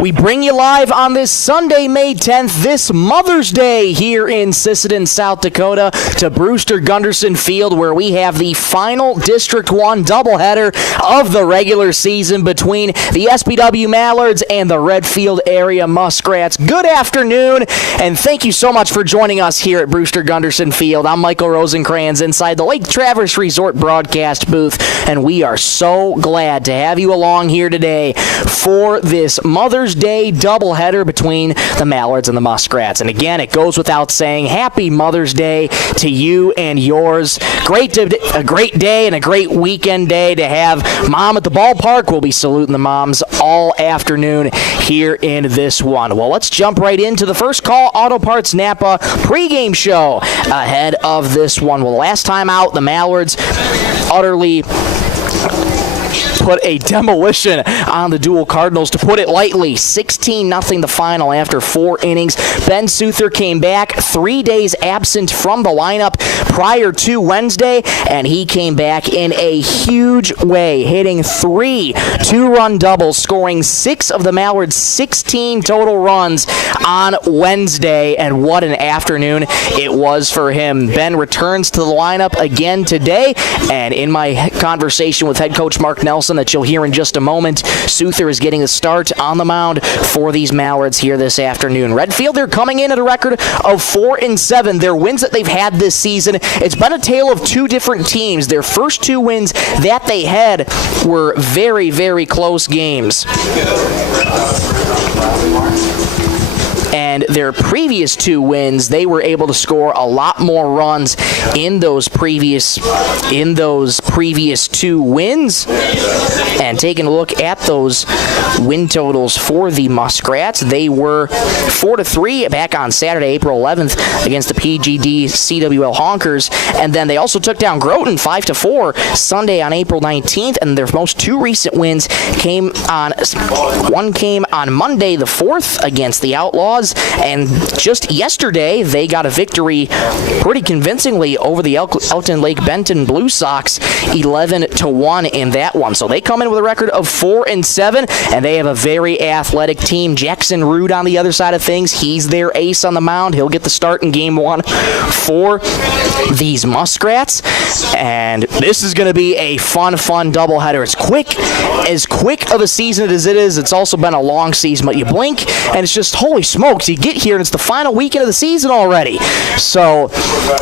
We bring you live on this Sunday, May 10th, this Mother's Day here in Sisseton, South Dakota, to Brewster Gunderson Field, where we have the final District 1 doubleheader of the regular season between the SBW Mallards and the Redfield area Muskrats. Good afternoon, and thank you so much for joining us here at Brewster Gunderson Field. I'm Michael Rosencrans inside the Lake Traverse Resort broadcast booth, and we are so glad to have you along here today for this Mother's Day doubleheader between the Mallards and the Muskrats. And again, it goes without saying, happy Mother's Day to you and yours. A great day and a great weekend day to have Mom at the ballpark. We'll be saluting the moms all afternoon here in this one. Well, let's jump right into the First Call Auto Parts Napa pregame show ahead of this one. Well, last time out, the Mallards utterly put a demolition on the Dual Cardinals, to put it lightly. 16-0 the final after 4 innings. Ben Souther came back 3 days absent from the lineup prior to Wednesday, and he came back in a huge way, hitting 3 two-run doubles, scoring 6 of the Mallards' 16 total runs on Wednesday, and what an afternoon it was for him. Ben returns to the lineup again today, and in my conversation with head coach Mark Nelson that you'll hear in just a moment, Souther is getting the start on the mound for these Mallards here this afternoon. Redfield, they're coming in at a record of 4-7. Their wins that they've had this season, it's been a tale of 2 different teams. Their first 2 wins that they had were very, very close games. And their previous 2 wins, they were able to score a lot more runs in those previous 2 wins. And taking a look at those win totals for the Muskrats, they were 4-3 back on Saturday, April 11th against the PGD CWL Honkers. And then they also took down Groton 5-4 Sunday on April 19th. And their most 2 recent wins came on Monday the 4th against the Outlaws. And just yesterday, they got a victory pretty convincingly over the Elton Lake Benton Blue Sox, 11-1 in that one. So they come in with a record of 4-7, and they have a very athletic team. Jackson Rood on the other side of things, he's their ace on the mound. He'll get the start in game 1 for these Muskrats. And this is going to be a fun doubleheader. It's as quick of a season as it is. It's also been a long season, but you blink, and it's just, holy smokes, you get here and it's the final weekend of the season already. So,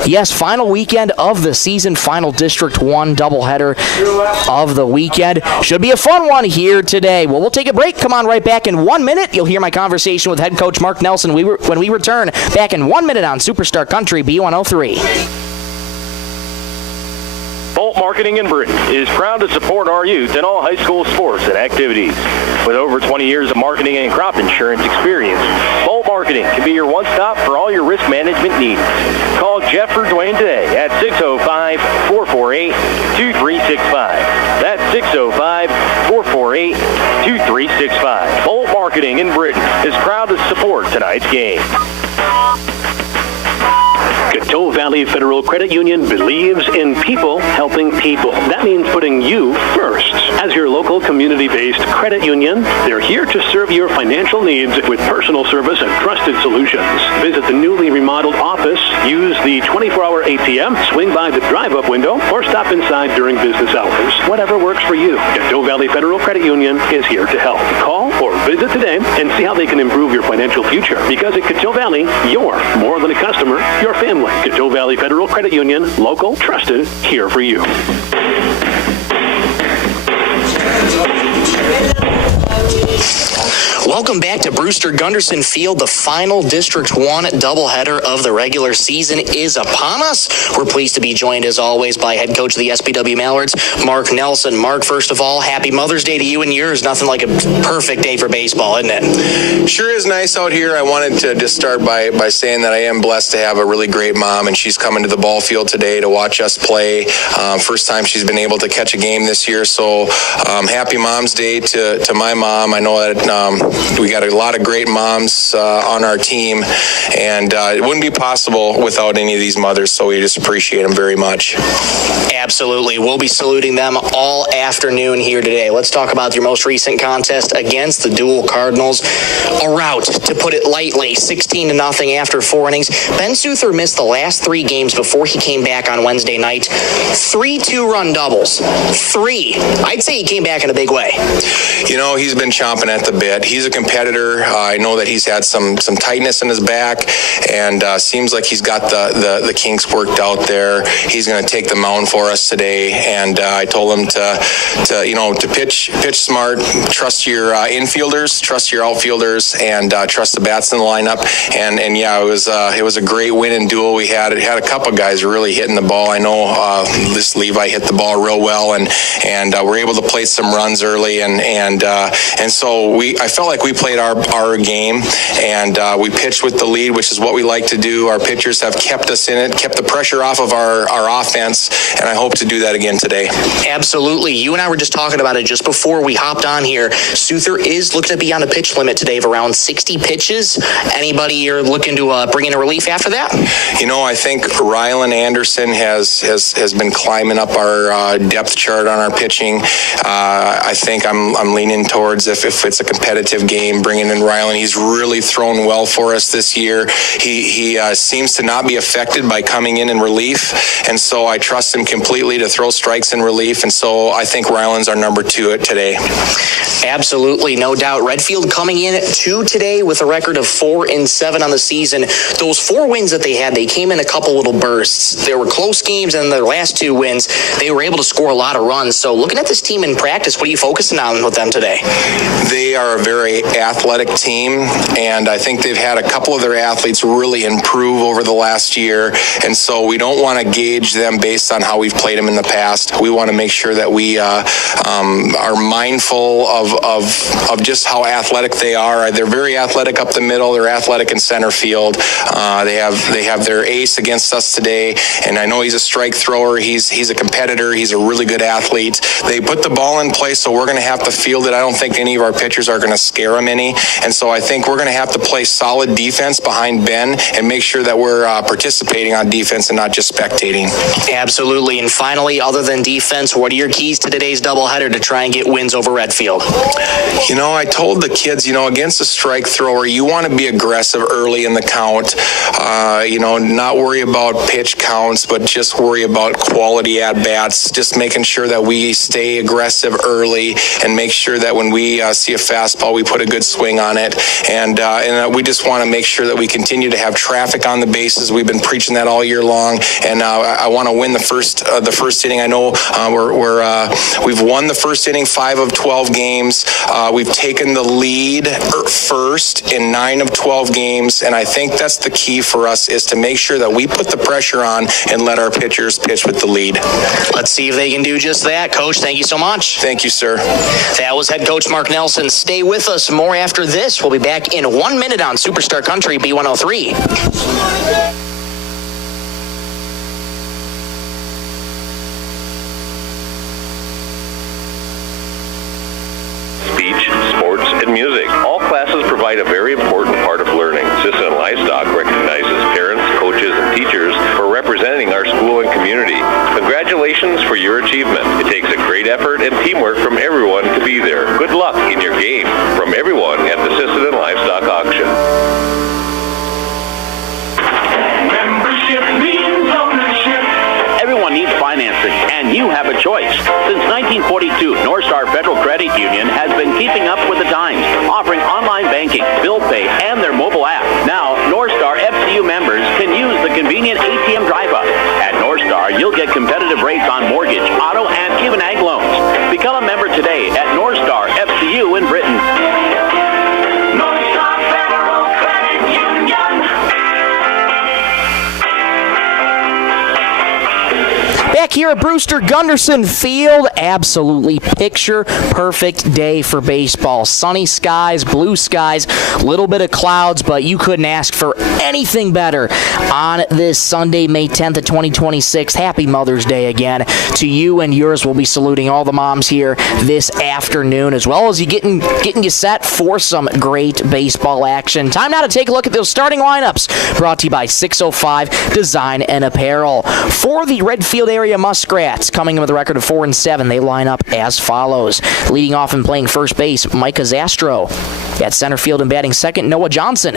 yes, final weekend of the season, final District 1 doubleheader of the weekend. Should be a fun one here today. Well, we'll take a break. Come on right back in 1 minute. You'll hear my conversation with head coach Mark Nelson when we return back in 1 minute on Superstar Country B103. Bolt Marketing in Britton is proud to support our youth in all high school sports and activities. With over 20 years of marketing and crop insurance experience, Bolt Marketing can be your one-stop for all your risk management needs. Call Jeff or Dwayne today at 605-448-2365. That's 605-448-2365. Bolt Marketing in Britton is proud to support tonight's game. Coteau Valley Federal Credit Union believes in people helping people. That means putting you first. As your local community-based credit union, they're here to serve your financial needs with personal service and trusted solutions. Visit the newly remodeled office, use the 24-hour ATM, swing by the drive-up window, or stop inside during business hours. Whatever works for you, Coteau Valley Federal Credit Union is here to help. Call or visit today and see how they can improve your financial future. Because at Coteau Valley, you're more than a customer, you're family. Coteau Valley Federal Credit Union, local, trusted, here for you. Welcome back to Brewster Gunderson Field. The final District 1 doubleheader of the regular season is upon us. We're pleased to be joined, as always, by head coach of the SBW Mallards, Mark Nelson. Mark, first of all, happy Mother's Day to you and yours. Nothing like a perfect day for baseball, isn't it? Sure is nice out here. I wanted to just start by saying that I am blessed to have a really great mom, and she's coming to the ball field today to watch us play. First time she's been able to catch a game this year, so happy Mom's Day to my mom. I know that we got a lot of great moms on our team, and it wouldn't be possible without any of these mothers, so we just appreciate them very much. Absolutely. We'll be saluting them all afternoon here today. Let's talk about your most recent contest against the Dual Cardinals. A rout, to put it lightly, 16-0 after 4 innings. Ben Souther missed the last 3 games before he came back on Wednesday night. 3 2-run doubles. 3. I'd say he came back in a big way. You know, he's been chomping at the bit. He's a competitor. I know that he's had some tightness in his back, and seems like he's got the kinks worked out there. He's going to take the mound for us today, and I told him to pitch smart, trust your infielders, trust your outfielders, and trust the bats in the lineup. And yeah, it was a great win in Dual. We had a couple guys really hitting the ball. I know this Levi hit the ball real well, and we're able to play some runs early, and so I felt like we played our game, and we pitched with the lead, which is what we like to do. Our pitchers have kept us in it, kept the pressure off of our offense, and I hope to do that again today. Absolutely. You and I were just talking about it just before we hopped on here. Souther is looking to be on a pitch limit today of around 60 pitches. Anybody you're looking to bring in a relief after that? You know, I think Rylan Anderson has been climbing up our depth chart on our pitching. I think I'm leaning towards, if it's a competitive game, bringing in Rylan. He's really thrown well for us this year. He seems to not be affected by coming in relief, and so I trust him completely to throw strikes in relief, and so I think Rylan's our number 2 today. Absolutely, no doubt. Redfield coming in at 2 today with a record of 4-7 on the season. Those 4 wins that they had, they came in a couple little bursts. There were close games, and their last 2 wins, they were able to score a lot of runs. So looking at this team in practice, what are you focusing on with them today? They are a very athletic team, and I think they've had a couple of their athletes really improve over the last year, and so we don't want to gauge them based on how we've played them in the past. We want to make sure that we are mindful of just how athletic they are. They're very athletic up the middle. They're athletic in center field. They have their ace against us today, and I know he's a strike thrower. He's a competitor. He's a really good athlete. They put the ball in play, so we're going to have to field it. I don't think any of our pitchers are going to scare them any, and so I think we're going to have to play solid defense behind Ben and make sure that we're participating on defense and not just spectating. Absolutely. And finally, other than defense, what are your keys to today's doubleheader to try and get wins over Redfield? You know, I told the kids, against a strike thrower, you want to be aggressive early in the count. Not worry about pitch counts, but just worry about quality at-bats, just making sure that we stay aggressive early and make sure that when we see a fastball, we put a good swing on it. And we just want to make sure that we continue to have traffic on the bases. We've been preaching that all year long, and I want to win the first inning. I know we've won the first inning 5 of 12 games. We've taken the lead first in 9 of 12 games, and I think that's the key for us, is to make sure that we put the pressure on and let our pitchers pitch with the lead. Let's see if they can do just that. Coach, thank you so much. Thank you, sir. That was head coach Mark Nelson. Stay with us. More after this. We'll be back in 1 minute on Superstar Country B103. Speech, sports, and music. All classes provide a very important part of learning. Sisseton Livestock recognizes parents, coaches, and teachers for representing our school and community. Congratulations for your achievement. It takes a great effort and teamwork from everyone to be there. Good luck in your game. From everyone at the Sisseton Livestock Auction. Membership means ownership. Everyone needs financing, and you have a choice. Since 1942, Northstar Federal Credit Union has been keeping up with the times, offering online banking, bill pay, and their mobile app. Now, Northstar FCU members can use the convenient ATM drive-up. At Northstar, you'll get competitive rates on mortgage, auto, and even ag loans. Become a member today at Northstar FCU in Britton. Northstar Federal Credit Union. back here at Brewster Gunderson Field. Absolutely picture-perfect day for baseball. Sunny skies, blue skies, little bit of clouds, but you couldn't ask for anything better on this Sunday, May 10th of 2026. Happy Mother's Day again to you and yours. We'll be saluting all the moms here this afternoon, as well as you getting you set for some great baseball action. Time now to take a look at those starting lineups, brought to you by 605 Design and Apparel. For the Redfield area Muskrats, coming in with a record of 4-7, they line up as follows. Leading off and playing first base, Micah Zastro. At center field and batting second, Noah Johnson.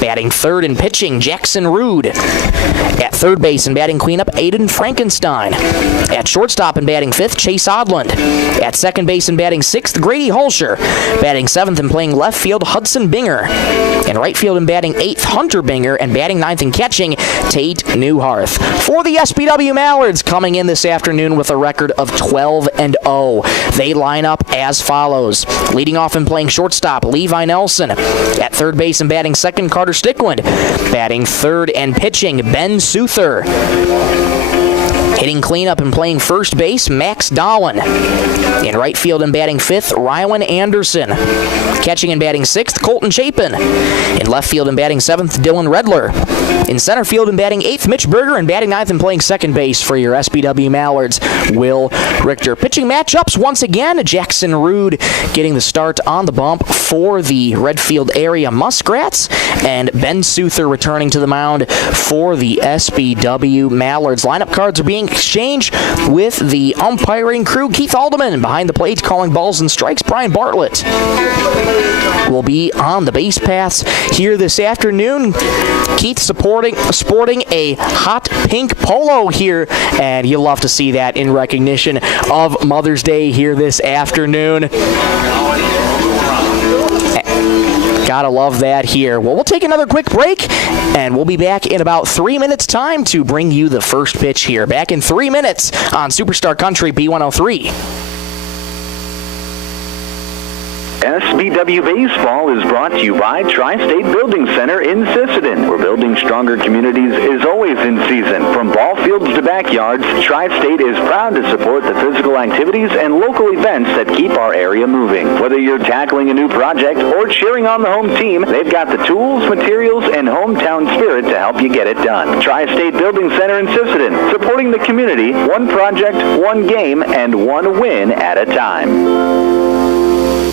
Batting third and pitching, Jackson Rude. At third base and batting cleanup, Aiden Frankenstein. At shortstop and batting fifth, Chase Odland. At second base and batting sixth, Grady Holscher. Batting seventh and playing left field, Hudson Binger. In right field and batting eighth, Hunter Binger. And batting ninth and catching, Tate Newharth. For the SBW Mallards, coming in this afternoon with a record of 12-0. They line up as follows. Leading off and playing shortstop, Levi Nelson. At third base and batting second, Carter Stickland. Batting third and pitching, Ben Souther. Hitting cleanup and playing first base, Max Dolan. In right field and batting fifth, Rylan Anderson. Catching and batting sixth, Colton Chapin. In left field and batting seventh, Dylan Redler. In center field and batting eighth, Mitch Berger. And batting ninth and playing second base for your SBW Mallards, Will Richter. Pitching matchups once again, Jackson Rude getting the start on the bump for the Redfield area Muskrats, and Ben Souther returning to the mound for the SBW Mallards. Lineup cards are being exchanged with the umpiring crew. Keith Alderman behind the plate calling balls and strikes. Brian Bartlett will be on the base paths here this afternoon. Keith sporting a hot pink polo here, and you'll love to see that in recognition of Mother's Day here this afternoon. Gotta love that here. Well, we'll take another quick break, and we'll be back in about 3 minutes' time to bring you the first pitch here. Back in 3 minutes on Superstar Country B103. SBW Baseball is brought to you by Tri-State Building Center in Sisseton, where building stronger communities is always in season. From ball fields to backyards, Tri-State is proud to support the physical activities and local events that keep our area moving. Whether you're tackling a new project or cheering on the home team, they've got the tools, materials, and hometown spirit to help you get it done. Tri-State Building Center in Sisseton, supporting the community, one project, one game, and one win at a time.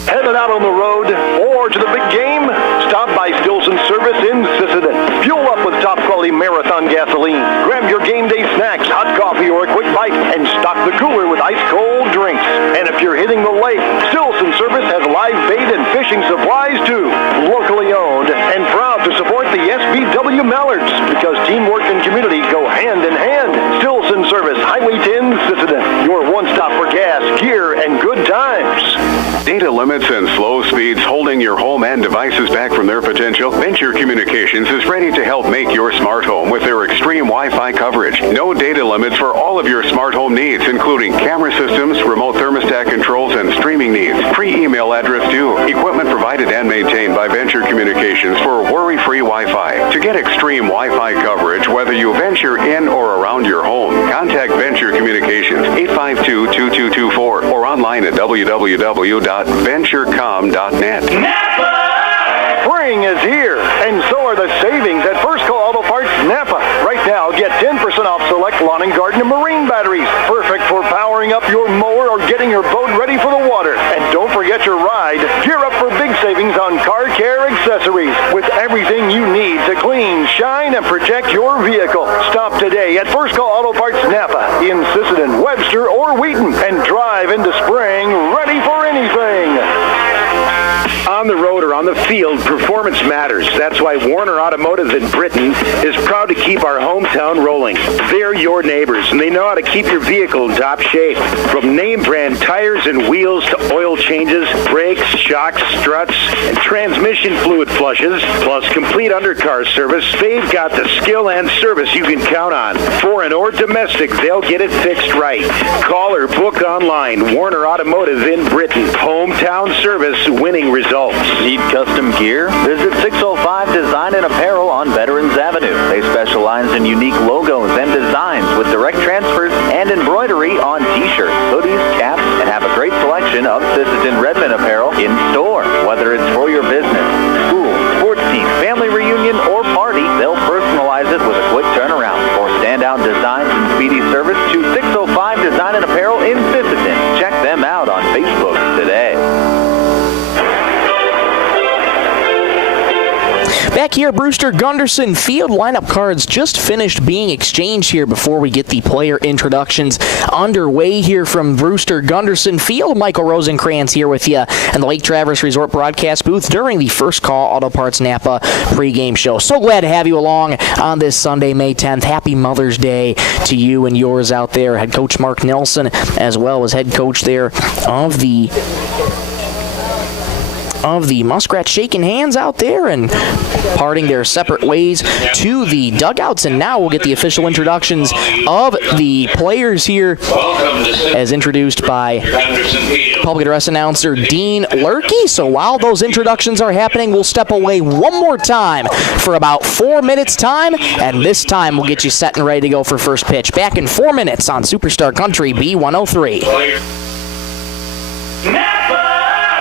Headed out on the road or to the big game? Stop by Stilson Service in Sisseton. Fuel up with top-quality Marathon gasoline. Grab your game day snacks, hot coffee, or a quick bite, and stock the cooler with ice-cold drinks. And if you're hitting the lake, Stilson Service has live bait and fishing supplies, too. Locally owned and proud to support the SBW Mallards, because teamwork and community go hand in hand. Stilson Service, Highway 10, Sisseton. Your one-stop for gas, gear, and good times. Data limits and slow speeds holding your home and devices back from their potential? Venture Communications is ready to help make your smart home with their extreme Wi-Fi coverage. No data limits for all of your smart home needs, including camera systems, remote thermostat controls, and streaming needs. Free email address too. Equipment provided and maintained by Venture Communications for worry-free Wi-Fi. To get extreme Wi-Fi coverage, whether you venture in or around your home, contact Venture Communications 852-2224 or online at www.venturecom.net. Spring is here, and so are the savings at First Call Auto Parts Napa. Right now, get 10% off select lawn and garden and marine batteries. Perfect for powering up your mower or getting your boat ready for the water. And don't forget your ride. Gear up for big savings on car care accessories with everything you need to clean, shine, and protect your vehicle. Stop today at First Call Auto Parts Napa in Sisseton, Webster, or Wheaton, and drive into spring ready for anything. On the road or on the field, performance matters. That's why Warner Automotive in Britton is proud to keep our hometown rolling. They're your neighbors, and they know how to keep your vehicle in top shape. From name brand tires and wheels to oil changes, brakes, shocks, struts, and transmission fluid flushes, plus complete undercar service, they've got the skill and service you can count on. Foreign or domestic, they'll get it fixed right. Call or book online. Warner Automotive in Britton. Hometown service, winning results. Need custom gear? Visit 605 Design and Apparel on Veterans Avenue. They specialize in unique logos and designs with direct transfers and embroidery back here at Brewster Gunderson Field. Lineup cards just finished being exchanged here before we get the player introductions underway here from Brewster Gunderson Field. Michael Rosencrantz here with you in the Lake Traverse Resort broadcast booth during the First Call Auto Parts Napa pregame show. So glad to have you along on this Sunday, May 10th. Happy Mother's Day to you and yours out there. Head coach Mark Nelson, as well as head coach there of the Muskrats, shaking hands out there and parting their separate ways to the dugouts. And now we'll get the official introductions of the players here, as introduced by public address announcer Dean Lurkey. So while those introductions are happening, we'll step away one more time for about 4 minutes time, and this time we'll get you set and ready to go for first pitch. Back in 4 minutes on Superstar Country B103.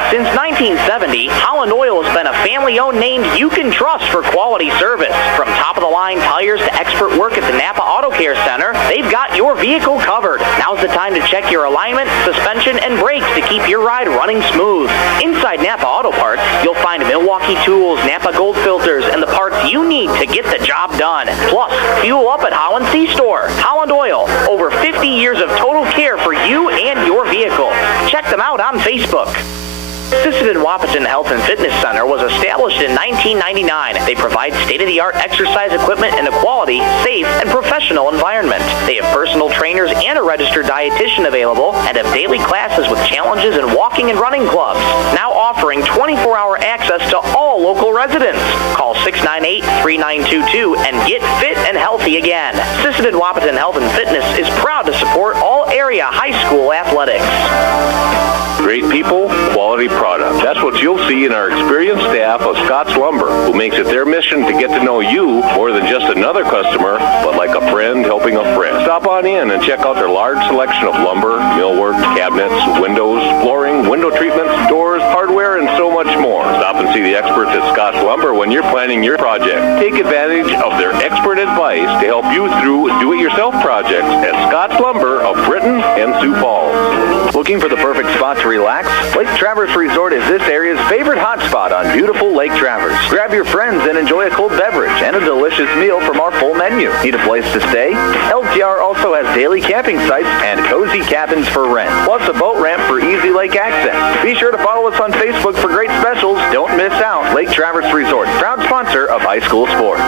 Since 1970, Holland Oil has been a family-owned name you can trust for quality service. From top-of-the-line tires to expert work at the Napa Auto Care Center, they've got your vehicle covered. Now's the time to check your alignment, suspension, and brakes to keep your ride running smooth. Inside Napa Auto Parts, you'll find Milwaukee tools, Napa Gold filters, and the parts you need to get the job done. Plus, fuel up at Holland C-Store. Holland Oil, over 50 years of total care for you and your vehicle. Check them out on Facebook. Sisseton Wahpeton Health and Fitness Center was established in 1999. They provide state-of-the-art exercise equipment in a quality, safe, and professional environment. They have personal trainers and a registered dietitian available and have daily classes with challenges in walking and running clubs. Now offering 24-hour access to all local residents. Call 698-3922 and get fit and healthy again. Sisseton Wahpeton Health and Fitness is proud to support all area high school athletics. Great people, quality product. That's what you'll see in our experienced staff of Scott's Lumber, who makes it their mission to get to know you more than just another customer, but like a friend helping a friend. Stop on in and check out their large selection of lumber, millwork, cabinets, windows, flooring, window treatments, doors, hardware, and so much more. Stop and see the experts at Scott's Lumber when you're planning your project. Take advantage of their expert advice to help you through do-it-yourself projects at Scott's Lumber of Britton and Sioux Falls. Looking for the perfect spot to relax? Lake Traverse Resort is this area's favorite hotspot on beautiful Lake Traverse. Grab your friends and enjoy a cold beverage and a delicious meal from our full menu. Need a place to stay? LTR also has daily camping sites and cozy cabins for rent, plus a boat ramp for easy lake access. Be sure to follow us on Facebook for great specials. Don't miss out. Lake Traverse Resort, proud sponsor of high school sports.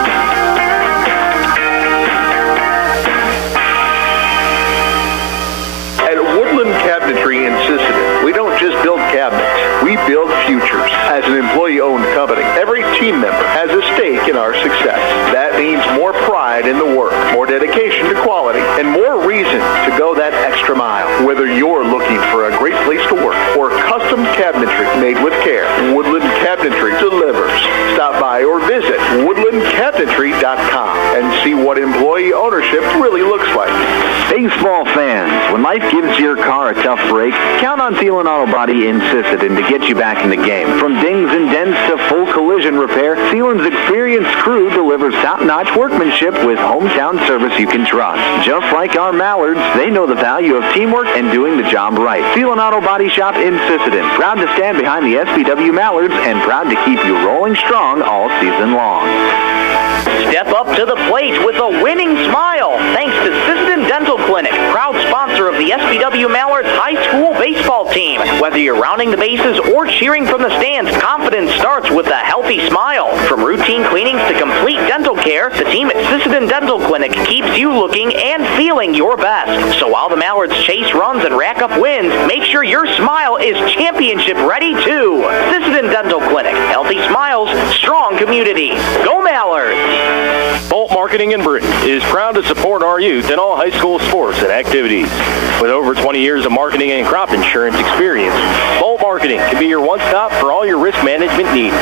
Cabinetry in Sisseton. We don't just build cabinets, we build futures. As an employee-owned company, every team member has a stake in our success. That means more pride in the work, more dedication to quality, and more reason to go that extra mile. Whether you're looking for a great place to work or custom cabinetry made with care, Woodland Cabinetry delivers. Stop by or visit woodlandcabinetry.com and see what employee ownership really looks like. Baseball fans, when life gives your car a tough break, count on Thielen Auto Body in Sisseton to get you back in the game. From dings and dents to full collision repair, Thielen's experienced crew delivers top-notch workmanship with hometown service you can trust. Just like our Mallards, they know the value of teamwork and doing the job right. Thielen Auto Body Shop in Sisseton, proud to stand behind the SBW Mallards and proud to keep you rolling strong all season long. Step up to the plate with a winning smile thanks to Sisseton Dental Clinic, proud sponsor of the SBW Mallards High School baseball team. Whether you're rounding the bases or cheering from the stands, confidence starts with a healthy smile. From routine cleanings to complete dental care, the team at Sisseton Dental Clinic keeps you looking and feeling your best. So while the Mallards chase runs and rack up wins, make sure your smile is championship ready too. Sisseton Dental Clinic, healthy smiles, strong community. Go Mallards! Bolt Marketing in Britton is proud to support our youth in all high school sports and activities. With over 20 years of marketing and crop insurance experience, Bolt Marketing can be your one-stop for all your risk management needs.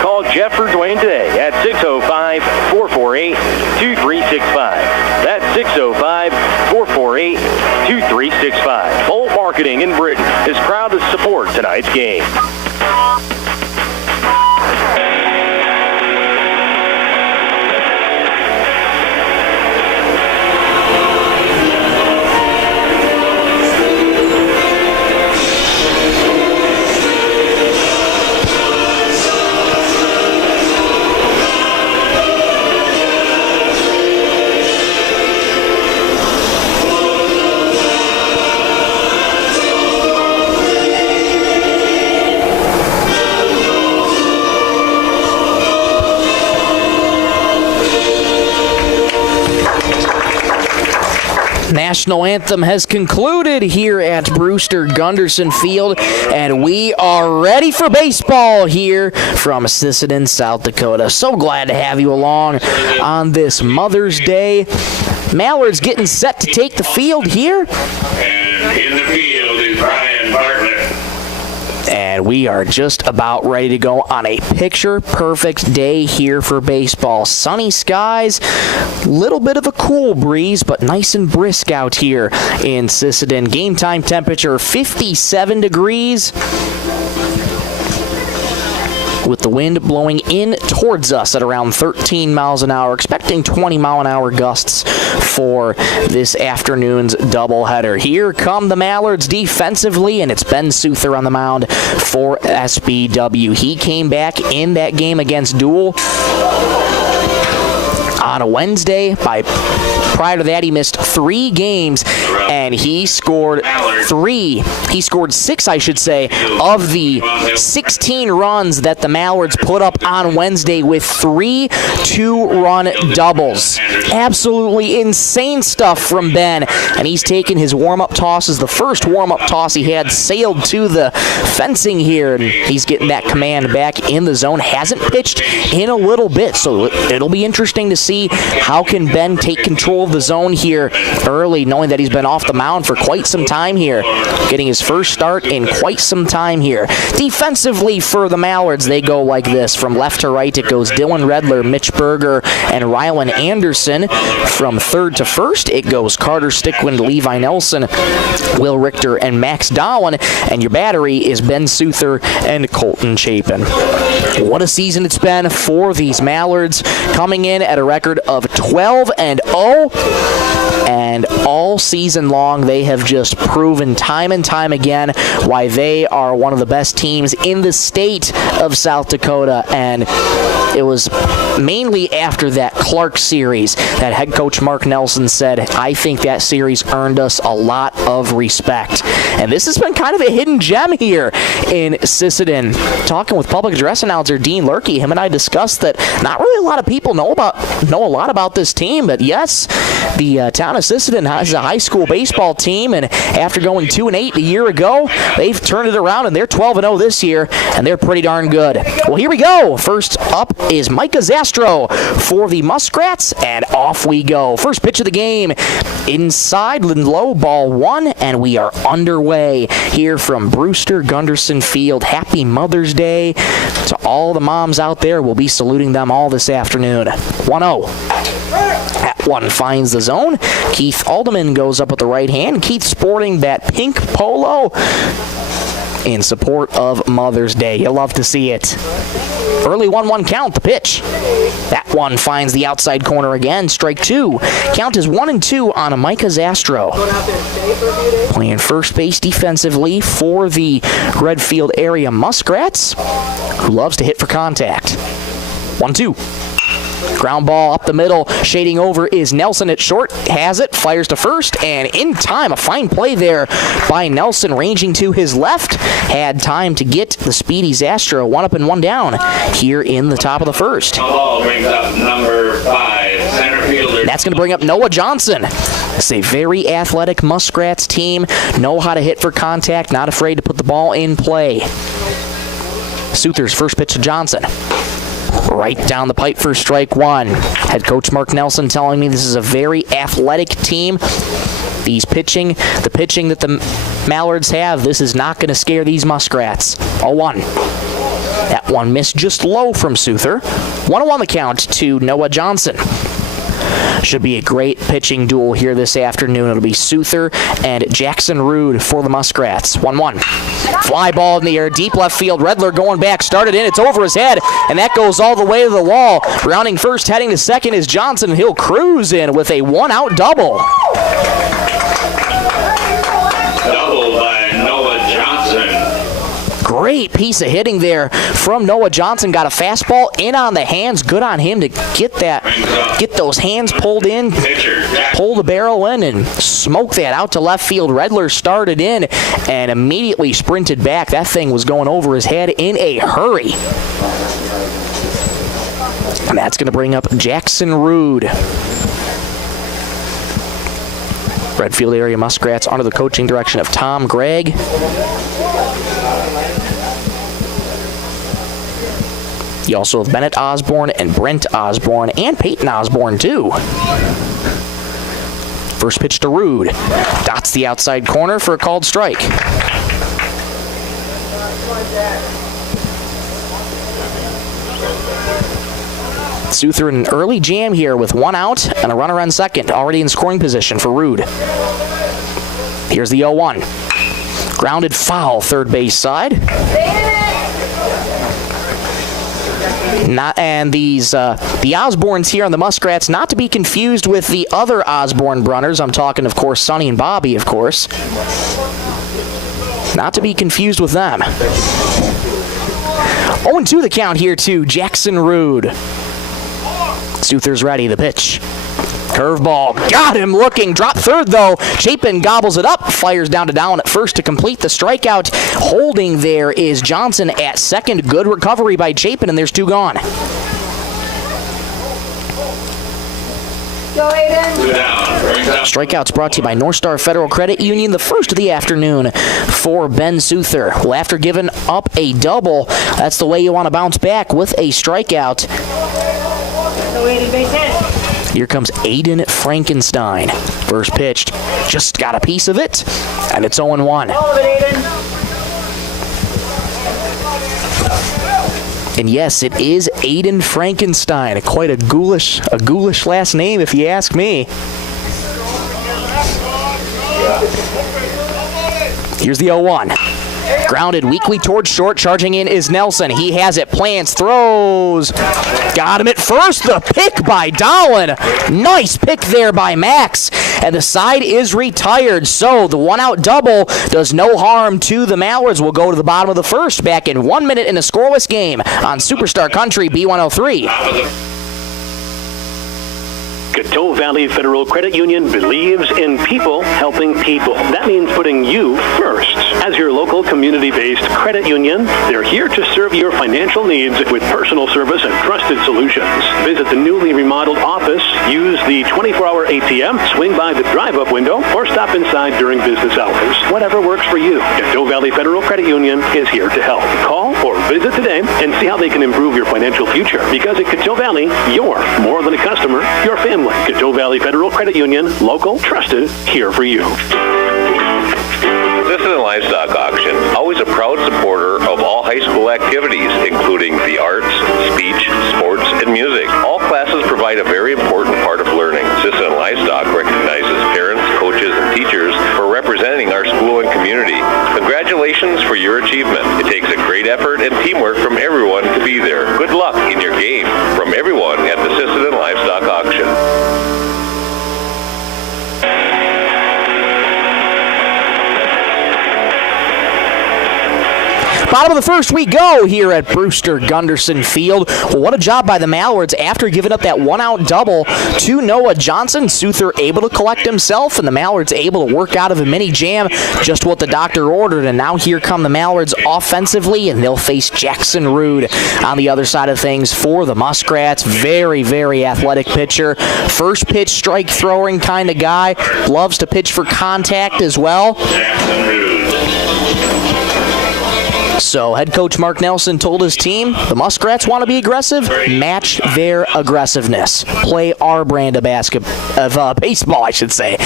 Call Jeff or Dwayne today at 605-448-2365. That's 605-448-2365. Bolt Marketing in Britton is proud to support tonight's game. National anthem has concluded here at Brewster Gunderson Field, and we are ready for baseball here from Sisseton, South Dakota. So glad to have you along on this Mother's Day. Mallards getting set to take the field here. And in the field is Brian Bartlett. And we are just about ready to go on a picture-perfect day here for baseball. Sunny skies, little bit of a cool breeze, but nice and brisk out here in Sisseton. Game time temperature 57 degrees. With the wind blowing in towards us at around 13 miles an hour, expecting 20-mile-an-hour gusts for this afternoon's doubleheader. Here come the Mallards defensively, and it's Ben Souther on the mound for SBW. He came back in that game against Dual on a Wednesday. Prior to that, he missed 3 games, and he scored 6, I should say, of the 16 runs that the Mallards put up on Wednesday with 3 2-run doubles. Absolutely insane stuff from Ben, and he's taken his warm-up tosses. The first warm-up toss he had sailed to the fencing here, and he's getting that command back in the zone. Hasn't pitched in a little bit, so it'll be interesting to see how can Ben take control of the zone here early, knowing that he's been off the mound for quite some time here, getting his first start in quite some time here. Defensively for the Mallards, they go like this. From left to right, it goes Dylan Redler, Mitch Berger, and Rylan Anderson. From third to first, it goes Carter Stickwind, Levi Nelson, Will Richter, and Max Dowan. And your battery is Ben Souther and Colton Chapin. What a season it's been for these Mallards, coming in at a record of 12-0. And all season long, they have just proven time and time again why they are one of the best teams in the state of South Dakota. And it was mainly after that Clark series that head coach Mark Nelson said, I think that series earned us a lot of respect. And this has been kind of a hidden gem here in Sisseton. Talking with public address announcer Dean Lurkey, him and I discussed that not really a lot of people know a lot about this team, but yes, the town of Sisseton has a high school baseball team, and after going 2-8 a year ago, they've turned it around, and they're 12-0 this year, and they're pretty darn good. Well, here we go. First up is Micah Zastro for the Muskrats, and off we go. First pitch of the game, inside low, ball 1, and we are underway here from Brewster Gunderson Field. Happy Mother's Day to all the moms out there. We'll be saluting them all this afternoon. 1-0. That one finds the zone. Keith Alderman goes up with the right hand. Keith sporting that pink polo in support of Mother's Day. You'll love to see it. Early 1-1 count, the pitch. That one finds the outside corner again. Strike 2. Count is 1-2 on a Micah Zastro. Playing first base defensively for the Redfield area Muskrats, who loves to hit for contact. 1-2. Ground ball up the middle, shading over is Nelson at short, has it, fires to first, and in time, a fine play there by Nelson, ranging to his left, had time to get the speedy Zastro, 1 up and 1 down here in the top of the first. Ball brings up number 5, center fielder. That's going to bring up Noah Johnson. It's a very athletic Muskrats team, know how to hit for contact, not afraid to put the ball in play. Souther's first pitch to Johnson. Right down the pipe for strike 1. Head coach Mark Nelson telling me this is a very athletic team. The pitching that the Mallards have, this is not going to scare these Muskrats. 0-1. That one missed just low from Souther. 1-1 the count to Noah Johnson. Should be a great pitching duel here this afternoon. It'll be Souther and Jackson Rude for the Muskrats. 1-1. Fly ball in the air, deep left field. Redler going back, started in. It's over his head, and that goes all the way to the wall. Rounding first, heading to second is Johnson. He'll cruise in with a 1-out double. Double by Noah Johnson. Great piece of hitting there from Noah Johnson. Got a fastball in on the hands. Good on him to get those hands pulled in, pull the barrel in, and smoke that out to left field. Redler started in and immediately sprinted back. That thing was going over his head in a hurry. And that's going to bring up Jackson Rude. Redfield area Muskrats under the coaching direction of Tom Gregg. You also have Bennett Osborne and Brent Osborne and Peyton Osborne, too. First pitch to Rude. Dots the outside corner for a called strike. Souther in an early jam here with one out and a runner on second, already in scoring position for Rude. Here's the 0-1. Grounded foul, third base side. The Osbornes here on the Muskrats, not to be confused with the other Osborne brothers. I'm talking, of course, Sonny and Bobby, of course. Not to be confused with them. 0-2 the count here to Jackson Rude. Souther's ready, the pitch. Curveball, got him looking, drop third though. Chapin gobbles it up, fires down to Dowling at first to complete the strikeout. Holding there is Johnson at second. Good recovery by Chapin, and there's two gone. Go Aiden. Strikeouts brought to you by North Star Federal Credit Union, the first of the afternoon for Ben Souther. Well, after giving up a double, that's the way you want to bounce back with a strikeout. Go Aiden, base hit. Here comes Aiden Frankenstein. First pitched, just got a piece of it, and it's 0-1. All of it, Aiden. And yes, it is Aiden Frankenstein. Quite a ghoulish last name, if you ask me. Here's the 0-1. Grounded weakly towards short. Charging in is Nelson. He has it. Plants, throws. Got him at first. The pick by Dowling. Nice pick there by Max. And the side is retired. So the one-out double does no harm to the Mallards. We'll go to the bottom of the first. Back in 1 minute in a scoreless game on Superstar Country B103. Coteau Valley Federal Credit Union believes in people helping people. That means putting you first. As your local community-based credit union, they're here to serve your financial needs with personal service and trusted solutions. Visit the newly remodeled office, use the 24-hour ATM, swing by the drive-up window, or stop inside during business hours. Whatever works for you, Coteau Valley Federal Credit Union is here to help. Call or visit today and see how they can improve your financial future. Because at Coteau Valley, you're more than a customer, you're family. Coteau Valley Federal Credit Union, local, trusted, here for you. Sisseton Livestock Auction, always a proud supporter of all high school activities, including the arts, speech, sports, and music. All classes provide a very important part of learning. Sisseton Livestock recognizes parents, coaches, and teachers for representing our school and community. Congratulations for your achievement. It takes a great effort and teamwork from everyone to be there. Good luck in your game from everyone at the Sisseton Livestock Auction. Bottom of the first we go here at Brewster Gunderson Field. Well, what a job by the Mallards after giving up that one-out double to Noah Johnson. Souther able to collect himself, and the Mallards able to work out of a mini jam, just what the doctor ordered. And now here come the Mallards offensively, and they'll face Jackson Rude on the other side of things for the Muskrats. Very, very athletic pitcher. First pitch strike throwing kind of guy. Loves to pitch for contact as well. Jackson Rude. So head coach Mark Nelson told his team, the Muskrats want to be aggressive, match their aggressiveness. Play our brand of baseball, I should say.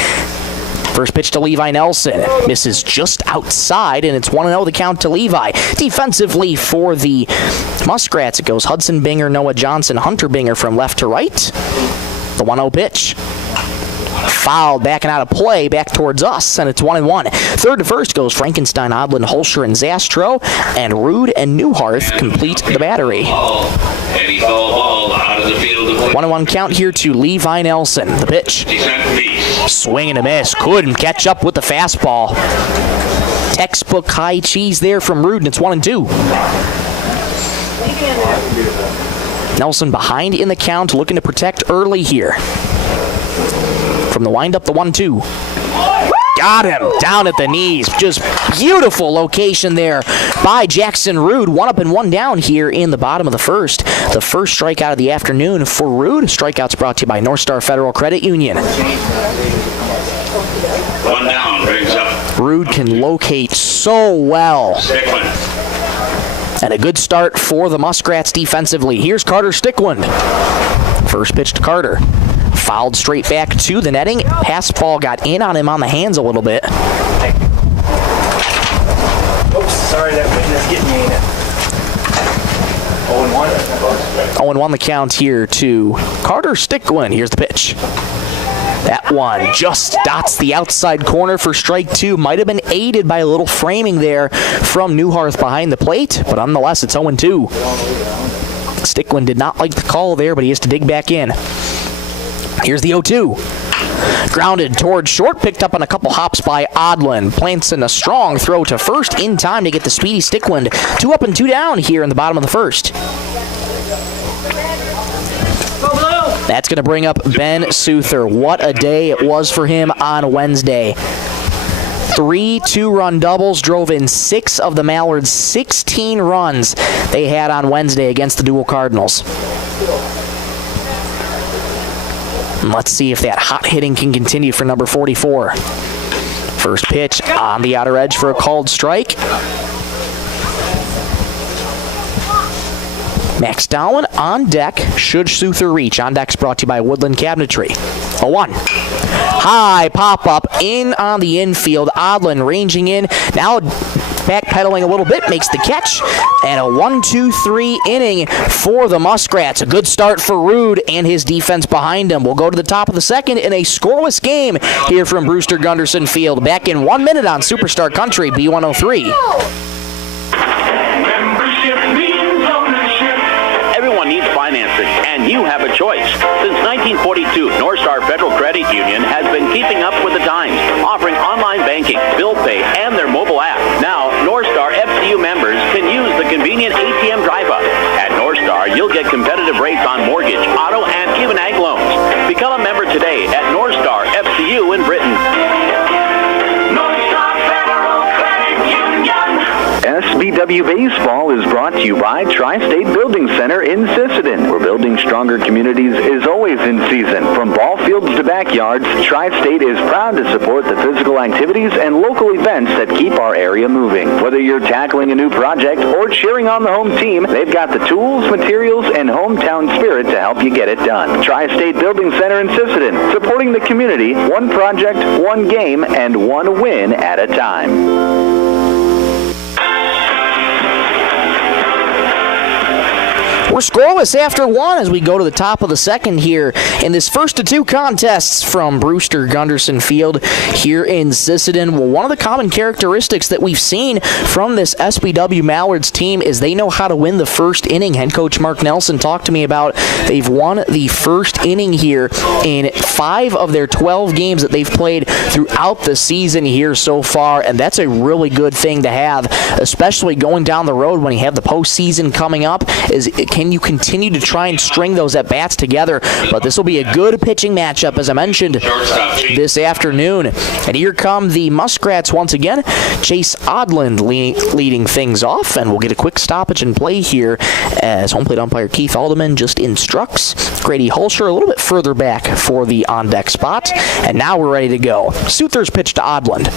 First pitch to Levi Nelson. Misses just outside, and it's 1-0 the count to Levi. Defensively for the Muskrats, it goes Hudson Binger, Noah Johnson, Hunter Binger from left to right. The 1-0 pitch. Foul, backing out of play, back towards us, and it's 1-1. Third to first goes Frankenstein, Odlin, Holscher, and Zastro, and Rude and Newharth complete the battery. 1-1 count here to Levi Nelson. The pitch. Swing and a miss. Couldn't catch up with the fastball. Textbook high cheese there from Rude, and it's 1-2. Nelson behind in the count, looking to protect early here. From the windup, the 1-2. Got him down at the knees. Just beautiful location there by Jackson Rude. 1 up and 1 down here in the bottom of the first. The first strikeout of the afternoon for Rude. Strikeouts brought to you by North Star Federal Credit Union. One down, brings up Rude can locate so well. Stickland. And a good start for the Muskrats defensively. Here's Carter Stickland. First pitch to Carter. Fouled straight back to the netting. Pass ball got in on him on the hands a little bit. Oops, sorry, that wind is getting me in it. 0-1. 0-1 the count here to Carter Stickland. Here's the pitch. That one just dots the outside corner for strike two. Might have been aided by a little framing there from Newharth behind the plate, but nonetheless, it's 0-2. Stickland did not like the call there, but he has to dig back in. Here's the 0-2. Grounded towards short, picked up on a couple hops by Odlin. Plants in a strong throw to first in time to get the speedy Stickland. 2 up and 2 down here in the bottom of the first. That's going to bring up Ben Souther. What a day it was for him on Wednesday. 3 2-run doubles drove in 6 of the Mallards' 16 runs they had on Wednesday against the Dual Cardinals. And let's see if that hot hitting can continue for number 44. First pitch on the outer edge for a called strike. Max Dowling on deck, should Souther reach. On deck's brought to you by Woodland Cabinetry. 0-1. High pop-up in on the infield. Odlin ranging in. Now backpedaling a little bit, makes the catch. And a 1-2-3 inning for the Muskrats. A good start for Rude and his defense behind him. We'll go to the top of the second in a scoreless game here from Brewster Gunderson Field. Back in 1 minute on Superstar Country B103. Financing, and you have a choice. Since 1942, North Star Federal Credit Union has been keeping up with the times, offering online banking, bill pay, and their mobile app. Now, North Star FCU members can use the convenient ATM drive-up. At North Star, you'll get competitive rates on mortgage, auto, and even ag loans. Become a member today at North Star FCU in Britton. North Star Federal Credit Union. SBW Baseball is brought to you by Tri-State Building Center in Sisseton, where building stronger communities is always in season. From ball fields to backyards, Tri-State is proud to support the physical activities and local events that keep our area moving. Whether you're tackling a new project or cheering on the home team, they've got the tools, materials, and hometown spirit to help you get it done. Tri-State Building Center in Sisseton, supporting the community, one project, one game, and one win at a time. We're scoreless after 1 as we go to the top of the second here in this first of 2 contests from Brewster Gunderson Field here in Sisseton. Well, one of the common characteristics that we've seen from this SBW Mallards team is they know how to win the first inning. Head coach Mark Nelson talked to me about they've won the first inning here in 5 of their 12 games that they've played throughout the season here so far, and that's a really good thing to have, especially going down the road when you have the postseason coming up. Can you continue to try and string those at-bats together? But this will be a good pitching matchup, as I mentioned, this afternoon. And here come the Muskrats once again. Chase Odland leading things off, and we'll get a quick stoppage and play here as home plate umpire Keith Alderman just instructs Grady Hulsher a little bit further back for the on-deck spot. And now we're ready to go. Souther's pitch to Odland.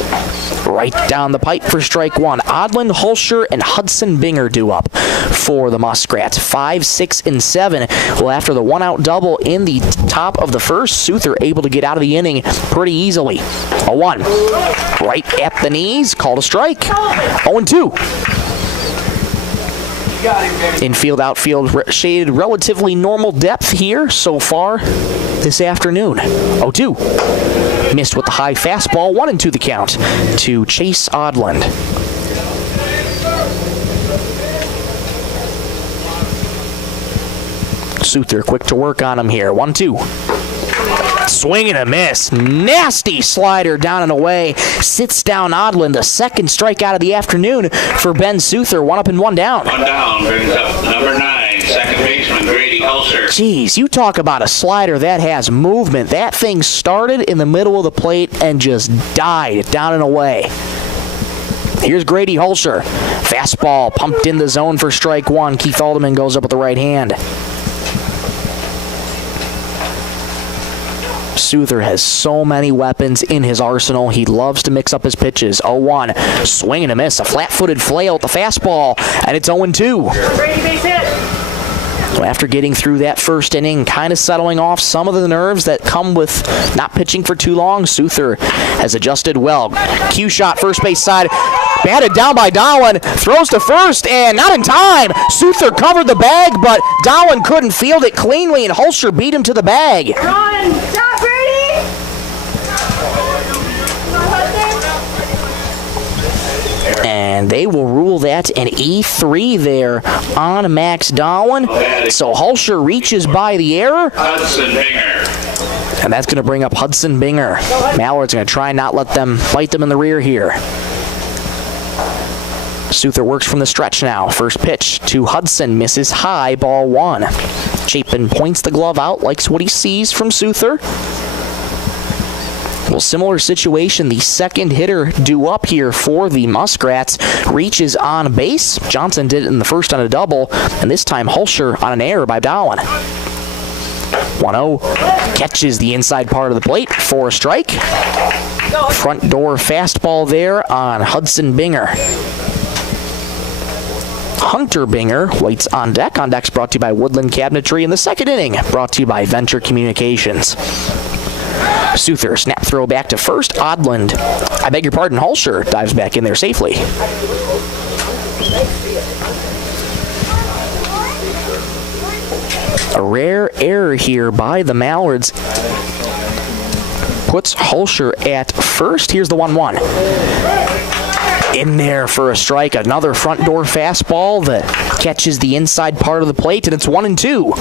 Right down the pipe for strike 1. Odland, Hulsher, and Hudson Binger due up for the Muskrats. 5, 6, and 7. Well, after the one-out double in the top of the first, Souther able to get out of the inning pretty easily. 0-1. Right at the knees. Called a strike. 0-2. Infield, outfield, shaded relatively normal depth here so far this afternoon. 0-2. Missed with the high fastball. 1-2 the count to Chase Odland. Souther quick to work on him here. 1-2. Swing and a miss. Nasty slider down and away. Sits down Odland. The second strikeout of the afternoon for Ben Souther. 1 up and 1 down. 1 down brings up number 9, second baseman Grady Hulsher. Jeez, you talk about a slider that has movement. That thing started in the middle of the plate and just died down and away. Here's Grady Hulsher. Fastball pumped in the zone for strike 1. Keith Alderman goes up with the right hand. Souther has so many weapons in his arsenal. He loves to mix up his pitches. 0-1. Swing and a miss. A flat-footed flail at the fastball. And it's 0-2. After getting through that first inning, kind of settling off some of the nerves that come with not pitching for too long, Souther has adjusted well. Cue shot, first base side. Batted down by Dowan, throws to first, and not in time. Souther covered the bag, but Dowan couldn't field it cleanly, and Hulsher beat him to the bag. Run! Stop, Brady! And they will rule that an E3 there on Max Dowan. So Hulsher reaches by the error. Hudson Binger. And that's going to bring up Hudson Binger. Mallard's going to try and not let them bite them in the rear here. Souther works from the stretch now. First pitch to Hudson, misses high, ball 1. Chapin points the glove out, likes what he sees from Souther. Well, similar situation, the second hitter due up here for the Muskrats reaches on base. Johnson did it in the first on a double, and this time Hulsher on an error by Dowan. 1-0, catches the inside part of the plate for a strike. Front door fastball there on Hudson Binger. Hunter Binger waits on deck. On deck's brought to you by Woodland Cabinetry in the second inning, brought to you by Venture Communications. Souther, snap throw back to first. Odland, I beg your pardon, Hulsher dives back in there safely. A rare error here by the Mallards puts Hulsher at first. Here's the 1-1. In there for a strike. Another front door fastball that catches the inside part of the plate, and it's 1-2.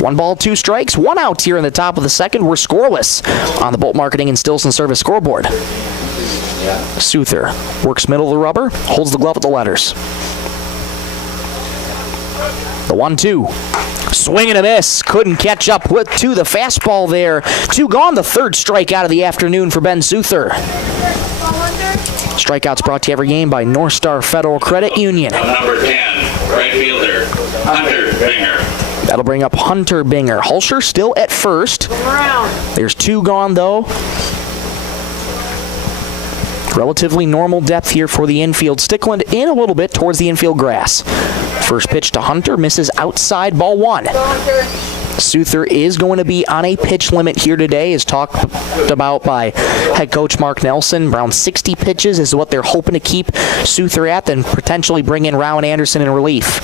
1 ball, 2 strikes, 1 out here in the top of the second. We're scoreless on the Bolt Marketing and Stilson Service scoreboard. Souther works middle of the rubber, holds the glove at the letters. The 1-2. Swing and a miss. Couldn't catch up to the fastball there. 2 gone. The third strikeout of the afternoon for Ben Souther. Strikeouts brought to you every game by North Star Federal Credit Union. Number 10, right fielder, Hunter Binger. That'll bring up Hunter Binger. Hulsher still at first. There's 2 gone, though. Relatively normal depth here for the infield. Stickland in a little bit towards the infield grass. First pitch to Hunter, misses outside, ball 1. Souther is going to be on a pitch limit here today, as talked about by head coach Mark Nelson. Around 60 pitches is what they're hoping to keep Souther at, then potentially bring in Rowan Anderson in relief.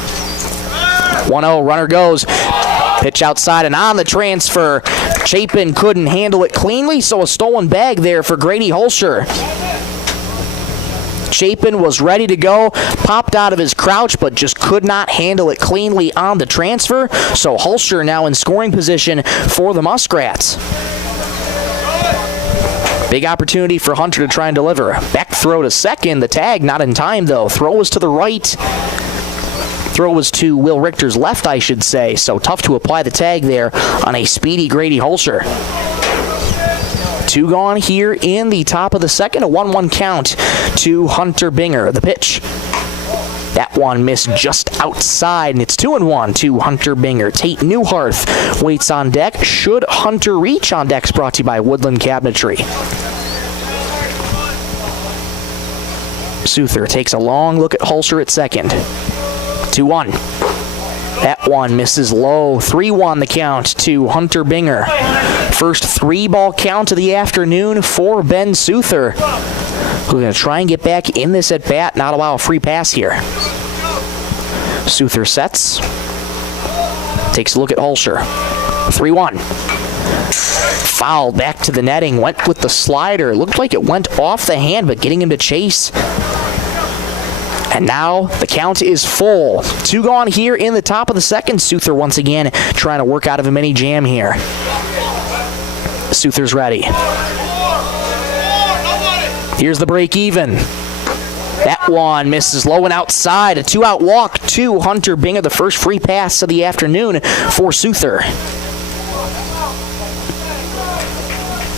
1-0, runner goes. Pitch outside and on the transfer. Chapin couldn't handle it cleanly, so a stolen bag there for Grady Hulsher. Chapin was ready to go, popped out of his crouch, but just could not handle it cleanly on the transfer. So Hulsher now in scoring position for the Muskrats. Big opportunity for Hunter to try and deliver. Back throw to second. The tag not in time, though. Throw was to the right. Throw was to Will Richter's left, I should say. So tough to apply the tag there on a speedy Grady Hulsher. 2 gone here in the top of the second. A 1-1 count to Hunter Binger. The pitch. That one missed just outside, and it's 2-1 to Hunter Binger. Tate Newharth waits on deck. Should Hunter reach on deck's brought to you by Woodland Cabinetry. Souther takes a long look at Hulsher at second. 2-1. That one misses low. 3-1 the count to Hunter Binger. First 3-ball count of the afternoon for Ben Souther, who's going to try and get back in this at bat, not allow a free pass here. Souther sets. Takes a look at Hulsher. 3-1. Foul back to the netting. Went with the slider. Looked like it went off the hand, but getting him to chase. And now the count is full. 2 gone here in the top of the second. Souther once again trying to work out of a mini jam here. Souther's ready. Here's the break even. That one misses low and outside. A 2-out walk to Hunter Binger, the first free pass of the afternoon for Souther.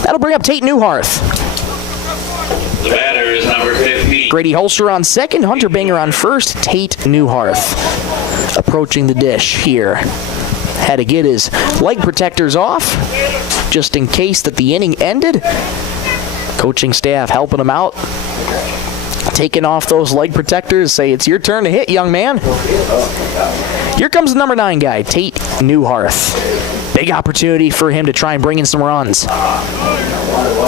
That'll bring up Tate Newharth. The batter is number 15. Grady Hulsher on second, Hunter Binger on first, Tate Newharth approaching the dish here Had to get his leg protectors off just in case that the inning ended. Coaching staff helping him out. Taking off those leg protectors. Say, it's your turn to hit, young man. Here comes the number 9 guy, Tate Newharth. Big opportunity for him to try and bring in some runs.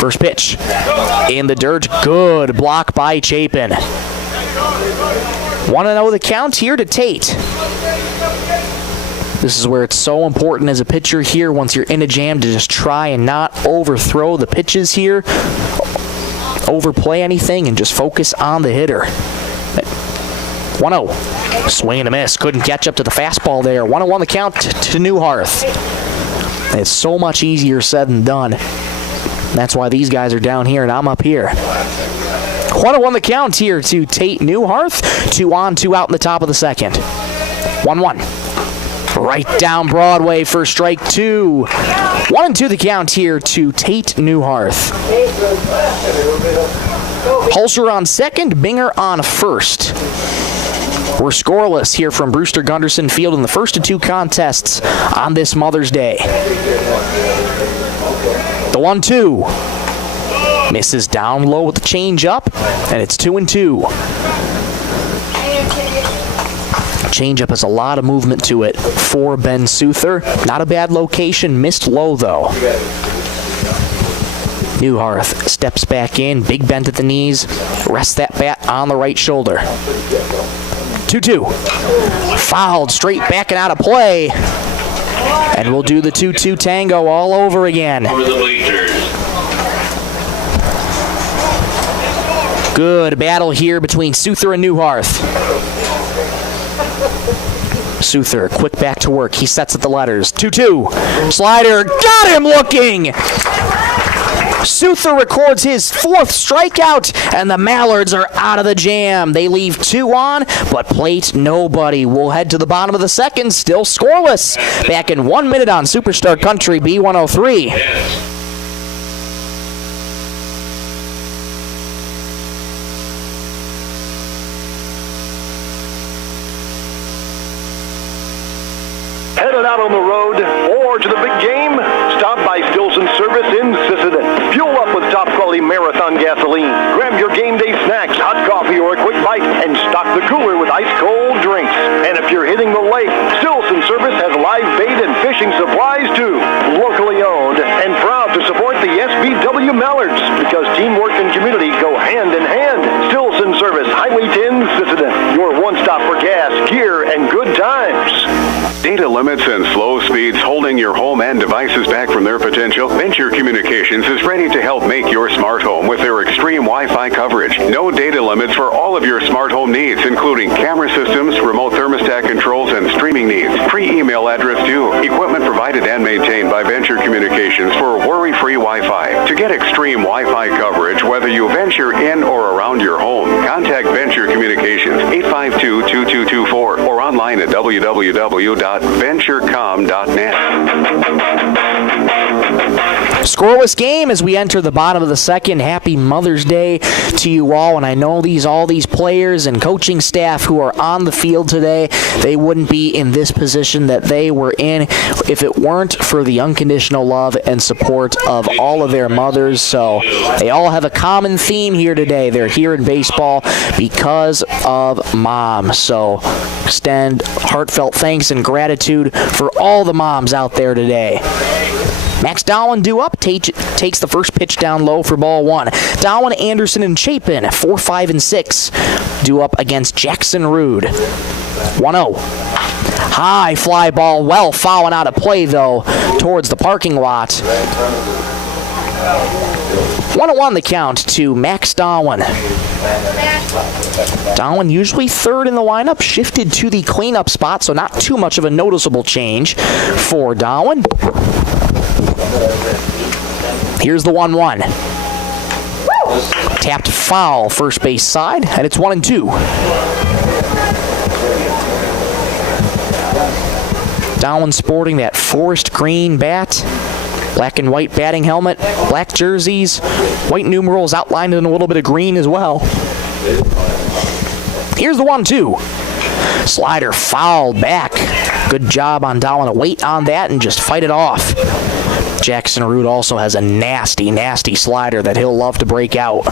First pitch in the dirt. Good block by Chapin. 1-0 the count here to Tate. This is where it's so important as a pitcher here once you're in a jam to just try and not overthrow the pitches here, overplay anything, and just focus on the hitter. 1-0. Swing and a miss. Couldn't catch up to the fastball there. 1-1 the count to Newharth. It's so much easier said than done. That's why these guys are down here and I'm up here. 1-1 the count here to Tate Newharth. 2 on, 2 out in the top of the second. 1-1. Right down Broadway for strike 2. 1-2 the count here to Tate Newharth. Hulser on second, Binger on first. We're scoreless here from Brewster Gunderson Field in the first of 2 contests on this Mother's Day. The 1-2. Misses down low with the change-up, and it's 2-2. Changeup has a lot of movement to it for Ben Souther. Not a bad location, missed low though. Newharth steps back in, big bend at the knees, rests that bat on the right shoulder. 2-2. Fouled straight back and out of play. And we'll do the 2-2 tango all over again. Over the bleachers. Good battle here between Souther and Newharth. Souther, quick back to work. He sets at the letters. 2-2. Slider, got him looking! Souther records his 4th strikeout, and the Mallards are out of the jam. They leave 2 on, but plate nobody. We'll head to the bottom of the second, still scoreless. Back in 1 minute on Superstar Country B103. Yes. Headed out on the road or to the big game? Stop by Stilson Service in Sisseton. Fuel up with top-quality Marathon gasoline. Grab your game day snacks, hot coffee, or a quick bite, and stock the cooler with ice-cold drinks. And if you're hitting the lake, Stilson Service has live bait and fishing supplies, too. Locally owned and proud to support the SBW Mallards because teamwork and community go hand in hand. Stilson Service, Highway 10, Sisseton. Your one-stop for gas, gear, and good times. Data limits and slow speeds holding your home and devices back from their potential? Venture Communications is ready to help make your smart home with their extreme Wi-Fi coverage. No data limits for all of your smart home needs, including camera systems, remote thermostat controls, and streaming needs. Free email address too. Equipment provided and maintained by Venture Communications for worry-free Wi-Fi. To get extreme Wi-Fi coverage, whether you venture in or around your home, contact Venture Communications 852-2224 or online at www.venturecom.net. Scoreless game as we enter the bottom of the second. Happy Mother's Day to you all. And I know all these players and coaching staff who are on the field today, they wouldn't be in this position that they were in if it weren't for the unconditional love and support of all of their mothers. So they all have a common theme here today. They're here in baseball because of mom. So extend heartfelt thanks and gratitude for all the moms out there today. Max Dowling due up, takes the first pitch down low for ball 1. Dowling, Anderson, and Chapin, 4, 5, and 6, due up against Jackson Rude. 1-0. High fly ball, well fouling out of play, though, towards the parking lot. 1-1 the count to Max Dowling. Dowling usually third in the lineup, shifted to the cleanup spot, so not too much of a noticeable change for Dowling. Here's the 1-1. Tapped foul, first base side, and it's 1-2. Dowling sporting that forest green bat, black and white batting helmet, black jerseys, white numerals outlined in a little bit of green as well. Here's the 1-2. Slider fouled back. Good job on Dowling to wait on that and just fight it off. Jackson Rood also has a nasty, nasty slider that he'll love to break out.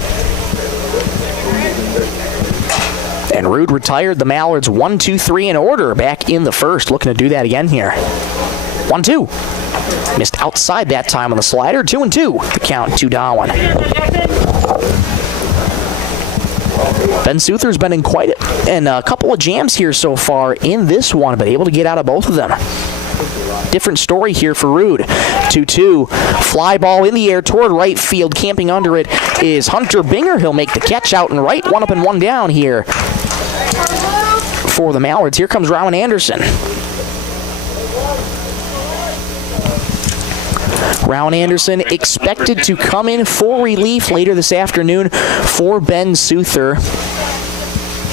And Rood retired the Mallards 1-2-3 in order back in the first. Looking to do that again here. 1-2. Missed outside that time on the slider. 2-2. The count to Dowling. Ben Souther's been in a couple of jams here so far in this one, but able to get out of both of them. Different story here for Rood. 2-2. Fly ball in the air toward right field. Camping under it is Hunter Binger. He'll make the catch out and right. One up and one down here for the Mallards. Here comes Rowan Anderson. Rowan Anderson expected to come in for relief later this afternoon for Ben Souther.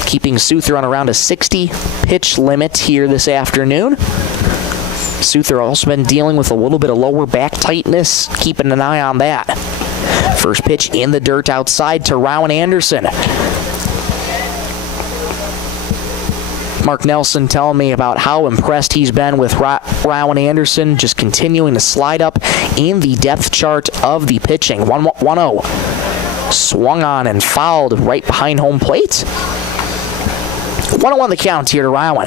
Keeping Souther on around a 60 pitch limit here this afternoon. Souther also been dealing with a little bit of lower back tightness, keeping an eye on that. First pitch in the dirt outside to Rowan Anderson. Mark Nelson telling me about how impressed he's been with Rowan Anderson, just continuing to slide up in the depth chart of the pitching. 1-0. Swung on and fouled right behind home plate. 1-0 the count here to Rowan.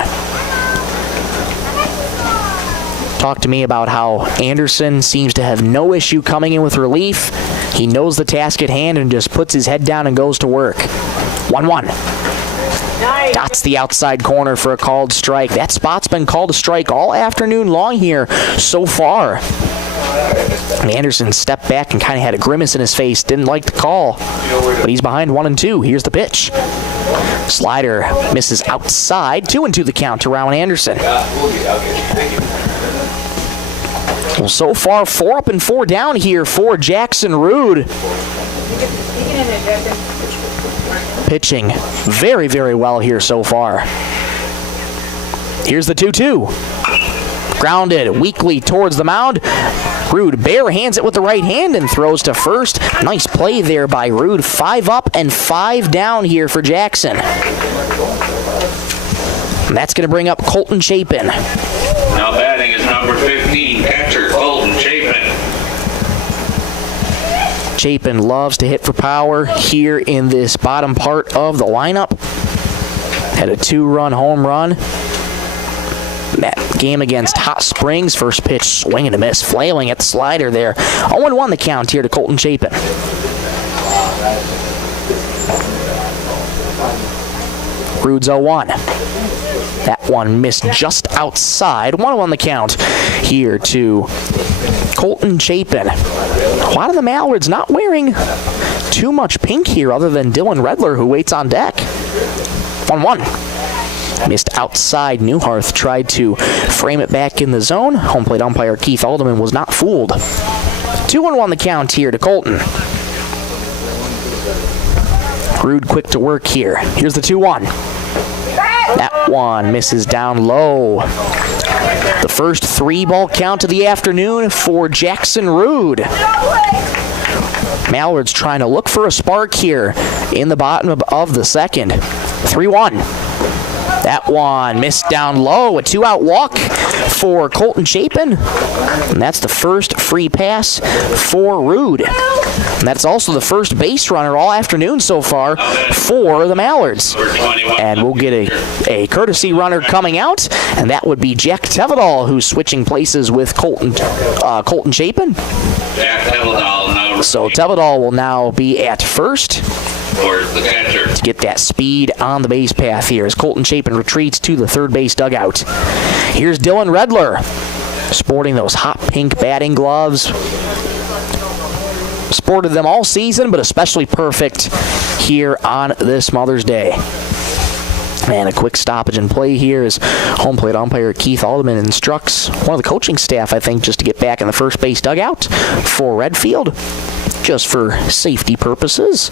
Talked to me about how Anderson seems to have no issue coming in with relief. He knows the task at hand and just puts his head down and goes to work. 1-1. Dots the outside corner for a called strike. That spot's been called a strike all afternoon long here so far. And Anderson stepped back and kind of had a grimace in his face. Didn't like the call, but he's behind 1-2. Here's the pitch. Slider misses outside. 2-2 the count to Rowan Anderson. Well, so far, 4 up and 4 down here for Jackson Rood. Pitching very, very well here so far. Here's the 2-2. Grounded weakly towards the mound. Rood bare hands it with the right hand and throws to first. Nice play there by Rood. 5 up and 5 down here for Jackson. And that's going to bring up Colton Chapin. Now batting is number 15, catcher Colton Chapin. Chapin loves to hit for power here in this bottom part of the lineup. Had a 2-run home run. That game against Hot Springs, first pitch swing and a miss, flailing at the slider there. 0-1 the count here to Colton Chapin. Rood's 0-1. That one missed just outside. 1-1 the count here to Colton Chapin. A lot of the Mallards not wearing too much pink here other than Dylan Redler, who waits on deck. 1-1. Missed outside. Newharth tried to frame it back in the zone. Home plate umpire Keith Alderman was not fooled. 2-1 the count here to Colton. Rood quick to work here. Here's the 2-1. That one misses down low. The first 3-ball count of the afternoon for Jackson Rood. Mallards trying to look for a spark here in the bottom of the second. 3-1. That one missed down low. A 2-out walk for Colton Chapin. And that's the first free pass for Rood. And that's also the first base runner all afternoon so far for the Mallards. And we'll get a courtesy runner coming out, and that would be Jack Tevedal, who's switching places with Colton Chapin. Jack Tevedal now. So Tevedal will now be at first. The catcher. To get that speed on the base path here as Colton Chapin retreats to the third base dugout. Here's Dylan Redler, sporting those hot pink batting gloves. Sported them all season, but especially perfect here on this Mother's Day. And a quick stoppage in play here as home plate umpire Keith Alderman instructs one of the coaching staff, I think, just to get back in the first base dugout for Redfield, just for safety purposes.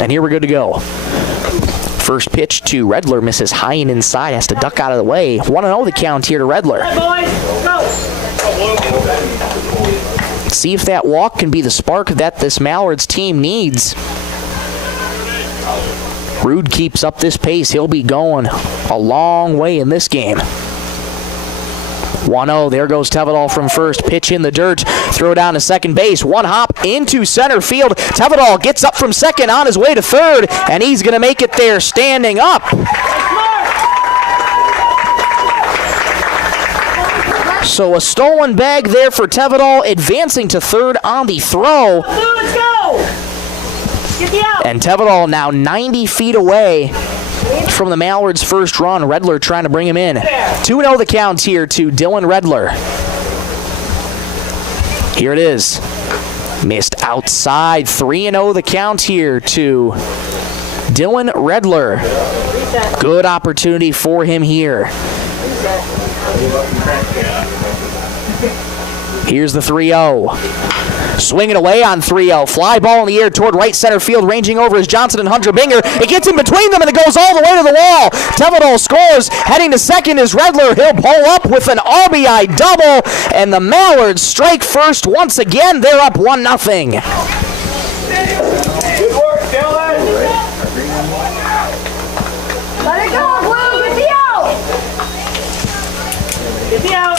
And here we're good to go. First pitch to Redler misses high and inside, has to duck out of the way. 1-0 the count here to Redler. See if that walk can be the spark that this Mallards team needs. Rude keeps up this pace, he'll be going a long way in this game. 1-0, there goes Tevedal from first. Pitch in the dirt, throw down to second base. One hop into center field. Tevedal gets up from second on his way to third, and he's going to make it there standing up. So a stolen bag there for Tevedal, advancing to third on the throw. Let's go! Get the out! And Tevedal now 90 feet away from the Mallards' first run. Redler trying to bring him in. 2-0 the count here to Dylan Redler. Here it is. Missed outside. 3-0 the count here to Dylan Redler. Good opportunity for him here. Here's the 3-0. Swinging away on 3-0. Fly ball in the air toward right center field. Ranging over is Johnson and Hunter Binger. It gets in between them and it goes all the way to the wall. Tevedal scores. Heading to second is Redler. He'll pull up with an RBI double. And the Mallards strike first once again. They're up 1-0. Good work, Dylan! Let it go, Blue! Get the out! Get the out!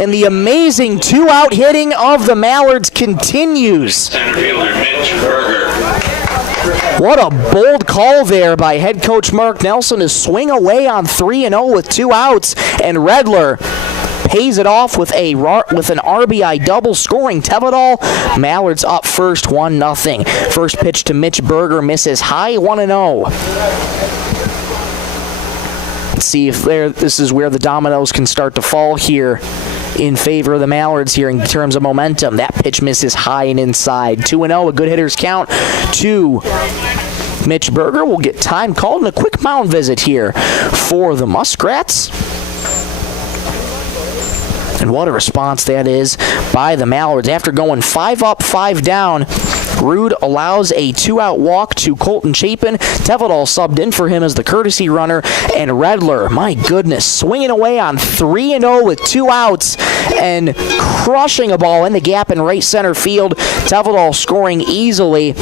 And the amazing two-out hitting of the Mallards continues. Center fielder Mitch Berger. What a bold call there by head coach Mark Nelson to swing away on 3-0 with 2 outs. And Redler pays it off with an RBI double, scoring Tevedal. Mallards up first 1-0. First pitch to Mitch Berger misses high, 1-0. Let's see if this is where the dominoes can start to fall here in favor of the Mallards here in terms of momentum. That pitch misses high and inside. 2-0, a good hitter's count to Mitch Berger. Will get time called and a quick mound visit here for the Muskrats. And what a response that is by the Mallards. After going 5 up, 5 down, Rude allows a 2-out walk to Colton Chapin. Tevedal subbed in for him as the courtesy runner. And Redler, my goodness, swinging away on 3-0 with 2 outs and crushing a ball in the gap in right center field. Tevedal scoring easily.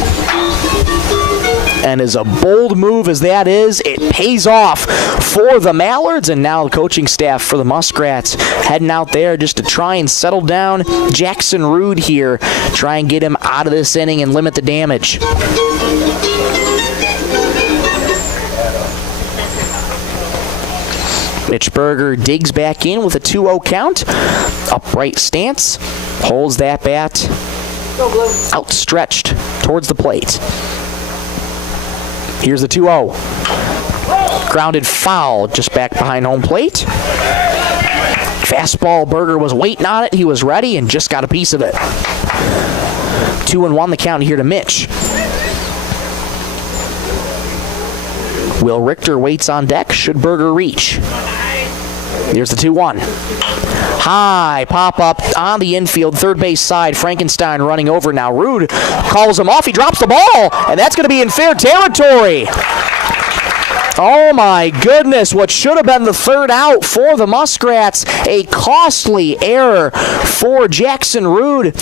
And as a bold move as that is, it pays off for the Mallards. And now the coaching staff for the Muskrats heading out there just to try and settle down Jackson Rude here. Try and get him out of this inning and limit the damage. Mitch Berger digs back in with a 2-0 count. Upright stance. Holds that bat outstretched towards the plate. Here's the 2-0. Grounded foul just back behind home plate. Fastball, Berger was waiting on it. He was ready and just got a piece of it. 2-1 the count here to Mitch. Will Richter waits on deck. Should Berger reach? Here's the 2-1. High pop-up on the infield, third base side. Frankenstein running over now. Rude calls him off. He drops the ball, and that's going to be in fair territory. Oh, my goodness. What should have been the third out for the Muskrats. A costly error for Jackson Rude.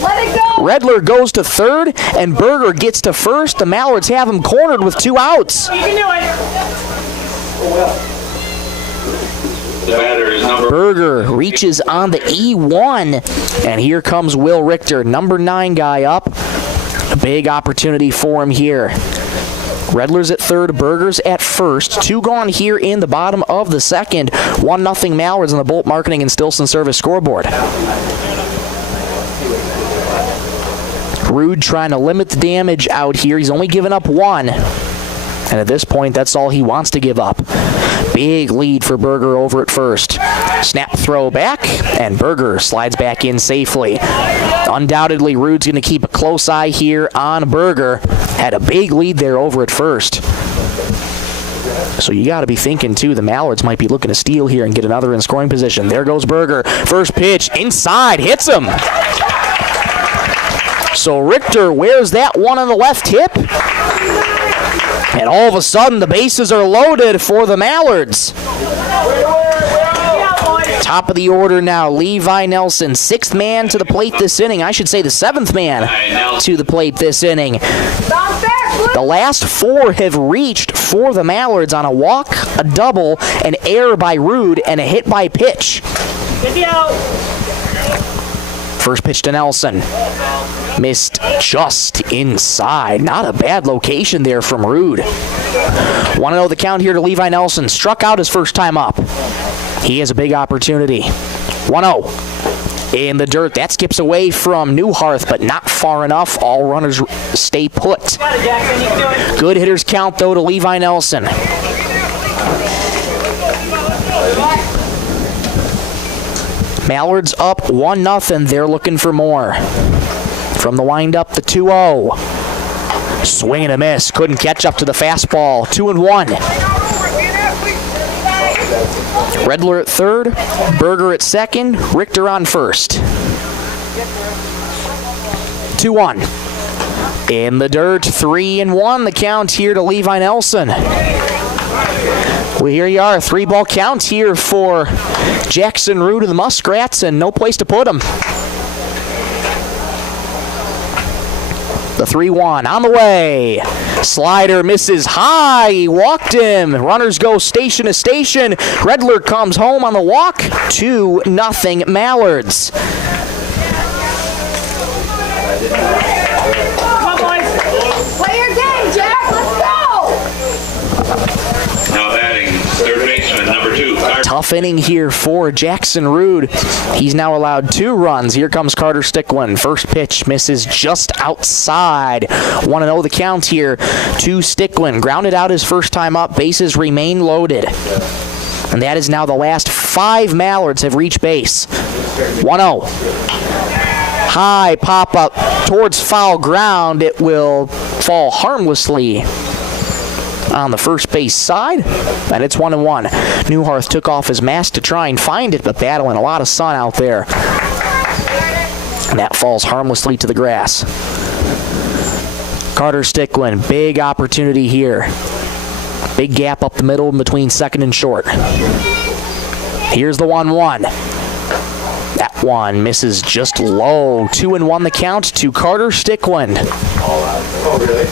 Let it go! Redler goes to third, and Berger gets to first. The Mallards have him cornered with 2 outs. You can do it! The batter is number Berger reaches on the E1, and here comes Will Richter, number 9 guy up. A big opportunity for him here. Redler's at third, Berger's at first. 2 gone here in the bottom of the second. 1-0 Mallards on the Bolt Marketing and Stilson Service scoreboard. Rude trying to limit the damage out here. He's only given up 1. And at this point, that's all he wants to give up. Big lead for Berger over at first. Snap throw back, and Berger slides back in safely. Undoubtedly, Rude's going to keep a close eye here on Berger. Had a big lead there over at first. So you got to be thinking, too, the Mallards might be looking to steal here and get another in scoring position. There goes Berger. First pitch, inside, hits him. So Richter wears that one on the left hip. And all of a sudden, the bases are loaded for the Mallards. Top of the order now, Levi Nelson, 6th man to the plate this inning. I should say the 7th man to the plate this inning. The last 4 have reached for the Mallards on a walk, a double, an error by Rude, and a hit by pitch. First pitch to Nelson. Missed just inside. Not a bad location there from Rude. 1-0 the count here to Levi Nelson. Struck out his first time up. He has a big opportunity. 1-0. In the dirt. That skips away from Newharth, but not far enough. All runners stay put. Good hitters count, though, to Levi Nelson. Mallards up 1-0. They're looking for more. From the windup, the 2-0. Swing and a miss. Couldn't catch up to the fastball. 2-1. Redler at third, Berger at second, Richter on first. 2-1. In the dirt, 3-1 the count here to Levi Nelson. Well, here you are, 3-ball count here for Jackson Rude of the Muskrats, and no place to put them. The 3-1 on the way. Slider misses high. He walked him. Runners go station to station. Redler comes home on the walk. 2-0 Mallards. Come on, boys. Play your game, Jack. Let's go. Now batting, third baseman, number 2. Tough inning here for Jackson Rude. He's now allowed 2 runs. Here comes Carter Sticklin. First pitch misses just outside. 1-0 the count here to Sticklin. Grounded out his first time up. Bases remain loaded. And that is now the last 5 Mallards have reached base. 1-0. High pop up towards foul ground. It will fall harmlessly on the first base side, and it's 1-1. Newharth took off his mask to try and find it, but battling a lot of sun out there. And that falls harmlessly to the grass. Carter Sticklin, big opportunity here. Big gap up the middle between second and short. Here's the 1-1. That one misses just low. 2-1 the count to Carter Sticklin. Oh, really?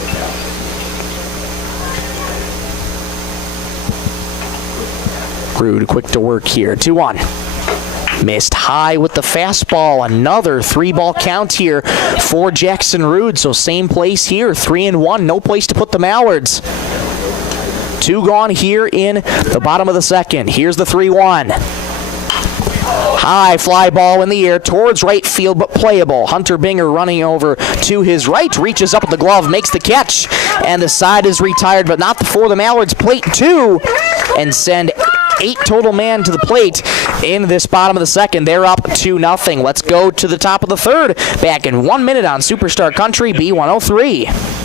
Rude quick to work here. 2-1. Missed high with the fastball. Another 3-ball count here for Jackson Rude. So same place here. 3-1. No place to put the Mallards. 2 gone here in the bottom of the second. Here's the 3-1. High fly ball in the air towards right field, but playable. Hunter Binger running over to his right, reaches up with the glove, makes the catch, and the side is retired, but not before the Mallards plate 2 and send 8 total man to the plate in this bottom of the second. They're up 2-0. Let's go to the top of the third. Back in 1 minute on Superstar Country B103.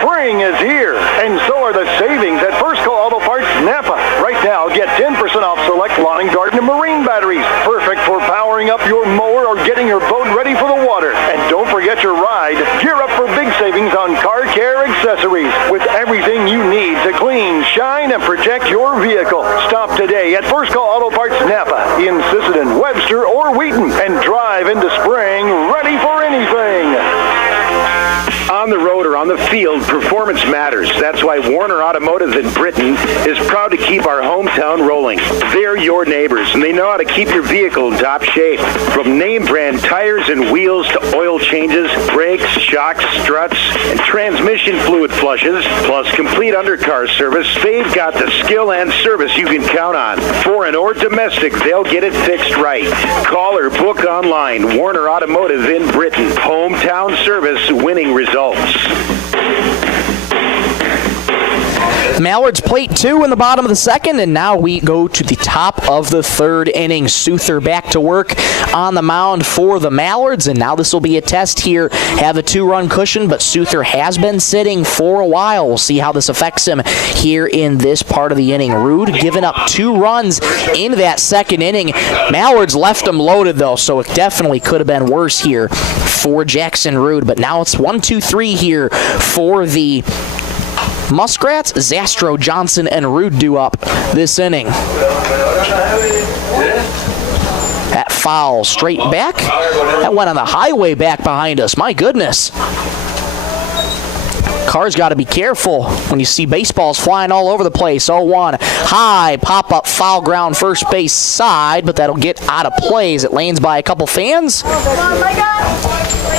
Spring is here, and so are the savings at First Call Auto Parts Napa. Right now, get 10% off select lawn and garden and marine batteries. Perfect for powering up your mower or getting your boat ready for the water. And don't forget your ride. Gear up for big savings on car care accessories with everything you need to clean, shine, and protect your vehicle. Stop today at First Call Auto Parts Napa in Sisseton, Webster, or Wheaton, and drive into spring ready for anything. On the road or on the field, performance matters. That's why Warner Automotive in Britton is proud to keep our hometown rolling. They're your neighbors, and they know how to keep your vehicle in top shape. From name brand tires and wheels to oil changes, brakes, shocks, struts, and transmission fluid flushes, plus complete undercar service, they've got the skill and service you can count on. Foreign or domestic, they'll get it fixed right. Call or book online. Warner Automotive in Britton. Hometown service, winning results. Mallards plate 2 in the bottom of the second, and now we go to the top of the third inning. Souther back to work on the mound for the Mallards, and now this will be a test here. Have a 2-run cushion, but Souther has been sitting for a while. We'll see how this affects him here in this part of the inning. Rude giving up 2 runs in that second inning. Mallards left them loaded, though, so it definitely could have been worse here for Jackson Rude, but now it's 1-2-3 here for the Muskrats. Zastro, Johnson, and Rude do up this inning. That foul straight back. That went on the highway back behind us. My goodness. Cars got to be careful when you see baseballs flying all over the place. 0-1. High pop-up foul ground first base side, but that'll get out of play as it lanes by a couple fans.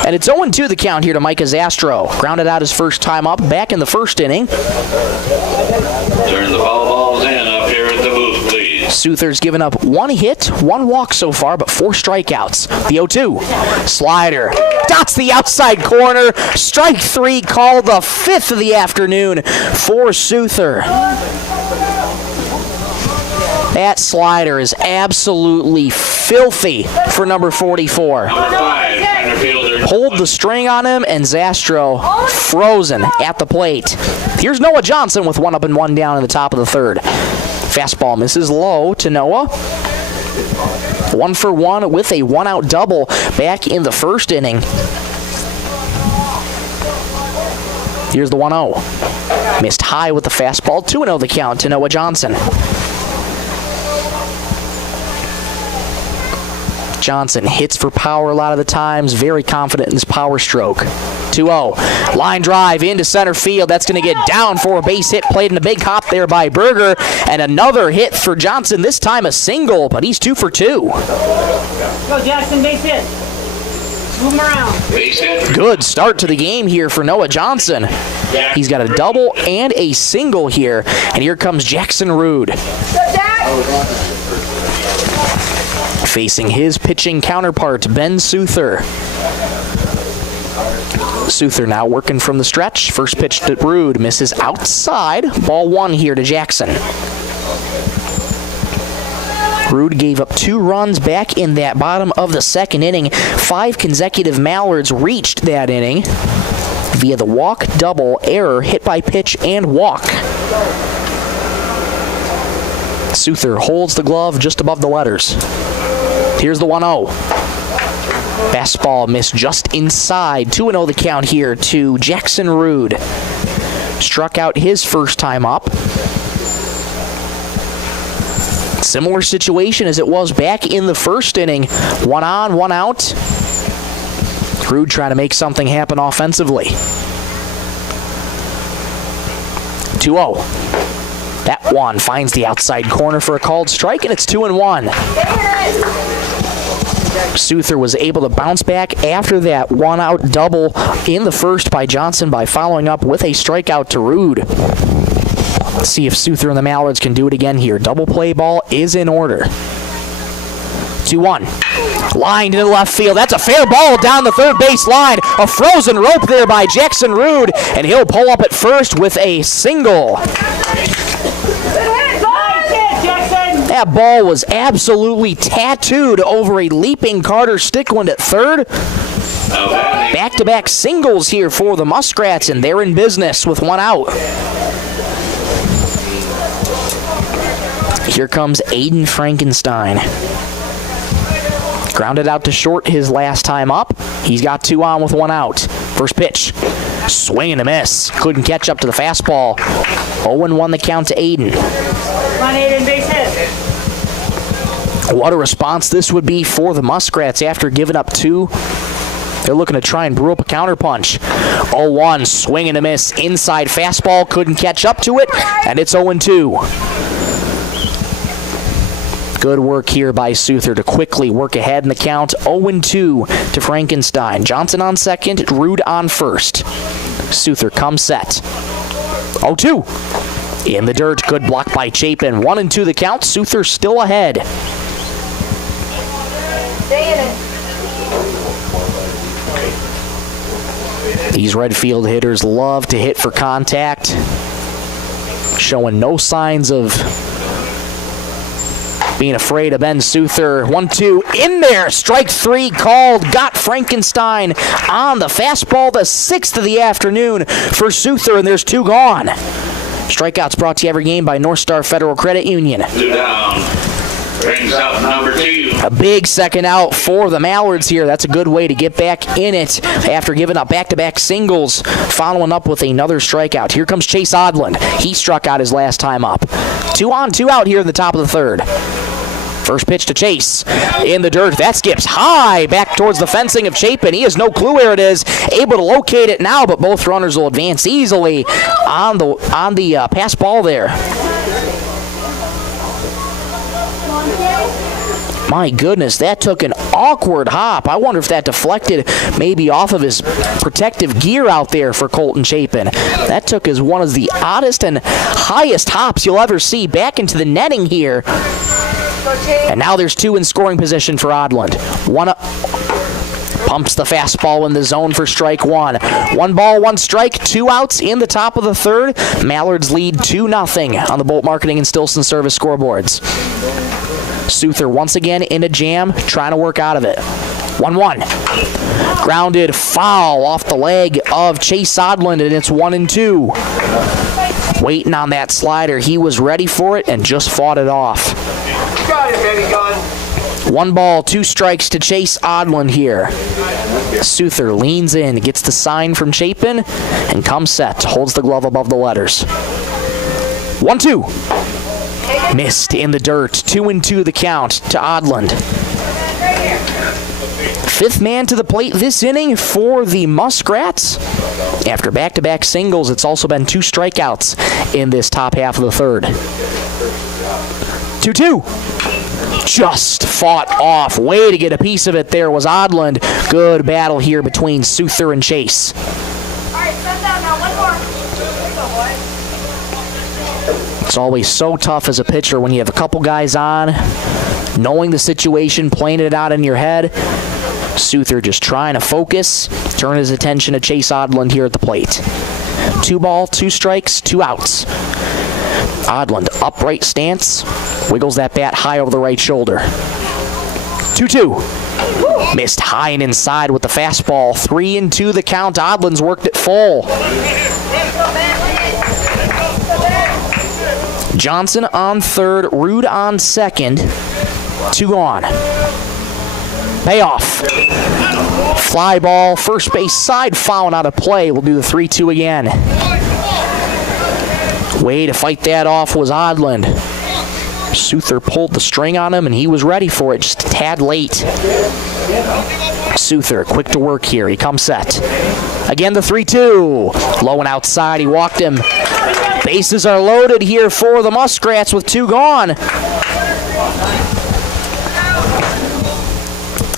And it's 0-2 the count here to Micah Zastro. Grounded out his first time up back in the first inning. Turn the foul balls in up here at the booth, please. Souther's given up 1 hit, 1 walk so far, but 4 strikeouts. The 0-2. Slider. Dots the outside corner. Strike 3 called the 5th of the afternoon for Souther. That slider is absolutely filthy for number 44. Number 5, center fielder. Pulled the string on him, and Zastro frozen at the plate. Here's Noah Johnson with 1 up and 1 down in the top of the 3rd. Fastball misses low to Noah. 1 for 1 with a 1-out double back in the first inning. Here's the 1-0. Missed high with the fastball. 2-0 the count to Noah Johnson. Johnson hits for power a lot of the times. Very confident in his power stroke. 2-0. Line drive into center field. That's going to get down for a base hit. Played in a big hop there by Berger. And another hit for Johnson. This time a single, but he's 2 for 2. Go, Jackson, base hit. Move him around. Base hit. Good start to the game here for Noah Johnson. He's got a double and a single here. And here comes Jackson Rude. Facing his pitching counterpart, Ben Souther. Souther now working from the stretch. First pitch to Rude, misses outside. Ball 1 here to Jackson. Rude gave up 2 runs back in that bottom of the 2nd inning. 5 consecutive Mallards reached that inning via the walk, double, error, hit by pitch, and walk. Souther holds the glove just above the letters. Here's the 1-0. Fastball missed just inside. 2-0 the count here to Jackson Rude. Struck out his first time up. Similar situation as it was back in the first inning. 1 on, 1 out. Rude trying to make something happen offensively. 2-0. That one finds the outside corner for a called strike, and it's 2-1. Souther was able to bounce back after that 1-out double in the first by Johnson by following up with a strikeout to Rude. Let's see if Souther and the Mallards can do it again here. Double play ball is in order. 2-1. Lined into left field. That's a fair ball down the third base line. A frozen rope there by Jackson Rude, and he'll pull up at first with a single. That ball was absolutely tattooed over a leaping Carter Stickland at third. Back-to-back singles here for the Muskrats, and they're in business with 1 out. Here comes Aiden Frankenstein. Grounded out to short his last time up. He's got 2 on with 1 out. First pitch. Swing and a miss. Couldn't catch up to the fastball. 0-1 the count to Aiden. Come on, Aiden, base hit. What a response this would be for the Muskrats after giving up 2. They're looking to try and brew up a counterpunch. 0-1, swing and a miss. Inside fastball, couldn't catch up to it, and it's 0-2. Good work here by Souther to quickly work ahead in the count. 0-2 to Frankenstein. Johnson on second, Rude on first. Souther comes set. 0-2. In the dirt, good block by Chapin. 1-2 the count. Souther still ahead. These Redfield hitters love to hit for contact. Showing no signs of being afraid of Ben Souther. 1-2 in there. Strike 3 called. Got Frankenstein on the fastball. The 6th of the afternoon for Souther, and there's 2 gone. Strikeouts brought to you every game by North Star Federal Credit Union. 2 down. Brings up number 2. A big second out for the Mallards here. That's a good way to get back in it after giving up back-to-back singles, following up with another strikeout. Here comes Chase Odland. He struck out his last time up. 2 on, 2 out here in the top of the 3rd. First pitch to Chase. In the dirt. That skips high back towards the fencing of Chapin. He has no clue where it is. Able to locate it now, but both runners will advance easily on the pass ball there. My goodness, that took an awkward hop. I wonder if that deflected maybe off of his protective gear out there for Colton Chapin. That took as one of the oddest and highest hops you'll ever see back into the netting here. And now there's two in scoring position for Odland. One up. Pumps the fastball in the zone for strike one. 1 ball, 1 strike, 2 outs in the top of the third. Mallards lead 2-0 on the Bolt Marketing and Stillson Service scoreboards. Souther once again in a jam, trying to work out of it. 1-1. Grounded foul off the leg of Chase Odland, and it's 1-2. Waiting on that slider. He was ready for it and just fought it off. Got it, baby gun. 1 ball, 2 strikes to Chase Odland here. Souther leans in, gets the sign from Chapin, and comes set. Holds the glove above the letters. 1-2. Missed in the dirt. 2-2 the count to Odland. 5th man to the plate this inning for the Muskrats. After back-to-back singles, it's also been 2 strikeouts in this top half of the third. 2-2. Just fought off. Way to get a piece of it there was Odland. Good battle here between Souther and Chase. All right, set down now. 1 more. It's always so tough as a pitcher when you have a couple guys on, knowing the situation, playing it out in your head. Souther just trying to focus, turn his attention to Chase Odland here at the plate. 2 ball, 2 strikes, 2 outs. Odland, upright stance, wiggles that bat high over the right shoulder. 2-2. Missed high and inside with the fastball. 3-2 the count. Odland's worked it full. Johnson on third, Rude on second. 2 gone. Payoff. Fly ball, first base side foul out of play. We'll do the 3-2 again. Way to fight that off was Odland. Souther pulled the string on him, and he was ready for it, just a tad late. Souther, quick to work here. He comes set. Again, the 3-2. Low and outside. He walked him. Bases are loaded here for the Muskrats with 2 gone.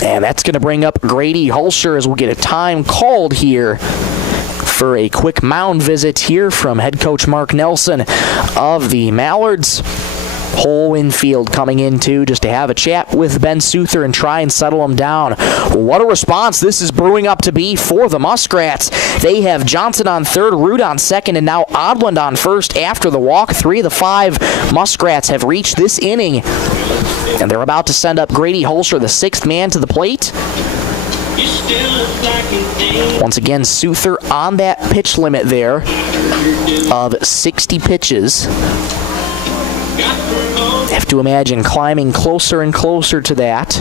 And that's going to bring up Grady Hulsher as we'll get a time called here for a quick mound visit here from head coach Mark Nelson of the Mallards. Whole infield coming in too, just to have a chat with Ben Souther and try and settle him down. What a response this is brewing up to be for the Muskrats. They have Johnson on third, Rude on second, and now Odland on first after the walk. 3 of the 5 Muskrats have reached this inning, and they're about to send up Grady Hulsher, the 6th man, to the plate. Once again, Souther on that pitch limit there of 60 pitches. Have to imagine climbing closer and closer to that.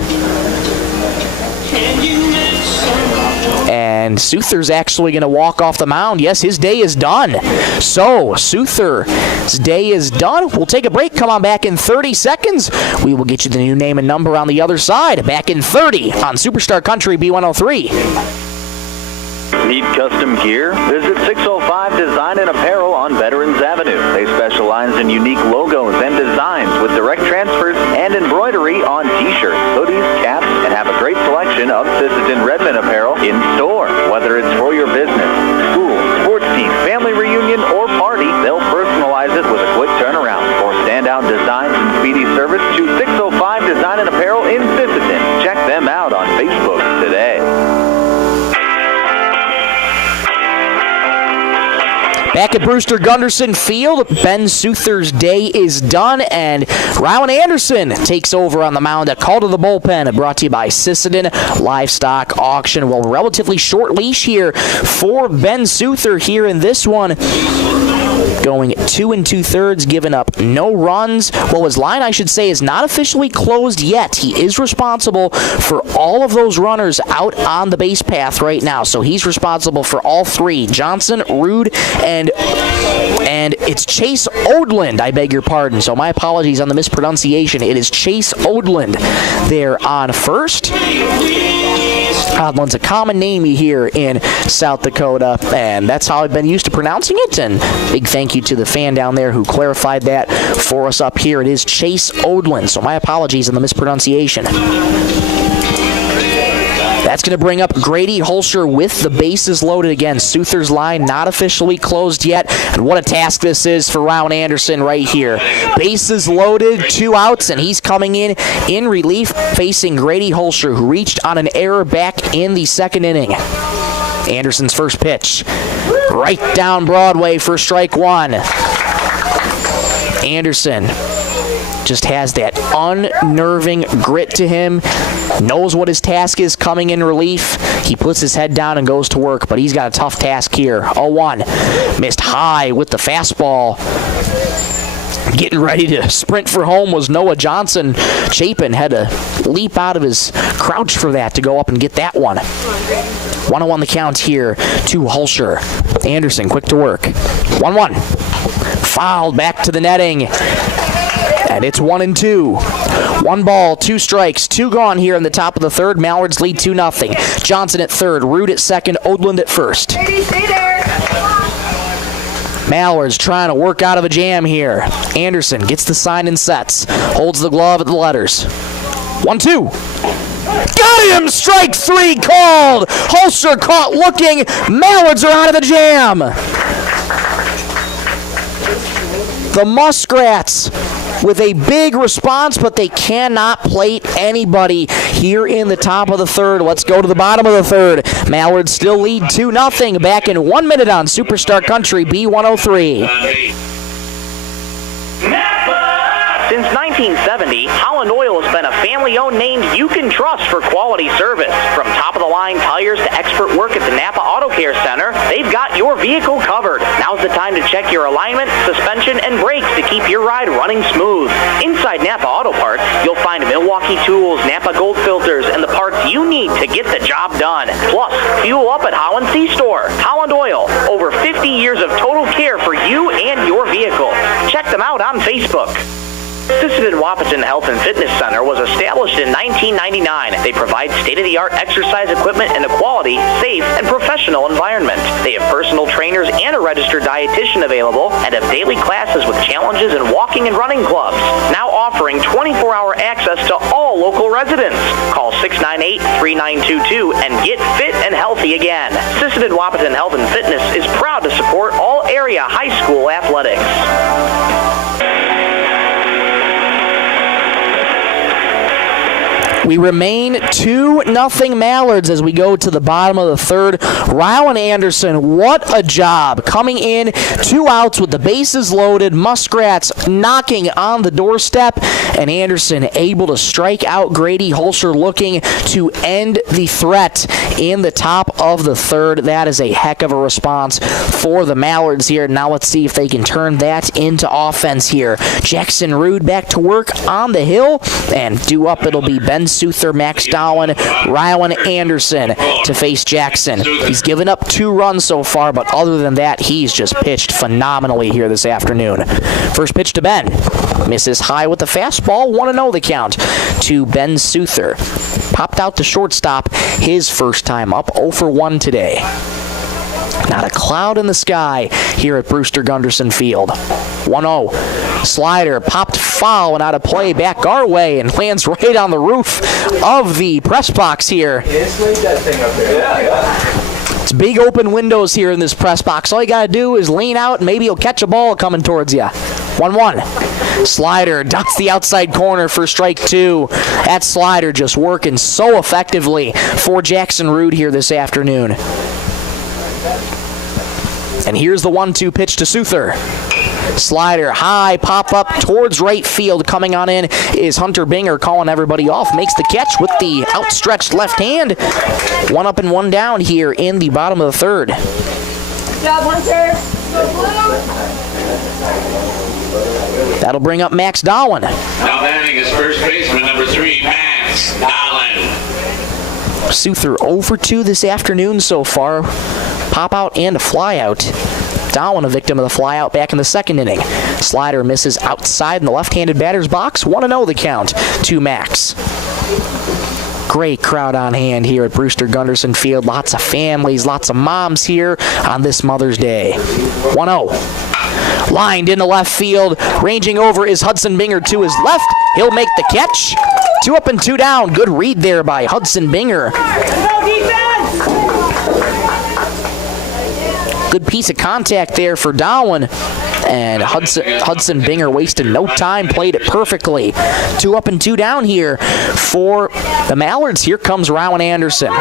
And Souther's actually going to walk off the mound. Yes, his day is done. So, Souther's day is done. We'll take a break. Come on back in 30 seconds. We will get you the new name and number on the other side. Back in 30 on Superstar Country B103. Need custom gear? Visit 605 Design and Apparel on Veterans Avenue. They specialize in unique logos and designs with direct transfers and embroidery on t-shirts, hoodies, caps, and have a great selection of Sisseton Redmond apparel in store. Whether it's for your business, school, sports team, family reunion, or party, they'll personalize it with a quick turnaround. For standout designs and speedy service, choose 605 Design and Apparel in Sisseton. Check them out on Facebook today. Back at Brewster Gunderson Field, Ben Souther's day is done, and Rowan Anderson takes over on the mound. A call to the bullpen brought to you by Sisseton Livestock Auction. Well, relatively short leash here for Ben Souther here in this one. going 2 2/3, giving up no runs. Well, his line, I should say, is not officially closed yet. He is responsible for all of those runners out on the base path right now. So he's responsible for all three: Johnson, Rude, and it's Chase Odland. I beg your pardon. So my apologies on the mispronunciation. It is Chase Odland there on first. Odland's a common name you hear in South Dakota, and that's how I've been used to pronouncing it. And big thank you to the fan down there who clarified that for us up here. It is Chase Odland, so my apologies on the mispronunciation. That's going to bring up Grady Holscher with the bases loaded again. Souther's line not officially closed yet. And what a task this is for Ryan Anderson right here. Bases loaded, 2 outs, and he's coming in relief facing Grady Holscher, who reached on an error back in the second inning. Anderson's first pitch. Right down Broadway for strike one. Anderson just has that unnerving grit to him, knows what his task is coming in relief. He puts his head down and goes to work, but he's got a tough task here. 0-1. Missed high with the fastball. Getting ready to sprint for home was Noah Johnson. Chapin had to leap out of his crouch for that to go up and get that one. 1-1 the count here to Holscher. Anderson quick to work. 1-1. Fouled back to the netting. And it's 1-2. 1 ball, 2 strikes, 2 gone here in the top of the third. Mallards lead 2-0. Johnson at third, Rude at second, Odland at first. Stay there. Mallards trying to work out of a jam here. Anderson gets the sign and sets. Holds the glove at the letters. 1-2. Got him! Strike 3 called! Holscher caught looking. Mallards are out of the jam. The Muskrats with a big response, but they cannot plate anybody here in the top of the third. Let's go to the bottom of the third. Mallards still lead 2-0 back in 1 minute on Superstar Country B103. Since 1970, Holland Oil has been a family-owned name you can trust for quality service. From top-of-the-line tires to expert work at the Napa Auto Care Center, they've got your vehicle covered. Now's the time to check your alignment, suspension, and brakes to keep your ride running smooth. Inside Napa Auto Parts, you'll find Milwaukee tools, Napa Gold filters, and the parts you need to get the job done. Plus, fuel up at Holland C-Store. Holland Oil, over 50 years of total care for you and your vehicle. Check them out on Facebook. Sisseton Wahpeton Health and Fitness Center was established in 1999. They provide state-of-the-art exercise equipment in a quality, safe, and professional environment. They have personal trainers and a registered dietitian available and have daily classes with challenges in walking and running clubs. Now offering 24-hour access to all local residents. Call 698-3922 and get fit and healthy again. Sisseton Wahpeton Health and Fitness is proud to support all area high school athletics. We remain 2-0 Mallards as we go to the bottom of the third. Ryan Anderson, what a job. Coming in, 2 outs with the bases loaded. Muskrats knocking on the doorstep. And Anderson able to strike out Grady Holscher, looking to end the threat in the top of the third. That is a heck of a response for the Mallards here. Now let's see if they can turn that into offense here. Jackson Rude back to work on the hill. And due up, it'll be Ben Souther, Max Dowling, Ryan Anderson to face Jackson. He's given up 2 runs so far, but other than that, he's just pitched phenomenally here this afternoon. First pitch to Ben. Misses high with the fastball. 1-0 the count to Ben Souther. Popped out to shortstop his first time up. 0 for 1 today. Not a cloud in the sky here at Brewster Gunderson Field. 1-0. Slider popped foul and out of play back our way and lands right on the roof of the press box here. It's big open windows here in this press box. All you got to do is lean out and maybe you'll catch a ball coming towards you. 1-1. Slider dots the outside corner for strike 2. That slider just working so effectively for Jackson Rude here this afternoon. And here's the 1-2 pitch to Souther. Slider high, pop up towards right field. Coming on in is Hunter Binger, calling everybody off. Makes the catch with the outstretched left hand. 1 up and 1 down here in the bottom of the third. Good job, Hunter. That'll bring up Max Darwin. Now batting is first baseman number 3, Max Darwin. Sioux threw 0 for 2 this afternoon so far. Pop out and a fly out. Darwin, a victim of the fly out back in the second inning. Slider misses outside in the left-handed batter's box. 1-0 the count to Max. Great crowd on hand here at Brewster Gunderson Field. Lots of families, lots of moms here on this Mother's Day. 1-0. Lined into left field. Ranging over is Hudson Binger to his left. He'll make the catch. 2 up and 2 down. Good read there by Hudson Binger. Good piece of contact there for Darwin. And Hudson Binger wasted no time, played it perfectly. 2 up and 2 down here for the Mallards. Here comes Rowan Anderson.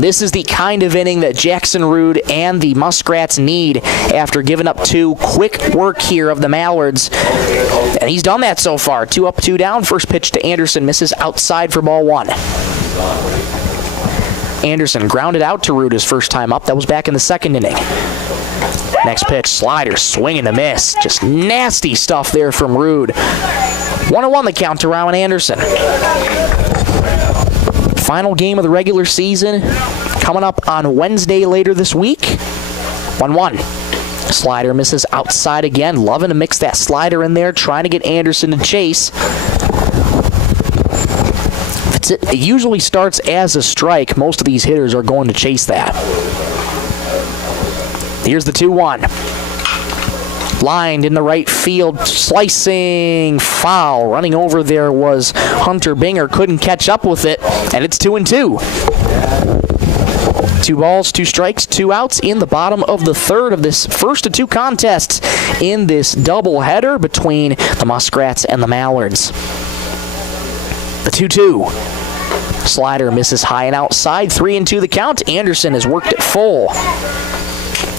This is the kind of inning that Jackson Rood and the Muskrats need after giving up 2. Quick work here of the Mallards. And he's done that so far. 2 up, 2 down. First pitch to Anderson. Misses outside for ball 1. Anderson grounded out to Rood his first time up. That was back in the second inning. Next pitch, slider, swing and a miss. Just nasty stuff there from Rood. 1-1 the count to Rowan Anderson. Final game of the regular season coming up on Wednesday later this week. 1-1. Slider misses outside again. Loving to mix that slider in there, trying to get Anderson to chase. It usually starts as a strike. Most of these hitters are going to chase that. Here's the 2-1. Lined in the right field, slicing foul. Running over there was Hunter Binger. Couldn't catch up with it, and it's 2-2. 2 balls, 2 strikes, 2 outs in the bottom of the third of this first of 2 contests in this doubleheader between the Muskrats and the Mallards. The 2-2. Slider misses high and outside. 3-2 the count. Anderson has worked it full.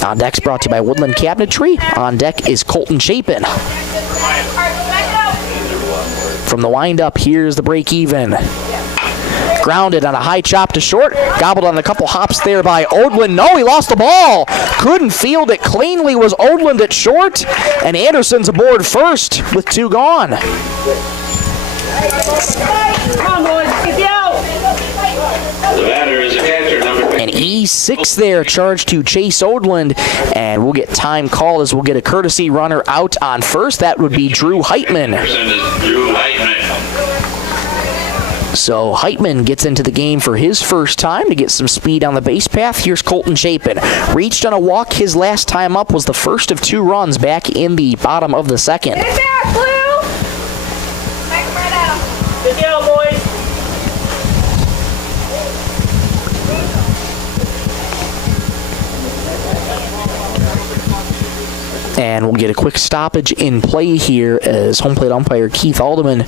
On Deck's brought to you by Woodland Cabinetry. On deck is Colton Chapin. From the windup, here's the break even. Grounded on a high chop to short. Gobbled on a couple hops there by Odland. No, he lost the ball. Couldn't field it cleanly. Was Odland at short. And Anderson's aboard first with 2 gone. Come on, boys. Get you out. The batter is a catcher number 15. An E6 there, charged to Chase Odland. And we'll get time called as we'll get a courtesy runner out on first. That would be Drew Heitman. So Heitman gets into the game for his first time to get some speed on the base path. Here's Colton Chapin. Reached on a walk his last time up, was the first of 2 runs back in the bottom of the second. Get back, Blue! Back right out. Good deal, boys. And we'll get a quick stoppage in play here as home plate umpire Keith Alderman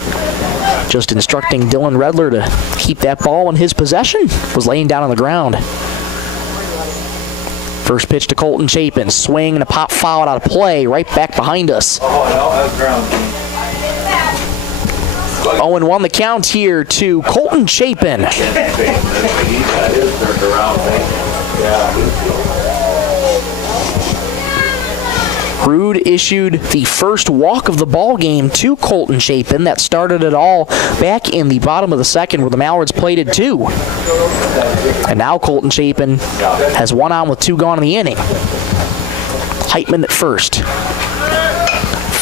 just instructing Dylan Redler to keep that ball in his possession. Was laying down on the ground. First pitch to Colton Chapin. Swing and a pop foul out of play right back behind us. 0-1 the count here to Colton Chapin. Rood issued the first walk of the ball game to Colton Chapin. That started it all back in the bottom of the second where the Mallards plated 2. And now Colton Chapin has 1 on with 2 gone in the inning. Heitman at first.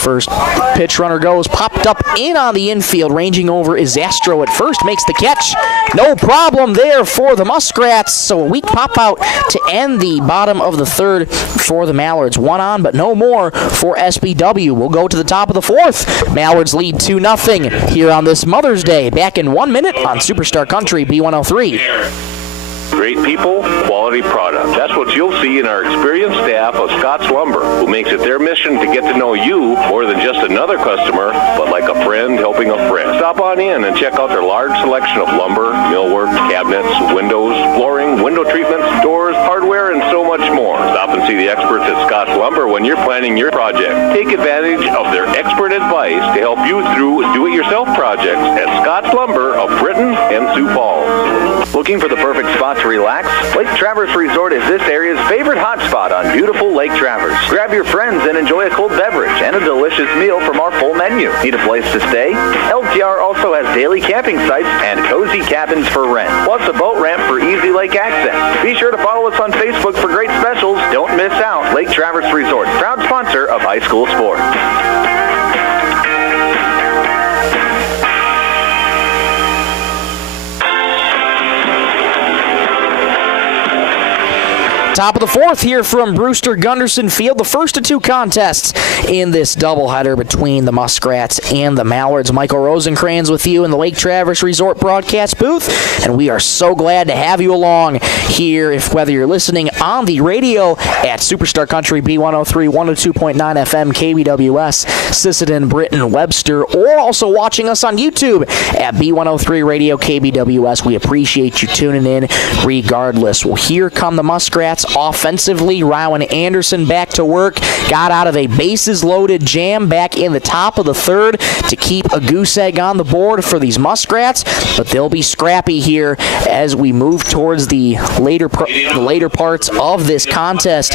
First pitch runner goes, popped up in on the infield. Ranging over is Zastro at first, makes the catch. No problem there for the Muskrats. So a weak pop out to end the bottom of the third for the Mallards. 1 on, but no more for SBW. We'll go to the top of the fourth. Mallards lead 2-0 here on this Mother's Day. Back in 1 minute on Superstar Country B103. Great people, quality product. That's what you'll see in our experienced staff of Scott's Lumber, who makes it their mission to get to know you more than just another customer, but like a friend helping a friend. Stop on in and check out their large selection of lumber, millwork, cabinets, windows, flooring, window treatments, doors, hardware, and so much more. Stop and see the experts at Scott's Lumber when you're planning your project. Take advantage of their expert advice to help you through do-it-yourself projects at Scott's Lumber of Britton and Sioux Falls. Looking for the perfect spot to relax? Lake Traverse Resort is this area's favorite hotspot on beautiful Lake Traverse. Grab your friends and enjoy a cold beverage and a delicious meal from our full menu. Need a place to stay? LTR also has daily camping sites and cozy cabins for rent, plus a boat ramp for easy lake access. Be sure to follow us on Facebook for great specials. Don't miss out. Lake Traverse Resort, proud sponsor of high school sports. Top of the fourth here from Brewster Gunderson Field. The first of two contests in this doubleheader between the Muskrats and the Mallards. Michael Rosencrans with you in the Lake Traverse Resort broadcast booth, and we are so glad to have you along here, if whether you're listening on the radio at Superstar Country B103, 102.9 FM KBWS, Sisseton, Britton, Webster, or also watching us on YouTube at B103 Radio KBWS. We appreciate you tuning in regardless. Well, here come the Muskrats offensively. Rowan Anderson back to work. Got out of a bases-loaded jam back in the top of the third to keep a goose egg on the board for these Muskrats, but they'll be scrappy here as we move towards the later parts of this contest.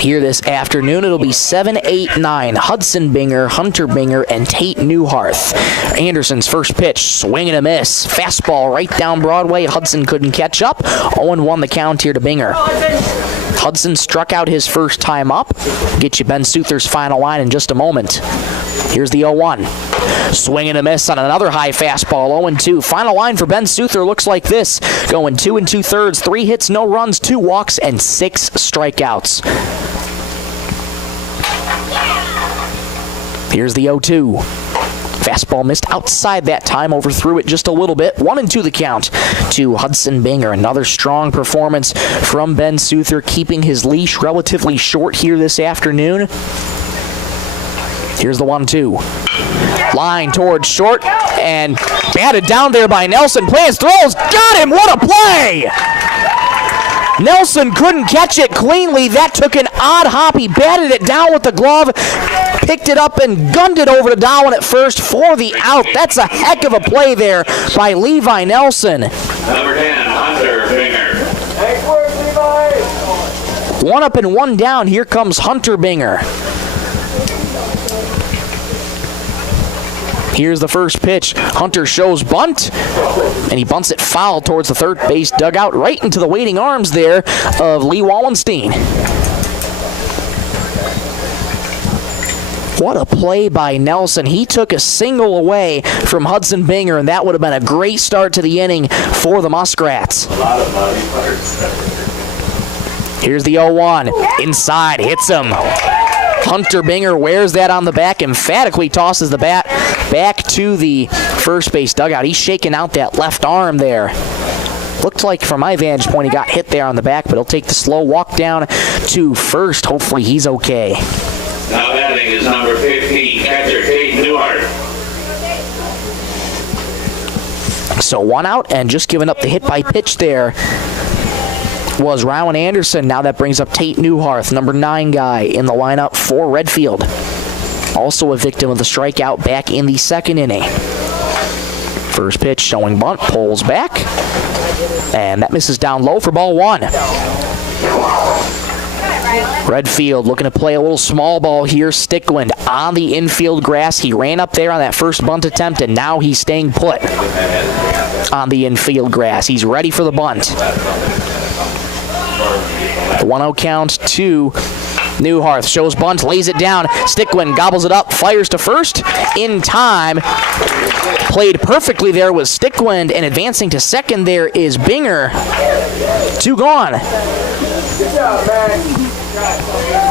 Here this afternoon, it'll be 7, 8, 9. Hudson Binger, Hunter Binger, and Tate Newharth. Anderson's first pitch, swing and a miss. Fastball right down Broadway. Hudson couldn't catch up. 0-1 the count here to Binger. Hudson struck out his first time up. Get you Ben Suther's final line in just a moment. Here's the 0-1. Swing and a miss on another high fastball, 0-2. Final line for Ben Suther looks like this. Going 2 2/3, 3 hits, no runs, 2 walks, and 6 strikeouts. Here's the 0-2. Fastball missed outside that time, overthrew it just a little bit. 1-2 the count to Hudson Binger. Another strong performance from Ben Suther, keeping his leash relatively short here this afternoon. Here's the 1-2. Line towards short and batted down there by Nelson. Plans, throws, got him! What a play! Nelson couldn't catch it cleanly. That took an odd hop. He batted it down with the glove, picked it up and gunned it over to Dowan at first for the out. That's a heck of a play there by Levi Nelson. Number 10, Hunter Binger. Nice work, Levi. 1 up and 1 down. Here comes Hunter Binger. Here's the first pitch. Hunter shows bunt, and he bunts it foul towards the third base dugout, right into the waiting arms there of Lee Wallenstein. What a play by Nelson. He took a single away from Hudson Binger, and that would have been a great start to the inning for the Muskrats. A lot of body parts. Here's the 0-1. Inside, hits him. Hunter Binger wears that on the back, emphatically tosses the bat back to the first base dugout. He's shaking out that left arm there. Looked like from my vantage point he got hit there on the back, but he'll take the slow walk down to first. Hopefully he's okay. Now batting is number 15, catcher Tate Newharth. So 1 out, and just giving up the hit by pitch there was Rowan Anderson. Now that brings up Tate Newharth, number 9 guy in the lineup for Redfield. Also a victim of the strikeout back in the second inning. First pitch showing bunt, pulls back, and that misses down low for ball 1. Redfield looking to play a little small ball here. Stickland on the infield grass. He ran up there on that first bunt attempt, and now he's staying put on the infield grass. He's ready for the bunt. The 1-0 count to Newharth. Shows bunt, lays it down. Stickland gobbles it up, fires to first in time. Played perfectly there with Stickland, and advancing to second there is Binger. 2 gone.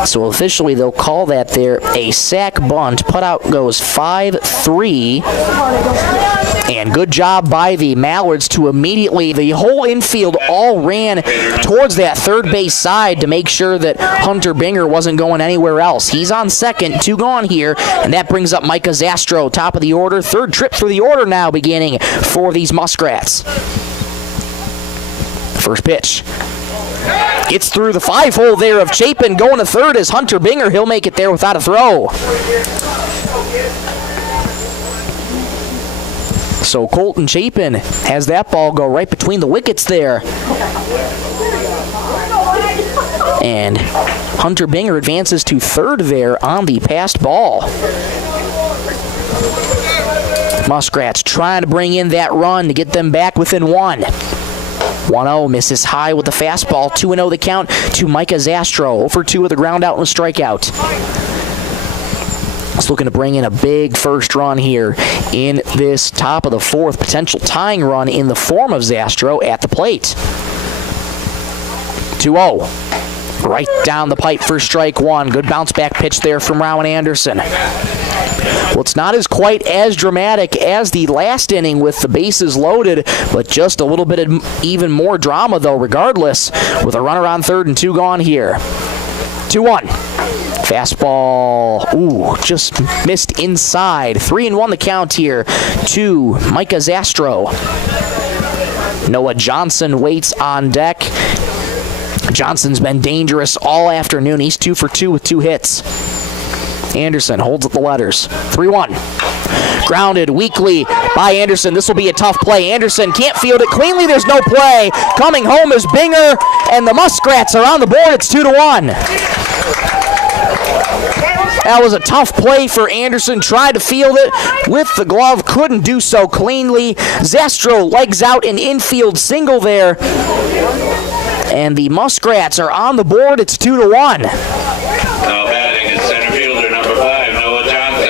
So officially they'll call that there a sack bunt. Putout goes 5-3. And good job by the Mallards to immediately, the whole infield all ran towards that third base side to make sure that Hunter Binger wasn't going anywhere else. He's on second, 2 gone here, and that brings up Micah Zastro, top of the order. Third trip for the order now beginning for these Muskrats. First pitch. Gets through the 5-hole there of Chapin. Going to third is Hunter Binger. He'll make it there without a throw. So Colton Chapin has that ball go right between the wickets there. And Hunter Binger advances to third there on the passed ball. Muskrats trying to bring in that run to get them back within one. 1-0 misses high with the fastball. 2-0 the count to Micah Zastro. 0 for 2 with a ground out and a strikeout. It's looking to bring in a big first run here in this top of the fourth. Potential tying run in the form of Zastro at the plate. 2-0. Right down the pipe for strike one. Good bounce back pitch there from Rowan Anderson. Well, it's not as quite as dramatic as the last inning with the bases loaded, but just a little bit of even more drama, though, regardless, with a runner on third and 2 gone here. 2-1. Fastball, just missed inside. 3-1 the count here to Micah Zastro. Noah Johnson waits on deck. Johnson's been dangerous all afternoon. He's 2 for 2 with 2 hits. Anderson holds up the letters. 3-1. Grounded weakly by Anderson. This will be a tough play. Anderson can't field it cleanly. There's no play. Coming home is Binger, and the Muskrats are on the board. It's 2-1. That was a tough play for Anderson. Tried to field it with the glove. Couldn't do so cleanly. Zastro legs out an infield single there. And the Muskrats are on the board. It's 2-1. Now batting is center fielder number 5, Noah Johnson.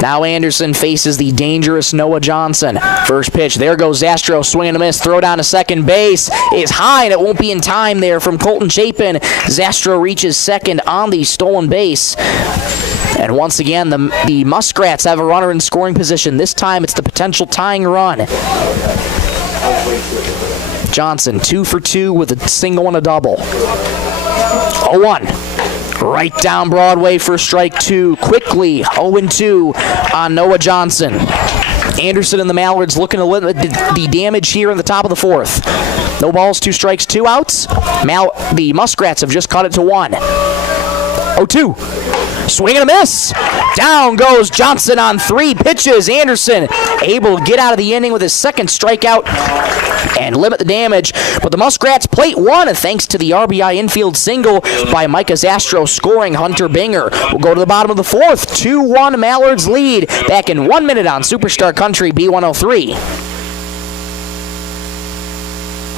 Now Anderson faces the dangerous Noah Johnson. First pitch. There goes Zastro. Swing and a miss. Throw down to second base is high, and it won't be in time there from Colton Chapin. Zastro reaches second on the stolen base. And once again, the Muskrats have a runner in scoring position. This time it's the potential tying run. Johnson 2 for 2 with a single and a double. 0-1. Right down Broadway for strike 2. Quickly 0-2 on Noah Johnson. Anderson and the Mallards looking to limit the damage here in the top of the fourth. No balls, 2 strikes, 2 outs. The Muskrats have just cut it to 1. 0-2. Swing and a miss. Down goes Johnson on 3 pitches. Anderson able to get out of the inning with his second strikeout and limit the damage. But the Muskrats plate 1, and thanks to the RBI infield single by Micah Zastro scoring Hunter Binger. We'll go to the bottom of the fourth. 2-1 Mallards lead. Back in 1 minute on Superstar Country B103.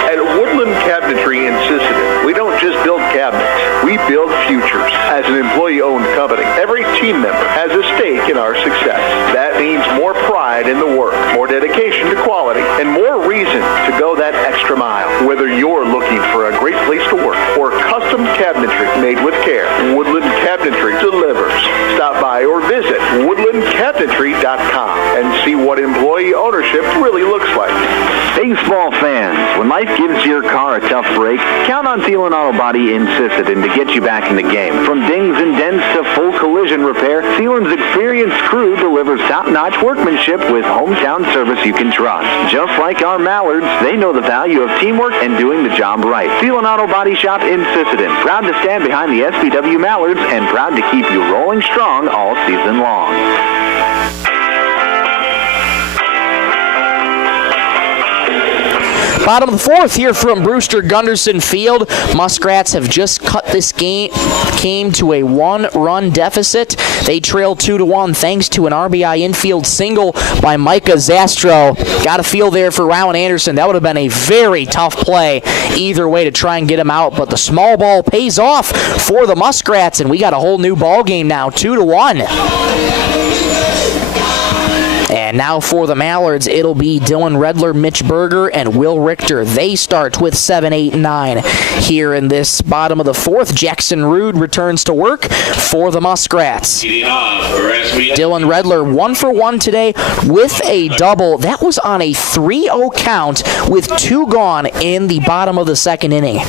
At Woodland Cabinetry in Sisseton, we don't just build cabinets, we build futures. As an employee-owned company, every team member has a stake in our success. That means more pride in the work, more dedication to quality, and more reason to go that extra mile. Whether you're looking for a great place to work or custom cabinetry made with care, Woodland Cabinetry delivers. Stop by or visit woodlandcabinetry.com and see what employee ownership really looks like. Baseball fans, when life gives your car a tough break, count on Thielen Auto Body in Sisseton to get you back in the game. From dings and dents to full collision repair, Thielen's experienced crew delivers top-notch workmanship with hometown service you can trust. Just like our Mallards, they know the value of teamwork and doing the job right. Thielen Auto Body Shop in Sisseton, proud to stand behind the SBW Mallards and proud to keep you rolling strong all season long. Bottom of the fourth here from Brewster Gunderson Field. Muskrats have just cut this game, came to a 1-run deficit. They trail 2-1 thanks to an RBI infield single by Micah Zastro. Got a feel there for Rowan Anderson. That would have been a very tough play either way to try and get him out, but the small ball pays off for the Muskrats, and we got a whole new ball game now, 2-1. And now for the Mallards, it'll be Dylan Redler, Mitch Berger, and Will Richter. They start with 7, 8, and 9 here in this bottom of the fourth. Jackson Rude returns to work for the Muskrats. Dylan Redler 1 for 1 today with a double. That was on a 3-0 count with 2 gone in the bottom of the second inning.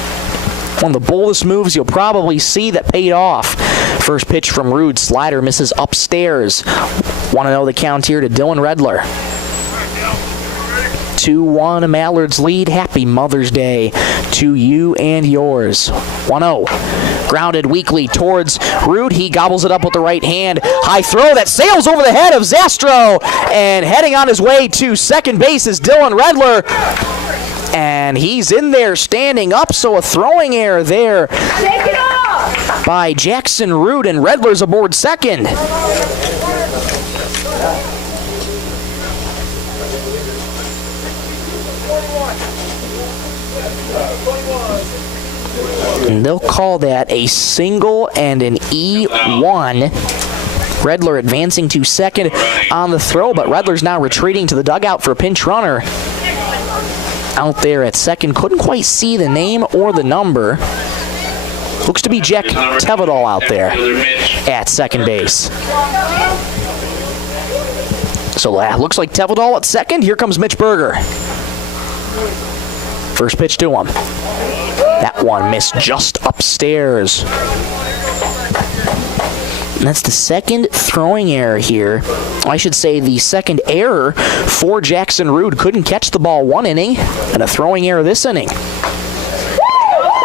One of the boldest moves you'll probably see that paid off. First pitch from Rude, slider misses upstairs. 1-0 the count here to Dylan Redler. 2-1 Mallards lead. Happy Mother's Day to you and yours. 1-0. Grounded weakly towards Rude. He gobbles it up with the right hand. High throw that sails over the head of Zastro. And heading on his way to second base is Dylan Redler. And he's in there standing up, so a throwing error there by Jackson Rude, and Redler's aboard second. And they'll call that a single and an E1. Redler advancing to second on the throw, but Redler's now retreating to the dugout for a pinch runner. Out there at second, couldn't quite see the name or the number. Looks to be Jack Tevedal out there at second base. So looks like Tevedal at second. Here comes Mitch Berger. First pitch to him. That one missed just upstairs. And that's the second throwing error here. I should say the second error for Jackson Rude. Couldn't catch the ball one inning, and a throwing error this inning.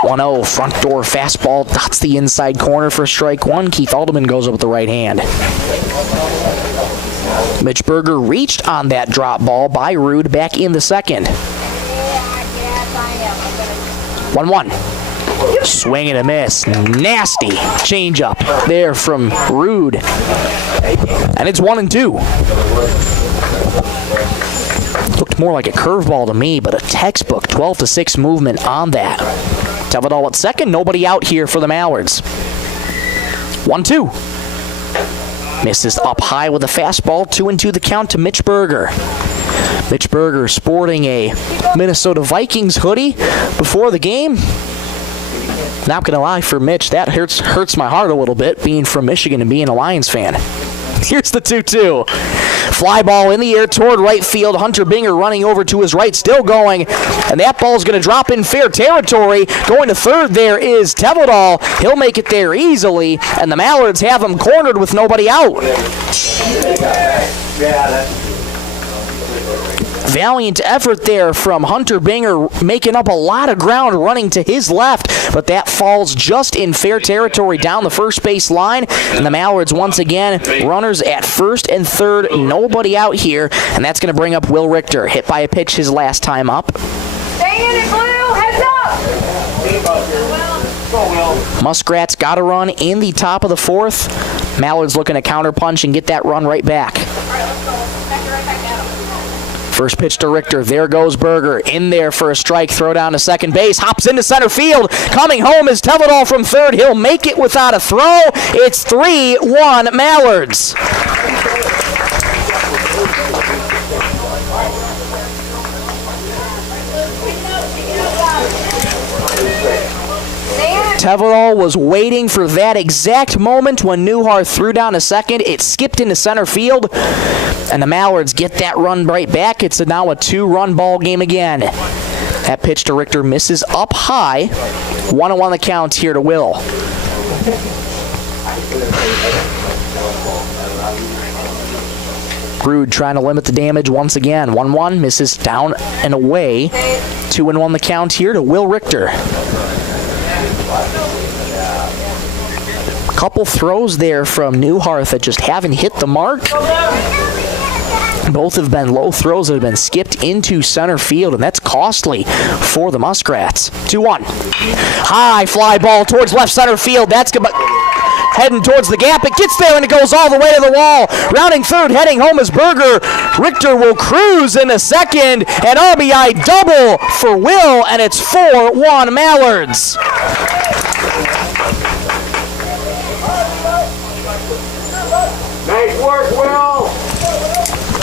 1-0, front door fastball, dots the inside corner for strike one. Keith Alderman goes up with the right hand. Mitch Berger reached on that drop ball by Rude back in the second. 1-1. Swing and a miss. Nasty changeup there from Rude. And it's 1-2. Looked more like a curveball to me, but a textbook 12-6 movement on that. Tevedal at second. Nobody out here for the Mallards. 1-2. Misses up high with a fastball. 2-2 the count to Mitch Berger. Mitch Berger sporting a Minnesota Vikings hoodie before the game. Not gonna lie, for Mitch, that hurts my heart a little bit, being from Michigan and being a Lions fan. Here's the 2-2. Fly ball in the air toward right field. Hunter Binger running over to his right, still going. And that ball's going to drop in fair territory. Going to third there is Tevedal. He'll make it there easily. And the Mallards have him cornered with nobody out. Valiant effort there from Hunter Binger, making up a lot of ground running to his left, but that falls just in fair territory down the first base line. And the Mallards once again, runners at first and third, nobody out here, and that's going to bring up Will Richter, hit by a pitch his last time up. Stay in it, Blue! Heads up! Muskrats got a run in the top of the fourth. Mallards looking to counterpunch and get that run right back. First pitch to Richter. There goes Berger. In there for a strike. Throw down to second base. Hops into center field. Coming home is Tevedal from third. He'll make it without a throw. It's 3-1 Mallards. Tevedal was waiting for that exact moment when Newhart threw down a second. It skipped into center field, and the Mallards get that run right back. It's now a 2-run ball game again. That pitch to Richter misses up high. 1-1 the count here to Will. Rude trying to limit the damage once again. 1-1 misses down and away. 2-1 the count here to Will Richter. Couple throws there from Newhart that just haven't hit the mark. Both have been low throws that have been skipped into center field, and that's costly for the Muskrats. 2-1. High fly ball towards left center field. That's heading towards the gap. It gets there, and it goes all the way to the wall. Rounding third, heading home is Berger. Richter will cruise into second. An RBI double for Will, and it's 4-1 Mallards. Nice work, Will.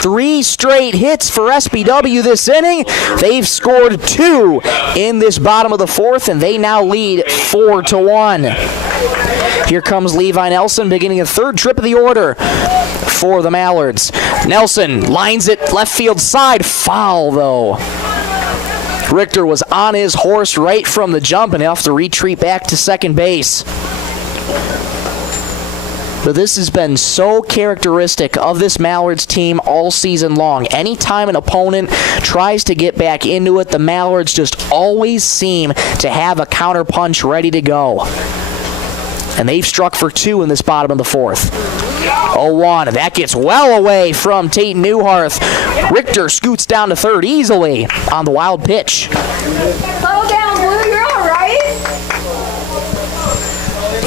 3 straight hits for SBW this inning. They've scored 2 in this bottom of the fourth, and they now lead 4-1. Here comes Levi Nelson, beginning a third trip of the order for the Mallards. Nelson lines it left field side. Foul, though. Richter was on his horse right from the jump, and he'll have to retreat back to second base. But this has been so characteristic of this Mallards team all season long. Anytime an opponent tries to get back into it, the Mallards just always seem to have a counterpunch ready to go. and they've struck for 2 in this bottom of the 4th. 0-1. That gets well away from Tate Newharth. Richter scoots down to third easily on the wild pitch. Slow down, Blue. You're all right.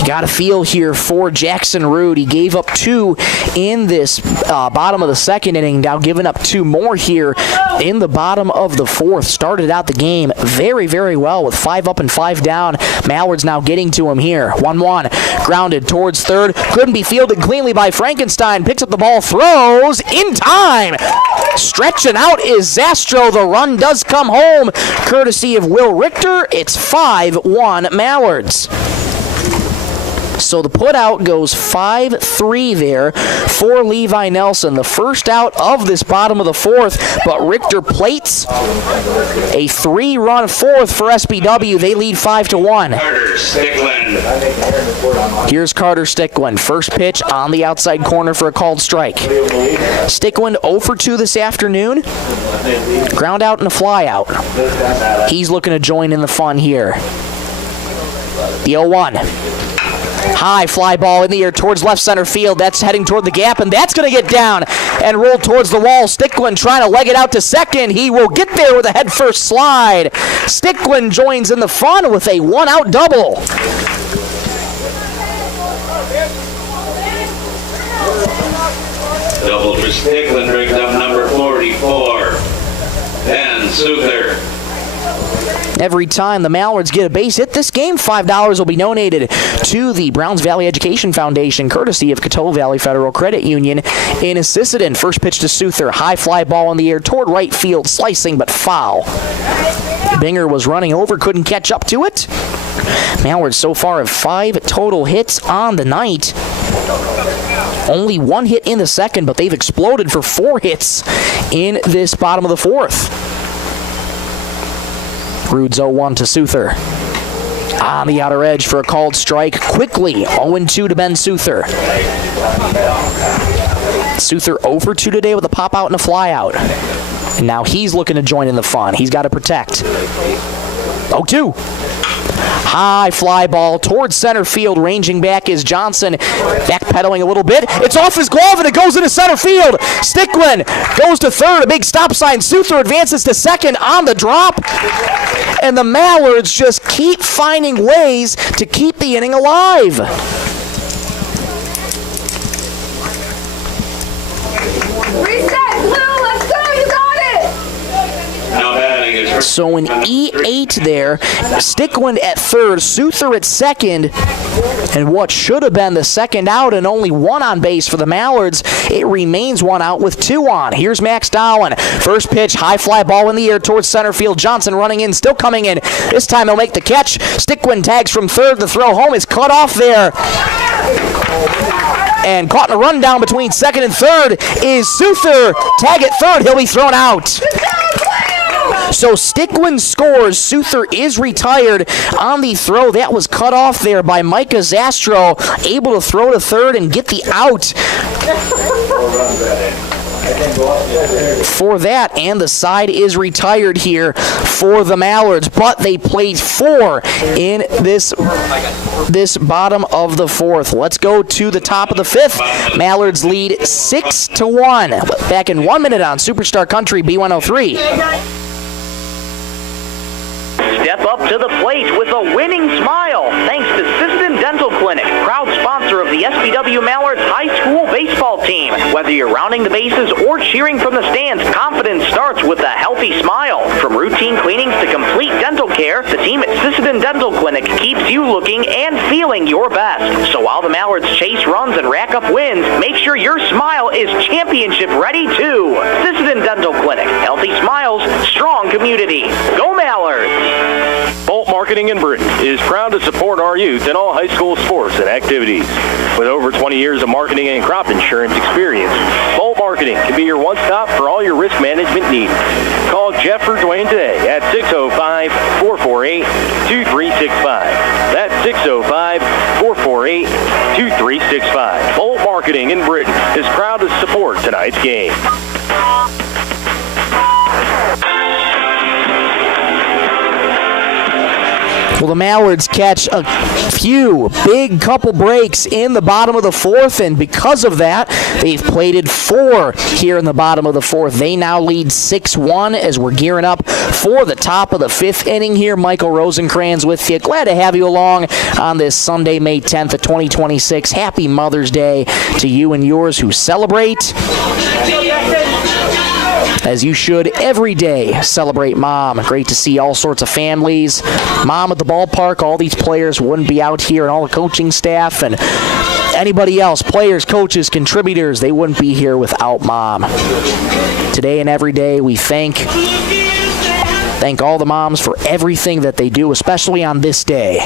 Got a feel here for Jackson Rood. He gave up 2 in this bottom of the 2nd inning, now giving up 2 more here in the bottom of the 4th. Started out the game very, very well with 5 up and 5 down. Mallard's now getting to him here. 1-1. Grounded towards third. Couldn't be fielded cleanly by Frankenstein. Picks up the ball, throws in time. Stretching out is Zastro. The run does come home, courtesy of Will Richter. It's 5-1 Mallards. So the put out goes 5-3 there for Levi Nelson. The first out of this bottom of the 4th, but Richter plates a 3-run 4th for SBW. They lead 5-1. Carter Stickland. Here's Carter Stickland. First pitch on the outside corner for a called strike. Stickland 0 for 2 this afternoon. Ground out and a fly out. He's looking to join in the fun here. The 0-1. High fly ball in the air towards left center field. That's heading toward the gap, and that's going to get down and roll towards the wall. Stickland trying to leg it out to second. He will get there with a head-first slide. Stickland joins in the fun with a 1-out double. Double for Stickland brings up number 44. Dan Souther. Every time the Mallards get a base hit this game, $5 will be donated to the Browns Valley Education Foundation, courtesy of Coteau Valley Federal Credit Union in Sisseton. First pitch to Souther. High fly ball in the air toward right field, slicing but foul. Binger was running over, couldn't catch up to it. Mallards so far have 5 total hits on the night. Only 1 hit in the 2nd, but they've exploded for 4 hits in this bottom of the 4th. Rood's 0-1 to Souther. On the outer edge for a called strike. Quickly, 0-2 to Ben Souther. Souther 0 for 2 today with a pop out and a fly out. And now he's looking to join in the fun. He's got to protect. 0-2. High fly ball towards center field. Ranging back is Johnson. Backpedaling a little bit. It's off his glove and it goes into center field. Stickland goes to third. A big stop sign. Souther advances to second on the drop. And the Mallards just keep finding ways to keep the inning alive. Reset, Blue. Let's go. You got it. Now batting is So an E8 there. Stickland at third, Souther at second, and what should have been the second out and only 1 on base for the Mallards, it remains 1 out with 2 on. Here's Max Dowling. First pitch, high fly ball in the air towards center field. Johnson running in, still coming in. This time he'll make the catch. Stickland tags from third. The throw home is cut off there. And caught in a rundown between second and third is Souther. Tag at third. He'll be thrown out. So Stickland scores. Souther is retired on the throw. That was cut off there by Micah Zastro. Able to throw to third and get the out for that. And the side is retired here for the Mallards. But they played 4 in this bottom of the 4th. Let's go to the top of the 5th. Mallards lead 6-1. Back in 1 minute on Superstar Country B103. Step up to the plate with a winning smile thanks to Sisseton Dental Clinic, proud sponsor of the SBW Mallards High School baseball team. Whether you're rounding the bases or cheering from the stands, confidence starts with a healthy smile. From routine cleanings to complete dental care, the team at Sisseton Dental Clinic keeps you looking and feeling your best. So while the Mallards chase runs and rack up wins, make sure your smile is championship ready too. Sisseton Dental Clinic, healthy smiles, strong community. Go Mallards! Bolt Marketing in Britton is proud to support our youth in all high school sports and activities. With over 20 years of marketing and crop insurance experience, Bolt Marketing can be your one-stop for all your risk management needs. Call Jeff or Dwayne today at 605-448-2365. That's 605-448-2365. Bolt Marketing in Britton is proud to support tonight's game. Well, the Mallards catch a few big couple breaks in the bottom of the fourth, and because of that, they've plated 4 here in the bottom of the fourth. They now lead 6-1 as we're gearing up for the top of the 5th inning here. Michael Rosencrans with you. Glad to have you along on this Sunday, May 10th of 2026. Happy Mother's Day to you and yours who celebrate. As you should every day celebrate Mom. Great to see all sorts of families. Mom at the ballpark. All these players wouldn't be out here, and all the coaching staff and anybody else, players, coaches, contributors, they wouldn't be here without Mom. Today and every day we thank all the moms for everything that they do, especially on this day.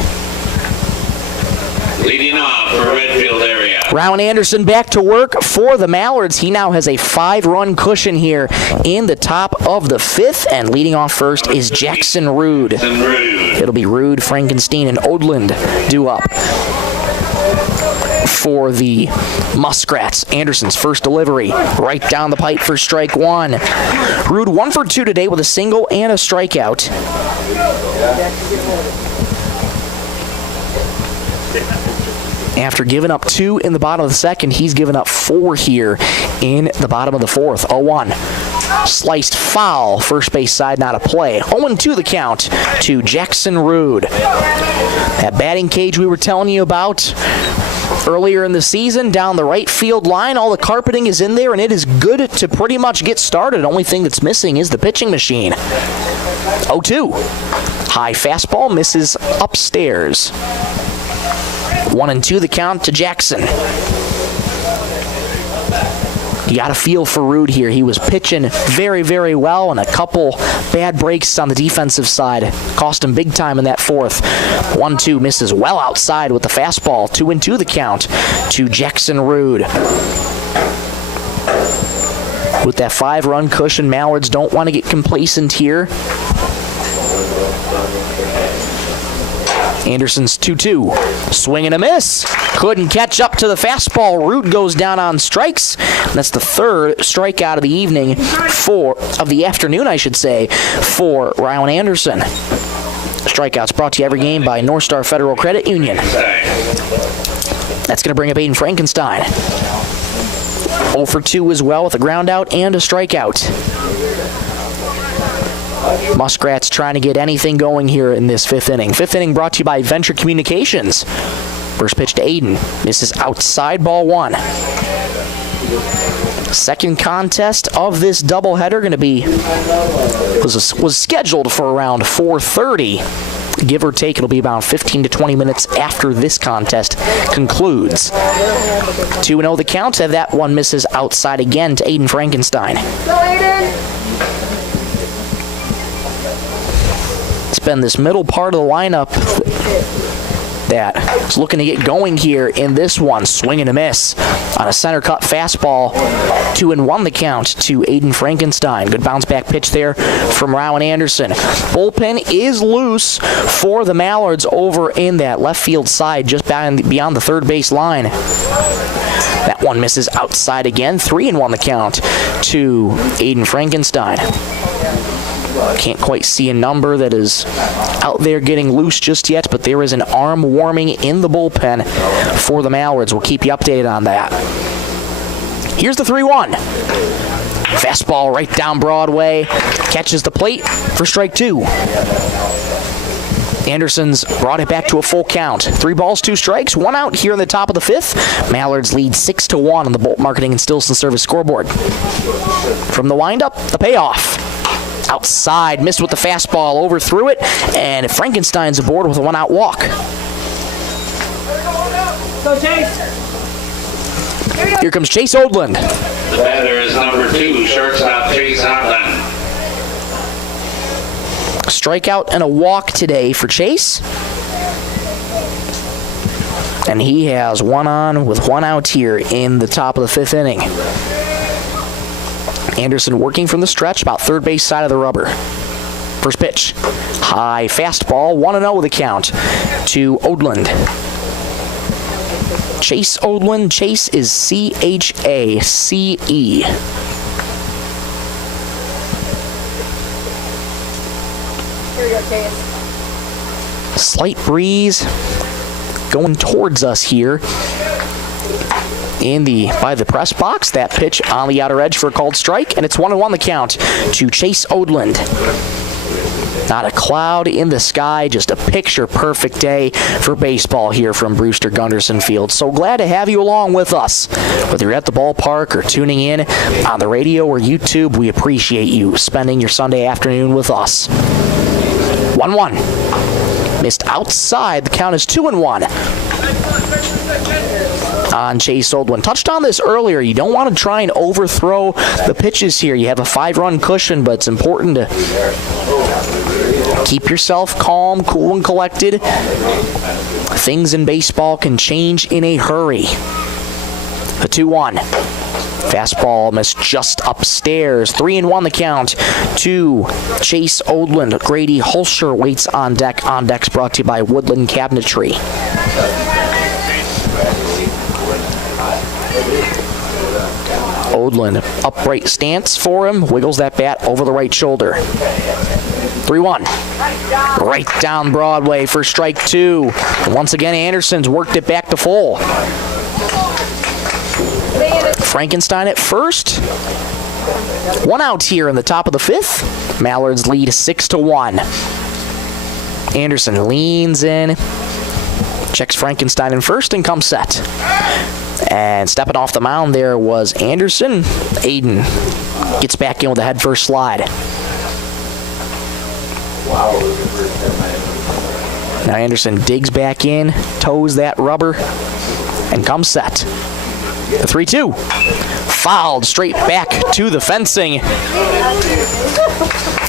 Leading off for Redfield area. Rowan Anderson back to work for the Mallards. He now has a 5-run cushion here in the top of the 5th, and leading off first is Jackson Rude. It'll be Rude, Frankenstein, and Odland due up for the Muskrats. Anderson's first delivery right down the pipe for strike 1. Rude 1 for 2 today with a single and a strikeout. After giving up 2 in the bottom of the 2nd, he's given up 4 here in the bottom of the 4th. 0-1. Sliced foul, first base side, not a play. 0-2 the count to Jackson Rude. That batting cage we were telling you about earlier in the season, down the right field line, all the carpeting is in there, and it is good to pretty much get started. Only thing that's missing is the pitching machine. 0-2. High fastball misses upstairs. 1-2 the count to Jackson. You got a feel for Rude here. He was pitching very, very well, and a couple bad breaks on the defensive side cost him big time in that 4th. 1-2 misses well outside with the fastball. 2-2 the count to Jackson Rude. With that 5-run cushion, Mallards don't want to get complacent here. Anderson's 2-2. Swing and a miss. Couldn't catch up to the fastball. Rude goes down on strikes. That's the 3rd strikeout of the evening of the afternoon, I should say, for Rowan Anderson. Strikeouts brought to you every game by North Star Federal Credit Union. That's going to bring up Aiden Frankenstein. 0 for 2 as well with a ground out and a strikeout. Muskrats trying to get anything going here in this 5th inning. 5th inning brought to you by Venture Communications. First pitch to Aiden. Misses outside, ball 1. Second contest of this doubleheader going to be was scheduled for around 4:30. Give or take, it'll be about 15 to 20 minutes after this contest concludes. 2-0 the count. That one misses outside again to Aiden Frankenstein. Go, Aiden! It's been this middle part of the lineup that is looking to get going here in this one. Swing and a miss on a center cut fastball. 2-1 the count to Aiden Frankenstein. Good bounce back pitch there from Rowan Anderson. Bullpen is loose for the Mallards over in that left field side just beyond the 3rd base line. That one misses outside again. 3-1 the count to Aiden Frankenstein. Can't quite see a number that is out there getting loose just yet, but there is an arm warming in the bullpen for the Mallards. We'll keep you updated on that. Here's the 3-1. Fastball right down Broadway. Catches the plate for strike 2. Anderson's brought it back to a full count. 3 balls, 2 strikes, 1 out here in the top of the 5th. Mallards lead 6-1 on the Bolt Marketing and Stilson Service scoreboard. From the windup, the payoff. Outside, missed with the fastball, overthrew it, and Frankenstein's aboard with a 1-out walk. Go, Chase! Here comes Chase Odland. The batter is number 2, shortstop Chase Odland. A strikeout and a walk today for Chase. And he has 1 on with 1 out here in the top of the 5th inning. Anderson working from the stretch, about 3rd base side of the rubber. First pitch. High fastball, 1-0 the count to Odland. Chase Odland. Chase is C-H-A-C-E. Here we go, Chase. Slight breeze going towards us here by the press box. That pitch on the outer edge for a called strike, and it's 1-1 the count to Chase Odland. Not a cloud in the sky, just a picture-perfect day for baseball here from Brewster Gunderson Field. So glad to have you along with us. Whether you're at the ballpark or tuning in on the radio or YouTube, we appreciate you spending your Sunday afternoon with us. 1-1. Missed outside. The count is 2-1. On Chase Odland. Touched on this earlier. You don't want to try and overthrow the pitches here. You have a 5-run cushion, but it's important to keep yourself calm, cool, and collected. Things in baseball can change in a hurry. The 2-1. Fastball missed just upstairs. 3-1 the count to Chase Odland. Grady Holscher waits on deck. On deck's brought to you by Woodland Cabinetry. Odland, upright stance for him. Wiggles that bat over the right shoulder. 3-1. Right down Broadway for strike 2. Once again, Anderson's worked it back to full. Frankenstein at first. 1 out here in the top of the 5th. Mallards lead 6-1. Anderson leans in. Checks Frankenstein in first and comes set. And stepping off the mound there was Anderson. Aiden gets back in with a head-first slide. Now Anderson digs back in, toes that rubber, and comes set. The 3-2. Fouled straight back to the fencing.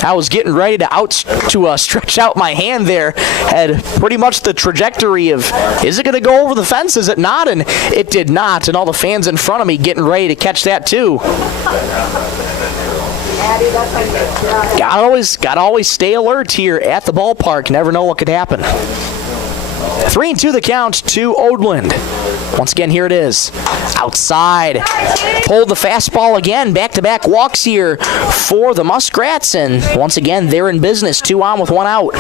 I was getting ready to stretch out my hand there. Had pretty much the trajectory of, is it going to go over the fence? Is it not? And it did not. And all the fans in front of me getting ready to catch that too. Gotta always stay alert here at the ballpark. Never know what could happen. 3-2 the count to Odland. Once again, here it is. Outside. Pulled the fastball again. Back-to-back walks here for the Muskrats. And once again, they're in business. 2 on with 1 out.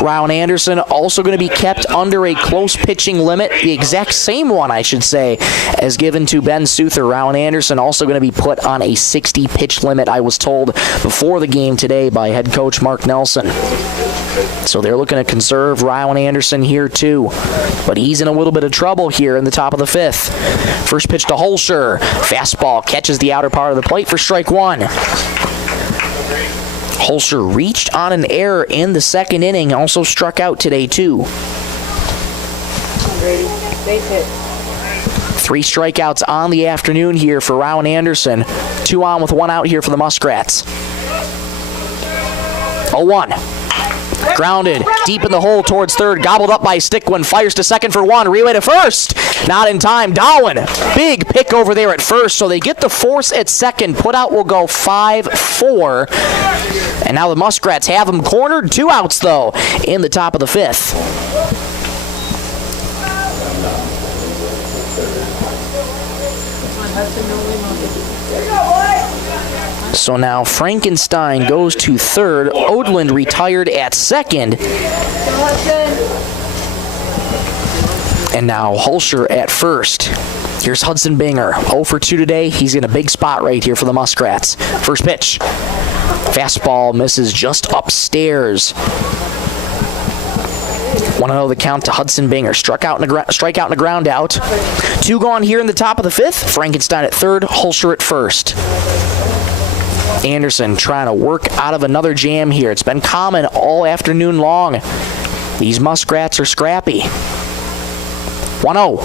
Ryan Anderson also going to be kept under a close pitching limit, the exact same one, I should say, as given to Ben Souther. Ryan Anderson also going to be put on a 60 pitch limit, I was told before the game today by head coach Mark Nelson. So they're looking to conserve Ryan Anderson here too. But he's in a little bit of trouble here in the top of the 5th. First pitch to Holscher. Fastball catches the outer part of the plate for strike 1. Holscher reached on an error in the 2nd inning, also struck out today too. 3 strikeouts on the afternoon here for Ryan Anderson. 2 on with 1 out here for the Muskrats. 0-1. Grounded deep in the hole towards third. Gobbled up by Stickland. Fires to second for 1. Relay to first. Not in time. Darwin. Big pick over there at first. So they get the force at second. Put out will go 5-4. And now the Muskrats have them cornered. 2 outs, though, in the top of the 5th. So now Frankenstein goes to third. Odland retired at second. And now Holscher at first. Here's Hudson Binger. 0 for 2 today. He's in a big spot right here for the Muskrats. First pitch. Fastball misses just upstairs. 1-0 the count to Hudson Binger. Strikeout and a ground out. 2 gone here in the top of the 5th. Frankenstein at third. Holscher at first. Anderson trying to work out of another jam here. It's been common all afternoon long. These Muskrats are scrappy. 1-0.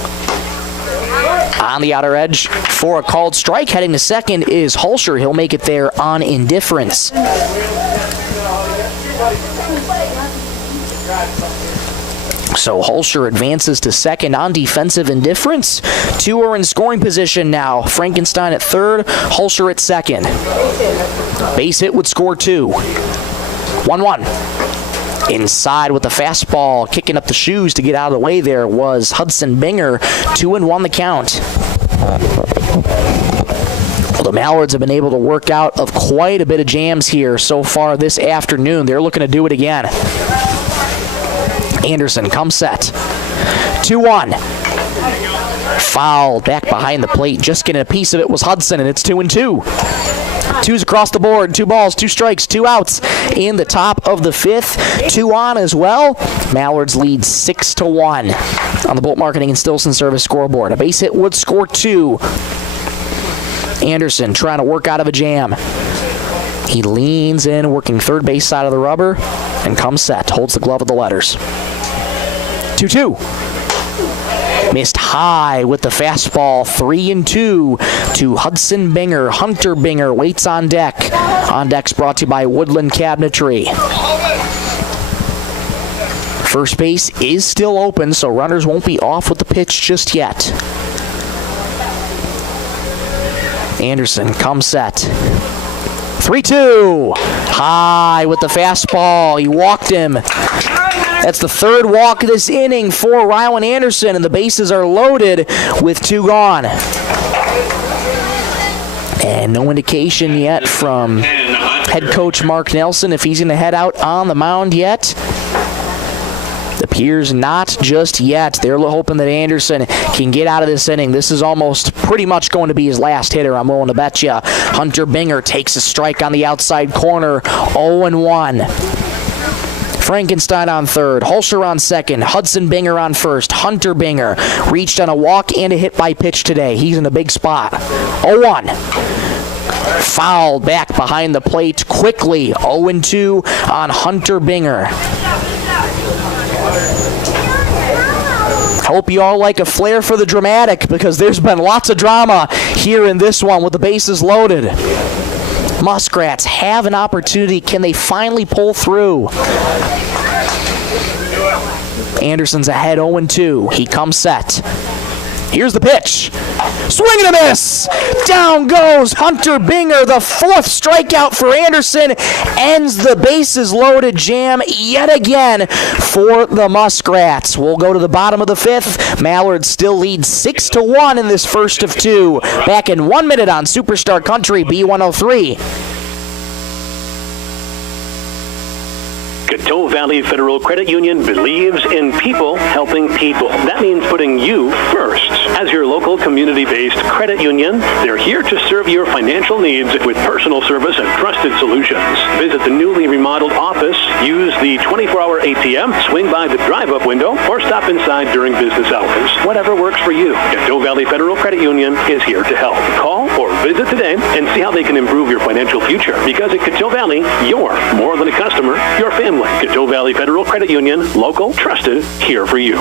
On the outer edge for a called strike. Heading to second is Holscher. He'll make it there on indifference. So Holscher advances to second on defensive indifference. 2 are in scoring position now. Frankenstein at third, Holscher at second. Base hit would score 2. 1-1. Inside with the fastball, kicking up the shoes to get out of the way there was Hudson Binger. 2-1 the count. The Mallards have been able to work out of quite a bit of jams here so far this afternoon. They're looking to do it again. Anderson comes set. 2-1. Foul back behind the plate. Just getting a piece of it was Hudson, and it's 2-2. Twos across the board. 2 balls, 2 strikes, 2 outs in the top of the 5th. 2 on as well. Mallards lead 6-1 on the Bolt Marketing and Stilson Service scoreboard. A base hit would score 2. Anderson trying to work out of a jam. He leans in, working third base side of the rubber, and comes set. Holds the glove with the letters. 2-2. Missed high with the fastball. 3-2 to Hudson Binger. Hunter Binger waits on deck. On deck's brought to you by Woodland Cabinetry. First base is still open, so runners won't be off with the pitch just yet. Anderson comes set. 3-2. High with the fastball. He walked him. That's the third walk of this inning for Rylan Anderson, and the bases are loaded with 2 gone. And no indication yet from head coach Mark Nelson if he's going to head out on the mound yet. Appears not just yet. They're hoping that Anderson can get out of this inning. This is almost pretty much going to be his last hitter, I'm willing to bet you. Hunter Binger takes a strike on the outside corner. 0-1. Frankenstein on third, Hulsher on second, Hudson Binger on first. Hunter Binger reached on a walk and a hit by pitch today. He's in a big spot. 0-1. Fouled back behind the plate quickly. 0-2 on Hunter Binger. Hope you all like a flair for the dramatic, because there's been lots of drama here in this one with the bases loaded. Muskrats have an opportunity. Can they finally pull through? Anderson's ahead 0-2. He comes set. Here's the pitch. Swing and a miss. Down goes Hunter Binger. The 4th strikeout for Anderson ends the bases loaded jam yet again for the Muskrats. We'll go to the bottom of the 5th. Mallard still leads 6-1 in this first of 2. Back in 1 minute on Superstar Country B103. Coteau Valley Federal Credit Union believes in people helping people. That means putting you first. As your local community-based credit union, they're here to serve your financial needs with personal service and trusted solutions. Visit the newly remodeled office, use the 24-hour ATM, swing by the drive-up window, or stop inside during business hours. Whatever works for you, Coteau Valley Federal Credit Union is here to help. Call or visit today and see how they can improve your financial future. Because at Coteau Valley, you're more than a customer, you're family. Coteau Valley Federal Credit Union, local, trusted, here for you.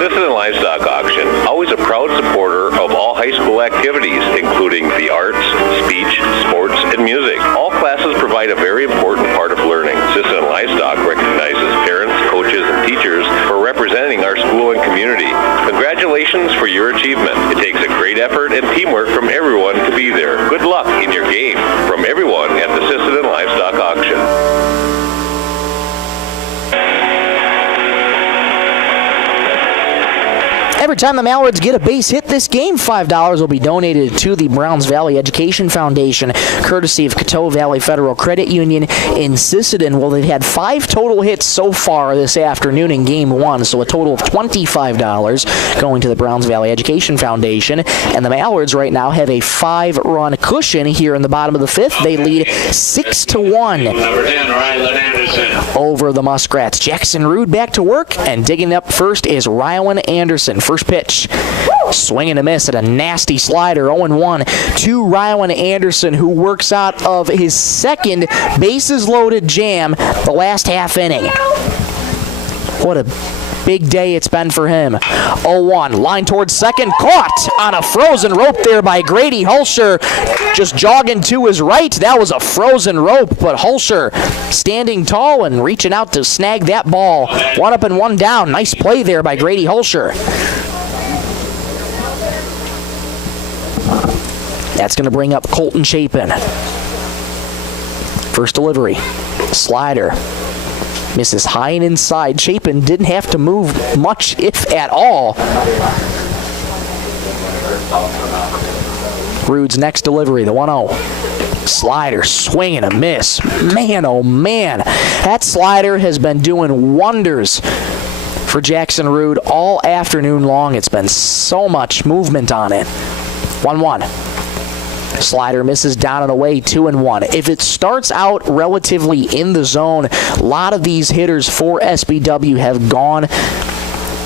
Sisseton Livestock Auction, always a proud supporter of all high school activities, including the arts, speech, sports, and music. All classes provide a very important part of learning. Sisseton Livestock recognizes parents, coaches, and teachers for representing our school and community. Congratulations for your achievement. It takes a great effort and teamwork from everyone to be there. Good luck in your game from everyone at the Sisseton Livestock Auction. Every time the Mallards get a base hit this game, $5 will be donated to the Browns Valley Education Foundation, courtesy of Coteau Valley Federal Credit Union in Sisseton. Well, they've had 5 total hits so far this afternoon in Game 1, so a total of $25 going to the Browns Valley Education Foundation. And the Mallards right now have a 5-run cushion here in the bottom of the 5th. They lead 6-1 Number 10, Rylan Anderson. over the Muskrats. Jackson Rude back to work, and digging up first is Rylan Anderson. First pitch, swing and a miss at a nasty slider. 0-1 to Rylan Anderson, who works out of his second bases-loaded jam the last half inning. What a big day it's been for him. 0-1, line towards second, caught on a frozen rope there by Grady Hulsher. Just jogging to his right. That was a frozen rope, but Hulsher standing tall and reaching out to snag that ball. 1 up and 1 down. Nice play there by Grady Hulsher. That's going to bring up Colton Chapin. First delivery, slider. Misses high and inside. Chapin didn't have to move much, if at all. Rude's next delivery, the 1-0. Slider, swing and a miss. Man, oh man. That slider has been doing wonders for Jackson Rude all afternoon long. It's been so much movement on it. 1-1. Slider misses down and away, 2-1. If it starts out relatively in the zone, a lot of these hitters for SBW have gone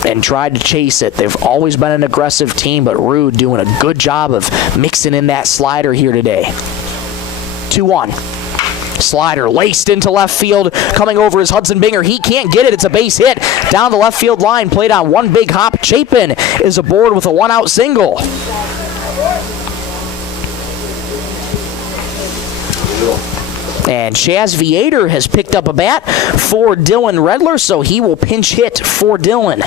and tried to chase it. They've always been an aggressive team, but Rude doing a good job of mixing in that slider here today. 2-1. Slider laced into left field, coming over is Hudson Binger. He can't get it. It's a base hit down the left field line, played on one big hop. Chapin is aboard with a one-out single. And Chaz Viator has picked up a bat for Dylan Redler, so he will pinch hit for Dylan.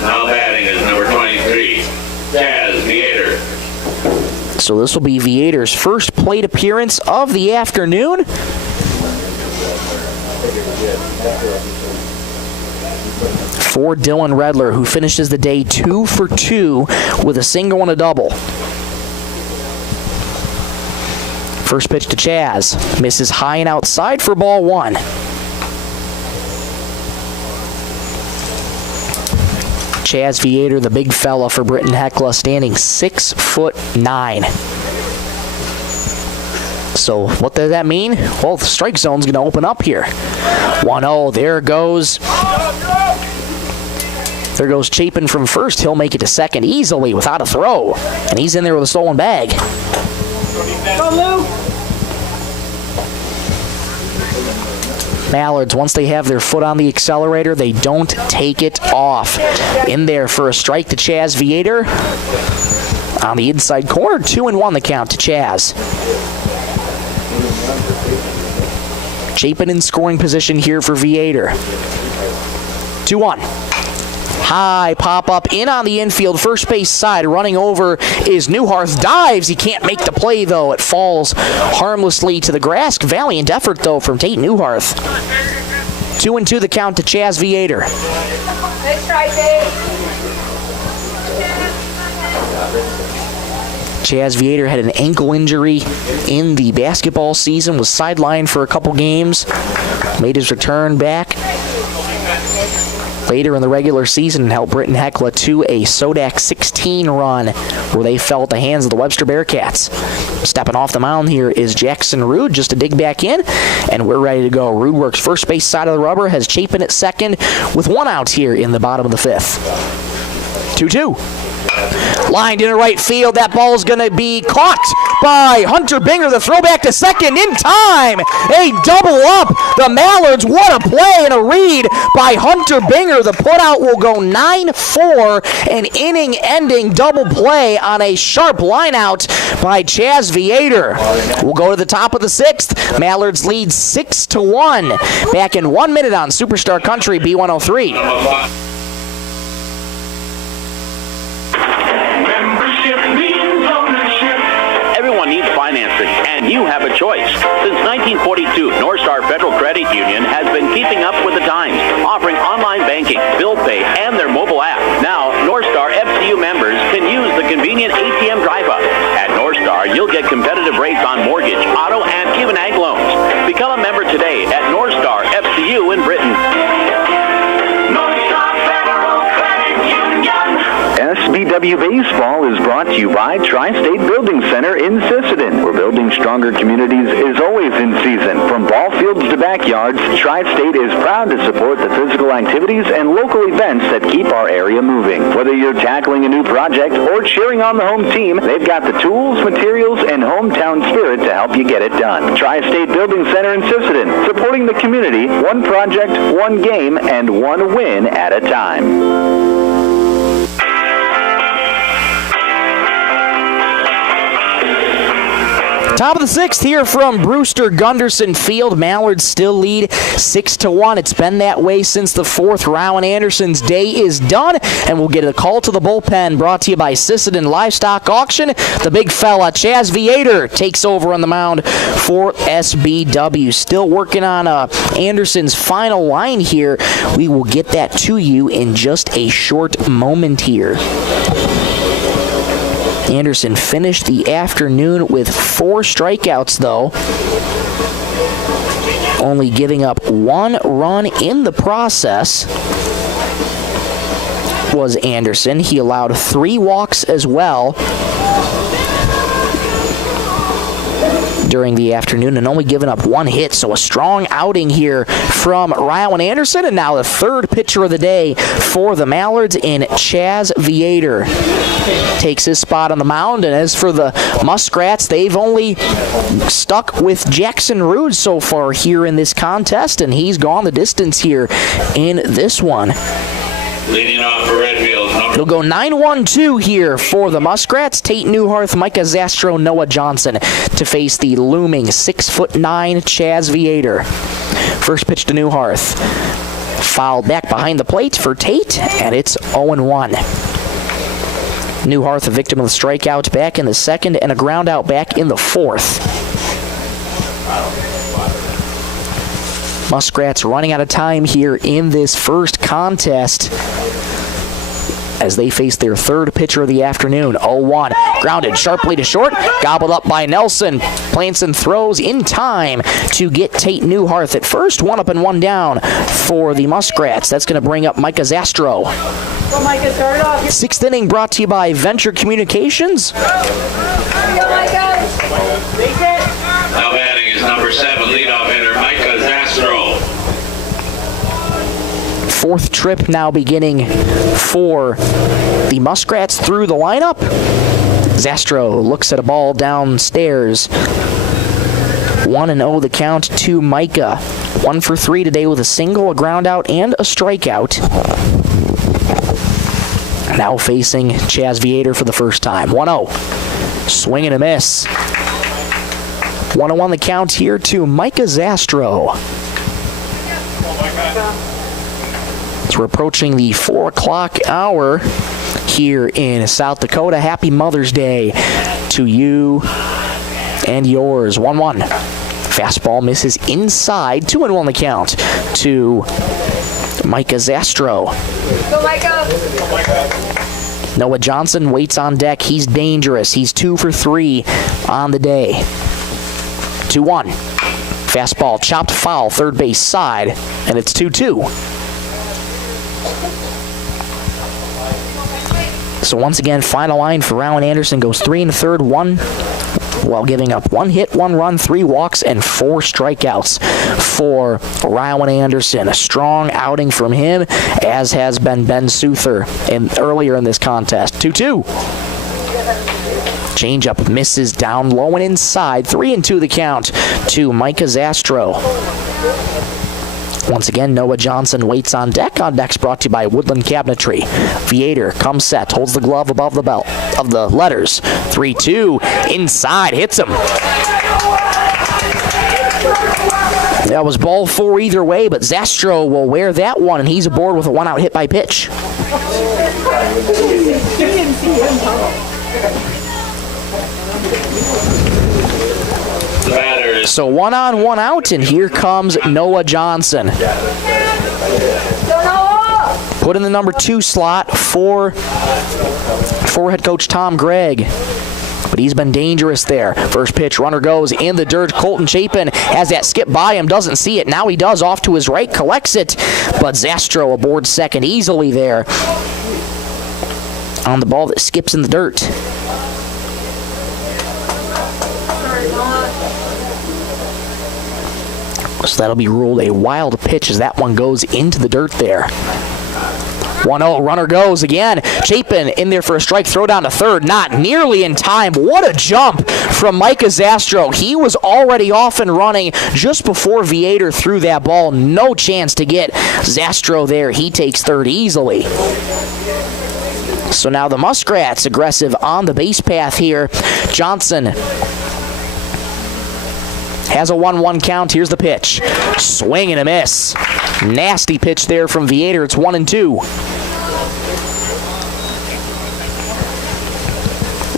Now batting is number 23, Chaz Viator. So this will be Viator's first plate appearance of the afternoon. For Dylan Redler, who finishes the day 2 for 2 with a single and a double. First pitch to Chaz. Misses high and outside for ball 1. Chaz Viator, the big fella for Britton Hecla, standing 6'9". So what does that mean? Well, the strike zone's going to open up here. 1-0, there goes. There goes Chapin from first. He'll make it to second easily without a throw. And he's in there with a stolen bag. Go, Lou. Mallards, once they have their foot on the accelerator, they don't take it off. In there for a strike to Chaz Viator. On the inside corner, 2-1 the count to Chaz. Chapin in scoring position here for Viator. 2-1. High pop-up in on the infield, first base side. Running over is Newharth. Dives. He can't make the play, though. It falls harmlessly to the grass. Valiant effort, though, from Tate Newharth. 2-2 the count to Chaz Viator. Nice try, Tate. Chaz Viator had an ankle injury in the basketball season, was sidelined for a couple games, made his return back later in the regular season and helped Britton Hecla to a Sodak 16 run where they fell at the hands of the Webster Bearcats. Stepping off the mound here is Jackson Rude just to dig back in, and we're ready to go. Rude works first base side of the rubber, has Chapin at second with one out here in the bottom of the fifth. 2-2. Lined into right field. That ball is going to be caught by Hunter Binger. The throwback to second in time. A double up. The Mallards, what a play and a read by Hunter Binger. The putout will go 9-4. An inning-ending double play on a sharp lineout by Chaz Viator. We'll go to the top of the sixth. Mallards lead 6-1. Back in 1 minute on Superstar Country B103. Everyone needs financing, and you have a choice. Since 1942, North Star Federal Credit Union has been keeping up with the times, offering online banking, bill pay, and their mobile app. Now, North Star FCU members can use the convenient ATM drive-up. At North Star, you'll get competitive rates on mortgage, auto, and even ag loans. Become a member today at North Star FCU in Britton. SBW Baseball is brought to you by Tri-State Building Center in Sisseton, where building stronger communities is always in season. From ball fields to backyards, Tri-State is proud to support the physical activities and local events that keep our area moving. Whether you're tackling a new project or cheering on the home team, they've got the tools, materials, and hometown spirit to help you get it done. Tri-State Building Center in Sisseton, supporting the community, one project, one game, and one win at a time. Top of the sixth here from Brewster Gunderson Field. Mallards still lead 6-1. It's been that way since the fourth. Rowan Anderson's day is done, and we'll get a call to the bullpen brought to you by Sisseton Livestock Auction. The big fella, Chaz Viator, takes over on the mound for SBW. Still working on Anderson's final line here. We will get that to you in just a short moment here. Anderson finished the afternoon with 4 strikeouts, though, only giving up 1 run in the process was Anderson. He allowed 3 walks as well during the afternoon and only given up 1 hit, so a strong outing here from Rowan Anderson. And now the third pitcher of the day for the Mallards in Chaz Viator takes his spot on the mound. And as for the Muskrats, they've only stuck with Jackson Rude so far here in this contest, and he's gone the distance here in this one. Leading off for Redfield. It'll go 9-1-2 here for the Muskrats. Tate Newharth, Micah Zastro, Noah Johnson to face the looming 6'9" Chaz Viator. First pitch to Newharth. Fouled back behind the plate for Tate, and it's 0-1. Newharth, a victim of the strikeout back in the second and a ground out back in the fourth. Muskrats running out of time here in this first contest as they face their third pitcher of the afternoon. 0-1. Grounded sharply to short. Gobbled up by Nelson. Planson throws in time to get Tate Newharth at first. 1 up and 1 down for the Muskrats. That's going to bring up Micah Zastro. Go, Micah, start it off. Sixth inning brought to you by Venture Communications. There you go, Micah. Base hit. Now batting is number 7, leadoff hitter Micah Zastro. Fourth trip now beginning for the Muskrats through the lineup. Zastro looks at a ball downstairs. 1-0 the count to Micah. 1 for 3 today with a single, a ground out, and a strikeout. Now facing Chaz Viator for the first time. 1-0. Swing and a miss. 1-1 the count here to Micah Zastro. As we're approaching the 4 o'clock hour here in South Dakota. Happy Mother's Day to you and yours. 1-1. Fastball misses inside. 2-1 the count to Micah Zastro. Go, Micah. Noah Johnson waits on deck. He's dangerous. He's 2 for 3 on the day. 2-1. Fastball chopped foul, third base side, and it's 2-2. So once again, final line for Rowan Anderson goes 3 1/3, 1, while giving up 1 hit, 1 run, 3 walks, and 4 strikeouts for Rowan Anderson. A strong outing from him, as has been Ben Souther earlier in this contest. 2-2. Changeup misses down low and inside. 3-2 the count to Micah Zastro. Once again, Noah Johnson waits on deck. On deck's brought to you by Woodland Cabinetry. Viator comes set, holds the glove above the belt of the letters. 3-2, inside, hits him. That was ball 4 either way, but Zastro will wear that one, and he's aboard with a 1-out hit by pitch. The batter is So 1 on, 1 out, and here comes Noah Johnson. Put in the number 2 slot for head coach Tom Gregg. But he's been dangerous there. First pitch, runner goes in the dirt. Colton Chapin has that skip by him, doesn't see it. Now he does, off to his right, collects it. But Zastro aboard second easily there on the ball that skips in the dirt. So that'll be ruled a wild pitch as that one goes into the dirt there. 1-0, runner goes again. Chapin in there for a strike, throw down to third, not nearly in time. What a jump from Micah Zastro. He was already off and running just before Viator threw that ball. No chance to get Zastro there. He takes third easily. So now the Muskrats aggressive on the base path here. Johnson Has a 1-1 count. Here's the pitch. Swing and a miss. Nasty pitch there from Viator. It's 1-2.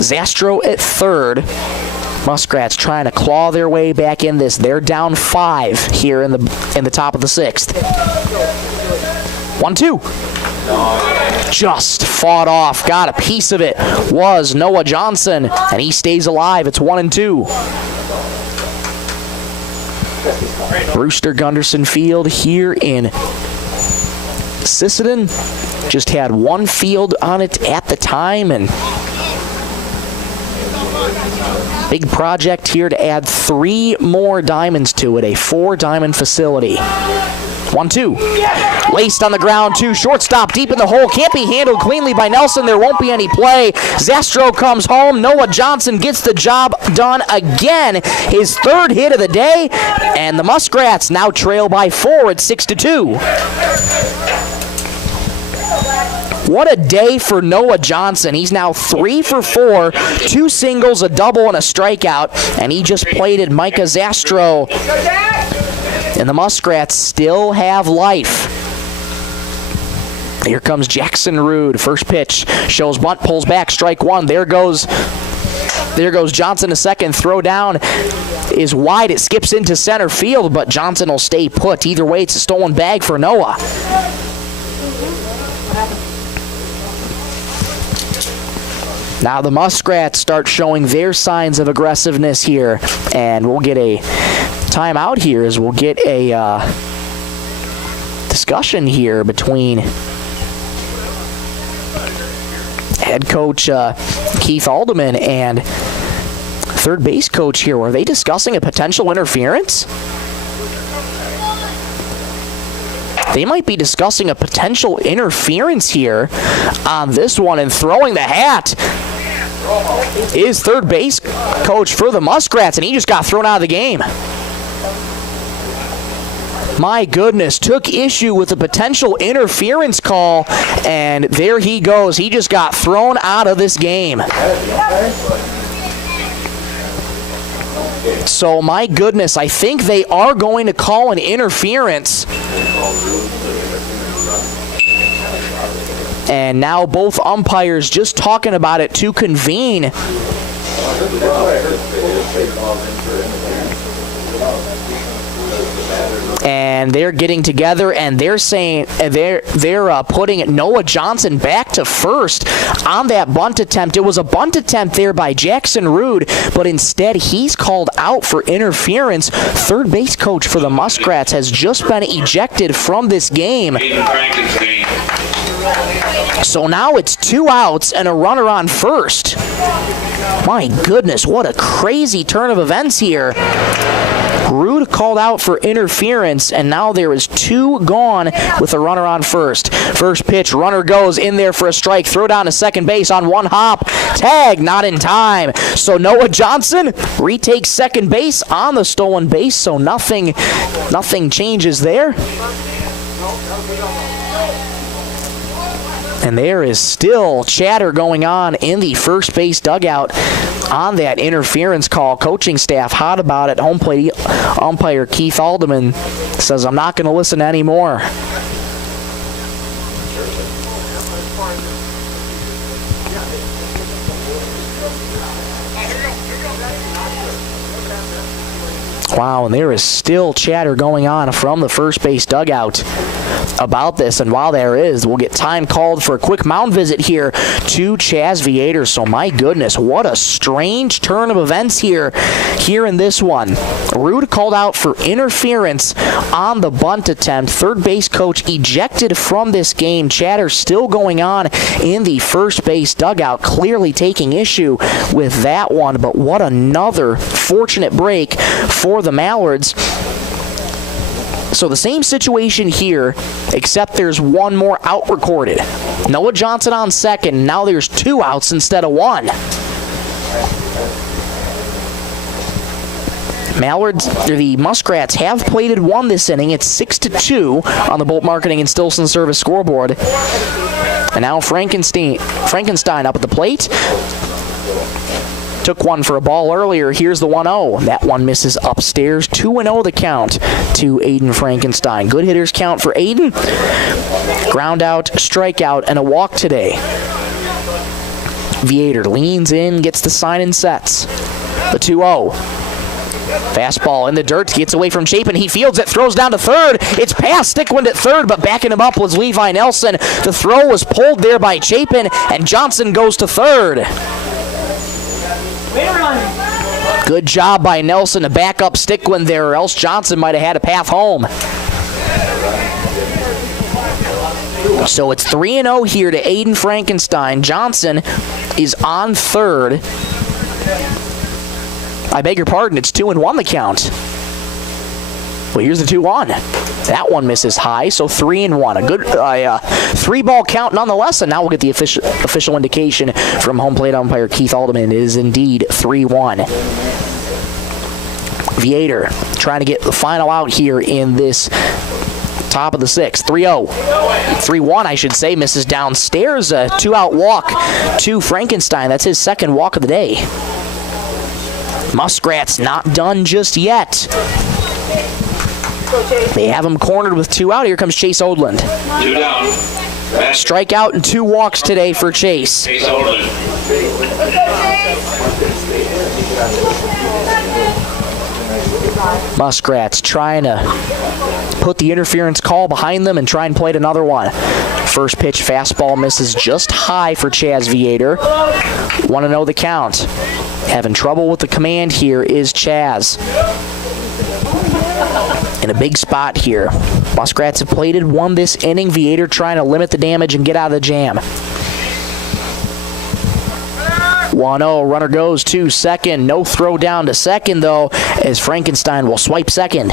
Zastro at third. Muskrats trying to claw their way back in this. They're down 5 here in the top of the 6th. 1-2. Just fought off. Got a piece of it. Was Noah Johnson, and he stays alive. It's 1-2. Brewster Gunderson Field here in Sisseton. Just had one field on it at the time, and big project here to add 3 more diamonds to it, a 4-diamond facility. 1-2. Laced on the ground, 2. Shortstop deep in the hole. Can't be handled cleanly by Nelson. There won't be any play. Zastro comes home. Noah Johnson gets the job done again. His 3rd hit of the day. And the Muskrats now trail by 4 at 6-2. What a day for Noah Johnson. He's now 3 for 4, 2 singles, a double, and a strikeout. And he just plated Micah Zastro. And the Muskrats still have life. Here comes Jackson Rude. First pitch shows bunt, pulls back, strike 1. There goes Johnson to second. Throw down is wide. It skips into center field, but Johnson will stay put. Either way, it's a stolen bag for Noah. Now the Muskrats start showing their signs of aggressiveness here, and we'll get a timeout here as we'll get a discussion here between head coach Keith Alderman and third base coach here. Were they discussing a potential interference? They might be discussing a potential interference here on this one, and throwing the hat is third base coach for the Muskrats, and he just got thrown out of the game. My goodness, took issue with a potential interference call, and there he goes. He just got thrown out of this game. So, my goodness, I think they are going to call an interference. And now both umpires just talking about it to convene. And they're getting together, and they're saying they're putting Noah Johnson back to first on that bunt attempt. It was a bunt attempt there by Jackson Rude, but instead he's called out for interference. Third base coach for the Muskrats has just been ejected from this game. So now it's 2 outs and a runner on first. My goodness, what a crazy turn of events here. Rude called out for interference, and now there is 2 gone with a runner on first. First pitch, runner goes in there for a strike. Throw down to second base on one hop. Tag, not in time. So Noah Johnson retakes second base on the stolen base, so nothing changes there. And there is still chatter going on in the first base dugout on that interference call. Coaching staff hot about it. Home plate umpire Keith Alderman says, I'm not going to listen anymore. Wow, and there is still chatter going on from the first base dugout about this, and while there is, we'll get time called for a quick mound visit here to Chaz Viator. So my goodness, what a strange turn of events here in this one. Rude called out for interference on the bunt attempt. Third base coach ejected from this game. Chatter still going on in the first base dugout, clearly taking issue with that one, but what another fortunate break for the Mallards. So the same situation here, except there's one more out recorded. Noah Johnson on second. Now there's 2 outs instead of 1. The Muskrats have plated 1 this inning. It's 6-2 on the Bolt Marketing and Stillson Service scoreboard. And now Frankenstein up at the plate. Took one for a ball earlier. Here's the 1-0. That one misses upstairs. 2-0 the count to Aiden Frankenstein. Good hitters count for Aiden. Ground out, strikeout, and a walk today. Viator leans in, gets the sign and sets. The 2-0. Fastball in the dirt, gets away from Chapin. He fields it, throws down to third. It's past Stickwind at third, but backing him up was Levi Nelson. The throw was pulled there by Chapin, and Johnson goes to third. Good job by Nelson to back up Stickwind there, or else Johnson might have had a path home. So it's 3-0 here to Aiden Frankenstein. Johnson is on third. I beg your pardon, it's 2-1 the count. Well, here's the 2-1. That one misses high, so 3-1. A good 3-ball count nonetheless, and now we'll get the official indication from home plate umpire Keith Alderman. It is indeed 3-1. Viator trying to get the final out here in this top of the sixth. 3-0. 3-1, I should say, misses downstairs. A 2-out walk to Frankenstein. That's his second walk of the day. Muskrats not done just yet. They have him cornered with 2 out. Here comes Chase Odland. 2 down. Strikeout and 2 walks today for Chase. Chase Odland. Muskrats trying to put the interference call behind them and try and play another one. First pitch fastball misses just high for Chaz Viator. 1-0 the count. Having trouble with the command here is Chaz. In a big spot here. Muskrats have plated one this inning. Viator trying to limit the damage and get out of the jam. 1-0, runner goes to second. No throw down to second, though, as Frankenstein will swipe second.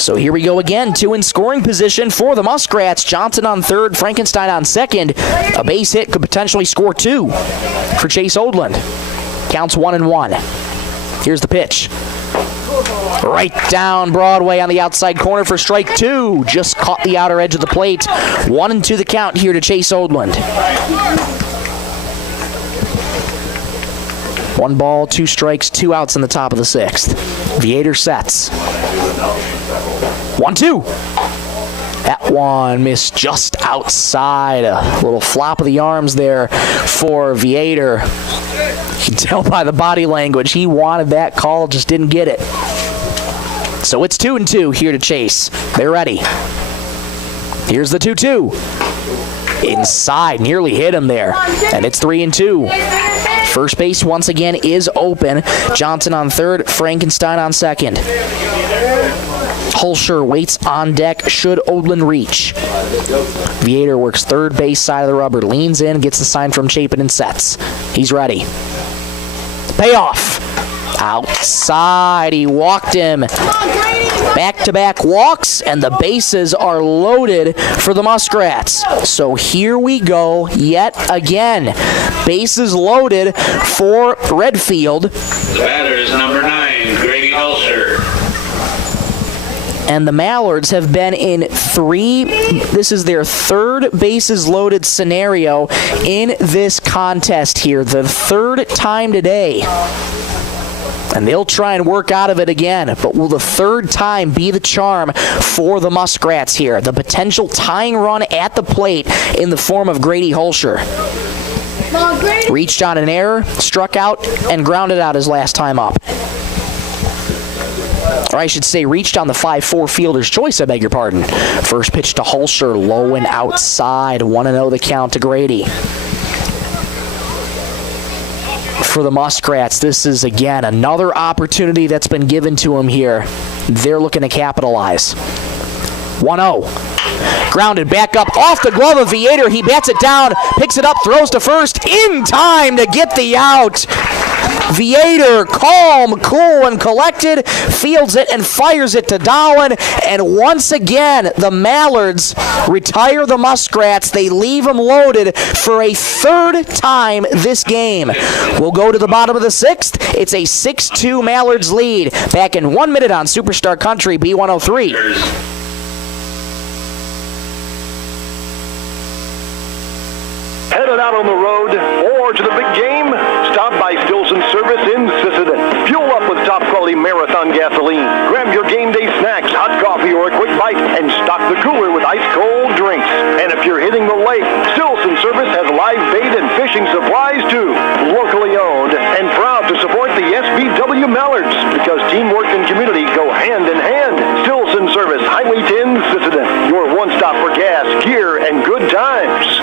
So here we go again. 2 in scoring position for the Muskrats. Johnson on third, Frankenstein on second. A base hit could potentially score 2 for Chase Odland. Counts 1-1. Here's the pitch. Right down Broadway on the outside corner for strike 2. Just caught the outer edge of the plate. 1-2 the count here to Chase Odland. 1 ball, 2 strikes, 2 outs in the top of the sixth. Viator sets. 1-2. That one missed just outside. A little flop of the arms there for Viator. You can tell by the body language he wanted that call, just didn't get it. So it's 2-2 here to Chase. They're ready. Here's the 2-2. Inside, nearly hit him there. And it's 3-2. First base once again is open. Johnson on third, Frankenstein on second. Hulsher waits on deck should Odland reach. Viator works third base side of the rubber, leans in, gets the sign from Chapin and sets. He's ready. Payoff. Outside, he walked him. Back-to-back walks, and the bases are loaded for the Muskrats. So here we go yet again. Bases loaded for Redfield. The batter is number 9, Grady Hulsher. And the Mallards have been in 3, this is their third bases loaded scenario in this contest here. The third time today. And they'll try and work out of it again. But will the third time be the charm for the Muskrats here? The potential tying run at the plate in the form of Grady Hulsher. Reached on an error, struck out, and grounded out his last time up. Or I should say reached on the 5-4 fielder's choice, I beg your pardon. First pitch to Hulsher, low and outside. 1-0 the count to Grady. For the Muskrats, this is again another opportunity that's been given to them here. They're looking to capitalize. 1-0. Grounded back up off the glove of Viator. He bats it down, picks it up, throws to first in time to get the out. Viator, calm, cool, and collected, fields it and fires it to Dowan. And once again, the Mallards retire the Muskrats. They leave them loaded for a third time this game. We'll go to the bottom of the sixth. It's a 6-2 Mallards lead. Back in 1 minute on Superstar Country B103. Headed out on the road or to the big game? Stop by Stilson Service in Sisseton. Fuel up with top-quality Marathon gasoline. Grab your game day snacks, hot coffee, or a quick bite, and stock the cooler with ice-cold drinks. And if you're hitting the lake, Stilson Service has live bait and fishing supplies, too. Locally owned and proud to support the SBW Mallards because teamwork and community go hand in hand. Stilson Service, Highway 10, Sisseton. Your one-stop for gas, gear, and good times.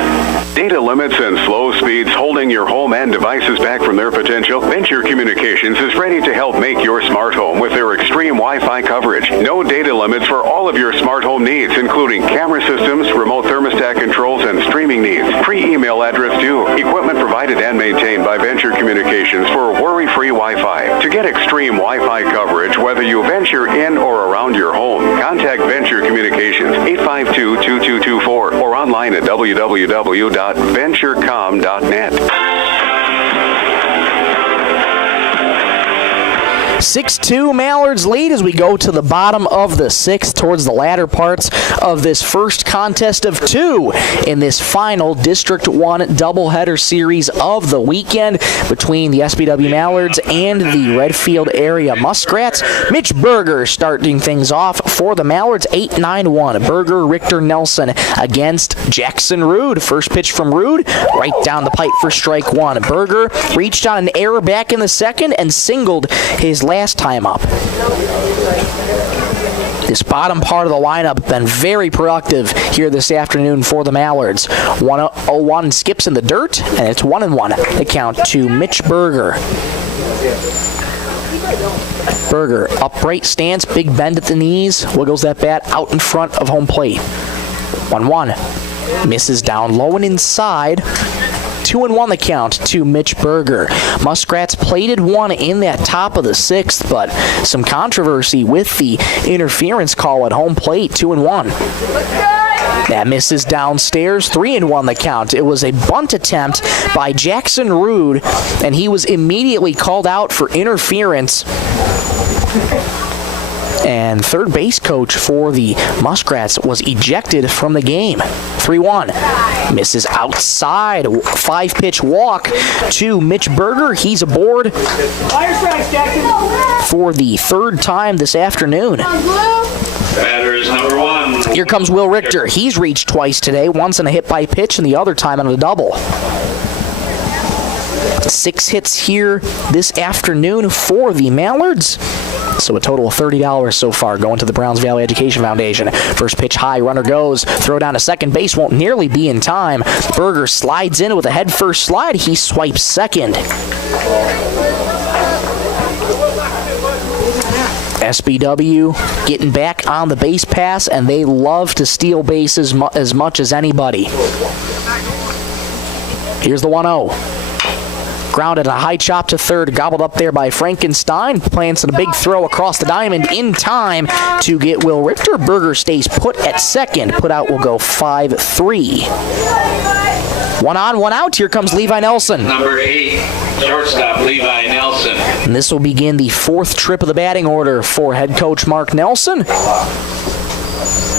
Data limits and slow speeds holding your home and devices back from their potential? Venture Communications is ready to help make your smart home with their extreme Wi-Fi coverage. No data limits for all of your smart home needs, including camera systems, remote thermostat controls, and streaming needs. Free email address due. Equipment provided and maintained by Venture Communications for worry-free Wi-Fi. To get extreme Wi-Fi coverage, whether you venture in or around your home, contact Venture Communications 852-2224 or online at www.venturecom.net. 6-2 Mallards lead as we go to the bottom of the sixth towards the latter parts of this first contest of two in this final District 1 doubleheader series of the weekend between the SBW Mallards and the Redfield area Muskrats. Mitch Berger starting things off for the Mallards, 8-9-1. Berger, Richter, Nelson against Jackson Rude. First pitch from Rude, right down the pipe for strike one. Berger reached on an error back in the second and singled his last time up. This bottom part of the lineup been very productive here this afternoon for the Mallards. 1-0-1 skips in the dirt, and it's 1-1. The count to Mitch Berger. Berger, upright stance, big bend at the knees, wiggles that bat out in front of home plate. 1-1. Misses down low and inside. 2-1 the count to Mitch Berger. Muskrats plated one in that top of the sixth, but some controversy with the interference call at home plate. 2-1. That misses downstairs. 3-1 the count. It was a bunt attempt by Jackson Rude, and he was immediately called out for interference. And third base coach for the Muskrats was ejected from the game. 3-1. Misses outside. 5-pitch walk to Mitch Berger. He's aboard for the third time this afternoon. Batter is number one. Here comes Will Richter. He's reached twice today, once in a hit by pitch and the other time on a double. 6 hits here this afternoon for the Mallards. So a total of $30 so far going to the Browns Valley Education Foundation. First pitch high, runner goes. Throw down to second base, won't nearly be in time. Berger slides in with a head-first slide. He swipes second. SBW getting back on the base pass, and they love to steal bases as much as anybody. Here's the 1-0. Grounded a high chop to third, gobbled up there by Frankenstein. Plants a big throw across the diamond in time to get Will Richter. Berger stays put at second. Put out will go 5-3. 1 on, 1 out. Here comes Levi Nelson. Number 8, shortstop Levi Nelson. And this will begin the fourth trip of the batting order for head coach Mark Nelson.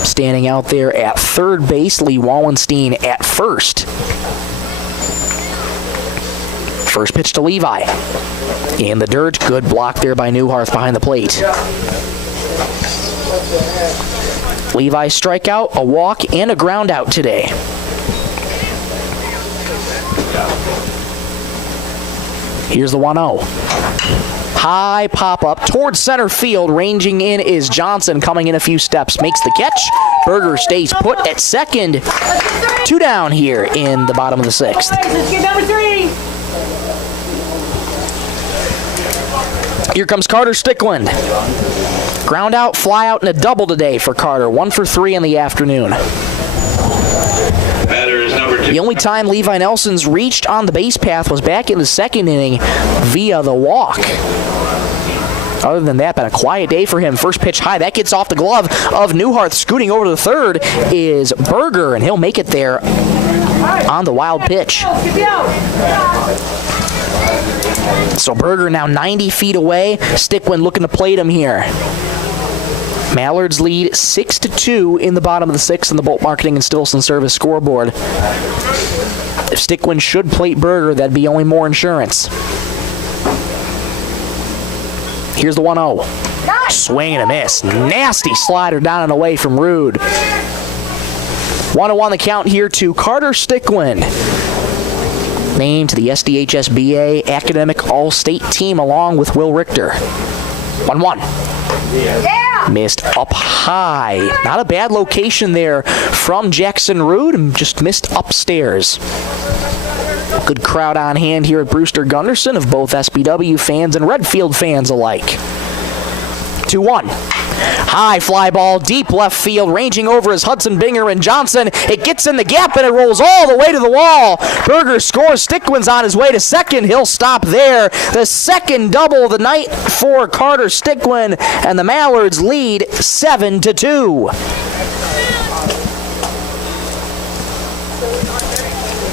Standing out there at third base, Lee Wallenstein at first. First pitch to Levi. In the dirt, good block there by Newharth behind the plate. Levi strikeout, a walk, and a ground out today. Here's the 1-0. High pop-up towards center field. Ranging in is Johnson, coming in a few steps. Makes the catch. Berger stays put at second. 2 down here in the bottom of the sixth. Let's get number 3. Here comes Carter Stickland. Ground out, fly out, and a double today for Carter. 1 for 3 in the afternoon. Batter is number 2. The only time Levi Nelson's reached on the base path was back in the second inning via the walk. Other than that, been a quiet day for him. First pitch high. That gets off the glove of Newharth. Scooting over to the third is Berger, and he'll make it there on the wild pitch. So Berger now 90 feet away. Stickland looking to plate him here. Mallards lead 6-2 in the bottom of the sixth in the Bolt Marketing and Stilson Service scoreboard. If Stickland should plate Berger, that'd be only more insurance. Here's the 1-0. Swing and a miss. Nasty slider down and away from Rude. 1-1 the count here to Carter Stickland. Named to the SDHSBA Academic All-State team along with Will Richter. 1-1. Yeah. Missed up high. Not a bad location there from Jackson Rude, just missed upstairs. Good crowd on hand here at Brewster Gunderson of both SBW fans and Redfield fans alike. 2-1. High fly ball, deep left field, ranging over is Hudson Binger and Johnson. It gets in the gap and it rolls all the way to the wall. Berger scores. Stickland's on his way to second. He'll stop there. The second double of the night for Carter Stickland, and the Mallards lead 7-2.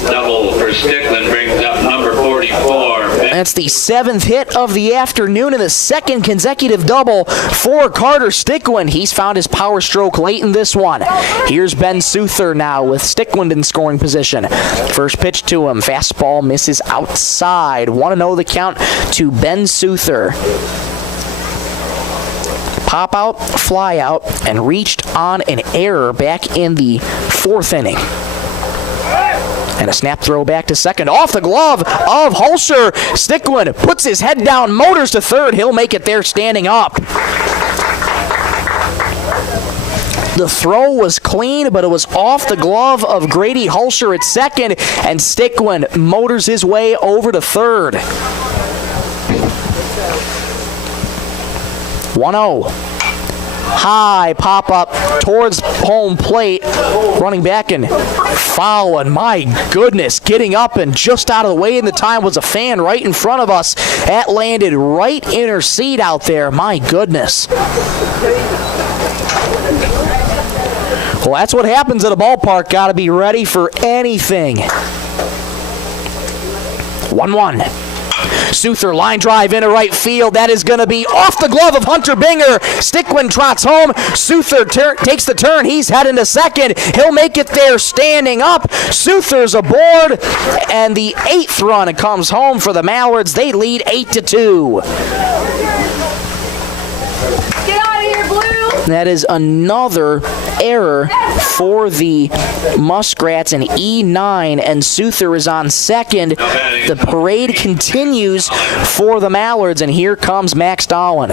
Double for Stickland brings up number 44. That's the 7th hit of the afternoon and the second consecutive double for Carter Stickland. He's found his power stroke late in this one. Here's Ben Souther now with Stickland in scoring position. First pitch to him. Fastball misses outside. 1-0 the count to Ben Souther. Pop out, fly out, and reached on an error back in the 4th inning. And a snap throw back to second. Off the glove of Hulsher. Stickland puts his head down, motors to third. He'll make it there standing up. The throw was clean, but it was off the glove of Grady Hulsher at second, and Stickland motors his way over to third. 1-0. High pop-up towards home plate. Running back and foul, and my goodness, getting up and just out of the way in the time was a fan right in front of us. That landed right in her seat out there. My goodness. Well, that's what happens at a ballpark. Got to be ready for anything. 1-1. Souther line drive into right field. That is going to be off the glove of Hunter Binger. Stickland trots home. Souther takes the turn. He's heading to second. He'll make it there standing up. Souther's aboard, and the 8th run comes home for the Mallards. They lead 8-2. Get out of here, Blue! That is another error for the Muskrats in E9, and Souther is on second. The parade continues for the Mallards, and here comes Max Dowan.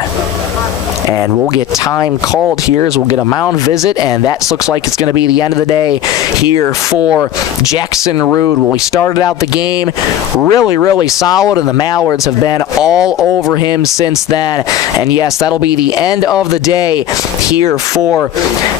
And we'll get time called here as we'll get a mound visit, and that looks like it's going to be the end of the day here for Jackson Rude. Well, we started out the game really, really solid, and the Mallards have been all over him since then. And yes, that'll be the end of the day here for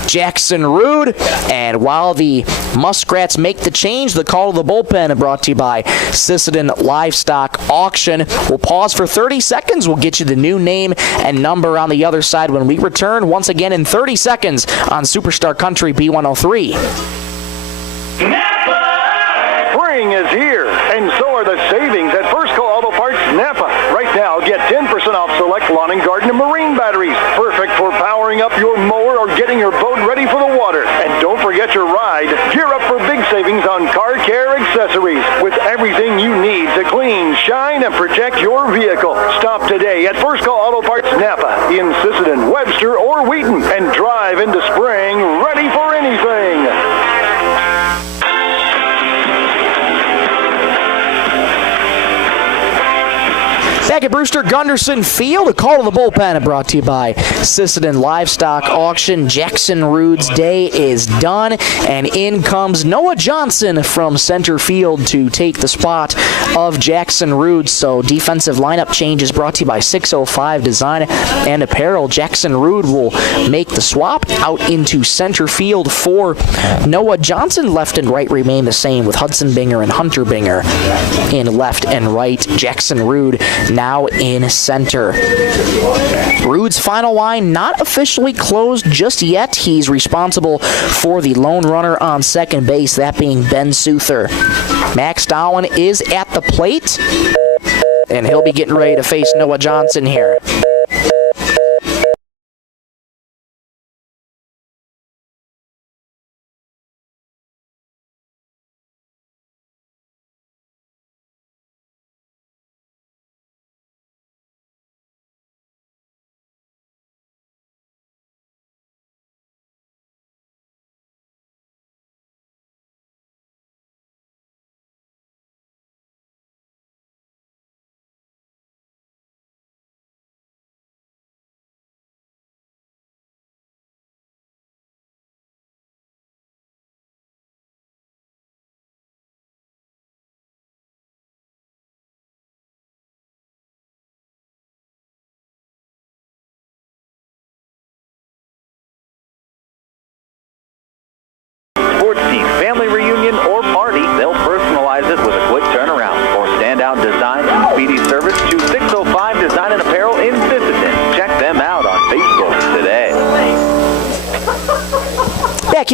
Jackson Rude. And while the Muskrats make the change, the call to the bullpen brought to you by Sisseton Livestock Auction. We'll pause for 30 seconds. We'll get you the new name and number on the other side when we return once again in 30 seconds on Superstar Country B103. Napa! Spring is here, and so are the savings at First Call Auto Parts Napa. Right now, get 10% off select lawn and garden and marine batteries. Perfect for powering up your mower or getting your boat ready for the water. And don't forget your ride. Gear up for big savings on car care accessories with everything you need to clean, shine, and protect your vehicle. Stop today at First Call Auto Parts Napa in Sisseton, Webster, or Wheaton, and drive into spring ready for anything. Back at Brewster Gunderson Field, a call to the bullpen brought to you by Sisseton Livestock Auction. Jackson Rude's day is done, and in comes Noah Johnson from center field to take the spot of Jackson Rude. So defensive lineup changes brought to you by 605 Design and Apparel. Jackson Rude will make the swap out into center field for Noah Johnson. Left and right remain the same with Hudson Binger and Hunter Binger in left and right. Jackson Rude now in center. Rude's final line not officially closed just yet. He's responsible for the lone runner on second base, that being Ben Souther. Max Dowan is at the plate, and he'll be getting ready to face Noah Johnson here.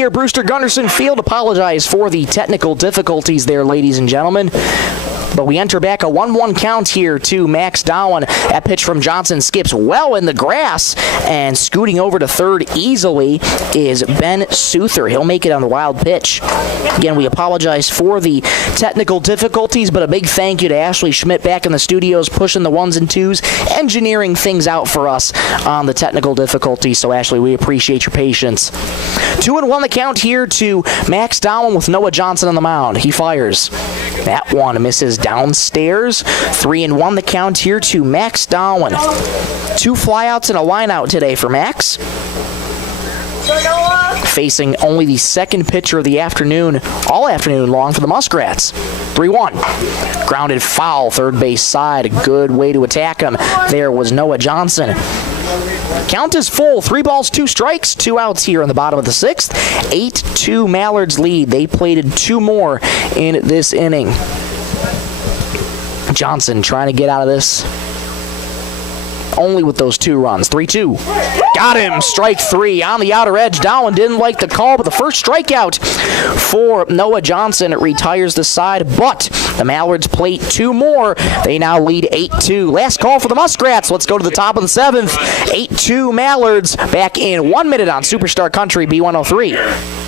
here at Brewster Gunderson Field. Apologize for the technical difficulties there, ladies and gentlemen. But we enter back a 1-1 count here to Max Dowen. That pitch from Johnson skips well in the grass, and scooting over to third easily is Ben Souther. He'll make it on the wild pitch. Again, we apologize for the technical difficulties, but a big thank you to Ashley Schmidt back in the studios, pushing the ones and twos, engineering things out for us on the technical difficulties. So, Ashley, we appreciate your patience. 2-1 the count here to Max Dowen with Noah Johnson on the mound. He fires. That one misses downstairs. 3-1 the count here to Max Dowen. 2 flyouts and a lineout today for Max. Facing only the second pitcher of the afternoon, all afternoon long for the Muskrats. 3-1. Grounded foul, third base side. A good way to attack him. There was Noah Johnson. Count is full. 3 balls, 2 strikes, 2 outs here in the bottom of the 6th. 8-2 Mallards lead. They plated 2 more in this inning. Johnson trying to get out of this only with those 2 runs. 3-2. Got him. Strike 3 on the outer edge. Dowen didn't like the call, but the first strikeout for Noah Johnson. It retires the side, but the Mallards plate 2 more. They now lead 8-2. Last call for the Muskrats. Let's go to the top of the 7th. 8-2 Mallards back in 1 minute on Superstar Country B103.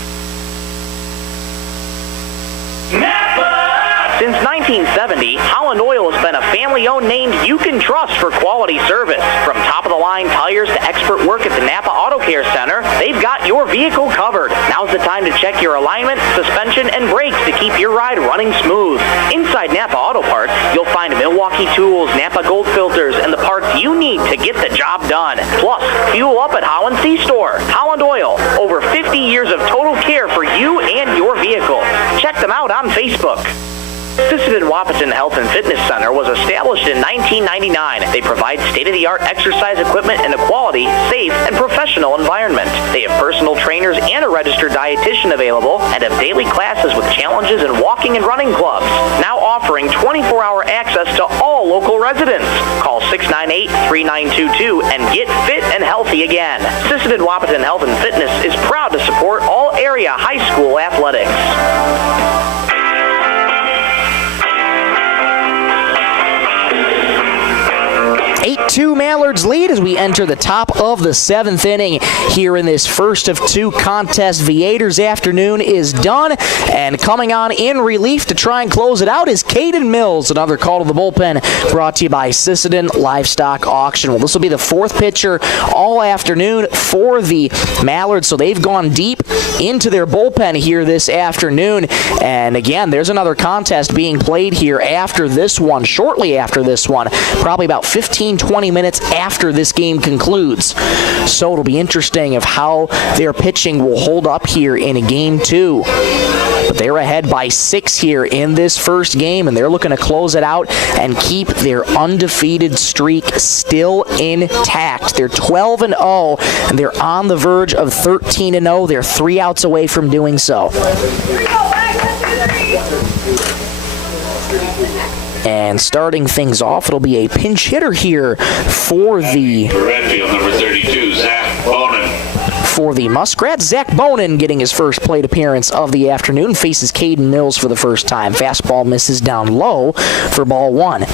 Since 1970, Holland Oil has been a family-owned name you can trust for quality service. From top-of-the-line tires to expert work at the Napa Auto Care Center, they've got your vehicle covered. Now's the time to check your alignment, suspension, and brakes to keep your ride running smooth. Inside Napa Auto Parts, you'll find Milwaukee tools, Napa Gold filters, and the parts you need to get the job done. Plus, fuel up at Holland C-Store. Holland Oil, over 50 years of total care for you and your vehicle. Check them out on Facebook. Sisseton Wahpeton Health and Fitness Center was established in 1999. They provide state-of-the-art exercise equipment in a quality, safe, and professional environment. They have personal trainers and a registered dietitian available and have daily classes with challenges in walking and running clubs. Now offering 24-hour access to all local residents. Call 698-3922 and get fit and healthy again. Sisseton Wahpeton Health and Fitness is proud to support all area high school athletics. 8-2 Mallards lead as we enter the top of the 7th inning here in this first of 2 contests. Viator's afternoon is done, and coming on in relief to try and close it out is Caden Mills. Another call to the bullpen brought to you by Sisseton Livestock Auction. Well, this will be the 4th pitcher all afternoon for the Mallards, so they've gone deep into their bullpen here this afternoon. And again, there's another contest being played here after this one, shortly after this one, probably about 15-20 minutes after this game concludes. So it'll be interesting of how their pitching will hold up here in a game 2. But they're ahead by 6 here in this first game, and they're looking to close it out and keep their undefeated streak still intact. They're 12-0, and they're on the verge of 13-0. They're 3 outs away from doing so. And starting things off, it'll be a pinch hitter here for the Redfield, number 32, Zach Bonin. For the Muskrats, Zach Bonin getting his first plate appearance of the afternoon, faces Caden Mills for the first time. Fastball misses down low for ball 1.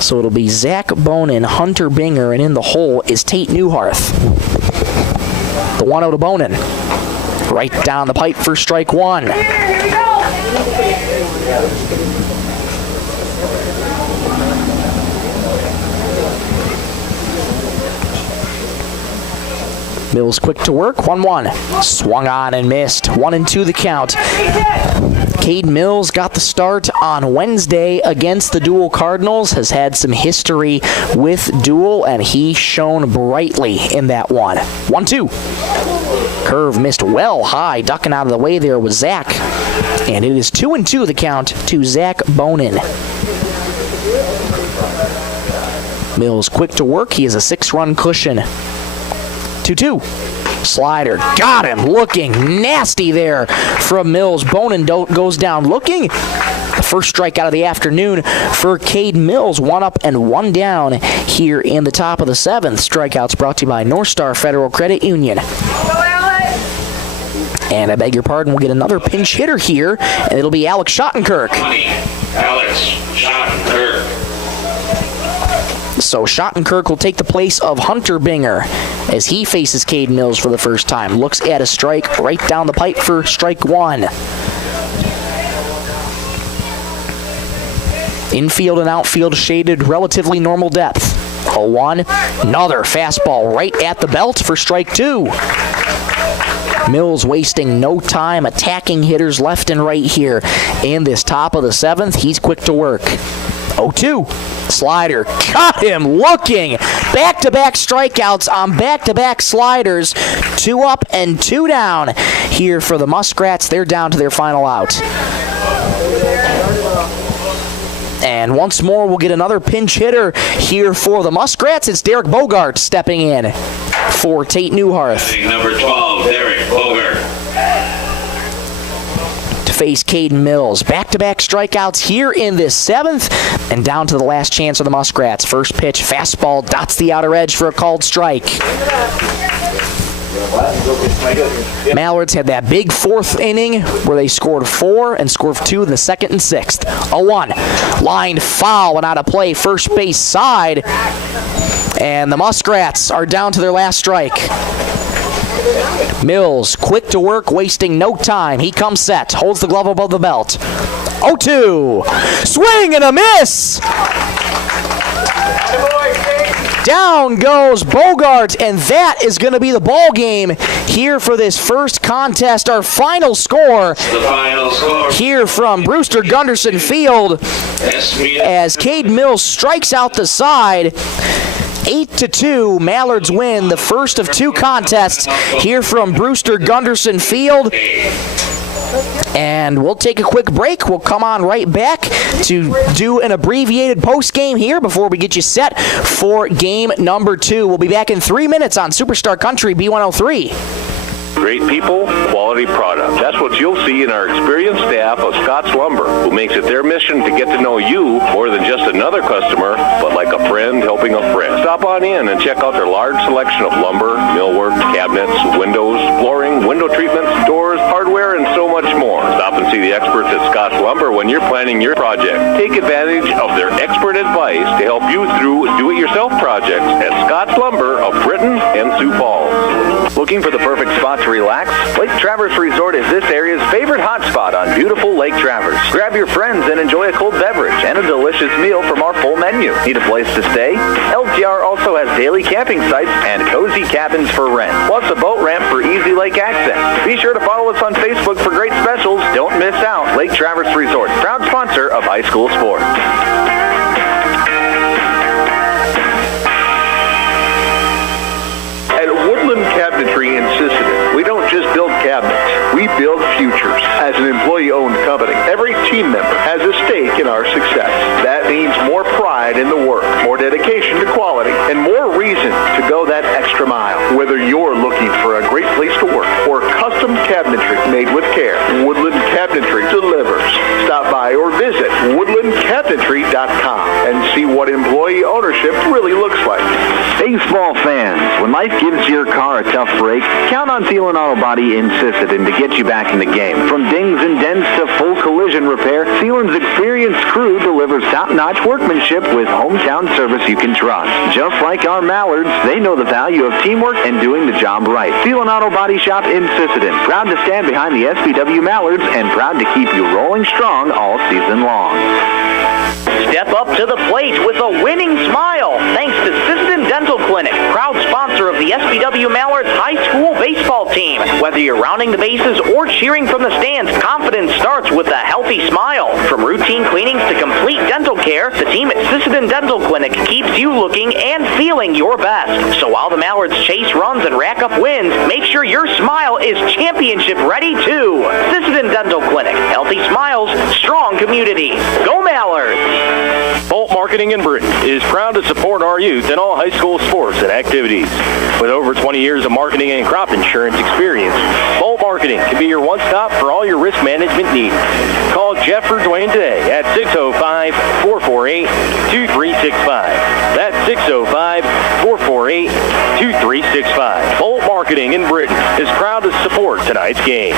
So it'll be Zach Bonin, Hunter Binger, and in the hole is Tate Newharth. The 1-0 to Bonin. Right down the pipe for strike 1. Mills quick to work, 1-1. Swung on and missed. 1-2 the count. Cade Mills got the start on Wednesday against the Dual Cardinals, has had some history with Dual, and he shone brightly in that one. 1-2. Curve missed well high, ducking out of the way there was Zach. And it is 2-2 the count to Zach Bonin. Mills quick to work. He is a 6-run cushion. 2-2. Slider. Got him. Looking nasty there from Mills. Bonin goes down looking. The first strikeout of the afternoon for Cade Mills. 1 up and 1 down here in the top of the 7th. Strikeouts brought to you by North Star Federal Credit Union. And I beg your pardon, we'll get another pinch hitter here, and it'll be Alex Schottenkirk. Alex Schottenkirk. So Schottenkirk will take the place of Hunter Binger as he faces Cade Mills for the first time. Looks at a strike right down the pipe for strike 1. Infield and outfield shaded relatively normal depth. 0-1. Another fastball right at the belt for strike 2. Mills wasting no time attacking hitters left and right here in this top of the 7th. He's quick to work. 0-2. Slider. Got him looking. Back-to-back strikeouts on back-to-back sliders. 2 up and 2 down here for the Muskrats. They're down to their final out. And once more, we'll get another pinch hitter here for the Muskrats. It's Derek Bogart stepping in for Tate Newharth. Number 12, Derek Bogart. To face Cade Mills. Back-to-back strikeouts here in this 7th. And down to the last chance of the Muskrats. First pitch, fastball, dots the outer edge for a called strike. Mallards had that big 4th inning where they scored 4 and scored 2 in the 2nd and 6th. 0-1. Lined foul and out of play, first base side. And the Muskrats are down to their last strike. Mills, quick to work, wasting no time. He comes set, holds the glove above the belt. 0-2. Swing and a miss. Down goes Bogart, and that is going to be the ball game here for this first contest. Our final score, here from Brewster Gunderson Field as Cade Mills strikes out the side. 8-2, Mallards win the first of 2 contests here from Brewster Gunderson Field. And we'll take a quick break. We'll come on right back to do an abbreviated post game here before we get you set for game number 2. We'll be back in 3 minutes on Superstar Country B103. Great people, quality product. That's what you'll see in our experienced staff of Scott's Lumber, who makes it their mission to get to know you more than just another customer, but like a friend helping a friend. Stop on in and check out their large selection of lumber, millwork, cabinets, windows, flooring, window treatments, doors, hardware, and so much more. Stop and see the experts at Scott's Lumber when you're planning your project. Take advantage of their expert advice to help you through do-it-yourself projects at Scott's Lumber of Britton and Sioux Falls. Looking for the perfect spot to relax? Lake Traverse Resort is this area's favorite hotspot on beautiful Lake Traverse. Grab your friends and enjoy a cold beverage and a delicious meal from our full menu. Need a place to stay? LTR also has daily camping sites and cozy cabins for rent, plus a boat ramp for easy lake access. Be sure to follow us on Facebook for great specials. Don't miss out. Lake Traverse Resort, proud sponsor of high school sports. Cabinetry in Sisseton. We don't just build cabinets, we build futures. As an employee-owned company, every team member has a stake in our success. That means more pride in the work, more dedication to quality, and more reason to go that extra mile. Whether you're looking for a great place to work or custom cabinetry made with care, Woodland Cabinetry delivers. Stop by or visit woodlandcabinetry.com and see what employee ownership really looks like. Baseball fans, when life gives your car a tough break, count on Thielen Auto Body in Sisseton to get you back in the game. From dings and dents to full collision repair, Thielen's experienced crew delivers top-notch workmanship with hometown service you can trust. Just like our Mallards, they know the value of teamwork and doing the job right. Thielen Auto Body Shop in Sisseton, proud to stand behind the SBW Mallards and proud to keep you rolling strong all season long. Step up to the plate with a winning smile thanks to Sisseton Dental Clinic, proud sponsor of the SBW Mallards High School baseball team. Whether you're rounding the bases or cheering from the stands, confidence starts with a healthy smile. From routine cleanings to complete dental care, the team at Sisseton Dental Clinic keeps you looking and feeling your best. So while the Mallards chase runs and rack up wins, make sure your smile is championship ready too. Sisseton Dental Clinic, healthy smiles, strong community. Go Mallards! Bolt Marketing in Britton is proud to support our youth in all high school sports and activities. With over 20 years of marketing and crop insurance experience, Bolt Marketing can be your one-stop for all your risk management needs. Call Jeff or Dwayne today at 605-448-2365. That's 605-448-2365. Bolt Marketing in Britton is proud to support tonight's game.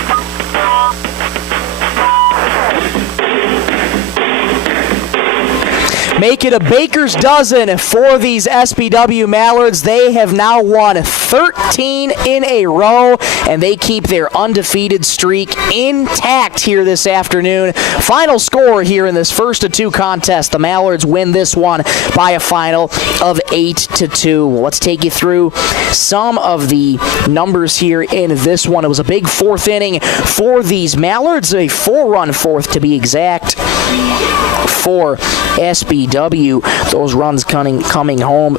Make it a baker's dozen for these SBW Mallards. They have now won 13 in a row, and they keep their undefeated streak intact here this afternoon. Final score here in this first of two contests. The Mallards win this one by a final of 8-2. Let's take you through some of the numbers here in this one. It was a big fourth inning for these Mallards, a 4-run fourth to be exact for SBW. Those runs coming home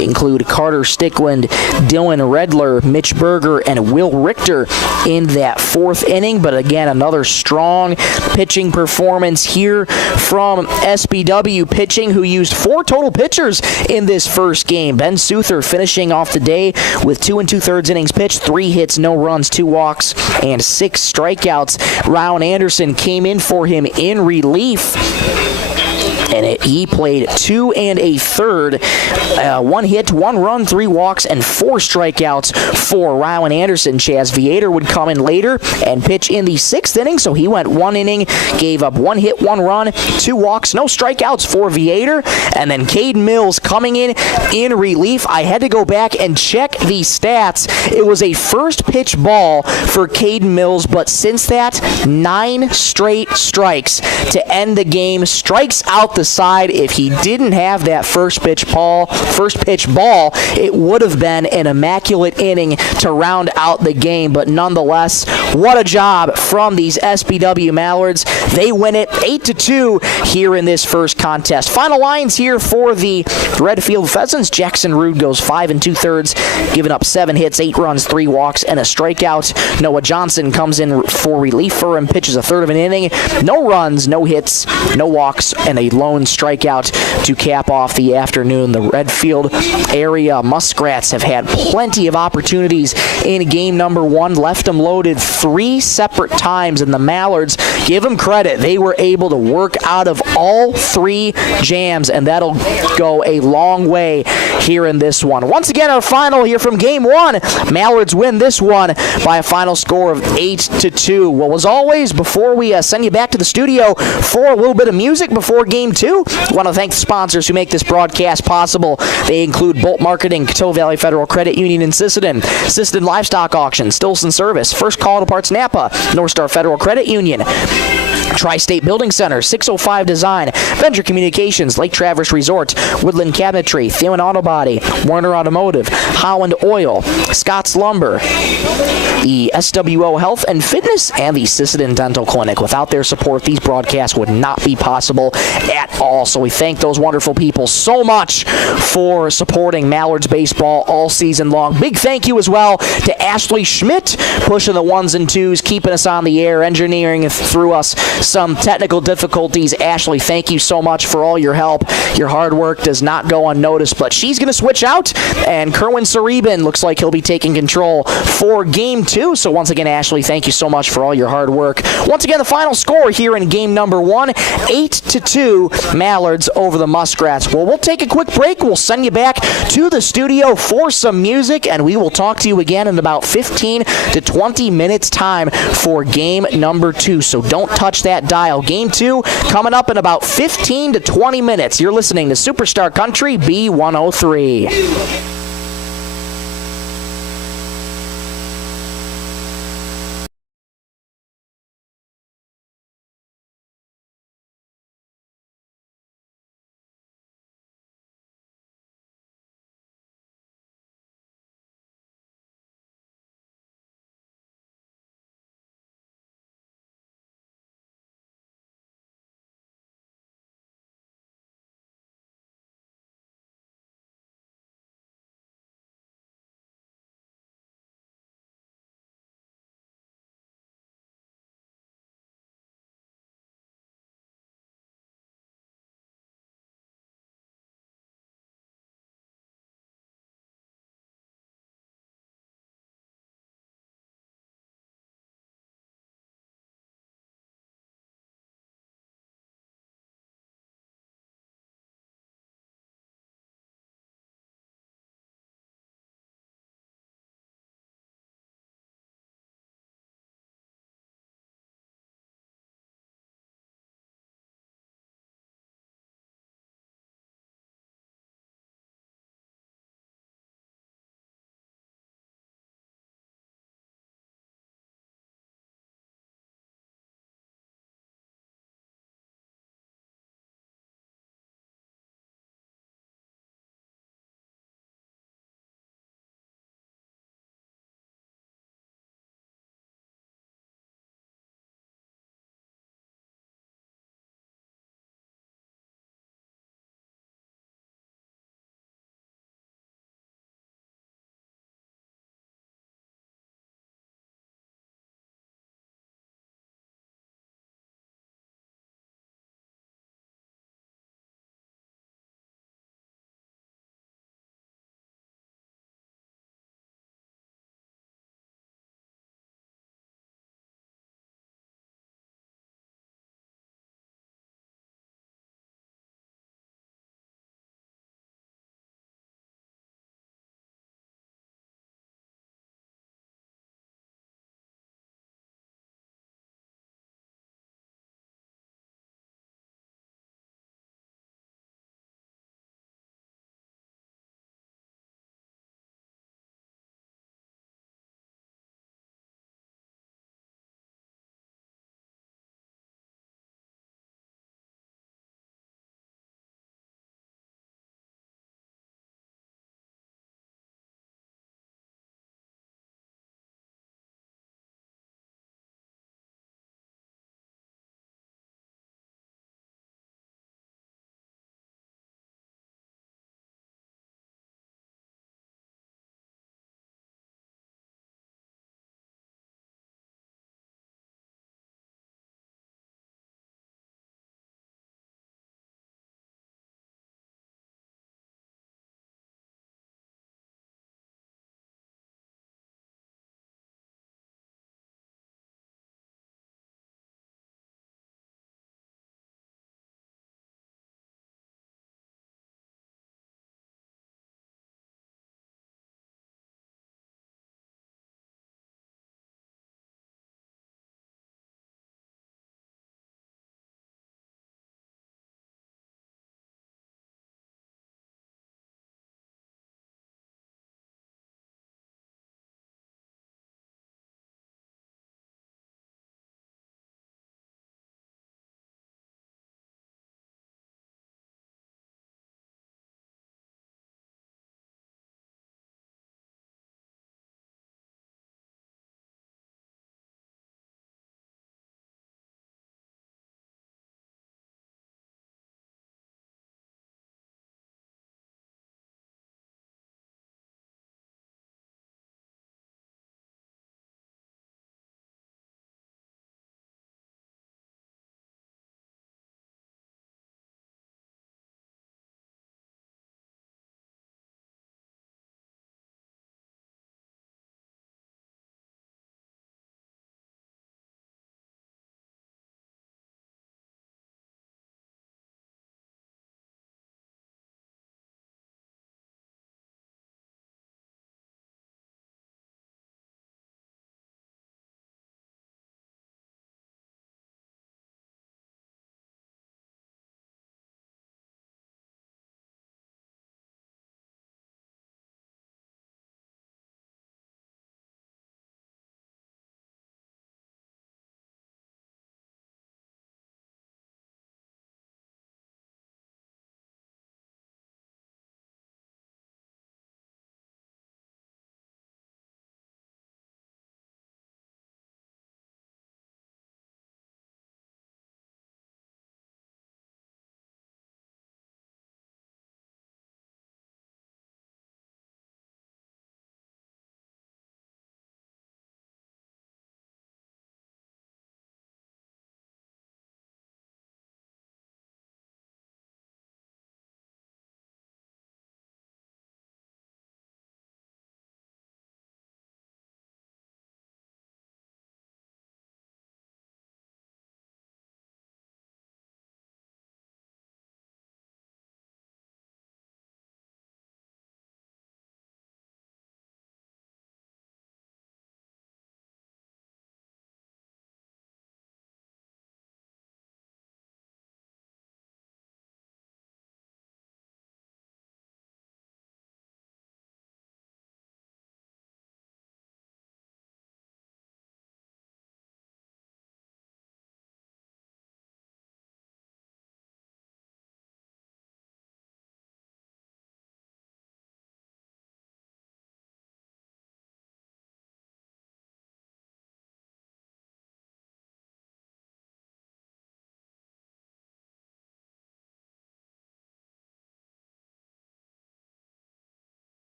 include Carter Stickland, Dylan Redler, Mitch Berger, and Will Richter in that fourth inning. But again, another strong pitching performance here from SBW pitching, who used 4 total pitchers in this first game. Ben Souther finishing off the day with 2 2/3 innings pitched, 3 hits, no runs, 2 walks, and 6 strikeouts. Ryan Anderson came in for him in relief, and he played 2 1/3, 1 hit, 1 run, 3 walks, and 4 strikeouts for Ryan Anderson. Chaz Viator would come in later and pitch in the 6th inning, so he went 1 inning, gave up 1 hit, 1 run, 2 walks, no strikeouts for Viator. And then Caden Mills coming in relief. I had to go back and check the stats. It was a first pitch ball for Caden Mills, but since that, 9 straight strikes to end the game. Strikes out the side. If he didn't have that first pitch ball, it would have been an immaculate inning to round out the game. But nonetheless, what a job from these SBW Mallards. They win it 8-2 here in this first contest. Final lines here for the Redfield Pheasants. Jackson Rude goes 5 2/3, giving up 7 hits, 8 runs, 3 walks, and a strikeout. Noah Johnson comes in for relief for him, pitches a third of an inning, no runs, no hits, no walks, and a lone strikeout to cap off the afternoon. The Redfield area Muskrats have had plenty of opportunities in game number 1, left them loaded 3 separate times, and the Mallards, give them credit, they were able to work out of all 3 jams, and that'll go a long way here in this one. Once again, our final here from game 1. Mallards win this one by a final score of 8-2. Well, as always, before we send you back to the studio for a little bit of music before game 2, I want to thank the sponsors who make this broadcast possible. They include Bolt Marketing, Coteau Valley Federal Credit Union in Sisseton, Sisseton Livestock Auction, Stilson Service, First Call to Parts Napa, North Star Federal Credit Union, Tri-State Building Center, 605 Design, Venture Communications, Lake Traverse Resort, Woodland Cabinetry, Thielen Auto Body, Warner Automotive, Holland Oil, Scott's Lumber, the SWO Health and Fitness, and the Sisseton Dental Clinic. Without their support, these broadcasts would not be possible at all. So we thank those wonderful people so much for supporting Mallards baseball all season long. Big thank you as well to Ashley Schmidt, pushing the 1s and 2s, keeping us on the air, engineering through us some technical difficulties. Ashley, thank you so much for all your help. Your hard work does not go unnoticed, but she's going to switch out, and Kerwin Saribin looks like he'll be taking control for game 2. So once again, Ashley, thank you so much for all your hard work. Once again, the final score here in game number 1, 8-2, Mallards over the Muskrats. Well, we'll take a quick break. We'll send you back to the studio for some music, and we will talk to you again in about 15 to 20 minutes time for game number 2. So don't touch that dial. Game 2 coming up in about 15 to 20 minutes. You're listening to Superstar Country B103.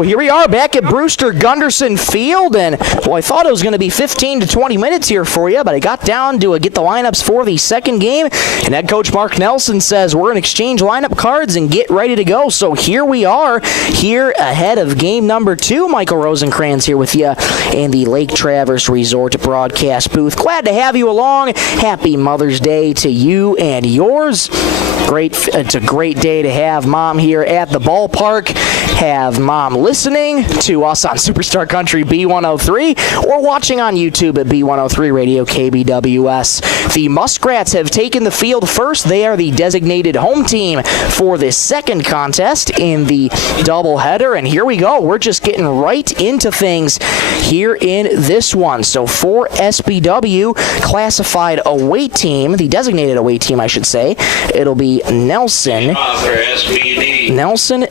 Well, here we are back at Brewster Gunderson Field, and well, I thought it was going to be 15 to 20 minutes here for you, but I got down to get the lineups for the second game, and head coach Mark Nelson says we're going to exchange lineup cards and get ready to go. So here we are, here ahead of game number 2. Michael Rosencrans here with you in the Lake Traverse Resort broadcast booth. Glad to have you along. Happy Mother's Day to you and yours. It's a great day to have Mom here at the ballpark, have Mom listening to us on Superstar Country B103 or watching on YouTube at B103 Radio KBWS. The Muskrats have taken the field first. They are the designated home team for this second contest in the doubleheader, and here we go. We're just getting right into things here in this one. So for SBW, classified away team, the designated away team, I should say, it'll be Nelson,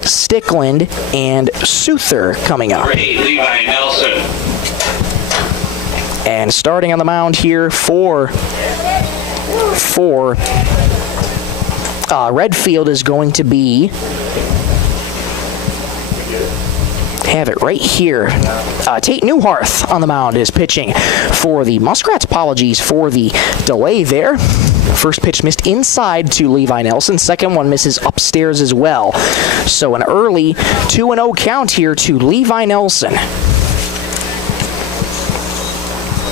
Stickland, and Souther coming up. Levi Nelson. And starting on the mound here for Redfield is going to be, have it right here, Tate Newharth on the mound is pitching for the Muskrats. Apologies for the delay there. First pitch missed inside to Levi Nelson. Second one misses upstairs as well. So an early 2-0 count here to Levi Nelson.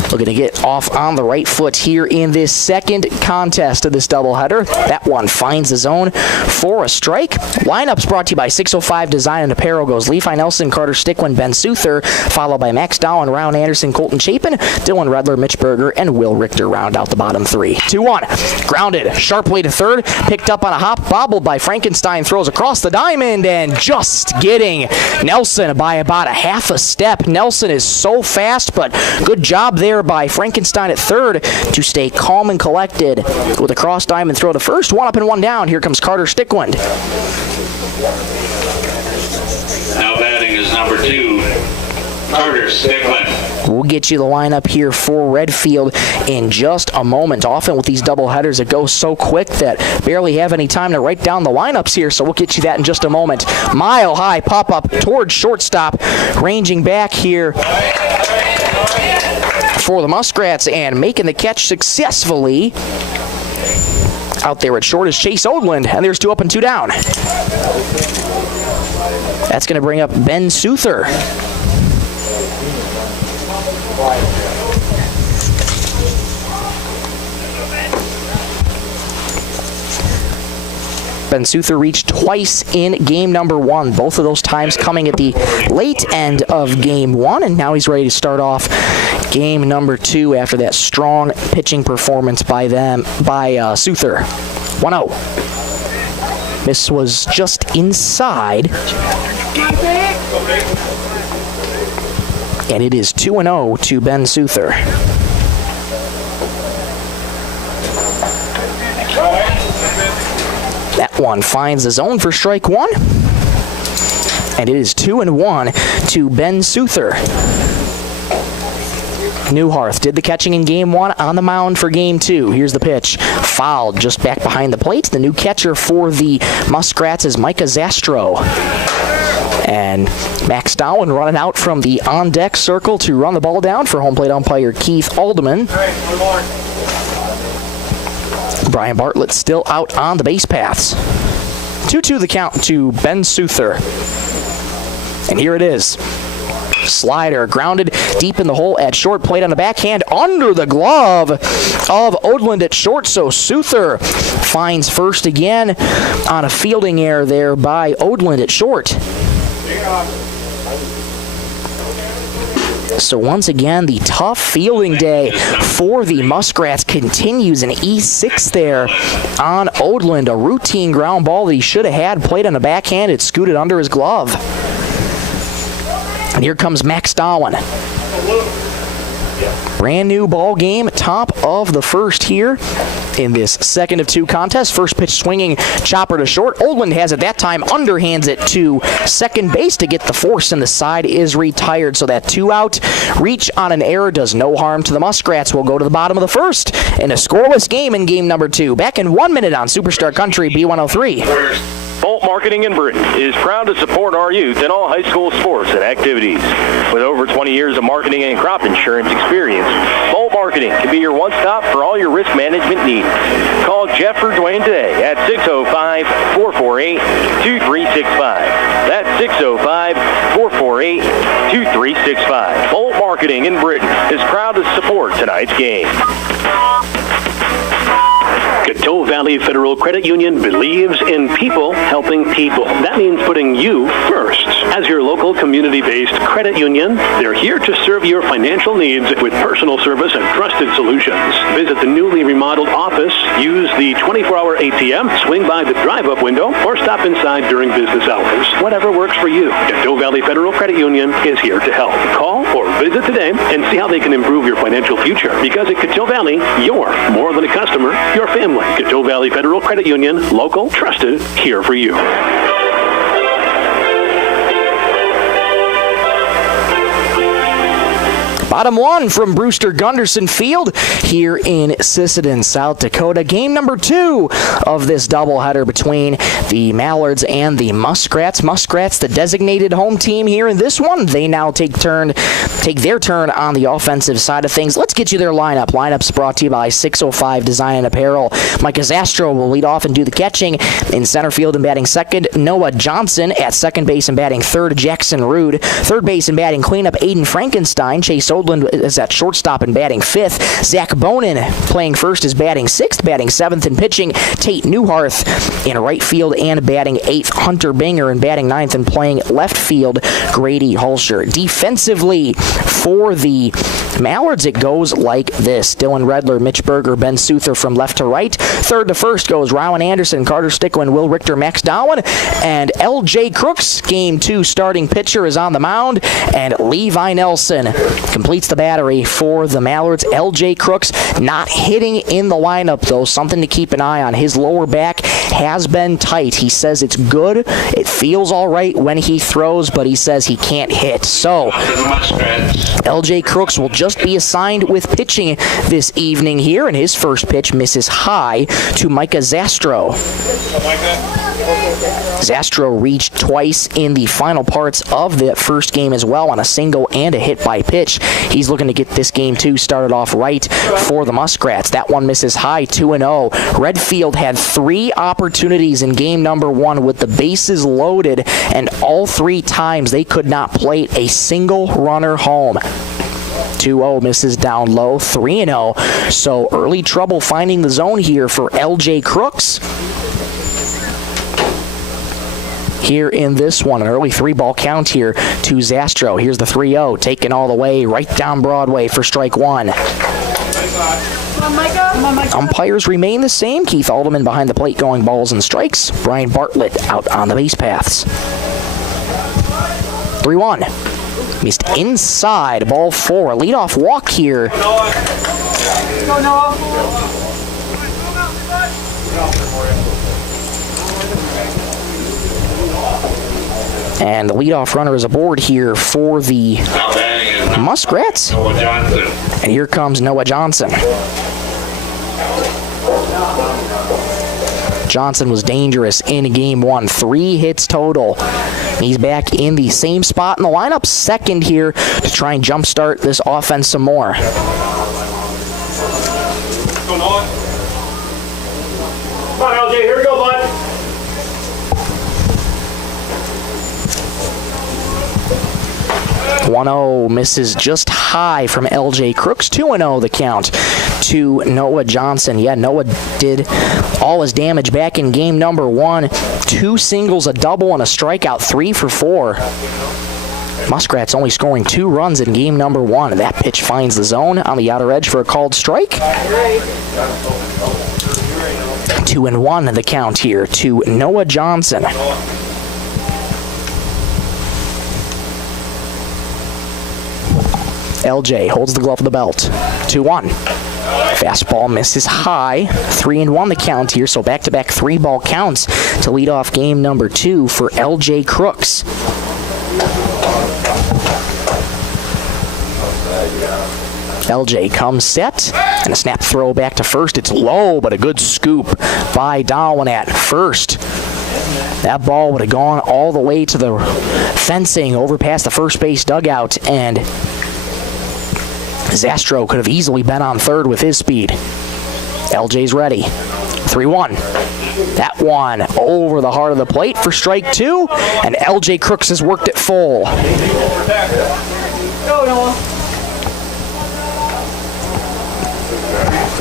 Looking to get off on the right foot here in this second contest of this doubleheader. That one finds the zone for a strike. Lineups brought to you by 605 Design and Apparel goes Levi Nelson, Carter Stickland, Ben Souther, followed by Max Dowling, Rowan Anderson, Colton Chapin, Dylan Redler, Mitch Berger, and Will Richter round out the bottom three. 2-1. Grounded sharply to third. Picked up on a hop, bobbled by Frankenstein, throws across the diamond, and just getting Nelson by about a half a step. Nelson is so fast, but good job there by Frankenstein at third to stay calm and collected with a cross diamond throw to first. One up and one down. Here comes Carter Stickland. Now batting is number 2, Carter Stickland. We'll get you the lineup here for Redfield in just a moment. Often with these doubleheaders, it goes so quick that barely have any time to write down the lineups here, so we'll get you that in just a moment. Mile high pop-up towards shortstop, ranging back here for the Muskrats and making the catch successfully. Out there at short is Chase Odland, and there's 2 up and 2 down. That's going to bring up Ben Souther. Ben Souther reached twice in game number 1. Both of those times coming at the late end of game 1, and now he's ready to start off game number 2 after that strong pitching performance by Souther. 1-0. This was just inside. And it is 2-0 to Ben Souther. That one finds the zone for strike 1. And it is 2-1 to Ben Souther. Newharth did the catching in game 1, on the mound for game 2. Here's the pitch. Fouled just back behind the plate. The new catcher for the Muskrats is Micah Zastro. And Max Dowling running out from the on-deck circle to run the ball down for home plate umpire Keith Alderman. Brian Bartlett still out on the base paths. 2-2 the count to Ben Souther. And here it is. Slider grounded deep in the hole at short, plate on the backhand under the glove of Odland at short, so Souther finds first again on a fielding error there by Odland at short. So once again, the tough fielding day for the Muskrats continues. An E6 there on Odland, a routine ground ball that he should have had, played on the backhand, it scooted under his glove. And here comes Max Dowling. Brand new ball game, top of the first here in this second of 2 contests. First pitch swinging, chopper to short. Odland has it that time, underhands it to second base to get the force, and the side is retired. So that 2-out reach on an error does no harm to the Muskrats. We'll go to the bottom of the first in a scoreless game in game number 2. Back in 1 minute on Superstar Country B103. Bolt Marketing in Britton is proud to support our youth in all high school sports and activities. With over 20 years of marketing and crop insurance experience, Bolt Marketing can be your one-stop for all your risk management needs. Call Jeff or Dwayne today at 605-448-2365. That's 605-448-2365. Bolt Marketing in Britton is proud to support tonight's game. Coteau Valley Federal Credit Union believes in people helping people. That means putting you first. As your local community-based credit union, they're here to serve your financial needs with personal service and trusted solutions. Visit the newly remodeled office, use the 24-hour ATM, swing by the drive-up window, or stop inside during business hours. Whatever works for you, Coteau Valley Federal Credit Union is here to help. Call or visit today and see how they can improve your financial future. Because at Coteau Valley, you're more than a customer, you're family. Coteau Valley Federal Credit Union, local, trusted, here for you. Bottom one from Brewster Gunderson Field here in Sisseton, South Dakota. Game number 2 of this doubleheader between the Mallards and the Muskrats. Muskrats, the designated home team here in this one. They now take their turn on the offensive side of things. Let's get you their lineup. Lineup's brought to you by 605 Design and Apparel. Micah Zastro will lead off and do the catching. In center field and batting second, Noah Johnson. At second base and batting third, Jackson Rude. Third base and batting cleanup, Aiden Frankenstein. Chase Odland is at shortstop and batting fifth. Zach Bonin playing first is batting sixth. Batting seventh and pitching, Tate Newharth in right field and batting eighth. Hunter Binger in batting ninth and playing left field, Grady Hulsher. Defensively for the Mallards, it goes like this. Dylan Redler, Mitch Berger, Ben Souther from left to right. Third to first goes Rowan Anderson, Carter Sticklin, Will Richter, Max Dowan. And L.J. Crooks, Game 2 starting pitcher, is on the mound. And Levi Nelson completes the battery for the Mallards. L.J. Crooks not hitting in the lineup, though. Something to keep an eye on. His lower back has been tight. He says it's good. It feels all right when he throws, but he says he can't hit. So, L.J. Crooks will just be assigned with pitching this evening here, and his first pitch misses high to Micah Zastro. Zastro reached twice in the final parts of the first game as well on a single and a hit by pitch. He's looking to get this game 2 started off right for the Muskrats. That one misses high, 2-0. Redfield had 3 opportunities in game number 1 with the bases loaded, and all 3 times they could not plate a single runner home. 2-0 misses down low, 3-0. So early trouble finding the zone here for L.J. Crooks. Here in this one, an early 3-ball count here to Zastro. Here's the 3-0, taken all the way right down Broadway for strike 1. Umpires remain the same. Keith Alderman behind the plate going balls and strikes. Brian Bartlett out on the base paths. 3-1. Missed inside, ball 4. Leadoff walk here. And the leadoff runner is aboard here for the Muskrats. And here comes Noah Johnson. Johnson was dangerous in game 1. 3 hits total. He's back in the same spot in the lineup, second here, to try and jumpstart this offense some more. Come on, LJ, here we go, bud. .10 misses just high from L.J. Crooks. 2-0 the count to Noah Johnson. Yeah, Noah did all his damage back in game number 1. 2 singles, a double, and a strikeout. 3 for 4. Muskrats only scoring 2 runs in game number 1. That pitch finds the zone on the outer edge for a called strike. 2-1 the count here to Noah Johnson. LJ holds the glove of the belt. 2-1. Fastball misses high. 3-1 the count here, so back-to-back 3-ball counts to lead off game number 2 for LJ Crooks. LJ comes set, and a snap throw back to first. It's low, but a good scoop by Darwin at first. That ball would have gone all the way to the fencing over past the first base dugout, and Zastro could have easily been on third with his speed. LJ's ready. 3-1. That one over the heart of the plate for strike 2, and LJ Crooks has worked it full.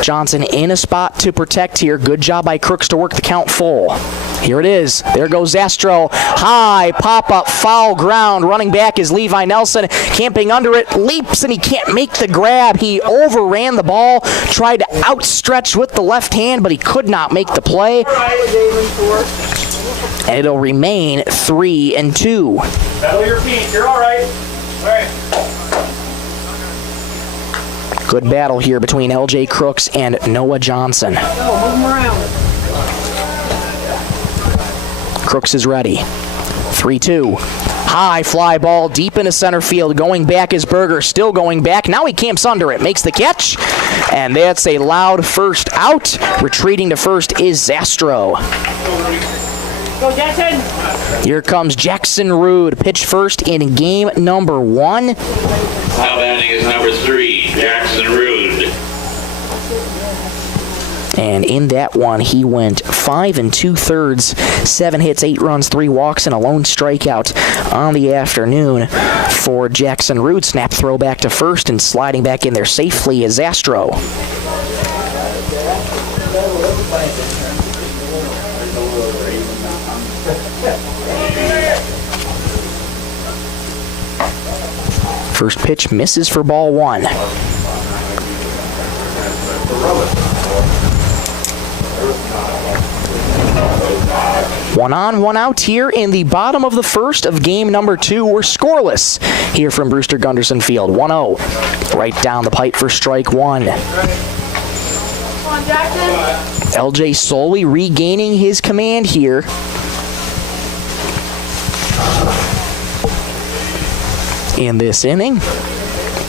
Johnson in a spot to protect here. Good job by Crooks to work the count full. Here it is. There goes Zastro. High pop-up, foul ground. Running back is Levi Nelson. Camping under it, leaps, and he can't make the grab. He overran the ball, tried to outstretch with the left hand, but he could not make the play. And it'll remain 3-2. Settle your feet. You're all right. All right. Good battle here between LJ Crooks and Noah Johnson. Go, move him around. Crooks is ready. 3-2. High fly ball deep into center field. Going back is Berger. Still going back. Now he camps under it. Makes the catch. And that's a loud first out. Retreating to first is Zastro. Go, Jackson. Here comes Jackson Rude. Pitch first in game number 1. Now batting is number 3, Jackson Rude. And in that one, he went 5 2/3, 7 hits, 8 runs, 3 walks, and a lone strikeout on the afternoon for Jackson Rude. Snap throw back to first, and sliding back in there safely is Zastro. First pitch misses for ball 1. One on, one out here in the bottom of the first of game number 2. We're scoreless here from Brewster Gunderson Field. 1-0. Right down the pipe for strike 1. Come on, Jackson. LJ slowly regaining his command here. In this inning,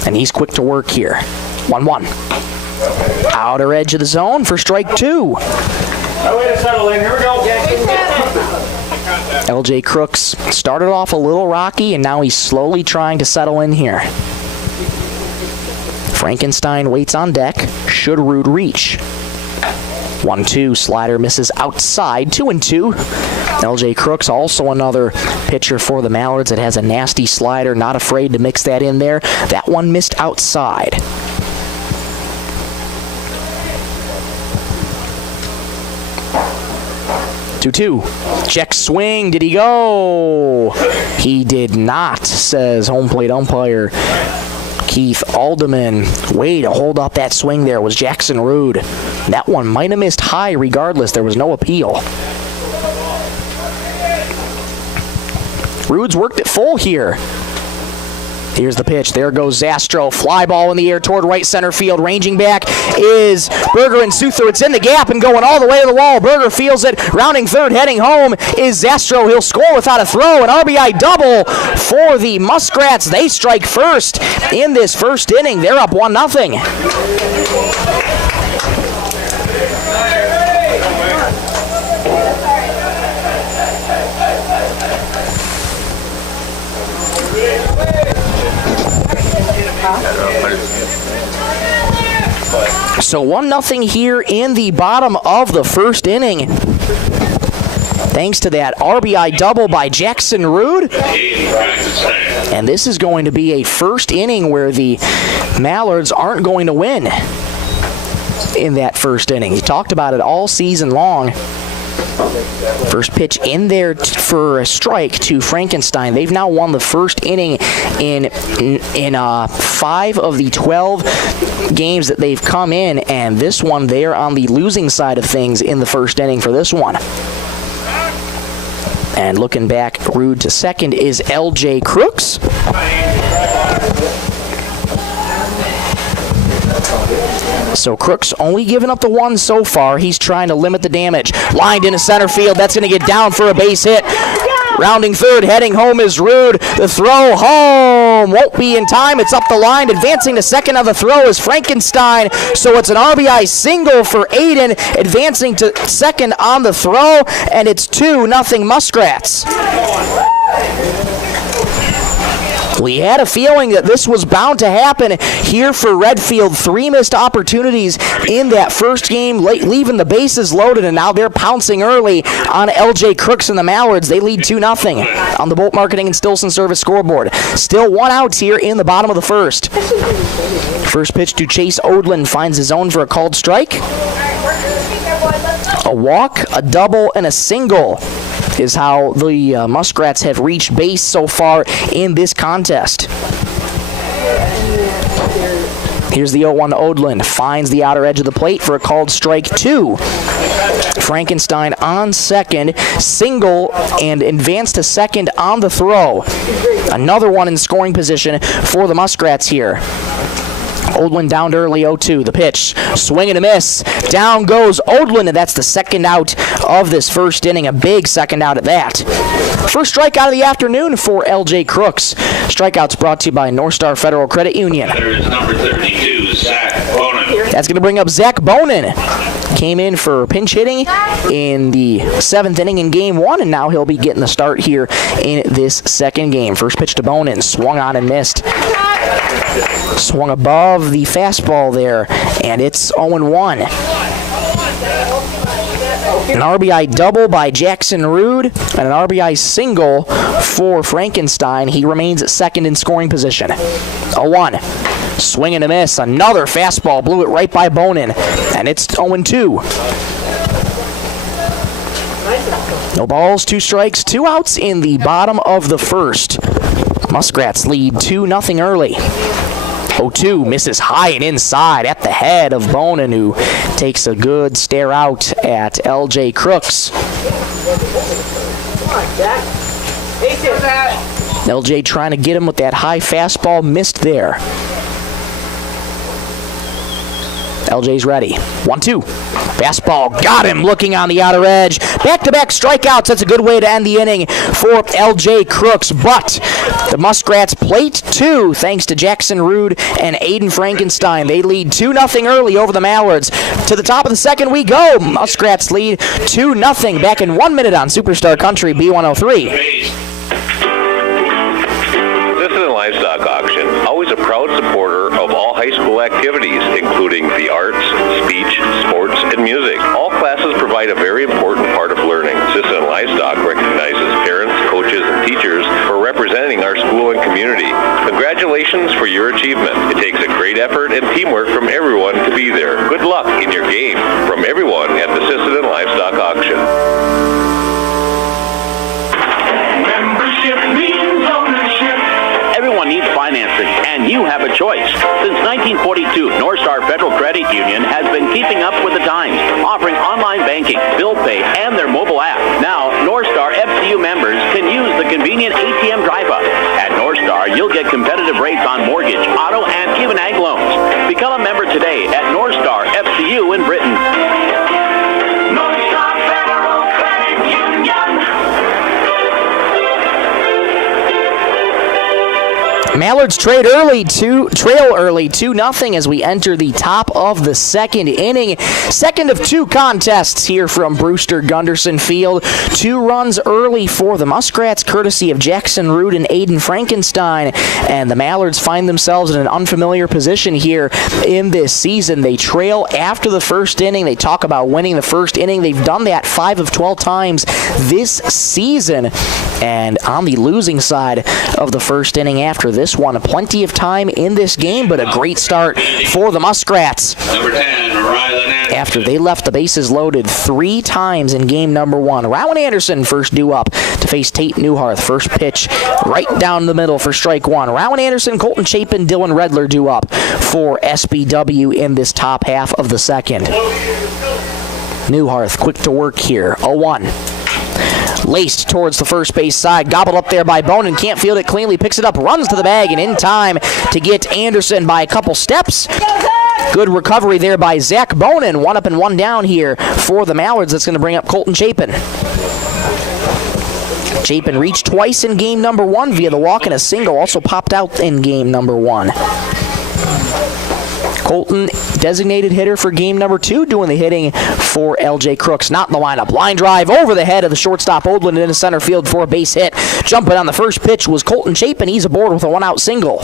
and he's quick to work here. 1-1. Outer edge of the zone for strike 2. Way to settle in. Here we go. LJ Crooks started off a little rocky, and now he's slowly trying to settle in here. Frankenstein waits on deck. Should Rude reach? 1-2. Slider misses outside. 2-2. LJ Crooks, also another pitcher for the Mallards that has a nasty slider. Not afraid to mix that in there. That one missed outside. Two. Check swing. Did he go? He did not, says home plate umpire Keith Alderman. Way to hold up that swing there was Jackson Rude. That one might have missed high regardless. There was no appeal. Rude's worked it full here. Here's the pitch. There goes Zastro. Fly ball in the air toward right center field. Ranging back is Berger and Suther. It's in the gap and going all the way to the wall. Berger feels it. Rounding third, heading home is Zastro. He'll score without a throw. An RBI double for the Muskrats. They strike first in this first inning. They're up 1-0. So 1-0 here in the bottom of the first inning. Thanks to that RBI double by Jackson Rude. And this is going to be a first inning where the Mallards aren't going to win in that first inning. He talked about it all season long. First pitch in there for a strike to Frankenstein. They've now won the first inning in 5 of the 12 games that they've come in, and this one they're on the losing side of things in the first inning for this one. And looking back, Rude to second is LJ Crooks. So Crooks only giving up the 1 so far. He's trying to limit the damage. Lined into center field. That's going to get down for a base hit. Rounding third, heading home is Rude. The throw home won't be in time. It's up the line. Advancing to second on the throw is Frankenstein. So it's an RBI single for Aiden. Advancing to second on the throw, and it's 2-0 Muskrats. We had a feeling that this was bound to happen here for Redfield. 3 missed opportunities in that first game, leaving the bases loaded, and now they're pouncing early on LJ Crooks and the Mallards. They lead 2-0 on the Bolt Marketing and Stilson Service scoreboard. Still 1 out here in the bottom of the first. First pitch to Chase Odlin finds his own for a called strike. A walk, a double, and a single is how the Muskrats have reached base so far in this contest. Here's the 0-1 to Odlin. Finds the outer edge of the plate for a called strike 2. Frankenstein on second, single, and advanced to second on the throw. Another one in scoring position for the Muskrats here. Odlin down early, 0-2. The pitch, swing and a miss. Down goes Odlin, and that's the second out of this first inning. A big second out at that. First strikeout of the afternoon for LJ Crooks. Strikeouts brought to you by North Star Federal Credit Union. There's number 32, Zach Bonin. That's going to bring up Zach Bonin. Came in for pinch hitting in the 7th inning in game 1, and now he'll be getting the start here in this second game. First pitch to Bonin, swung on and missed. Swung above the fastball there, and it's 0-1. An RBI double by Jackson Rude, and an RBI single for Frankenstein. He remains at second in scoring position. 0-1. Swing and a miss. Another fastball blew it right by Bonin, and it's 0-2. No balls, 2 strikes, 2 outs in the bottom of the first. Muskrats lead 2-0 early. 0-2 misses high and inside at the head of Bonin, who takes a good stare out at LJ Crooks. LJ trying to get him with that high fastball, missed there. LJ's ready. 1-2. Fastball got him looking on the outer edge. Back-to-back strikeouts. That's a good way to end the inning for LJ Crooks. But the Muskrats plate 2 thanks to Jackson Rude and Aiden Frankenstein. They lead 2-0 early over the Mallards. To the top of the second we go. Muskrats lead 2-0 back in 1 minute on Superstar Country B103. Sisseton Livestock Auction, always a proud supporter of all high school activities, including the arts, speech, sports, and music. All classes provide a very important part of learning. Sisseton Livestock recognizes parents, coaches, and teachers for representing our school and community. Congratulations for your achievement. It takes a great effort and teamwork from everyone to be there. Good luck in your game from everyone at the Sisseton Livestock Auction. Membership means ownership. Everyone needs financing, and you have a choice. Since 1942, North Star Federal Credit Union has been keeping up with the times, offering online banking, bill pay, and their mobile app. Now, North Star FCU members can use the convenient ATM drive-up. At North Star, you'll get competitive rates on mortgage, auto, and even ag loans. Become a member today at North Star FCU in Britton. North Star Federal Credit Union. Mallards trail early 2-0 as we enter the top of the second inning. Second of 2 contests here from Brewster Gunderson Field. 2 runs early for the Muskrats, courtesy of Jackson Rude and Aiden Frankenstein. And the Mallards find themselves in an unfamiliar position here in this season. They trail after the first inning. They talk about winning the first inning. They've done that 5 of 12 times this season. And on the losing side of the first inning after this one, plenty of time in this game, but a great start for the Muskrats. Number 10, Rylan Anderson. After they left the bases loaded 3 times in game number 1. Rowan Anderson first due up to face Tate Newharth. First pitch right down the middle for strike 1. Rowan Anderson, Colton Chapin, Dylan Redler due up for SBW in this top half of the second. Newharth quick to work here. 0-1. Laced towards the first base side, gobbled up there by Bonin, can't field it cleanly, picks it up, runs to the bag, and in time to get Anderson by a couple steps. Good recovery there by Zach Bonin, 1 up and 1 down here for the Mallards. That's going to bring up Colton Chapin. Chapin reached twice in game number 1 via the walk and a single. Also popped out in game number 1. Colton, designated hitter for game number 2, doing the hitting for LJ Crooks. Not in the lineup. Line drive over the head of the shortstop Odland into center field for a base hit. Jumping on the first pitch was Colton Chapin. He's aboard with a 1-out single.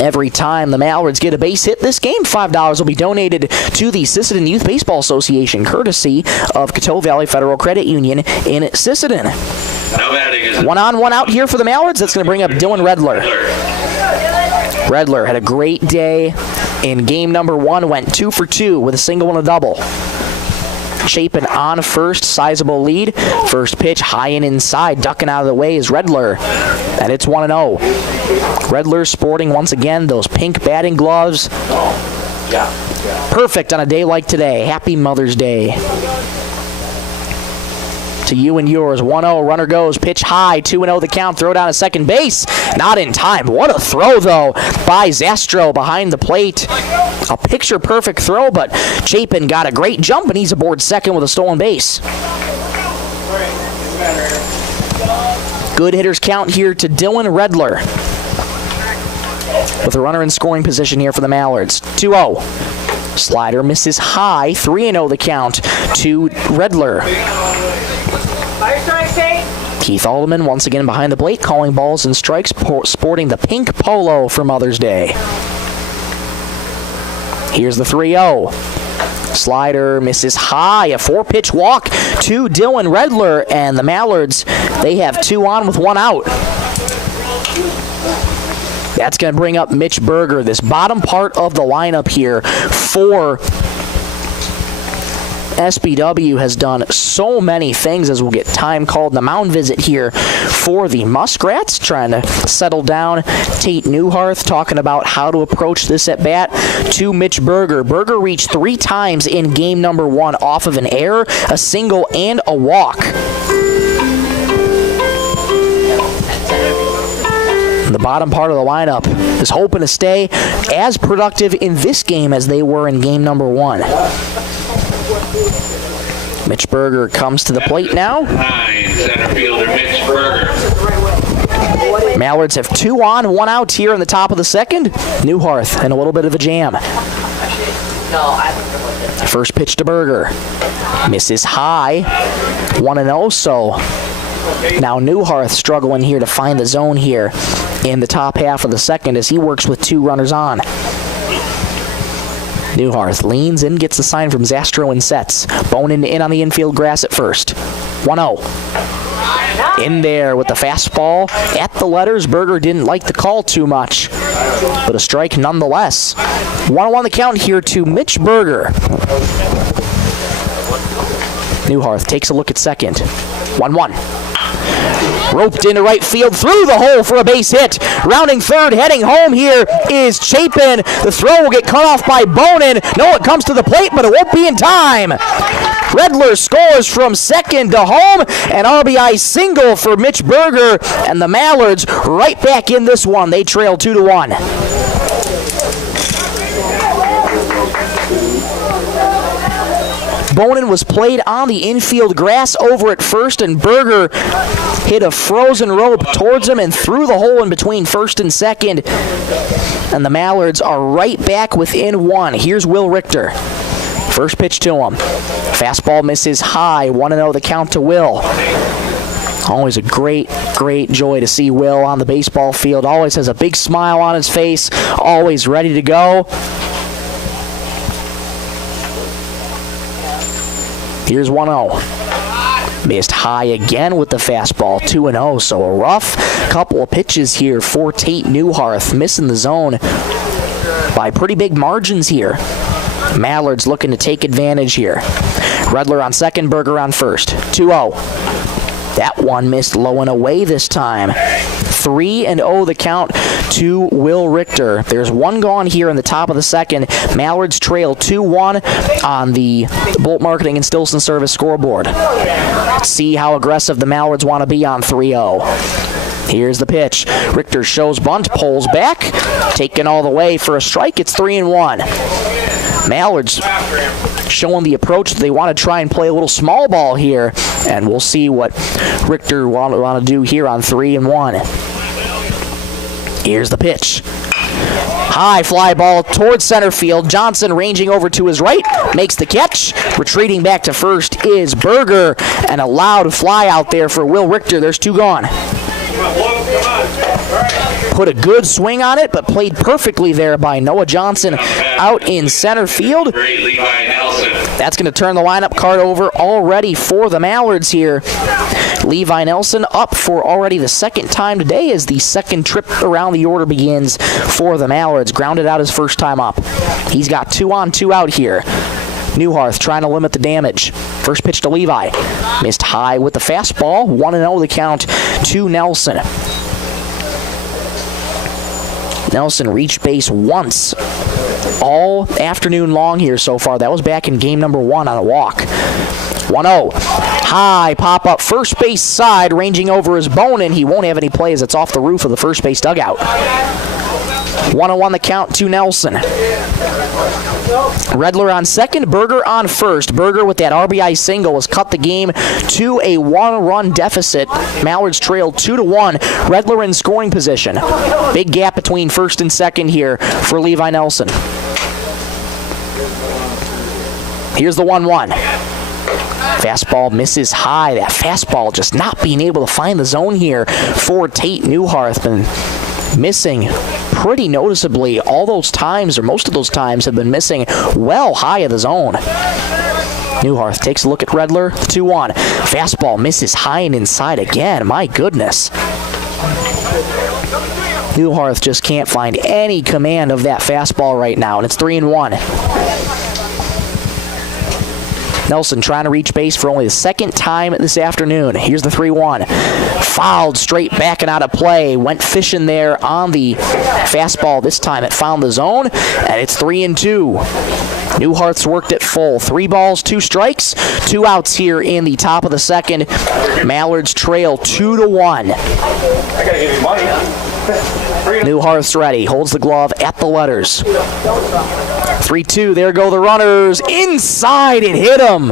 Every time the Mallards get a base hit this game, $5 will be donated to the Sisseton Youth Baseball Association, courtesy of Coteau Valley Federal Credit Union in Sisseton. 1 on, 1 out here for the Mallards. That's going to bring up Dylan Redler. Redler had a great day in game number 1, went 2 for 2 with a single and a double. Chapin on first, sizable lead. First pitch high and inside, ducking out of the way is Redler, and it's 1-0. Redler sporting once again those pink batting gloves. Perfect on a day like today. Happy Mother's Day to you and yours. 1-0, runner goes, pitch high, 2-0 the count, throw down to second base. Not in time. What a throw, though, by Zastro behind the plate. A picture-perfect throw, but Chapin got a great jump, and he's aboard second with a stolen base. Good hitters count here to Dylan Redler, with a runner in scoring position here for the Mallards. 2-0. Slider misses high, 3-0 the count to Redler. Keith Alderman once again behind the plate, calling balls and strikes, sporting the pink polo for Mother's Day. Here's the 3-0. Slider misses high, a 4-pitch walk to Dylan Redler, and the Mallards, they have 2 on with 1 out. That's going to bring up Mitch Berger. This bottom part of the lineup here for SBW has done so many things, as we'll get time called. The mound visit here for the Muskrats, trying to settle down. Tate Newharth talking about how to approach this at bat to Mitch Berger. Berger reached 3 times in game number 1 off of an error, a single, and a walk. The bottom part of the lineup is hoping to stay as productive in this game as they were in game number 1. Mitch Berger comes to the plate now. Center fielder Mitch Berger. Mallards have 2 on, 1 out here in the top of the second. Newharth in a little bit of a jam. First pitch to Berger. Misses high. 1-0, so now Newharth struggling here to find the zone here in the top half of the second as he works with 2 runners on. Newharth leans in, gets the sign from Zastro and sets. Bonin in on the infield grass at first. 1-0. In there with the fastball at the letters. Berger didn't like the call too much, but a strike nonetheless. 1-1 the count here to Mitch Berger. Newharth takes a look at second. 1-1. Roped into right field, through the hole for a base hit. Rounding third, heading home here is Chapin. The throw will get cut off by Bonin. No, it comes to the plate, but it won't be in time. Redler scores from second to home. An RBI single for Mitch Berger, and the Mallards right back in this one. They trail 2-1. Bonin was played on the infield grass over at first, and Berger hit a frozen rope towards him and through the hole in between first and second. And the Mallards are right back within 1. Here's Will Richter. First pitch to him. Fastball misses high. 1-0 the count to Will. Always a great joy to see Will on the baseball field. Always has a big smile on his face. Always ready to go. Here's 1-0. Missed high again with the fastball. 2-0, so a rough couple of pitches here for Tate Newharth. Missing the zone by pretty big margins here. Mallards looking to take advantage here. Redler on second, Berger on first. 2-0. That one missed low and away this time. 3-0 the count to Will Richter. There's 1 gone here in the top of the second. Mallards trail 2-1 on the Bolt Marketing and Stilson Service scoreboard. Let's see how aggressive the Mallards want to be on 3-0. Here's the pitch. Richter shows bunt, pulls back, taken all the way for a strike. It's 3-1. Mallards showing the approach that they want to try and play a little small ball here, and we'll see what Richter want to do here on 3-1. Here's the pitch. High fly ball towards center field. Johnson ranging over to his right, makes the catch. Retreating back to first is Berger, and a loud fly out there for Will Richter. There's 2 gone. Put a good swing on it, but played perfectly there by Noah Johnson out in center field. That's going to turn the lineup card over already for the Mallards here. Levi Nelson up for already the second time today as the second trip around the order begins for the Mallards. Grounded out his first time up. He's got 2 on, 2 out here. Newharth trying to limit the damage. First pitch to Levi. Missed high with the fastball. 1-0 the count to Nelson. Nelson reached base once all afternoon long here so far. That was back in game number 1 on a walk. 1-0. High pop up first base side, ranging over his bone, and he won't have any plays. It's off the roof of the first base dugout. 1-1 the count to Nelson. Redler on second, Berger on first. Berger with that RBI single has cut the game to a 1-run deficit. Mallards trail 2-1. Redler in scoring position. Big gap between first and second here for Levi Nelson. Here's the 1-1. Fastball misses high. That fastball just not being able to find the zone here for Tate Newharth. And missing pretty noticeably all those times, or most of those times, have been missing well high of the zone. Newharth takes a look at Redler. 2-1. Fastball misses high and inside again. My goodness. Newharth just can't find any command of that fastball right now, and it's 3-1. Nelson trying to reach base for only the second time this afternoon. Here's the 3-1. Fouled straight back and out of play. Went fishing there on the fastball. This time it found the zone, and it's 3-2. Newharth's worked it full. 3 balls, 2 strikes, 2 outs here in the top of the second. Mallards trail 2-1. I gotta give you money. Newharth's ready. Holds the glove at the letters. 3-2. There go the runners. Inside, it hit him.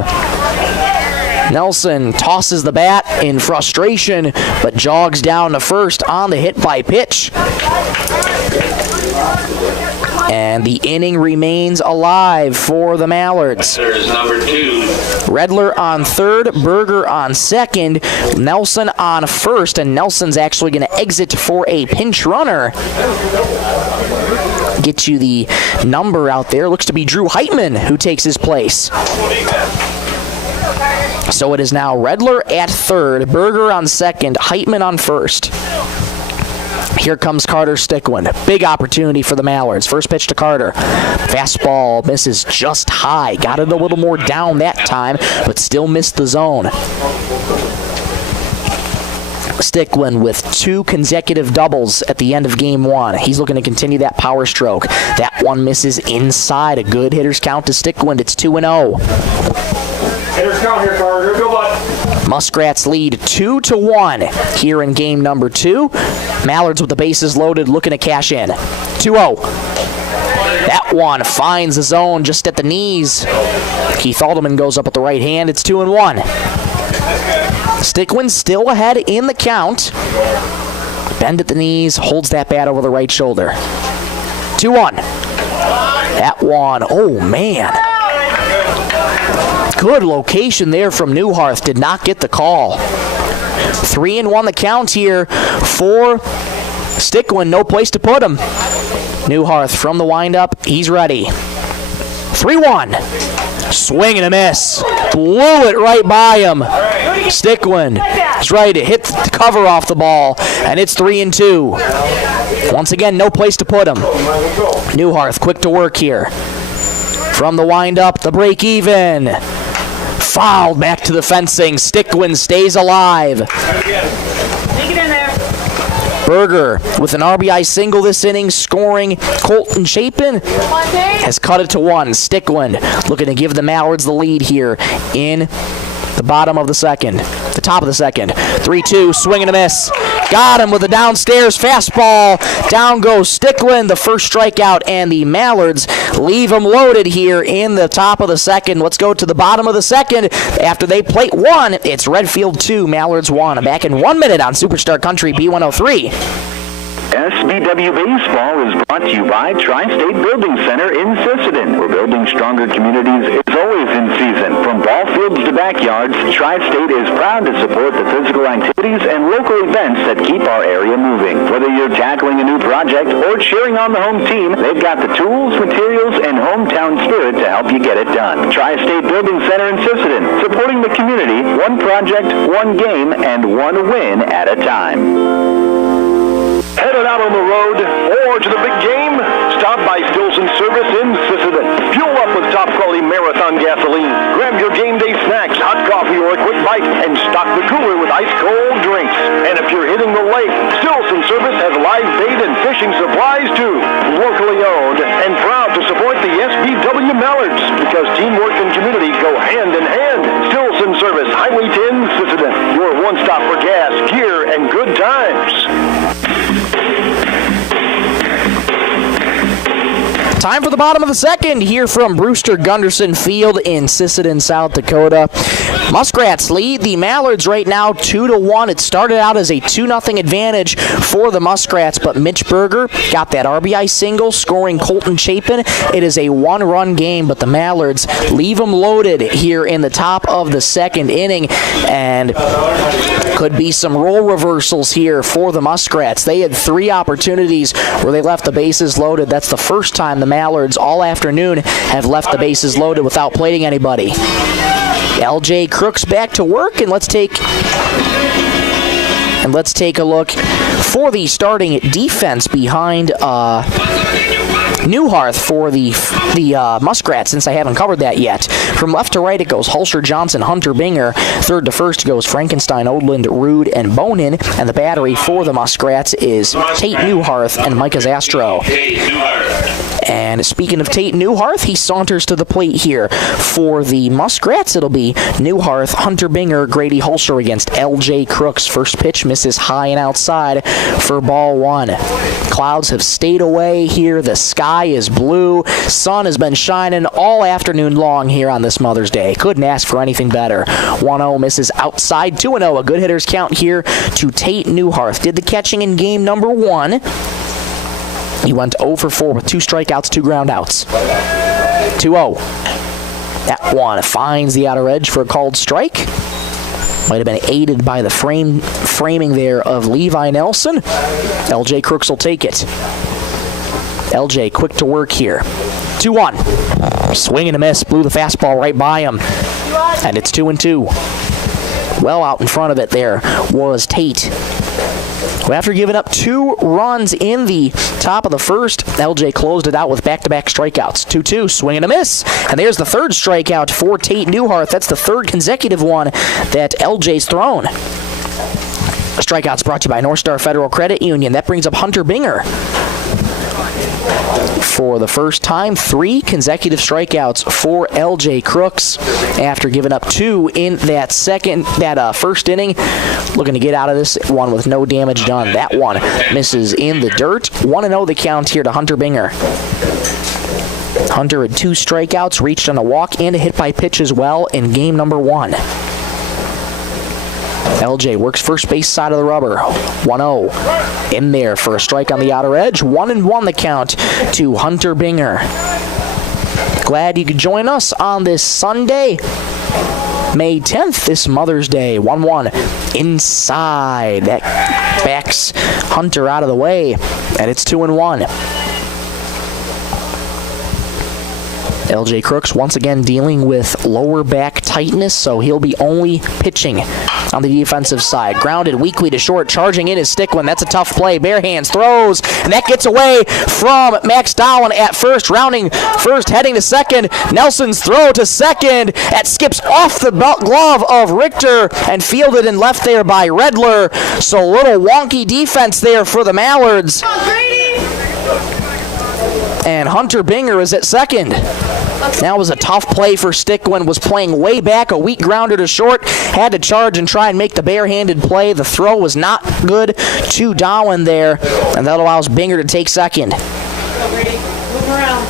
Nelson tosses the bat in frustration, but jogs down to first on the hit by pitch. And the inning remains alive for the Mallards. There's number 2. Redler on third, Berger on second, Nelson on first, and Nelson's actually going to exit for a pinch runner. Get you the number out there. Looks to be Drew Heitman who takes his place. So it is now Redler at third, Berger on second, Heitman on first. Here comes Carter Stickwind. Big opportunity for the Mallards. First pitch to Carter. Fastball misses just high. Got it a little more down that time, but still missed the zone. Stickwind with 2 consecutive doubles at the end of game 1. He's looking to continue that power stroke. That one misses inside. A good hitter's count to Stickwind. It's 2-0. Hitter's count here, Carter. Go, bud. Muskrats lead 2-1 here in game number 2. Mallards with the bases loaded, looking to cash in. 2-0. That one finds the zone just at the knees. Keith Alderman goes up with the right hand. It's 2-1. Stickwind still ahead in the count. Bend at the knees, holds that bat over the right shoulder. 2-1. That one, oh man. Good location there from Newharth. Did not get the call. 3-1 the count here for Stickwind. No place to put him. Newharth from the windup. He's ready. 3-1. Swing and a miss. Blew it right by him. Stickwind is ready to hit the cover off the ball, and it's 3-2. Once again, no place to put him. Newharth quick to work here. From the windup, the break even. Fouled back to the fencing. Stickwind stays alive. Take it in there. Berger with an RBI single this inning, scoring. Colton Chapin has cut it to 1. Stickwind looking to give the Mallards the lead here in the bottom of the second. The top of the second. 3-2, swing and a miss. Got him with a downstairs fastball. Down goes Stickland, the first strikeout, and the Mallards leave them loaded here in the top of the second. Let's go to the bottom of the second. After they plate one, it's Redfield 2, Mallards 1. Back in 1 minute on Superstar Country B103. SBW Baseball is brought to you by Tri-State Building Center in Sisseton, where building stronger communities is always in season. From ball fields to backyards, Tri-State is proud to support the physical activities and local events that keep our area moving. Whether you're tackling a new project or cheering on the home team, they've got the tools, materials, and hometown spirit to help you get it done. Tri-State Building Center in Sisseton, supporting the community, one project, one game, and one win at a time. Headed out on the road or to the big game? Stop by Stilson Service in Sisseton. Fuel up with top-quality Marathon gasoline. Grab your game day snacks, hot coffee, or a quick bite, and stock the cooler with ice-cold drinks. And if you're hitting the lake, Stilson Service has live bait and fishing supplies, too. Locally owned and proud to support the SBW Mallards, because teamwork and community go hand in hand. Stilson Service, Highway 10, Sisseton. Your one-stop for gas, gear, and good times. Time for the bottom of the second here from Brewster Gunderson Field in Sisseton, South Dakota. Muskrats lead the Mallards right now 2-1. It started out as a 2-0 advantage for the Muskrats, but Mitch Berger got that RBI single, scoring Colton Chapin. It is a one-run game, but the Mallards leave them loaded here in the top of the second inning, and could be some role reversals here for the Muskrats. They had 3 opportunities where they left the bases loaded. That's the first time the Mallards all afternoon have left the bases loaded without plating anybody. LJ Crooks back to work, and let's take a look for the starting defense behind Newharth for the Muskrats, since I haven't covered that yet. From left to right, it goes Hulsher, Johnson, Hunter, Binger. Third to first goes Frankenstein, Odland, Rude, and Bonin. And the battery for the Muskrats is Tate Newharth and Micah Zastro. And speaking of Tate Newharth, he saunters to the plate here. For the Muskrats, it'll be Newharth, Hunter Binger, Grady Hulsher against LJ Crooks. First pitch misses high and outside for ball 1. Clouds have stayed away here. The sky is blue. Sun has been shining all afternoon long here on this Mother's Day. Couldn't ask for anything better. 1-0 misses outside. 2-0, a good hitter's count here to Tate Newharth. Did the catching in game number 1. He went 0 for 4 with 2 strikeouts, 2 ground outs. 2-0. That one finds the outer edge for a called strike. Might have been aided by the framing there of Levi Nelson. LJ Crooks will take it. LJ quick to work here. 2-1. Swing and a miss. Blew the fastball right by him. And it's 2-2. Well out in front of it there was Tate. After giving up 2 runs in the top of the first, LJ closed it out with back-to-back strikeouts. 2-2, swing and a miss. And there's the third strikeout for Tate Newharth. That's the third consecutive one that LJ's thrown. The strikeouts brought to you by North Star Federal Credit Union. That brings up Hunter Binger. For the first time, 3 consecutive strikeouts for LJ Crooks after giving up 2 in that first inning. Looking to get out of this one with no damage done. That one misses in the dirt. 1-0 the count here to Hunter Binger. Hunter had 2 strikeouts, reached on a walk and a hit by pitch as well in game number 1. LJ works first base side of the rubber. 1-0. In there for a strike on the outer edge. 1-1 the count to Hunter Binger. Glad you could join us on this Sunday, May 10th, this Mother's Day. 1-1 inside. That backs Hunter out of the way, and it's 2-1. LJ Crooks once again dealing with lower back tightness, so he'll be only pitching on the defensive side. Grounded weakly to short, charging in his Stickland. That's a tough play. Bare hands, throws, and that gets away from Max Dowling at first. Rounding first, heading to second. Nelson's throw to second. That skips off the glove of Richter and fielded and left there by Redler. So a little wonky defense there for the Mallards. And Hunter Binger is at second. That was a tough play for Stickwin. Was playing way back, a weak grounder to short. Had to charge and try and make the barehanded play. The throw was not good to Dowen there, and that allows Binger to take second. Move around.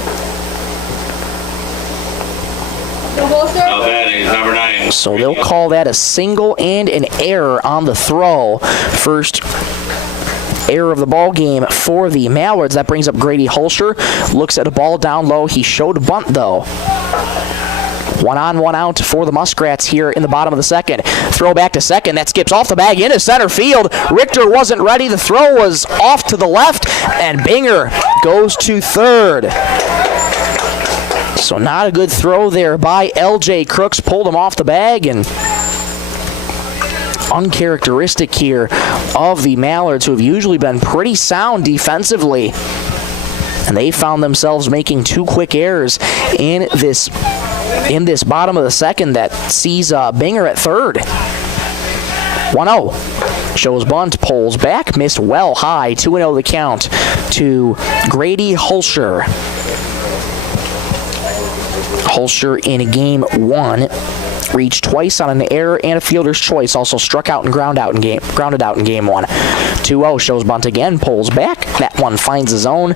Now batting is number 9. So they'll call that a single and an error on the throw. First error of the ball game for the Mallards. That brings up Grady Hulsher. Looks at a ball down low. He showed a bunt, though. 1 on, 1 out for the Muskrats here in the bottom of the second. Throw back to second. That skips off the bag into center field. Richter wasn't ready. The throw was off to the left, and Binger goes to third. So not a good throw there by L.J. Crooks. Pulled him off the bag, and uncharacteristic here of the Mallards, who have usually been pretty sound defensively. And they found themselves making 2 quick errors in this bottom of the second that sees Binger at third. 1-0. Shows bunt, pulls back, missed well high. 2-0 the count to Grady Hulsher. Hulsher in game 1 reached twice on an error and a fielder's choice. Also struck out and grounded out in game 1. 2-0 shows bunt again, pulls back. That one finds his own.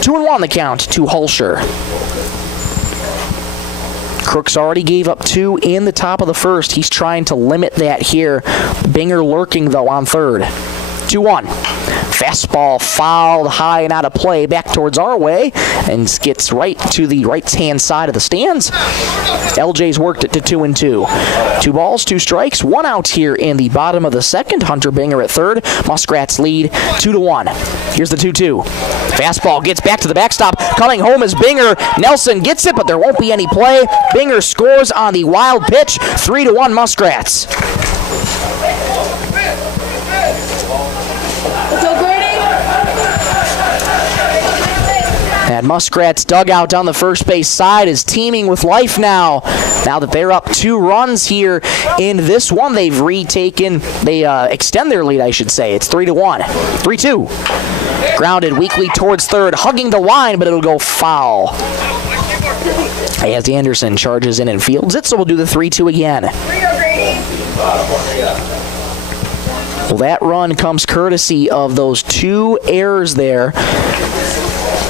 2-1 the count to Hulsher. Crooks already gave up 2 in the top of the first. He's trying to limit that here. Binger lurking, though, on third. 2-1. Fastball fouled high and out of play back towards our way and gets right to the right-hand side of the stands. LJ's worked it to 2-2. 2 balls, 2 strikes, 1 out here in the bottom of the second. Hunter Binger at third. Muskrats lead 2-1. Here's the 2-2. Fastball gets back to the backstop. Coming home is Binger. Nelson gets it, but there won't be any play. Binger scores on the wild pitch. 3-1 Muskrats. And Muskrats dugout down the first base side is teeming with life now. Now that they're up 2 runs here in this one, they extend their lead, I should say. It's 3-1. 3-2. Grounded weakly towards third, hugging the line, but it'll go foul. As Anderson charges in and fields it, so we'll do the 3-2 again. Well, that run comes courtesy of those 2 errors there.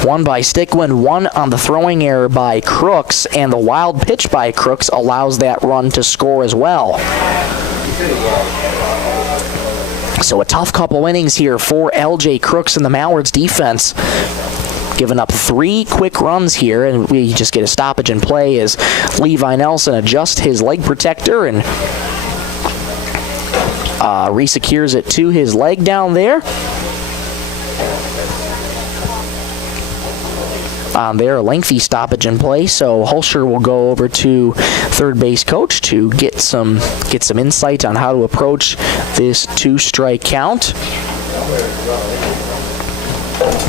One by Stickwin, 1 on the throwing error by Crooks, and the wild pitch by Crooks allows that run to score as well. So a tough couple innings here for L.J. Crooks and the Mallards defense. Giving up 3 quick runs here, and we just get a stoppage in play as Levi Nelson adjusts his leg protector and resecures it to his leg down there. There, a lengthy stoppage in play, so Hulsher will go over to third base coach to get some insight on how to approach this 2-strike count.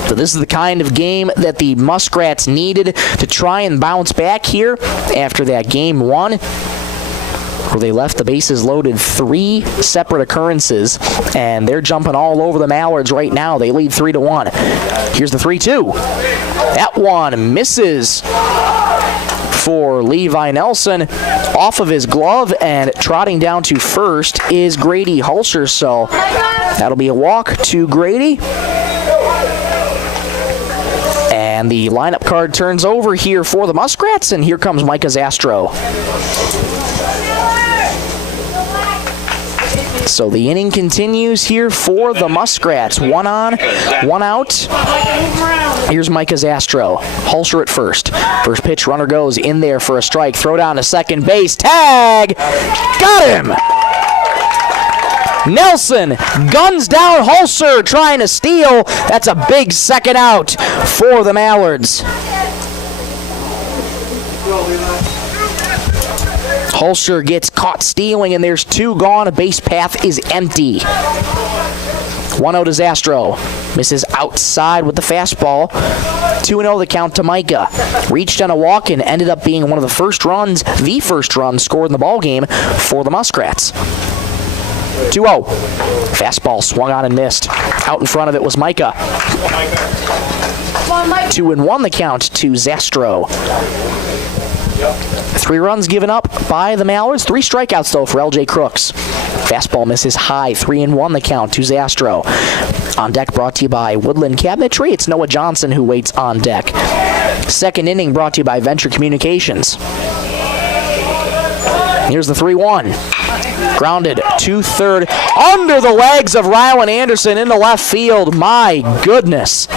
So this is the kind of game that the Muskrats needed to try and bounce back here after that game 1, where they left the bases loaded 3 separate occurrences, and they're jumping all over the Mallards right now. They lead 3-1. Here's the 3-2. That one misses for Levi Nelson off of his glove, and trotting down to first is Grady Hulsher, so that'll be a walk to Grady. And the lineup card turns over here for the Muskrats, and here comes Micah Zastro. So the inning continues here for the Muskrats. 1 on, 1 out. Here's Micah Zastro. Hulsher at first. First pitch, runner goes in there for a strike. Throw down to second base. Tag! Got him! Nelson guns down Hulsher, trying to steal. That's a big second out for the Mallards. Hulsher gets caught stealing, and there's 2 gone. A base path is empty. 1-0 to Zastro. Misses outside with the fastball. 2-0 the count to Micah. Reached on a walk and ended up being one of the first runs scored in the ballgame for the Muskrats. 2-0. Fastball swung on and missed. Out in front of it was Micah. 2-1 the count to Zastro. 3 runs given up by the Mallards. 3 strikeouts, though, for LJ Crooks. Fastball misses high. 3-1 the count to Zastro. On deck brought to you by Woodland Cabinetry. It's Noah Johnson who waits on deck. Second inning brought to you by Venture Communications. Here's the 3-1. Grounded to third. Under the legs of Rylan Anderson into left field. My goodness.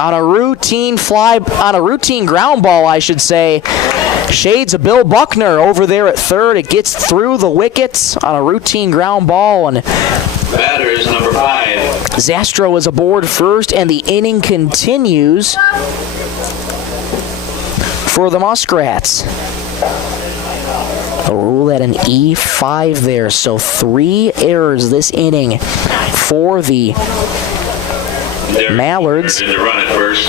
On a routine ground ball, I should say. Shades of Bill Buckner over there at third. It gets through the wickets on a routine ground ball, and batter is number 5. Zastro is aboard first, and the inning continues for the Muskrats. A rule at an E5 there, so 3 errors this inning for the Mallards. To run it first.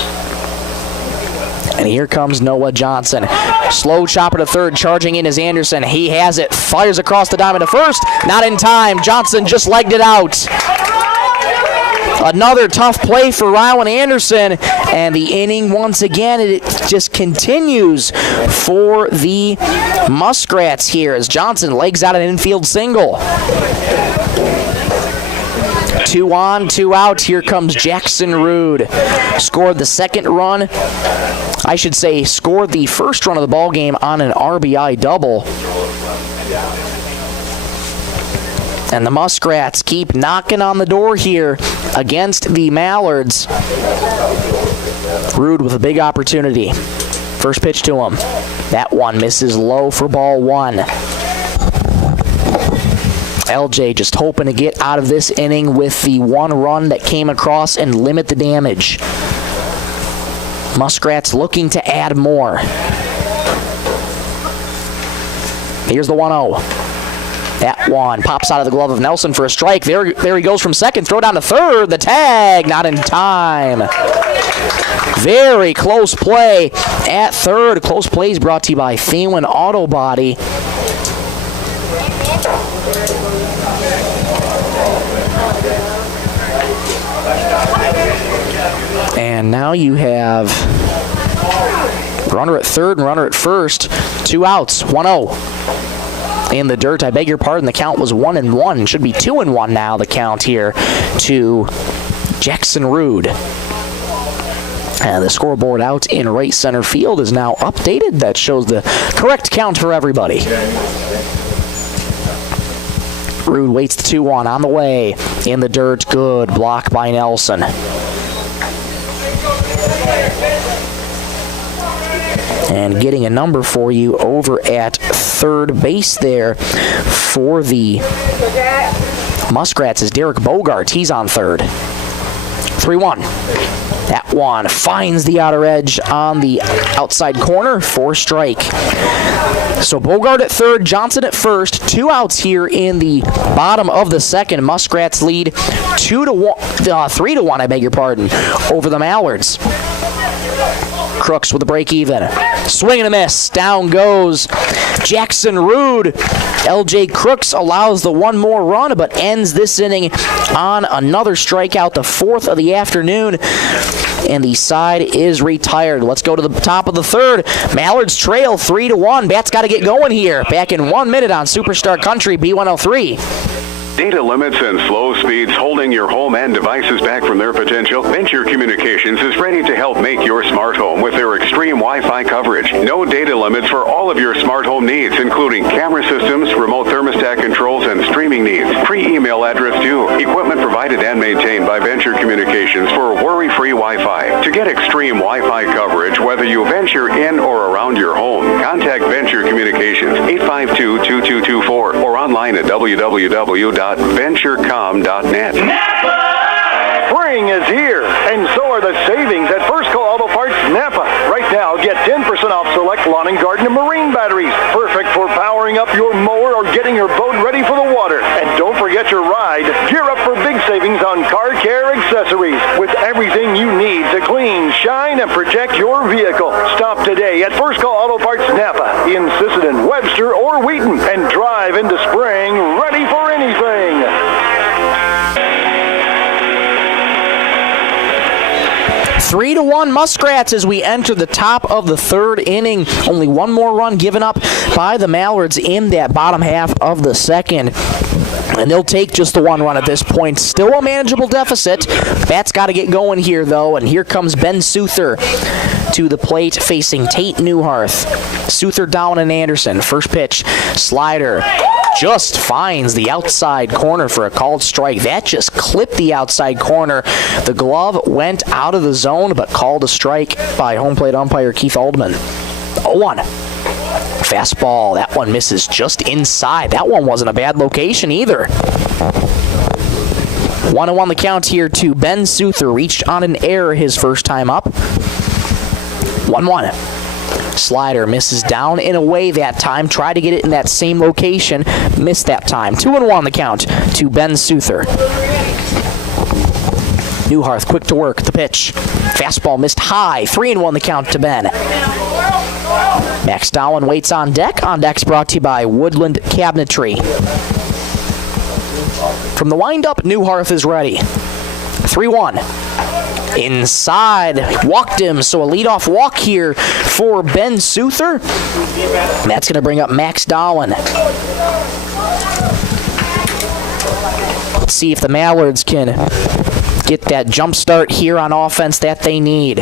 And here comes Noah Johnson. Slow chopper to third, charging in is Anderson. He has it, fires across the diamond to first. Not in time. Johnson just legged it out. Another tough play for Rylan Anderson. And the inning, once again, it just continues for the Muskrats here as Johnson legs out an infield single. 2 on, 2 out. Here comes Jackson Rude. Scored the second run. I should say scored the first run of the ball game on an RBI double. And the Muskrats keep knocking on the door here against the Mallards. Rude with a big opportunity. First pitch to him. That one misses low for ball 1. LJ just hoping to get out of this inning with the 1 run that came across and limit the damage. Muskrats looking to add more. Here's the 1-0. That one pops out of the glove of Nelson for a strike. There he goes from second. Throw down to third. The tag, not in time. Very close play at third. Close plays brought to you by Thielen Auto Body. And now you have runner at third and runner at first. 2 outs, 1-0. In the dirt, I beg your pardon, the count was 1-1. Should be 2-1 now, the count here to Jackson Rude. And the scoreboard out in right center field is now updated. That shows the correct count for everybody. Rude waits the 2-1 on the way. In the dirt, good block by Nelson. And getting a number for you over at third base there for the Muskrats is Derek Bogart. He's on third. 3-1. That one finds the outer edge on the outside corner for strike. So Bogart at third, Johnson at first. 2 outs here in the bottom of the second. Muskrats lead 3-1, I beg your pardon, over the Mallards. Crooks with a break even. Swing and a miss. Down goes Jackson Rude. LJ Crooks allows the 1 more run, but ends this inning on another strikeout, the 4th of the afternoon. And the side is retired. Let's go to the top of the third. Mallards trail 3-1. Bats got to get going here. Back in 1 minute on Superstar Country B103. Data limits and slow speeds holding your home and devices back from their potential? Venture Communications is ready to help make your smart home with their extreme Wi-Fi coverage. No data limits for all of your smart home needs, including camera systems, remote thermostat controls, and streaming needs. Free email address too. Equipment provided and maintained by Venture Communications for worry-free Wi-Fi. To get extreme Wi-Fi coverage, whether you venture in or around your home, contact Venture Communications 852-2224 or online at www.venturecom.net. Spring is here, and so are the savings at First Call Auto Parts Napa. Right now, get 10% off select lawn and garden and marine batteries. Perfect for powering up your mower or getting your boat ready for the water. And don't forget your ride. Gear up for big savings on car care accessories with everything you need to clean, shine, and protect your vehicle. Stop today at First Call Auto Parts Napa in Sisseton, Webster, or Wheaton, and drive into spring ready for anything. 3-1 Muskrats as we enter the top of the third inning. Only one more run given up by the Mallards in that bottom half of the second. And they'll take just the one run at this point. Still a manageable deficit. Bats got to get going here, though. And here comes Ben Souther to the plate facing Tate Newharth. Souther, Down, and Anderson. First pitch, slider. Just finds the outside corner for a called strike. That just clipped the outside corner. The glove went out of the zone, but called a strike by home plate umpire Keith Aldman. 0-1. Fastball, that one misses just inside. That one wasn't a bad location either. 1-1 the count here to Ben Souther. Reached on an error his first time up. 1-1. Slider misses down and away that time. Tried to get it in that same location. Missed that time. 2-1 the count to Ben Souther. Newharth quick to work. The pitch. Fastball missed high. 3-1 the count to Ben. Max Dowling waits on deck. On deck's brought to you by Woodland Cabinetry. From the windup, Newharth is ready. 3-1. Inside. Walked him, so a leadoff walk here for Ben Souther. That's going to bring up Max Dowling. Let's see if the Mallards can get that jump start here on offense that they need.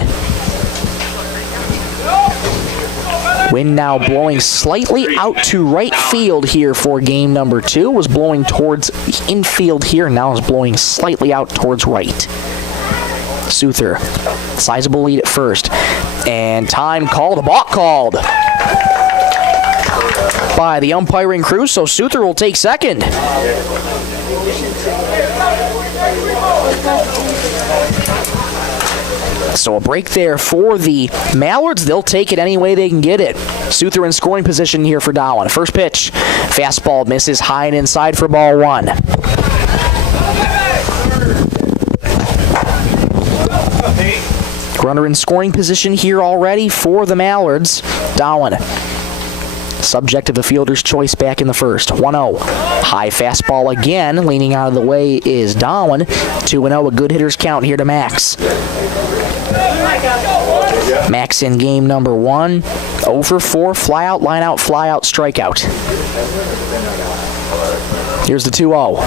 Wind now blowing slightly out to right field here for game number 2. Was blowing towards infield here, now is blowing slightly out towards right. Souther, sizable lead at first. And time called, a balk called by the umpiring crew, so Souther will take second. So a break there for the Mallards. They'll take it any way they can get it. Souther in scoring position here for Dowling. First pitch. Fastball misses high and inside for ball 1. Runner in scoring position here already for the Mallards. Dowling. Subject to the fielder's choice back in the first. 1-0. High fastball again. Leaning out of the way is Dowling. 2-0. A good hitter's count here to Max. Max in game number 1. 0 for 4. Fly out, line out, fly out, strikeout. Here's the 2-0.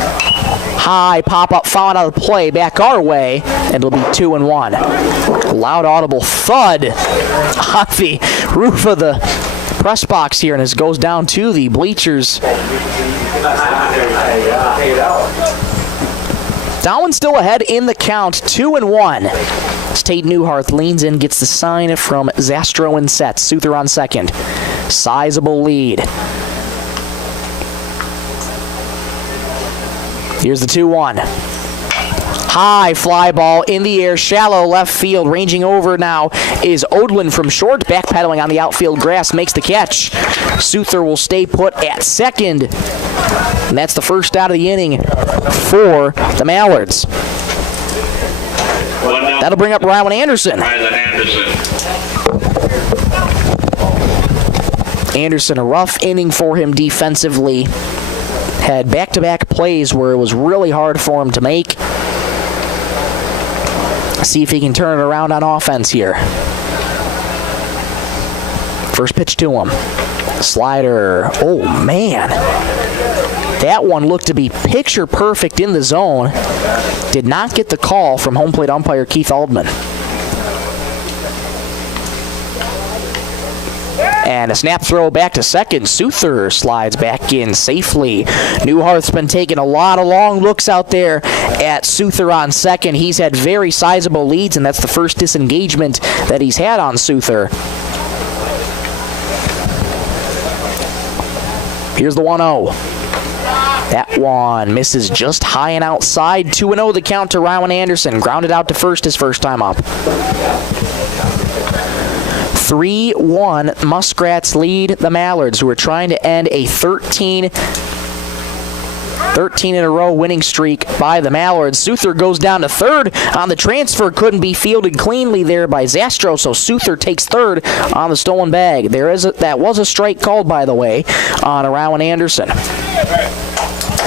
High pop-up, foul out of play, back our way, and it'll be 2-1. Loud audible thud on the roof of the press box here, and it goes down to the bleachers. Dowling still ahead in the count, 2-1. Tate Newharth leans in, gets the sign from Zastro and sets. Souther on second. Sizable lead. Here's the 2-1. High fly ball in the air, shallow left field. Ranging over now is Odlin from short. Backpedaling on the outfield grass, makes the catch. Souther will stay put at second. And that's the first out of the inning for the Mallards. That'll bring up Rylan Anderson. Anderson, a rough inning for him defensively. Had back-to-back plays where it was really hard for him to make. See if he can turn it around on offense here. First pitch to him. Slider. Oh, man. That one looked to be picture perfect in the zone. Did not get the call from home plate umpire Keith Aldman. And a snap throw back to second. Souther slides back in safely. Newharth's been taking a lot of long looks out there at Souther on second. He's had very sizable leads, and that's the first disengagement that he's had on Souther. Here's the 1-0. That one misses just high and outside. 2-0 the count to Rylan Anderson. Grounded out to first his first time up. 3-1 Muskrats lead the Mallards, who are trying to end a 13 in a row winning streak by the Mallards. Souther goes down to third on the transfer. Couldn't be fielded cleanly there by Zastro, so Souther takes third on the stolen bag. That was a strike called, by the way, on Rylan Anderson.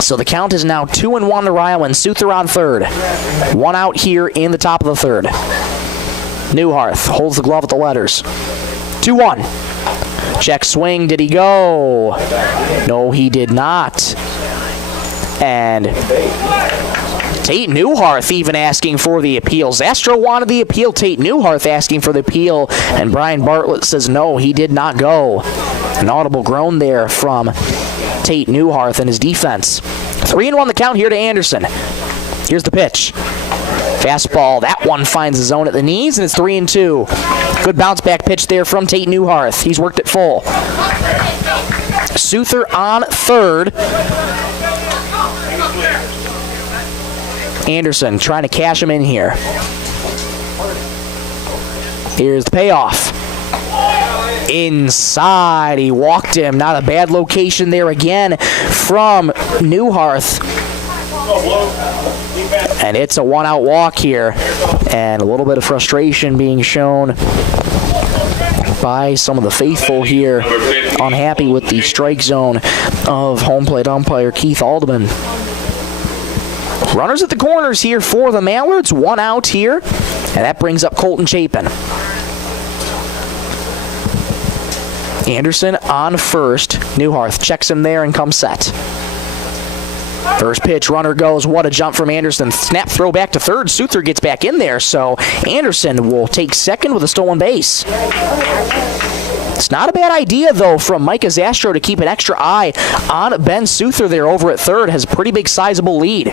So the count is now 2-1 to Rylan. Souther on third. One out here in the top of the third. Newharth holds the glove at the letters. 2-1. Check swing. Did he go? No, he did not. And Tate Newharth even asking for the appeal. Zastro wanted the appeal. Tate Newharth asking for the appeal. And Brian Bartlett says no, he did not go. An audible groan there from Tate Newharth and his defense. 3-1 the count here to Anderson. Here's the pitch. Fastball, that one finds the zone at the knees, and it's 3-2. Good bounce back pitch there from Tate Newharth. He's worked it full. Souther on third. Anderson trying to cash him in here. Here's the payoff. Inside, he walked him. Not a bad location there again from Newharth. And it's a one-out walk here. And a little bit of frustration being shown by some of the faithful here, unhappy with the strike zone of home plate umpire Keith Alderman. Runners at the corners here for the Mallards. One out here. And that brings up Colton Chapin. Anderson on first. Newharth checks him there and comes set. First pitch, runner goes. What a jump from Anderson. Snap throw back to third. Souther gets back in there, so Anderson will take second with a stolen base. It's not a bad idea, though, from Micah Zastro to keep an extra eye on Ben Souther there over at third. Has a pretty big sizable lead.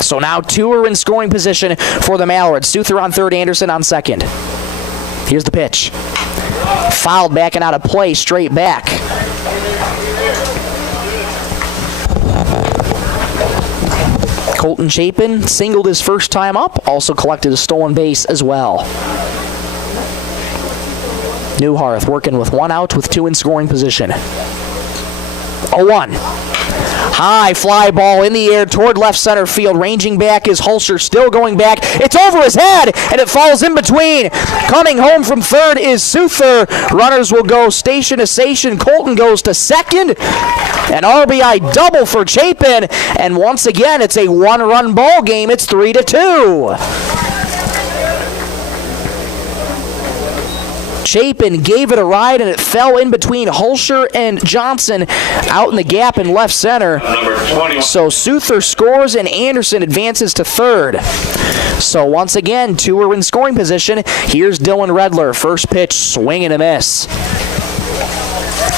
So now two are in scoring position for the Mallards. Souther on third, Anderson on second. Here's the pitch. Fouled back and out of play, straight back. Colton Chapin singled his first time up, also collected a stolen base as well. Newharth working with one out with two in scoring position. 0-1. High fly ball in the air toward left center field. Ranging back is Hulsher, still going back. It's over his head, and it falls in between. Coming home from third is Souther. Runners will go station to station. Colton goes to second. An RBI double for Chapin, and once again, it's a one-run ball game. It's 3-2. Chapin gave it a ride, and it fell in between Hulsher and Johnson out in the gap in left center. So Souther scores, and Anderson advances to third. So once again, two are in scoring position. Here's Dylan Redler. First pitch, swing and a miss.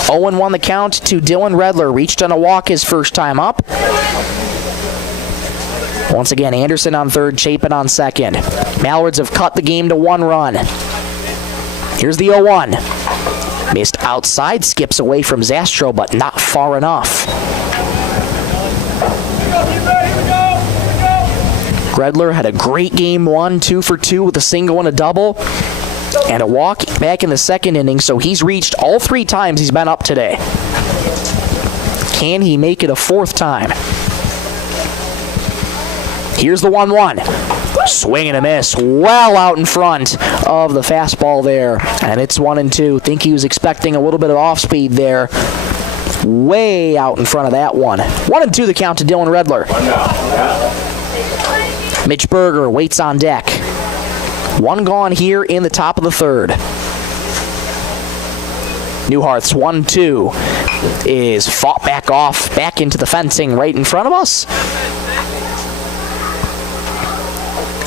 0-1 the count to Dylan Redler. Reached on a walk his first time up. Once again, Anderson on third, Chapin on second. Mallards have cut the game to one run. Here's the 0-1. Missed outside, skips away from Zastro, but not far enough. Redler had a great game one, 2 for 2 with a single and a double, and a walk back in the second inning, so he's reached all 3 times he's been up today. Can he make it a 4th time? Here's the 1-1. Swing and a miss, well out in front of the fastball there. And it's 1-2. Think he was expecting a little bit of off speed there. Way out in front of that one. 1-2 the count to Dylan Redler. Mitch Berger waits on deck. One gone here in the top of the third. Newharth's 1-2 is fought back off, back into the fencing right in front of us.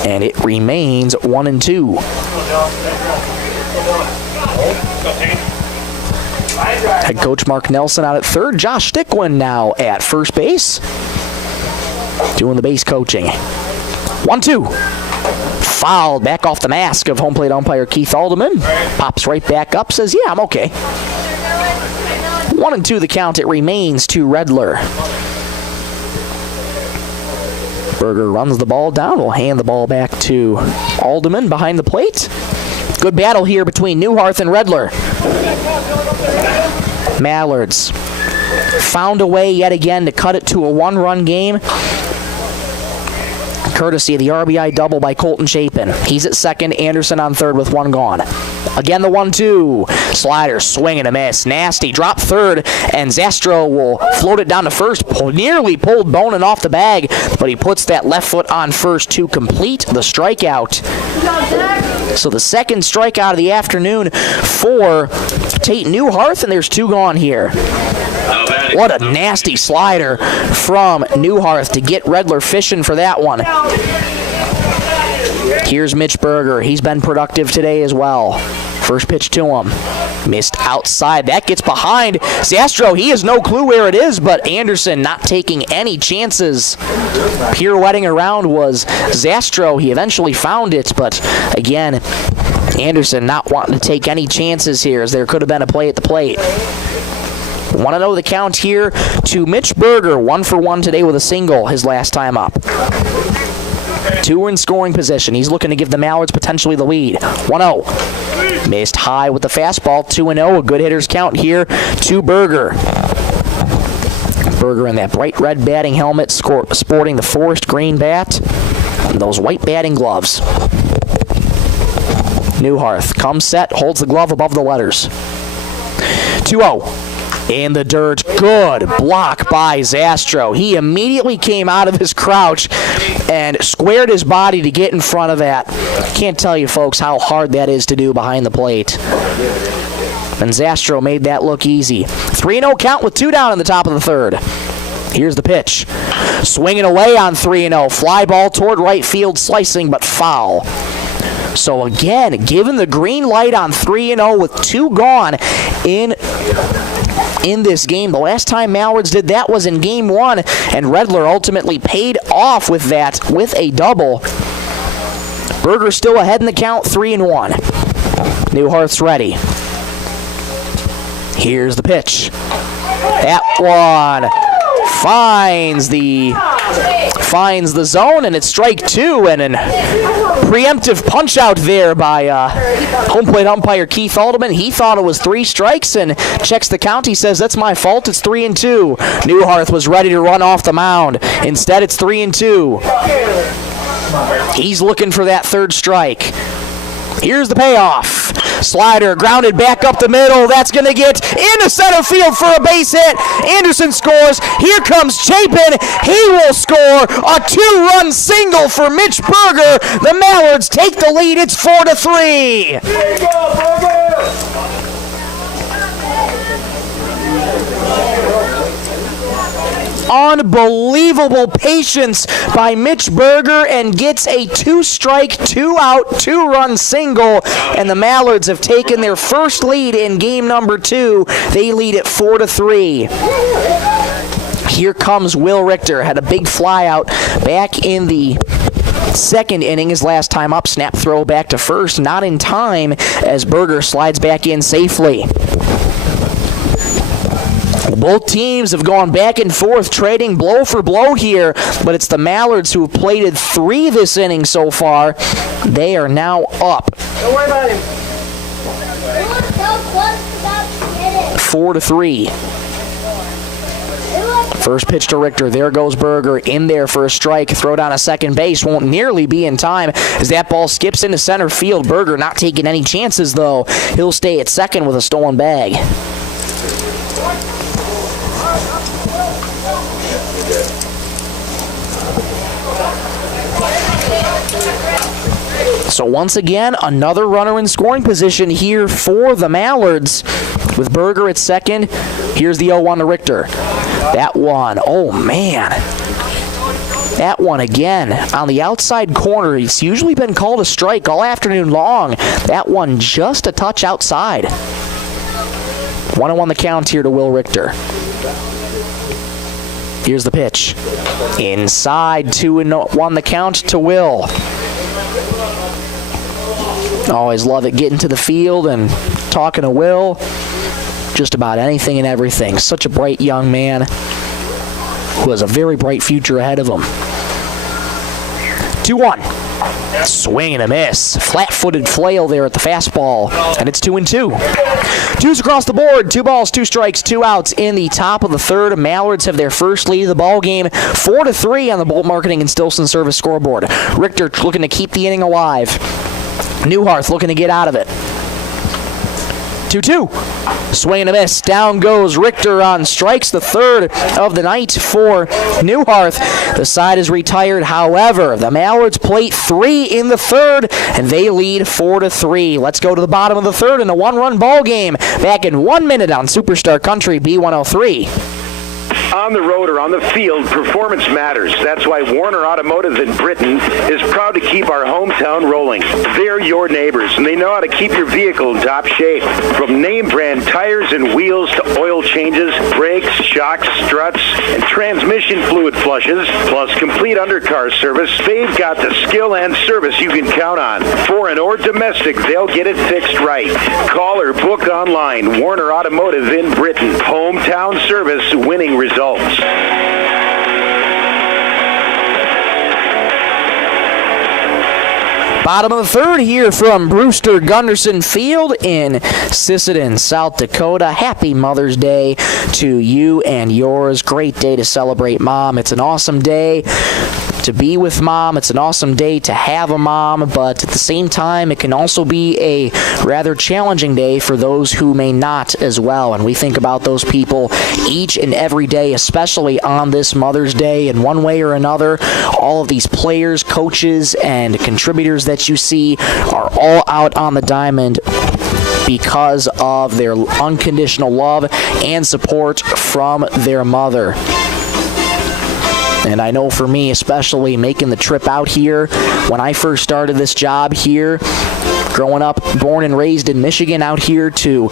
And it remains 1-2. Head coach Mark Nelson out at third. Josh Sticklin now at first base. Doing the base coaching. 1-2. Fouled back off the mask of home plate umpire Keith Alderman. Pops right back up, says, yeah, I'm okay. 1-2 the count. It remains to Redler. Berger runs the ball down. We'll hand the ball back to Alderman behind the plate. Good battle here between Newharth and Redler. Mallards found a way yet again to cut it to a one-run game. courtesy of the RBI double by Colton Chapin. He's at second, Anderson on third with one gone. Again, the 1-2. Slider, swing and a miss. Nasty, drop third, and Zastro will float it down to first. Nearly pulled Bonin off the bag, but he puts that left foot on first to complete the strikeout. So the second strikeout of the afternoon for Tate Newharth, and there's two gone here. What a nasty slider from Newharth to get Redler fishing for that one. Here's Mitch Berger. He's been productive today as well. First pitch to him. Missed outside. That gets behind Zastro. He has no clue where it is, but Anderson not taking any chances. Pirouetting around was Zastro. He eventually found it, but again, Anderson not wanting to take any chances here, as there could have been a play at the plate. Want to know the count here to Mitch Berger. 1 for 1 today with a single his last time up. Two are in scoring position. He's looking to give the Mallards potentially the lead. 1-0. Missed high with the fastball. 2-0. A good hitter's count here to Berger. Berger in that bright red batting helmet, sporting the forest green bat and those white batting gloves. Newharth comes set, holds the glove above the letters. 2-0. In the dirt, good block by Zastro. He immediately came out of his crouch and squared his body to get in front of that. Can't tell you, folks, how hard that is to do behind the plate. And Zastro made that look easy. 3-0 count with two down in the top of the third. Here's the pitch. Swinging away on 3-0. Fly ball toward right field, slicing, but foul. So again, given the green light on 3-0 with two gone in this game. The last time Mallards did that was in game 1, and Redler ultimately paid off with that with a double. Berger still ahead in the count, 3-1. Newharth's ready. Here's the pitch. That one finds the zone, and it's strike two, and an preemptive punch out there by home plate umpire Keith Alderman. He thought it was 3 strikes and checks the count. He says, that's my fault. It's 3-2. Newharth was ready to run off the mound. Instead, it's 3-2. He's looking for that third strike. Here's the payoff. Slider grounded back up the middle. That's going to get into center field for a base hit. Anderson scores. Here comes Chapin. He will score a 2-run single for Mitch Berger. The Mallards take the lead. It's 4-3. Unbelievable patience by Mitch Berger, and gets a 2-strike, 2-out, 2-run single, and the Mallards have taken their first lead in game number 2. They lead at 4-3. Here comes Will Richter. Had a big fly out back in the second inning his last time up. Snap throw back to first, not in time as Berger slides back in safely. Both teams have gone back and forth, trading blow for blow here, but it's the Mallards who have plated 3 this inning so far. They are now up. Don't worry about him. 4-3. First pitch to Richter. There goes Berger in there for a strike. Throw down a second base. Won't nearly be in time as that ball skips into center field. Berger not taking any chances, though. He'll stay at second with a stolen bag. So once again, another runner in scoring position here for the Mallards with Berger at second. Here's the 0-1 to Richter. That one, oh man. That one again on the outside corner. It's usually been called a strike all afternoon long. That one just a touch outside. 1-1 the count here to Will Richter. Here's the pitch. Inside, 2-1 the count to Will. Always love it getting to the field and talking to Will. Just about anything and everything. Such a bright young man who has a very bright future ahead of him. 2-1. Swing and a miss. Flat-footed flail there at the fastball, and it's 2-2. Twos across the board. 2 balls, 2 strikes, 2 outs in the top of the third. Mallards have their first lead of the ball game, 4-3 on the Bolt Marketing and Stilson Service scoreboard. Richter looking to keep the inning alive. Newharth looking to get out of it. 2-2. Swing and a miss. Down goes Richter on strikes, the third of the night for Newharth. The side is retired. However, the Mallards plate 3 in the third, and they lead 4-3. Let's go to the bottom of the third in a 1-run ball game. Back in 1 minute on Superstar Country B103. On the road or on the field, performance matters. That's why Warner Automotive in Britton is proud to keep our hometown rolling. They're your neighbors, and they know how to keep your vehicle in top shape. From name brand tires and wheels to oil changes, brakes, shocks, struts, and transmission fluid flushes, plus complete undercar service, they've got the skill and service you can count on. Foreign or domestic, they'll get it fixed right. Call or book online. Warner Automotive in Britton. Hometown service, winning results. Bottom of the third here from Brewster Gunderson Field in Sisseton, South Dakota. Happy Mother's Day to you and yours. Great day to celebrate Mom. It's an awesome day to be with Mom. It's an awesome day to have a mom, but at the same time, it can also be a rather challenging day for those who may not as well. And we think about those people each and every day, especially on this Mother's Day in one way or another. All of these players, coaches, and contributors that you see are all out on the diamond because of their unconditional love and support from their mother. And I know for me, especially making the trip out here, when I first started this job here, growing up, born and raised in Michigan, out here to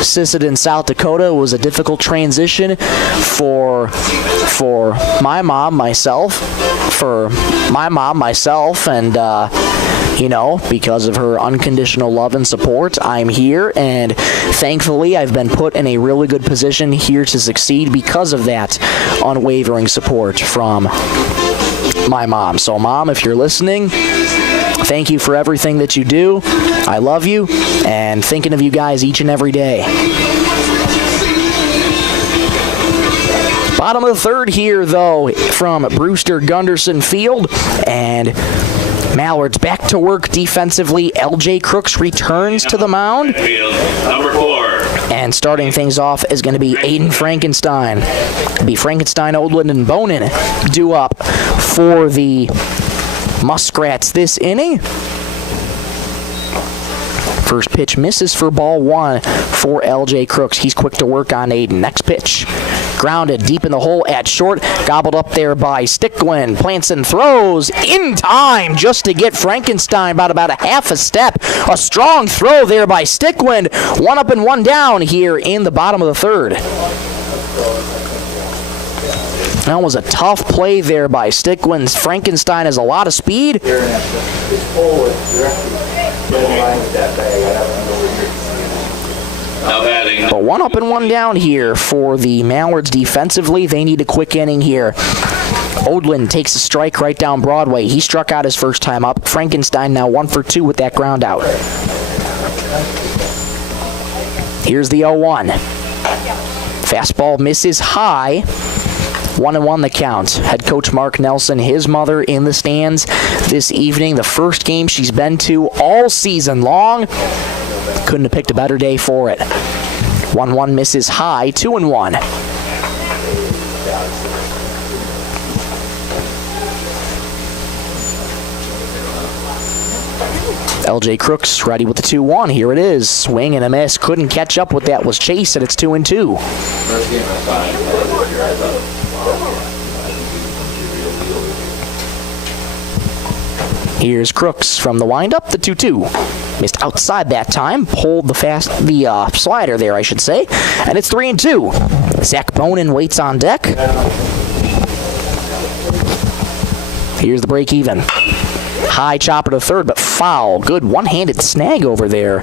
Sisseton, South Dakota, was a difficult transition for my mom, myself, and because of her unconditional love and support, I'm here, and thankfully I've been put in a really good position here to succeed because of that unwavering support from my mom. So Mom, if you're listening, thank you for everything that you do. I love you, and thinking of you guys each and every day. Bottom of the third here, though, from Brewster Gunderson Field, and Mallards back to work defensively. LJ Crooks returns to the mound. Number 4. And starting things off is going to be Aiden Frankenstein. It'll be Frankenstein, Odland, and Bonin due up for the Muskrats this inning. First pitch misses for ball 1 for LJ Crooks. He's quick to work on Aiden. Next pitch. Grounded deep in the hole at short. Gobbled up there by Stickwin. Plants and throws in time just to get Frankenstein about a half a step. A strong throw there by Stickwin. 1 up and 1 down here in the bottom of the third. That was a tough play there by Stickwin. Frankenstein has a lot of speed. But 1 up and 1 down here for the Mallards defensively. They need a quick inning here. Odland takes a strike right down Broadway. He struck out his first time up. Frankenstein now 1 for 2 with that ground out. Here's the 0-1. Fastball misses high. 1-1 the count. Head coach Mark Nelson, his mother in the stands this evening. The first game she's been to all season long. Couldn't have picked a better day for it. 1-1 misses high. 2-1. LJ Crooks ready with the 2-1. Here it is. Swing and a miss. Couldn't catch up with that. Was Chase, and it's 2-2. Here's Crooks from the windup, the 2-2. Missed outside that time. Pulled the slider there, I should say. And it's 3-2. Zach Bonin waits on deck. Here's the break even. High chopper to third, but foul. Good one-handed snag over there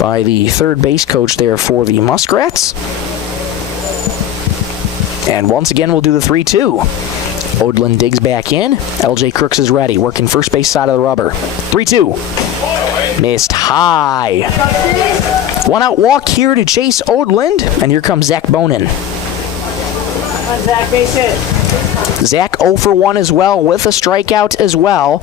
by the third base coach there for the Muskrats. And once again, we'll do the 3-2. Odlin digs back in. LJ Crooks is ready, working first base side of the rubber. 3-2. Missed high. 1-out walk here to Chase Odland, and here comes Zach Bonin. Zach, base hit. Zach 0 for 1 as well, with a strikeout as well.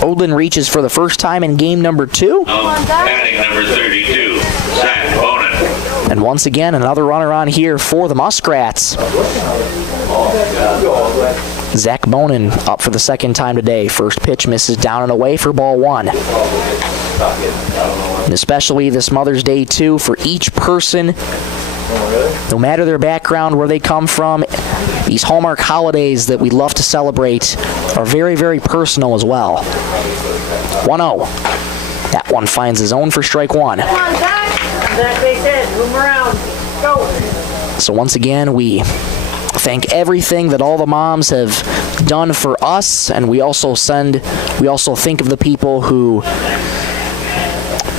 Odlin reaches for the first time in game number 2. Batting number 32, Zach Bonin. And once again, another runner on here for the Muskrats. Zach Bonin up for the second time today. First pitch misses down and away for ball 1. And especially this Mother's Day, too, for each person, no matter their background, where they come from, these Hallmark holidays that we love to celebrate are very, very personal as well. 1-0. That one finds his own for strike 1. Come on, Zach. Zach, base hit. Move around. Go. So once again, we thank everything that all the moms have done for us, and we also think of the people who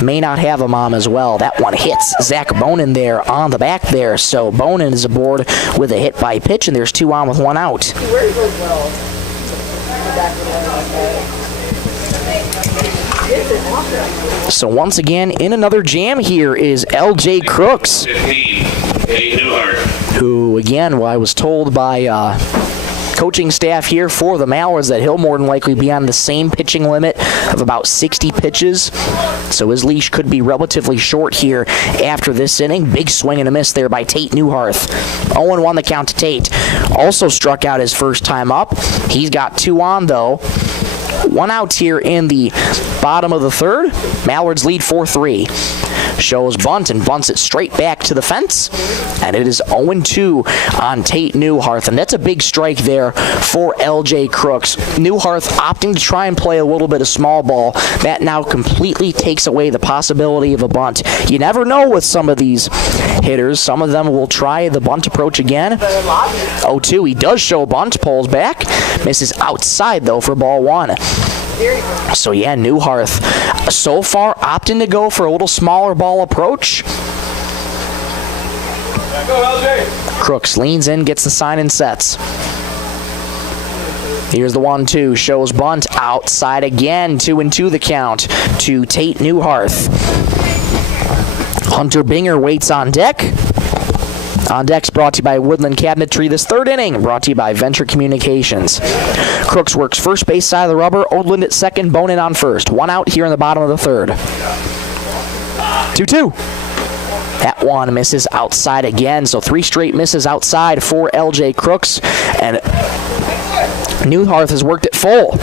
may not have a mom as well. That one hits Zach Bonin there on the back there. So Bonin is aboard with a hit by pitch, and there's 2 on with 1 out. So once again, in another jam here is LJ Crooks, 15, Tate Newhart. who again, I was told by coaching staff here for the Mallards that he'll more than likely be on the same pitching limit of about 60 pitches. So his leash could be relatively short here after this inning. Big swing and a miss there by Tate Newharth. 0-1 the count to Tate. Also struck out his first time up. He's got 2 on though. 1 out here in the bottom of the third. Mallards lead 4-3. Shows bunt and bunts it straight back to the fence. And it is 0-2 on Tate Newharth. And that's a big strike there for LJ Crooks. Newharth opting to try and play a little bit of small ball. That now completely takes away the possibility of a bunt. You never know with some of these hitters. Some of them will try the bunt approach again. 0-2. He does show bunt. Pulls back. Misses outside though for ball 1. So yeah, Newharth so far opting to go for a little smaller ball approach. Crooks leans in, gets the sign and sets. Here's the 1-2, shows bunt outside again. 2-2 the count to Tate Newharth. Hunter Binger waits on deck. On Deck's brought to you by Woodland Cabinetry. This third inning brought to you by Venture Communications. Crooks works first base side of the rubber. Odlin at second. Bonin on first. 1 out here in the bottom of the third. 2-2. That one misses outside again. So 3 straight misses outside for LJ Crooks. And Newharth has worked it full.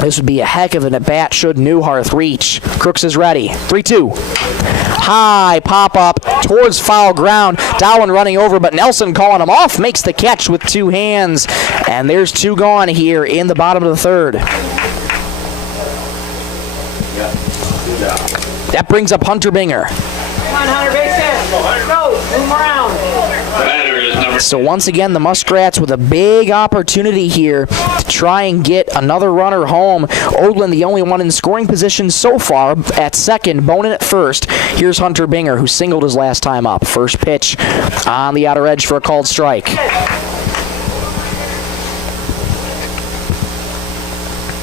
This would be a heck of an at-bat should Newharth reach. Crooks is ready. 3-2. High pop-up towards foul ground. Dowling running over, but Nelson calling him off. Makes the catch with 2 hands. And there's 2 gone here in the bottom of the third. That brings up Hunter Binger. Come on, Hunter, base hit. Go. Move around. So once again, the Muskrats with a big opportunity here to try and get another runner home. Odlin, the only one in scoring position so far, at second. Bonin at first. Here's Hunter Binger, who singled his last time up. First pitch on the outer edge for a called strike.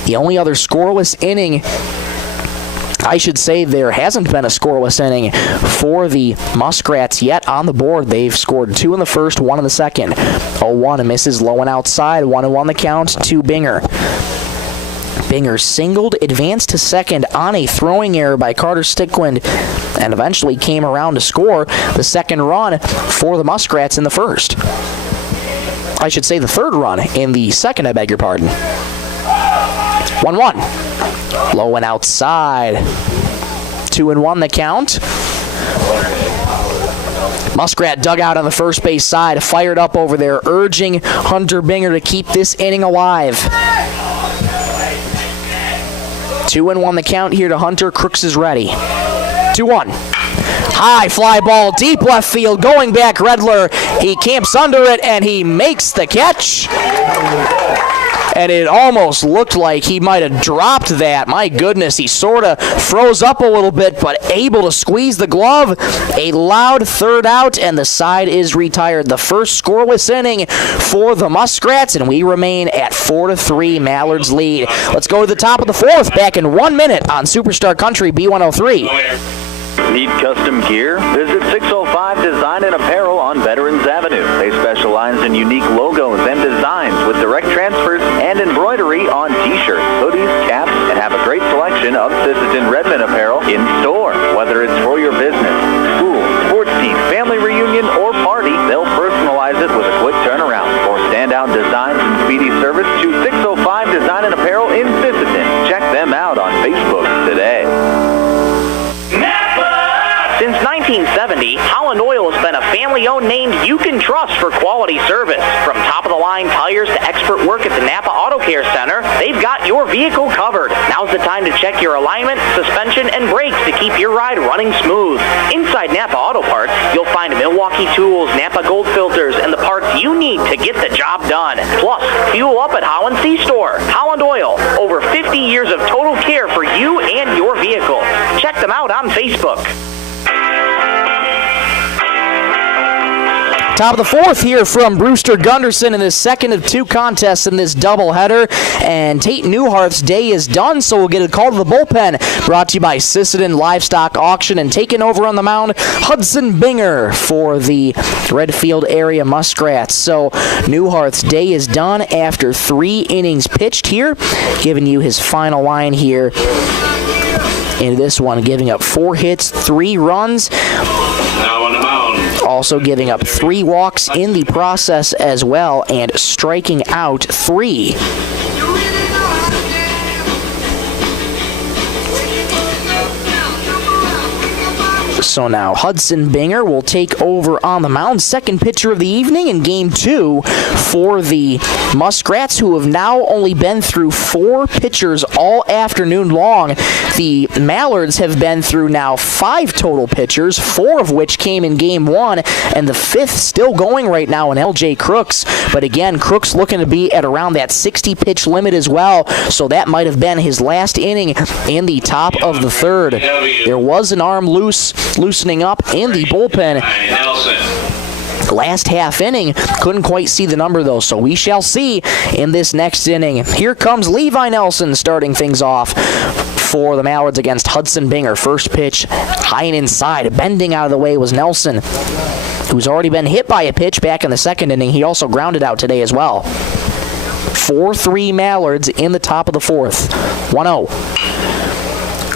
The only other scoreless inning, I should say there hasn't been a scoreless inning for the Muskrats yet on the board. They've scored 2 in the first, 1 in the second. 0-1 misses low and outside. 1-1 the count to Binger. Binger singled, advanced to second on a throwing error by Carter Stickwind, and eventually came around to score the second run for the Muskrats in the first. I should say the third run in the second, I beg your pardon. 1-1. Low and outside. 2-1 the count. Muskrat dug out on the first base side, fired up over there, urging Hunter Binger to keep this inning alive. 2-1 the count here to Hunter. Crooks is ready. 2-1. High fly ball, deep left field, going back Redler. He camps under it, and he makes the catch. and it almost looked like he might have dropped that. My goodness, he sort of froze up a little bit, but able to squeeze the glove. A loud third out, and the side is retired. The first scoreless inning for the Muskrats, and we remain at 4-3 Mallard's lead. Let's go to the top of the fourth, back in 1 minute on Superstar Country B103. Need custom gear? Visit 605 Design and Apparel on Veterans Avenue. They specialize in unique logos and designs with direct transfers and embroidery on t-shirts, hoodies, caps, and have a great selection of Sisseton Redmond apparel in store. Whether it's for your business, school, sports team, family reunion, or party, they'll personalize it with a quick turnaround. For standout designs and speedy service, choose 605 Design and Apparel in Sisseton. Check them out on Facebook today. Since 1970, Holland Oil has been a family-owned name you can trust for quality service. From top-of-the-line tires to expert work at the Napa Auto Care Center, they've got your vehicle covered. Now's the time to check your alignment, suspension, and brakes to keep your ride running smooth. Inside Napa Auto Parts, you'll find Milwaukee tools, Napa Gold filters, and the parts you need to get the job done. Plus, fuel up at Holland C-Store. Holland Oil, over 50 years of total care for you and your vehicle. Check them out on Facebook. Top of the fourth here from Brewster Gunderson in the second of two contests in this doubleheader. And Tate Newhart's day is done, so we'll get a call to the bullpen. Brought to you by Sisseton Livestock Auction, and taking over on the mound, Hudson Binger for the Redfield area Muskrats. So Newhart's day is done after 3 innings pitched here. Giving you his final line here in this one, giving up 4 hits, 3 runs. Now on the mound. Also giving up 3 walks in the process as well, and striking out 3. So now Hudson Binger will take over on the mound. Second pitcher of the evening in Game 2 for the Muskrats, who have now only been through 4 pitchers all afternoon long. The Mallards have been through now 5 total pitchers, 4 of which came in Game 1, and the 5th still going right now in L.J. Crooks. But again, Crooks looking to be at around that 60-pitch limit as well, so that might have been his last inning in the top of the 3rd. There was an arm loosening up in the bullpen. Last half inning, couldn't quite see the number though, so we shall see in this next inning. Here comes Levi Nelson starting things off for the Mallards against Hudson Binger. First pitch, high and inside. Bending out of the way was Nelson, who's already been hit by a pitch back in the second inning. He also grounded out today as well. 4-3 Mallards in the top of the 4th. 1-0.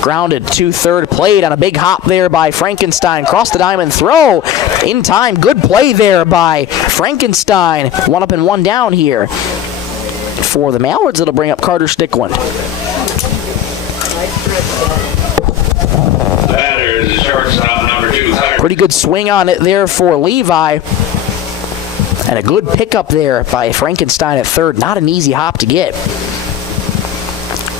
Grounded to third, played on a big hop there by Frankenstein. Cross the diamond, throw in time. Good play there by Frankenstein. 1 up and 1 down here. For the Mallards, it'll bring up Carter Stickland. Batter is the shortstop, number 2. Pretty good swing on it there for Levi. And a good pickup there by Frankenstein at third. Not an easy hop to get.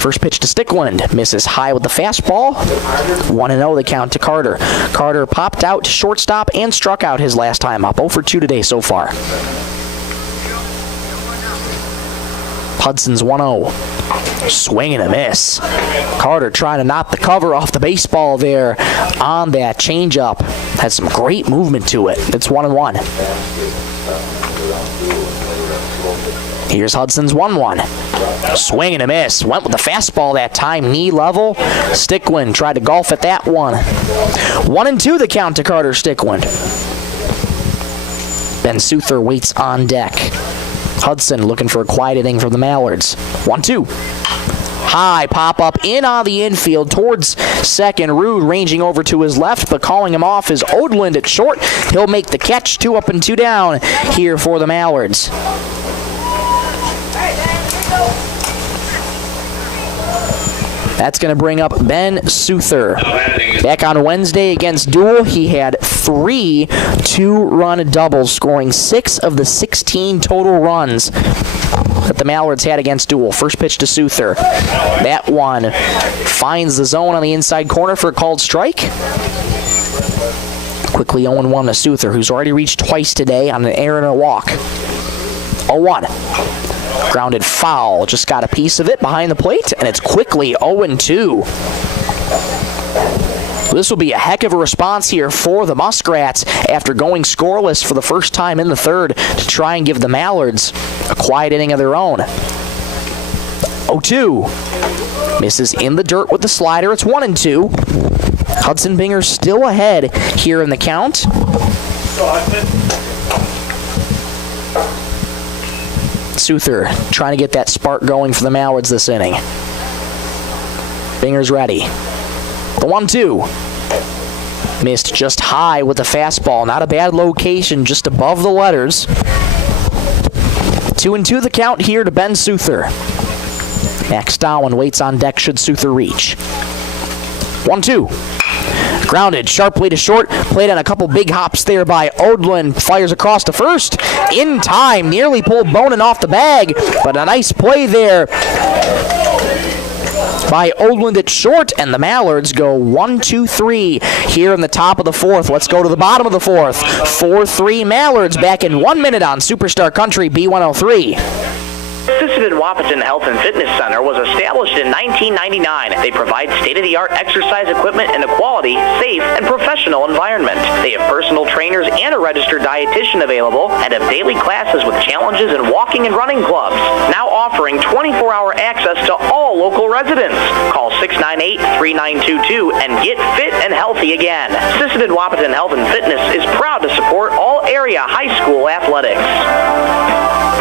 First pitch to Stickland, misses high with the fastball. 1-0 the count to Carter. Carter popped out to shortstop and struck out his last time up. 0 for 2 today so far. Hudson's 1-0. Swing and a miss. Carter trying to knock the cover off the baseball there on that changeup. Has some great movement to it. It's 1-1. Here's Hudson's 1-1. Swing and a miss. Went with the fastball that time, knee level. Stickland tried to golf at that one. 1-2 the count to Carter Stickland. Ben Souther waits on deck. Hudson looking for a quiet inning from the Mallards. 1-2. High pop-up in on the infield towards second. Rude ranging over to his left, but calling him off is Odland at short. He'll make the catch. 2 up and 2 down here for the Mallards. That's going to bring up Ben Souther. Back on Wednesday against Dual, he had 3 2-run doubles, scoring 6 of the 16 total runs that the Mallards had against Dual. First pitch to Souther. That one finds the zone on the inside corner for a called strike. Quickly 0-1 to Souther, who's already reached twice today on an error and a walk. 0-1. Grounded foul. Just got a piece of it behind the plate, and it's quickly 0-2. This will be a heck of a response here for the Muskrats after going scoreless for the first time in the third to try and give the Mallards a quiet inning of their own. 0-2. Misses in the dirt with the slider. It's 1-2. Hudson Binger still ahead here in the count. Souther trying to get that spark going for the Mallards this inning. Binger's ready. The 1-2. Missed just high with the fastball. Not a bad location, just above the letters. 2-2 the count here to Ben Souther. Max Dowan waits on deck should Souther reach. 1-2. Grounded sharply to short. Played on a couple big hops there by Odlin. Fires across to first. In time. Nearly pulled Bonin off the bag. But a nice play there by Odlund at short, and the Mallards go 1-2-3 here in the top of the fourth. Let's go to the bottom of the fourth. 4-3 Mallards back in 1 minute on Superstar Country B103. Sisseton Wahpeton Health and Fitness Center was established in 1999. They provide state-of-the-art exercise equipment in a quality, safe, and professional environment. They have personal trainers and a registered dietitian available and have daily classes with challenges in walking and running clubs. Now offering 24-hour access to all local residents. Call 698-3922 and get fit and healthy again. Sisseton Wahpeton Health and Fitness is proud to support all area high school athletics.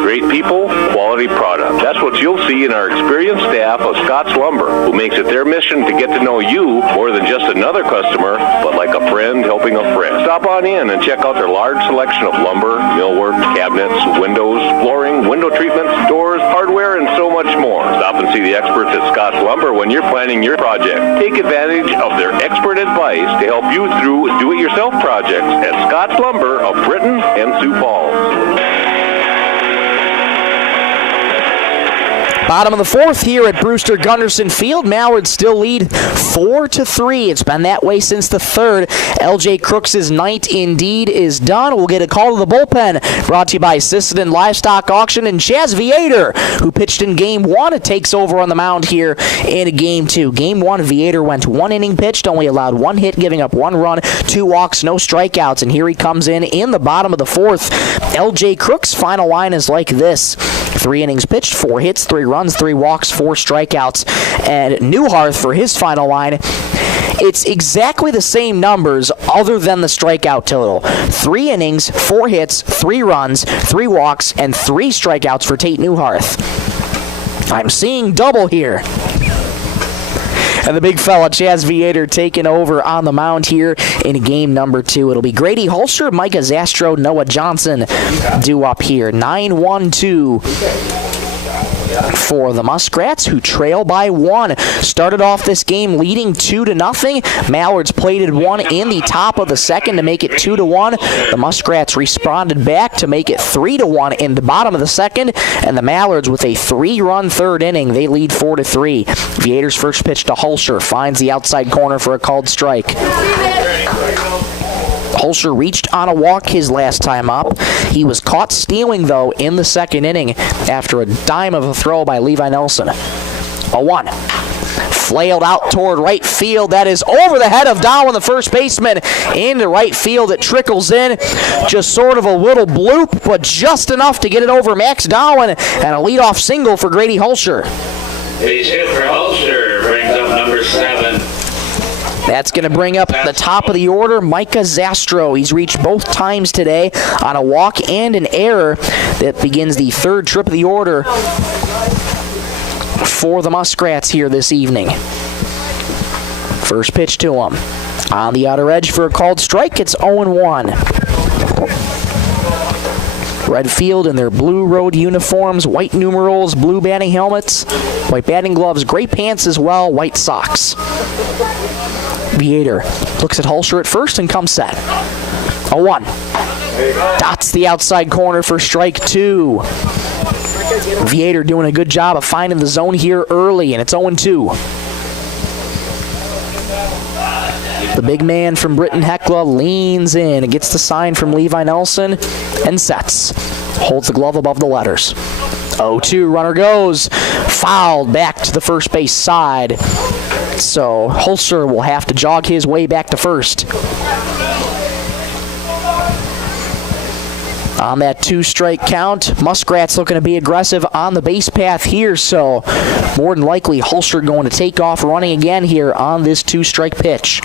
Great people, quality product. That's what you'll see in our experienced staff of Scott's Lumber, who makes it their mission to get to know you more than just another customer, but like a friend helping a friend. Stop on in and check out their large selection of lumber, millwork, cabinets, windows, flooring, window treatments, doors, hardware, and so much more. Stop and see the experts at Scott's Lumber when you're planning your project. Take advantage of their expert advice to help you through do-it-yourself projects at Scott's Lumber of Britton and Sioux Falls. Bottom of the fourth here at Brewster Gunderson Field. Mallards still lead 4-3. It's been that way since the third. LJ Crooks' night indeed is done. We'll get a call to the bullpen. Brought to you by Sisseton Livestock Auction and Chaz Viator, who pitched in Game 1. It takes over on the mound here in Game 2. Game 1, Viator went 1 inning pitched, only allowed 1 hit, giving up 1 run, 2 walks, no strikeouts. And here he comes in the bottom of the fourth. LJ Crooks' final line is like this. 3 innings pitched, 4 hits, 3 runs, 3 walks, 4 strikeouts. And Newharth for his final line, it's exactly the same numbers other than the strikeout total. 3 innings, 4 hits, 3 runs, 3 walks, and 3 strikeouts for Tate Newharth. I'm seeing double here. And the big fella, Chaz Viator, taking over on the mound here in game number 2. It'll be Grady Holscher, Micah Zastro, Noah Johnson due up here. 9-1-2 for the Muskrats, who trail by 1. Started off this game leading 2-0. Mallards plated 1 in the top of the second to make it 2-1. The Muskrats responded back to make it 3-1 in the bottom of the second, and the Mallards with a 3-run third inning. They lead 4-3. Viator's first pitch to Holscher finds the outside corner for a called strike. Holscher reached on a walk his last time up. He was caught stealing, though, in the second inning after a dime of a throw by Levi Nelson. 0-1. Flailed out toward right field. That is over the head of Dowan, the first baseman. Into right field, it trickles in. Just sort of a little bloop, but just enough to get it over Max Dowan, and a leadoff single for Grady Holscher. Base hit for Holscher brings up number 7. That's going to bring up the top of the order, Micah Zastro. He's reached both times today on a walk and an error. That begins the third trip of the order for the Muskrats here this evening. First pitch to him. On the outer edge for a called strike, it's 0-1. Redfield in their blue road uniforms, white numerals, blue batting helmets, white batting gloves, gray pants as well, white socks. Viator looks at Holscher at first and comes set. 0-1. Dots the outside corner for strike 2. Viator doing a good job of finding the zone here early, and it's 0-2. The big man from Britton Hecla leans in and gets the sign from Levi Nelson and sets. Holds the glove above the letters. 0-2, runner goes. Fouled back to the first base side. So Holster will have to jog his way back to first. On that 2-strike count, Muskrat's looking to be aggressive on the base path here, so more than likely Holster going to take off running again here on this 2-strike pitch.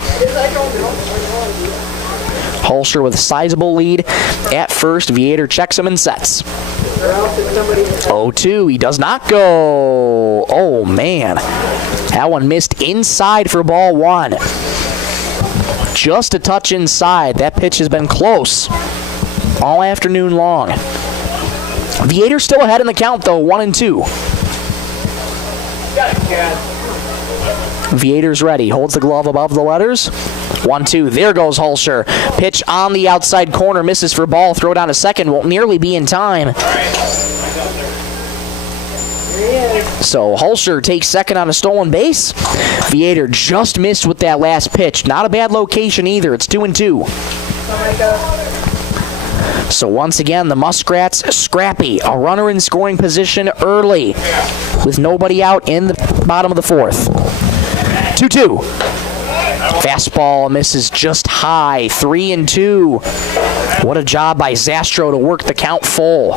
Holster with a sizable lead at first. Viator checks him and sets. 0-2, he does not go. Oh, man. That one missed inside for ball 1. Just a touch inside. That pitch has been close all afternoon long. Viator still ahead in the count, though, 1-2. Viator's ready. Holds the glove above the letters. 1-2. There goes Holster. Pitch on the outside corner. Misses for ball. Throw down to second. Won't nearly be in time. So Holster takes second on a stolen base. Viator just missed with that last pitch. Not a bad location either. It's 2-2. So once again, the Muskrats scrappy. A runner in scoring position early with nobody out in the bottom of the fourth. 2-2. Fastball misses just high. 3-2. What a job by Zastro to work the count full.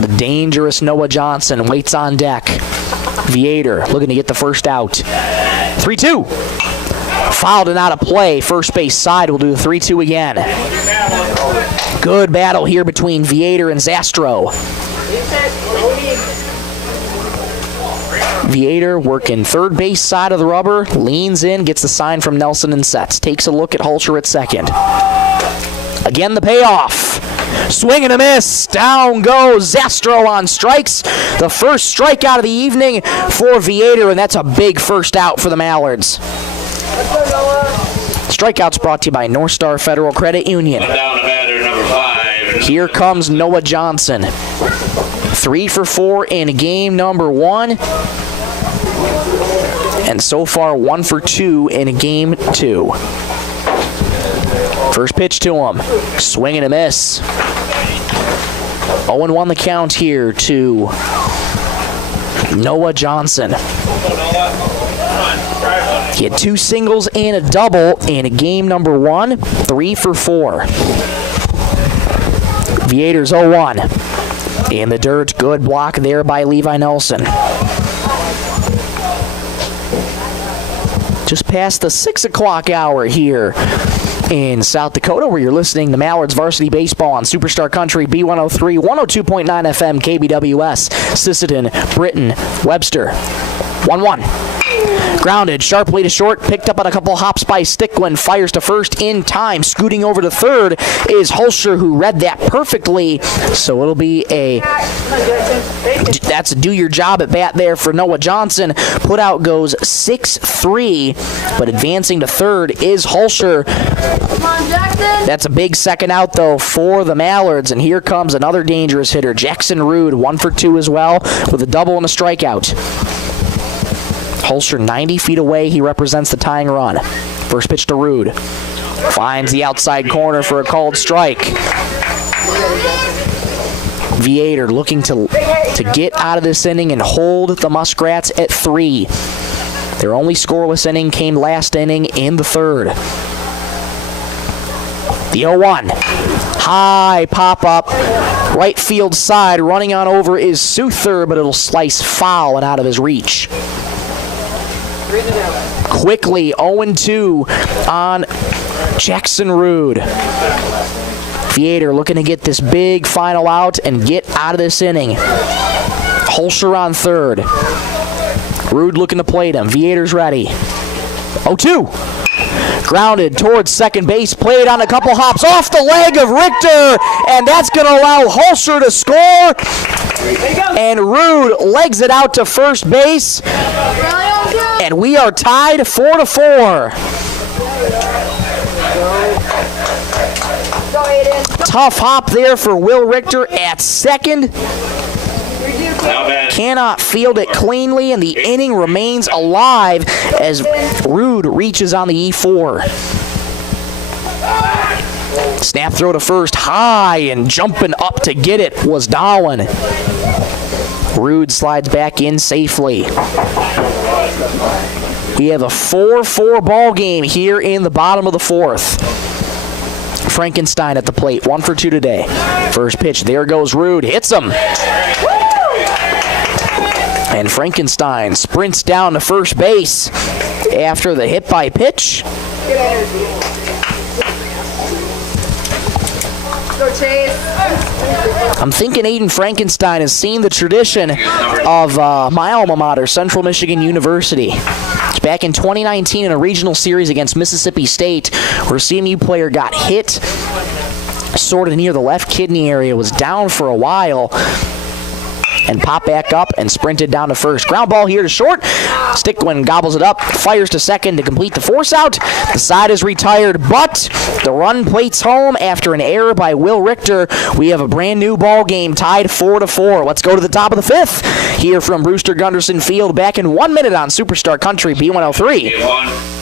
The dangerous Noah Johnson waits on deck. Viator looking to get the first out. 3-2. Fouled and out of play. First base side will do the 3-2 again. Good battle here between Viator and Zastro. Viator working third base side of the rubber, leans in, gets the sign from Nelson and sets. Takes a look at Holster at second. Again the payoff. Swing and a miss. Down goes Zastro on strikes. The first strikeout of the evening for Viator, and that's a big first out for the Mallards. Strikeouts brought to you by North Star Federal Credit Union. Down to batter number 5. Here comes Noah Johnson. 3 for 4 in game number 1. And so far 1 for 2 in game 2. First pitch to him. Swing and a miss. 0-1 the count here to Noah Johnson. He had 2 singles and a double in game number 1. 3 for 4. Viator's 0-1. In the dirt, good block there by Levi Nelson. Just past the 6 o'clock hour here in South Dakota, where you're listening to Mallards Varsity Baseball on Superstar Country B103, 102.9 FM KBWS, Sisseton, Britton, Webster. 1-1. Grounded sharply to short, picked up on a couple hops by Sticklin, fires to first in time. Scooting over to third is Holster, who read that perfectly. So it'll be that's a do your job at bat there for Noah Johnson. Put out goes 6-3, but advancing to third is Holster. That's a big second out though for the Mallards, and here comes another dangerous hitter, Jackson Rude, 1 for 2 as well, with a double and a strikeout. Holster 90 feet away. He represents the tying run. First pitch to Rude. Finds the outside corner for a called strike. Viator looking to get out of this inning and hold the Muskrats at 3. Their only scoreless inning came last inning in the third. The 0-1. High pop-up. Right field side. Running on over is Souther, but it'll slice foul and out of his reach. Quickly 0-2 on Jackson Rude. Viator looking to get this big final out and get out of this inning. Holster on third. Rude looking to plate him. Viator's ready. 0-2. Grounded towards second base. Played on a couple hops off the leg of Richter. And that's going to allow Holster to score. And Rude legs it out to first base. And we are tied 4-4. Tough hop there for Will Richter at second. Cannot field it cleanly, and the inning remains alive as Rude reaches on the E4. Snap throw to first, high, and jumping up to get it was Darwin. Rude slides back in safely. We have a 4-4 ball game here in the bottom of the fourth. Frankenstein at the plate, 1 for 2 today. First pitch, there goes Rude, hits him. And Frankenstein sprints down to first base after the hit by pitch. Go Chase. I'm thinking Aiden Frankenstein has seen the tradition of my alma mater, Central Michigan University. Back in 2019 in a regional series against Mississippi State, where a CMU player got hit sort of near the left kidney area, was down for a while, and popped back up and sprinted down to first. Ground ball here to short. Stickwin gobbles it up, fires to second to complete the force out. The side is retired, but the run plates home after an error by Will Richter. We have a brand new ball game tied 4-4. Let's go to the top of the fifth here from Brewster Gunderson Field. Back in 1 minute on Superstar Country B103.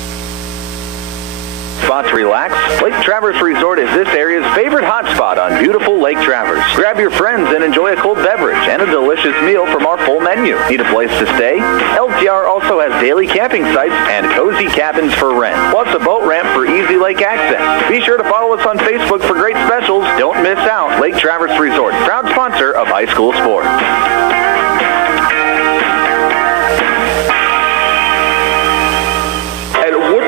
Spot to relax. Lake Traverse Resort is this area's favorite hotspot on beautiful Lake Traverse. Grab your friends and enjoy a cold beverage and a delicious meal from our full menu. Need a place to stay? LTR also has daily camping sites and cozy cabins for rent, plus a boat ramp for easy lake access. Be sure to follow us on Facebook for great specials. Don't miss out. Lake Traverse Resort, proud sponsor of high school sports.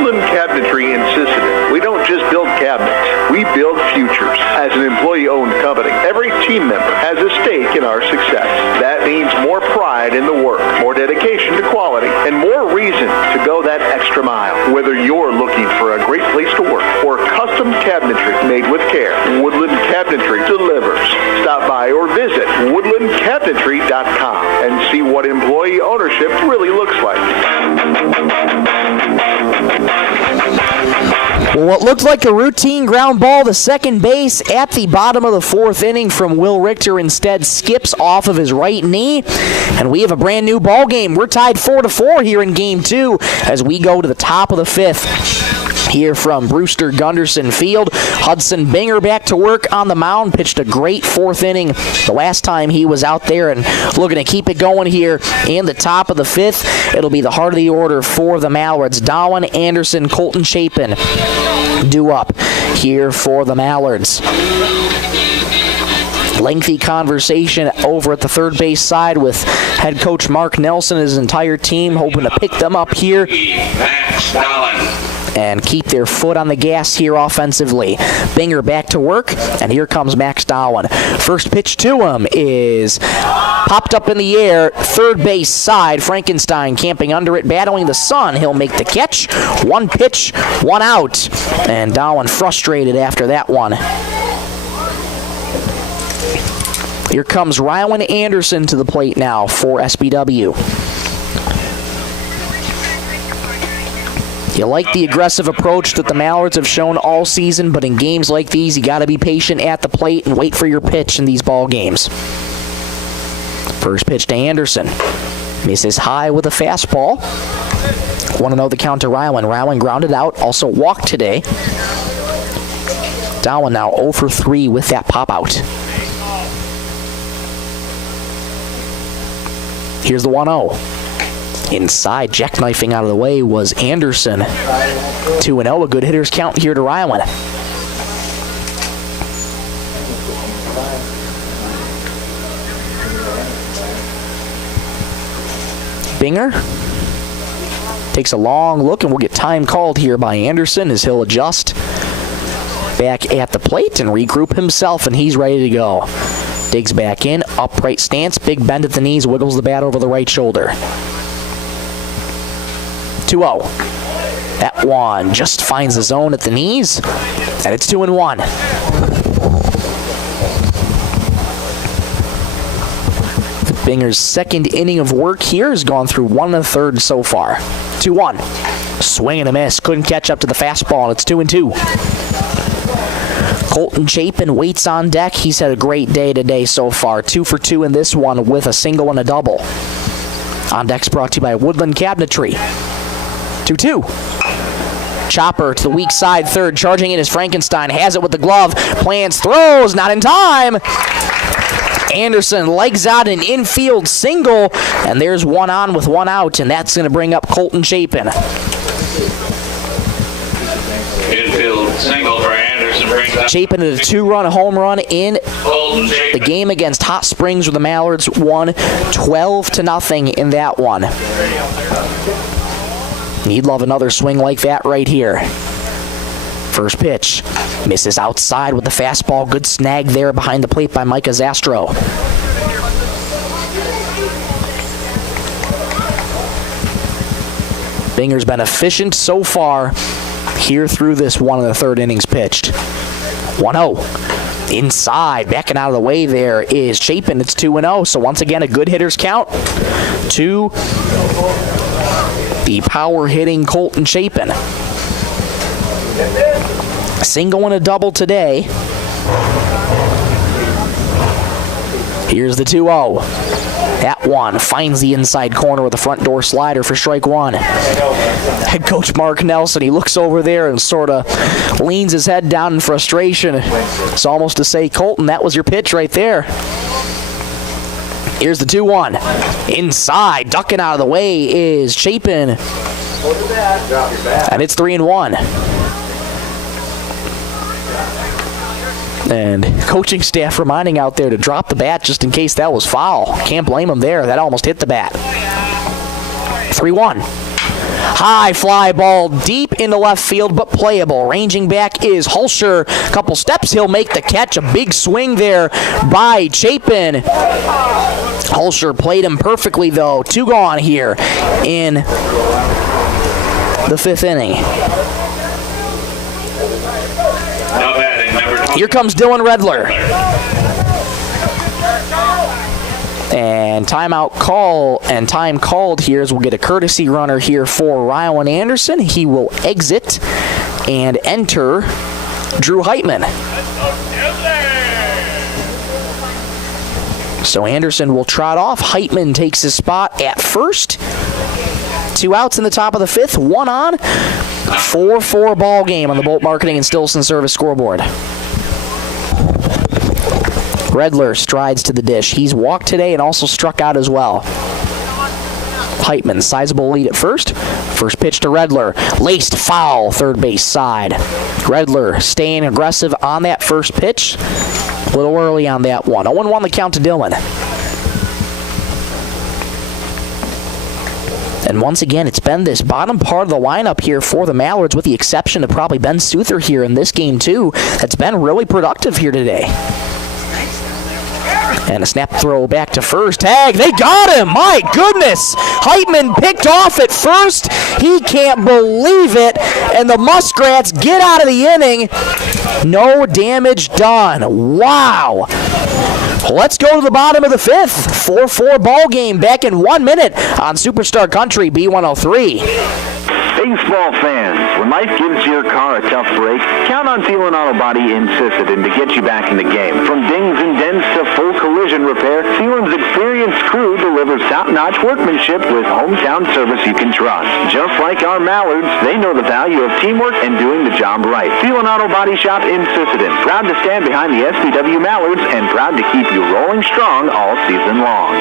Cabinetry in Sisseton. We don't just build cabinets, we build futures. As an employee-owned company, every team member has a stake in our success. That means more pride in the work, more dedication to quality, and more reason to go that extra mile. Whether you're looking for a great place to work or custom cabinetry made with care, Woodland Cabinetry delivers. Stop by or visit woodlandcabinetry.com and see what employee ownership really looks like. Well, what looked like a routine ground ball to second base at the bottom of the fourth inning from Will Richter instead skips off of his right knee, and we have a brand new ball game. We're tied 4-4 here in game 2 as we go to the top of the fifth. Here from Brewster Gunderson Field, Hudson Binger back to work on the mound, pitched a great fourth inning the last time he was out there, and looking to keep it going here in the top of the fifth. It'll be the heart of the order for the Mallards. Darwin, Anderson, Colton Chapin due up here for the Mallards. Lengthy conversation over at the third base side with head coach Mark Nelson and his entire team, hoping to pick them up here and keep their foot on the gas here offensively. Binger back to work, and here comes Max Darwin. First pitch to him is popped up in the air, third base side. Frankenstein camping under it, battling the sun. He'll make the catch. One pitch, one out, and Darwin frustrated after that one. Here comes Rylan Anderson to the plate now for SBW. You like the aggressive approach that the Mallards have shown all season, but in games like these, you got to be patient at the plate and wait for your pitch in these ball games. First pitch to Anderson. Misses high with a fastball. Want to know the count to Rylan. Rylan grounded out, also walked today. Darwin now 0 for 3 with that pop out. Here's the 1-0. Inside, jackknifing out of the way was Anderson. 2-0, a good hitter's count here to Rylan. Binger takes a long look, and we'll get time called here by Anderson as he'll adjust back at the plate and regroup himself, and he's ready to go. Digs back in, upright stance, big bend at the knees, wiggles the bat over the right shoulder. 2-0. That one just finds the zone at the knees, and it's 2-1. Binger's second inning of work here has gone through 1 1/3 so far. 2-1. Swing and a miss. Couldn't catch up to the fastball, and it's 2-2. Colton Chapin waits on deck. He's had a great day today so far. 2 for 2 in this one with a single and a double. On deck's brought to you by Woodland Cabinetry. 2-2. Chopper to the weak side third. Charging in is Frankenstein. Has it with the glove. Plants, throws, not in time. Anderson legs out an infield single, and there's one on with one out, and that's going to bring up Colton Chapin. Infield single for Anderson brings up Chapin at a 2-run home run in the game against Hot Springs, where the Mallards won 12-0 in that one. You'd love another swing like that right here. First pitch. Misses outside with the fastball. Good snag there behind the plate by Micah Zastro. Binger's been efficient so far here through this one of the third innings pitched. 1-0. Inside, backing out of the way there is Chapin. It's 2-0. So once again, a good hitter's count to the power-hitting Colton Chapin. A single and a double today. Here's the 2-0. That one finds the inside corner with the front door slider for strike one. Head coach Mark Nelson, he looks over there and sort of leans his head down in frustration. It's almost to say, Colton, that was your pitch right there. Here's the 2-1. Inside, ducking out of the way is Chapin. And it's 3-1. And coaching staff reminding out there to drop the bat just in case that was foul. Can't blame him there. That almost hit the bat. 3-1. High fly ball deep into left field, but playable. Ranging back is Hulsher. A couple steps, he'll make the catch. A big swing there by Chapin. Hulsher played him perfectly, though. 2 gone here in the 5th inning. Here comes Dylan Redler. And timeout call and time called here as we'll get a courtesy runner here for Ryan Anderson. He will exit and enter Drew Heitman. So Anderson will trot off. Heitman takes his spot at first. 2 outs in the top of the 5th, 1 on. 4-4 ball game on the Bolt Marketing and Stillson Service scoreboard. Redler strides to the dish. He's walked today and also struck out as well. Heitman, sizable lead at first. First pitch to Redler. Laced foul, third base side. Redler staying aggressive on that first pitch. A little early on that one. 0-1 the count to Dylan. And once again, it's been this bottom part of the lineup here for the Mallards, with the exception of probably Ben Souther here in this game too. That's been really productive here today. And a snap throw back to first. Tag, they got him! My goodness! Heitman picked off at first. He can't believe it. And the Muskrats get out of the inning. No damage done. Wow! Let's go to the bottom of the 5th. 4-4 ball game back in 1 minute on Superstar Country B103. Baseball fans, when life gives your car a tough break, count on Thielen Auto Body in Sisseton to get you back in the game. From dings and dents to full collision repair, Thielen's experienced crew delivers top-notch workmanship with hometown service you can trust. Just like our Mallards, they know the value of teamwork and doing the job right. Thielen Auto Body Shop in Sisseton, proud to stand behind the SBW Mallards and proud to keep you rolling strong all season long.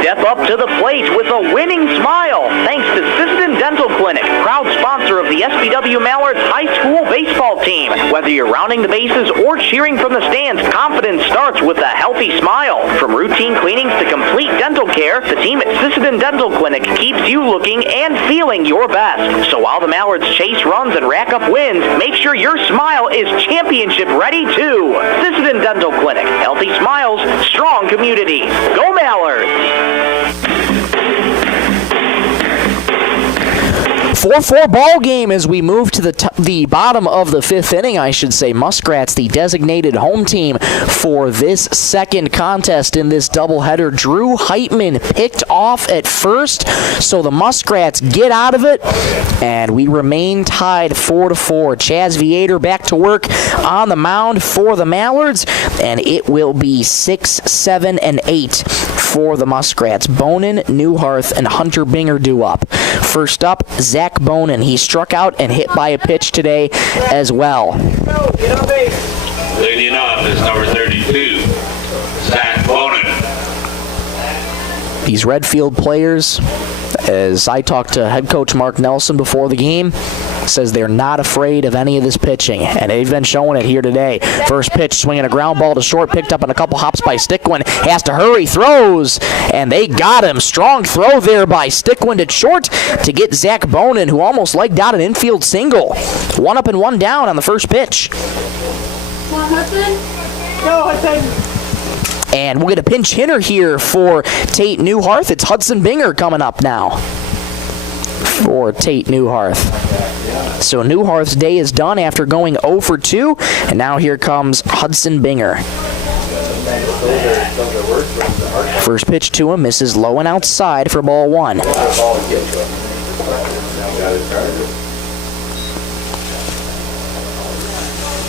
Step up to the plate with a winning smile thanks to Sisseton Dental Clinic, proud sponsor of the SBW Mallards High School baseball team. Whether you're rounding the bases or cheering from the stands, confidence starts with a healthy smile. From routine cleanings to complete dental care, the team at Sisseton Dental Clinic keeps you looking and feeling your best. So while the Mallards chase runs and rack up wins, make sure your smile is championship ready too. Sisseton Dental Clinic, healthy smiles, strong community. Go Mallards! 4-4 ball game as we move to the bottom of the 5th inning, I should say. Muskrats, the designated home team for this second contest in this doubleheader. Drew Heitman picked off at first, so the Muskrats get out of it, and we remain tied 4-4. Chaz Viator back to work on the mound for the Mallards, and it will be 6, 7, and 8 for the Muskrats. Bonin, Newharth, and Hunter Binger due up. First up, Zach Zach Bonin. He struck out and hit by a pitch today as well. Leading off is number 32, Zach Bonin. These Redfield players, as I talked to head coach Mark Nelson before the game, says they're not afraid of any of this pitching, and they've been showing it here today. First pitch, swinging a ground ball to short, picked up in a couple hops by Stickwin. Has to hurry, throws, and they got him. Strong throw there by Stickwin to short to get Zach Bonin, who almost legged out an infield single. 1 up and 1 down on the first pitch. Come on, Hudson. Go, Hudson. And we'll get a pinch hitter here for Tate Newharth. It's Hudson Binger coming up now for Tate Newharth. So Newharth's day is done after going 0 for 2, and now here comes Hudson Binger. First pitch to him, misses low and outside for ball 1.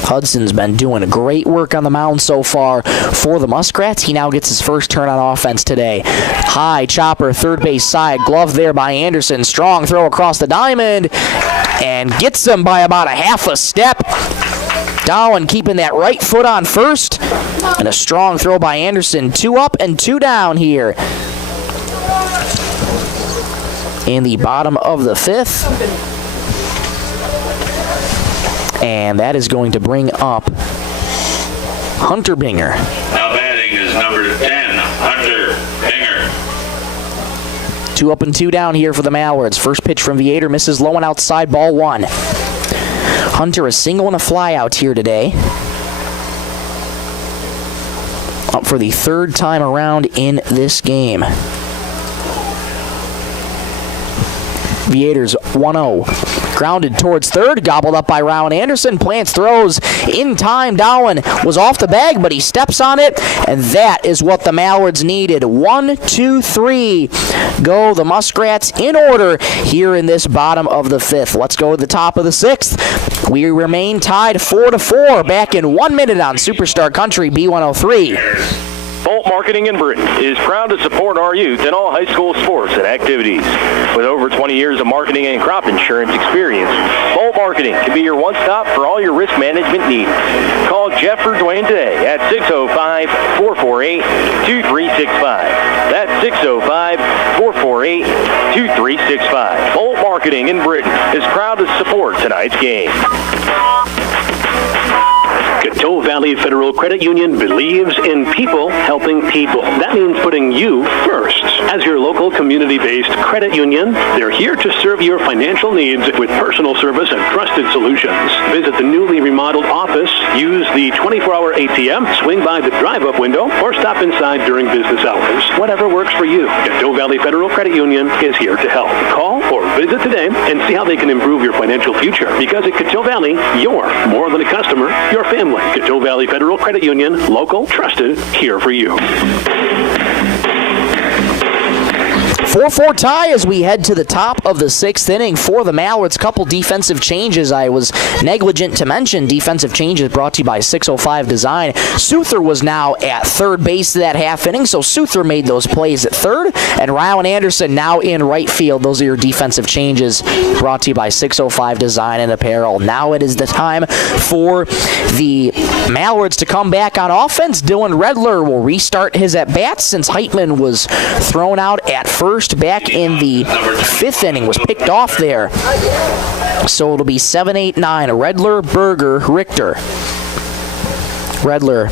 Hudson's been doing great work on the mound so far for the Muskrats. He now gets his first turn on offense today. High chopper, third base side, glove there by Anderson. Strong throw across the diamond and gets him by about a half a step. Dowan keeping that right foot on first, and a strong throw by Anderson. 2 up and 2 down here in the bottom of the 5th. And that is going to bring up Hunter Binger. Now batting is number 10, Hunter Binger. 2 up and 2 down here for the Mallards. First pitch from Viator misses low and outside, ball 1. Hunter a single and a fly out here today. Up for the 3rd time around in this game. Viator's 1-0. Grounded towards third, gobbled up by Rowan Anderson. Plants throws in time. Dowan was off the bag, but he steps on it, and that is what the Mallards needed. 1, 2, 3. Go the Muskrats in order here in this bottom of the 5th. Let's go to the top of the 6th. We remain tied 4-4 back in 1 minute on Superstar Country B103. Bolt Marketing in Britton is proud to support our youth in all high school sports and activities. With over 20 years of marketing and crop insurance experience, Bolt Marketing can be your one-stop for all your risk management needs. Call Jeff or Dwayne today at 605-448-2365. That's 605-448-2365. Bolt Marketing in Britton is proud to support tonight's game. Coteau Valley Federal Credit Union believes in people helping people. That means putting you first. As your local community-based credit union, they're here to serve your financial needs with personal service and trusted solutions. Visit the newly remodeled office, use the 24-hour ATM, swing by the drive-up window, or stop inside during business hours. Whatever works for you, Coteau Valley Federal Credit Union is here to help. Call or visit today and see how they can improve your financial future. Because at Coteau Valley, you're more than a customer, your family. Coteau Valley Federal Credit Union, local, trusted, here for you. 4-4 tie as we head to the top of the 6th inning for the Mallards. Couple defensive changes. I was negligent to mention defensive changes brought to you by 605 Design. Souther was now at third base that half inning, so Souther made those plays at third, and Rowan Anderson now in right field. Those are your defensive changes brought to you by 605 Design and Apparel. Now it is the time for the Mallards to come back on offense. Dylan Redler will restart his at-bats since Heitman was thrown out at first back in the 5th inning, was picked off there. So it'll be 7-8-9, Redler, Berger, Richter. Redler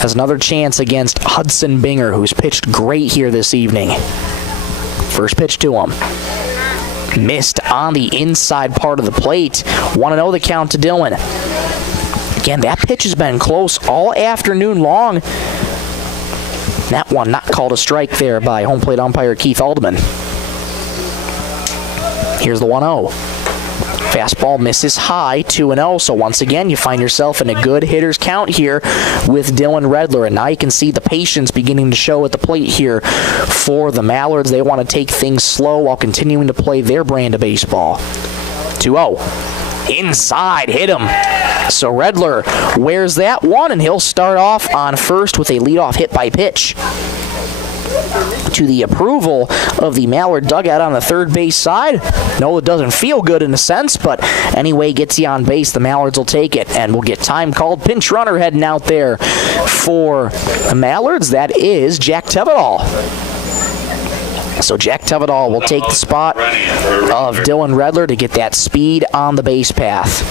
has another chance against Hudson Binger, who's pitched great here this evening. First pitch to him. Missed on the inside part of the plate. 1-0 the count to Dylan. Again, that pitch has been close all afternoon long. That one not called a strike there by home plate umpire Keith Aldeman. Here's the 1-0. Fastball misses high, 2-0. So once again, you find yourself in a good hitter's count here with Dylan Redler. And now you can see the patience beginning to show at the plate here for the Mallards. They want to take things slow while continuing to play their brand of baseball. 2-0. Inside, hit him. So Redler wears that one, and he'll start off on first with a leadoff hit by pitch. to the approval of the Mallard dugout on the third base side. No, it doesn't feel good in a sense, but anyway, gets you on base. The Mallards will take it, and we'll get time called. Pinch runner heading out there for the Mallards. That is Jack Tevedal. So Jack Tevedal will take the spot of Dylan Redler to get that speed on the base path.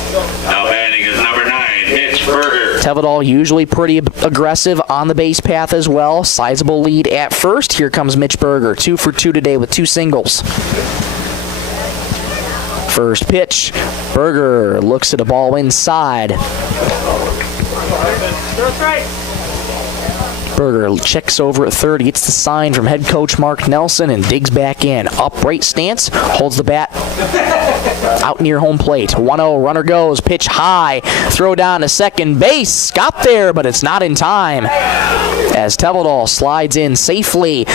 Now batting is number 9, Mitch Berger. Tevedal usually pretty aggressive on the base path as well. Sizable lead at first. Here comes Mitch Berger, 2 for 2 today with 2 singles. First pitch, Berger looks at a ball inside. Berger checks over at third, gets the sign from head coach Mark Nelson, and digs back in. Upright stance, holds the bat out near home plate. 1-0, runner goes, pitch high, throw down to second base. Got there, but it's not in time. As Tevedal slides in safely,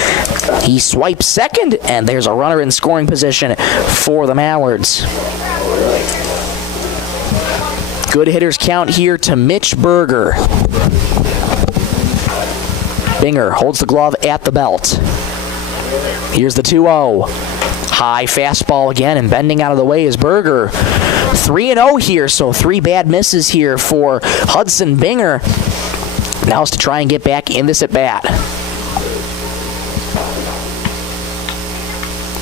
he swipes second, and there's a runner in scoring position for the Mallards. Good hitters count here to Mitch Berger. Binger holds the glove at the belt. Here's the 2-0. High fastball again, and bending out of the way is Berger. 3-0 here, so 3 bad misses here for Hudson Binger. Now it's to try and get back in this at bat.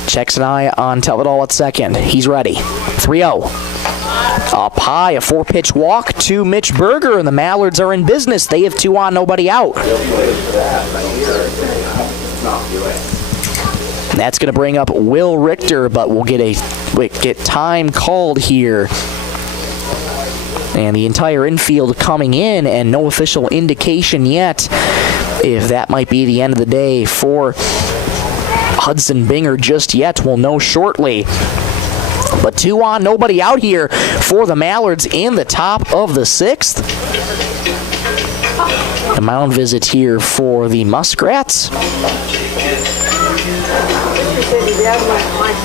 Checks an eye on Tevedal at second. He's ready. 3-0. Up high, a 4-pitch walk to Mitch Berger, and the Mallards are in business. They have 2 on, nobody out. And that's going to bring up Will Richter, but we'll get time called here. And the entire infield coming in, and no official indication yet if that might be the end of the day for Hudson Binger just yet. We'll know shortly. But 2 on, nobody out here for the Mallards in the top of the 6th. A mound visit here for the Muskrats.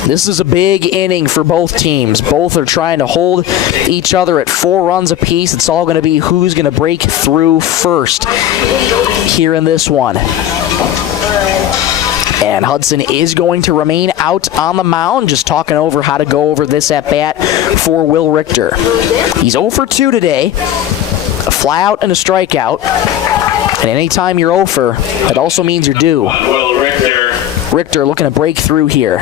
This is a big inning for both teams. Both are trying to hold each other at 4 runs apiece. It's all going to be who's going to break through first here in this one. And Hudson is going to remain out on the mound, just talking over how to go over this at-bat for Will Richter. He's 0 for 2 today, a fly out and a strikeout. And anytime you're 0 for, that also means you're due. Will Richter looking to break through here.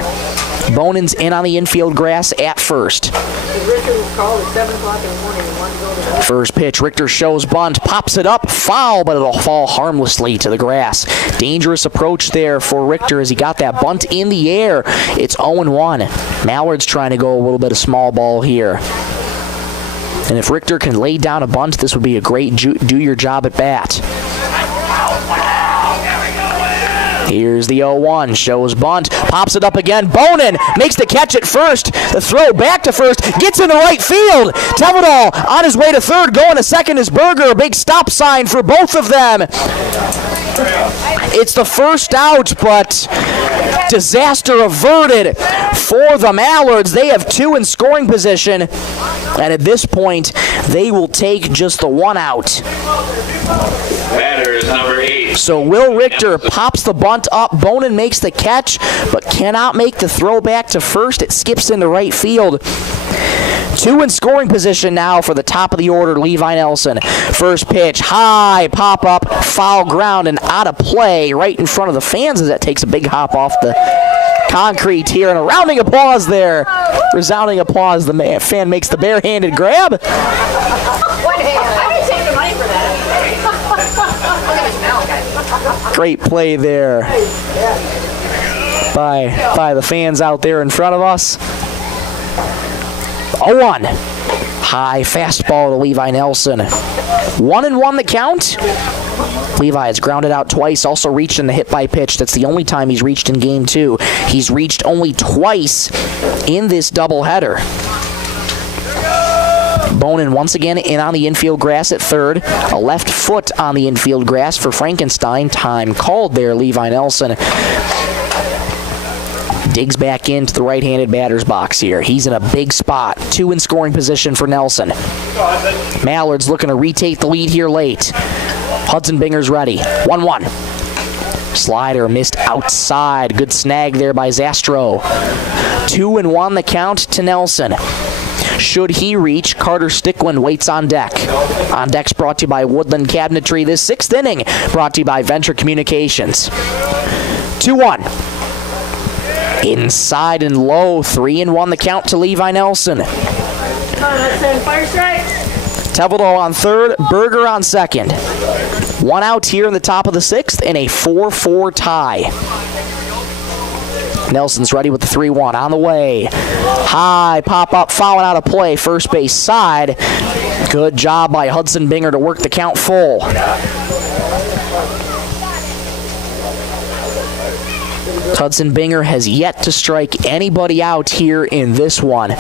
Bonen's in on the infield grass at first. First pitch, Richter shows bunt, pops it up, foul, but it'll fall harmlessly to the grass. Dangerous approach there for Richter as he got that bunt in the air. It's 0-1. Mallard's trying to go a little bit of small ball here. And if Richter can lay down a bunt, this would be a great do-your-job at bat. Here's the 0-1, shows bunt, pops it up again. Bonin makes the catch at first. The throw back to first, gets into right field. Tevedal on his way to third, going to second is Berger. A big stop sign for both of them. It's the first out, but disaster averted for the Mallards. They have 2 in scoring position, and at this point, they will take just the 1 out. Batter is number 8. So Will Richter pops the bunt up. Bonin makes the catch, but cannot make the throw back to first. It skips into right field. 2 in scoring position now for the top of the order, Levi Nelson. First pitch, high, pop up, foul ground, and out of play right in front of the fans as that takes a big hop off the concrete here. And a rounding applause there. Resounding applause. The fan makes the barehanded grab. One hand. I would take the money for that. Look at his mouth, guys. Great play there by the fans out there in front of us. 0-1. High fastball to Levi Nelson. 1-1 the count. Levi has grounded out twice, also reached in the hit by pitch. That's the only time he's reached in game 2. He's reached only twice in this doubleheader. Bonin once again in on the infield grass at third. A left foot on the infield grass for Frankenstein. Time called there, Levi Nelson. Digs back into the right-handed batter's box here. He's in a big spot. 2 in scoring position for Nelson. Mallard's looking to retake the lead here late. Hudson Binger's ready. 1-1. Slider missed outside. Good snag there by Zastro. 2-1 the count to Nelson. Should he reach, Carter Stickland waits on deck. On deck's brought to you by Woodland Cabinetry. This 6th inning brought to you by Venture Communications. 2-1. Inside and low. 3-1 the count to Levi Nelson. Fire strike. Teveldal on third, Berger on second. 1 out here in the top of the 6th and a 4-4 tie. Nelson's ready with the 3-1 on the way. High pop-up, fouling out of play, first base side. Good job by Hudson Binger to work the count full. Hudson Binger has yet to strike anybody out here in this one.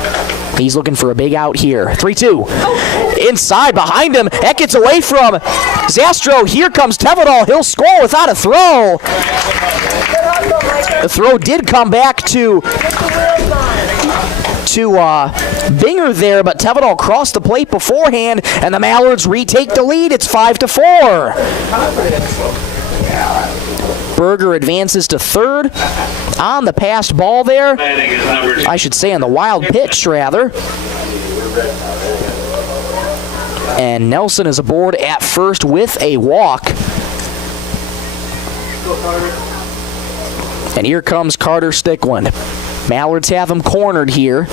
He's looking for a big out here. 3-2. Inside behind him. That gets away from Zastro. Here comes Teveldal. He'll score without a throw. The throw did come back to Binger there, but Teveldal crossed the plate beforehand, and the Mallards retake the lead. It's 5-4. Berger advances to third on the passed ball there. I should say on the wild pitch, rather. And Nelson is aboard at first with a walk. And here comes Carter Stickland. Mallards have him cornered here.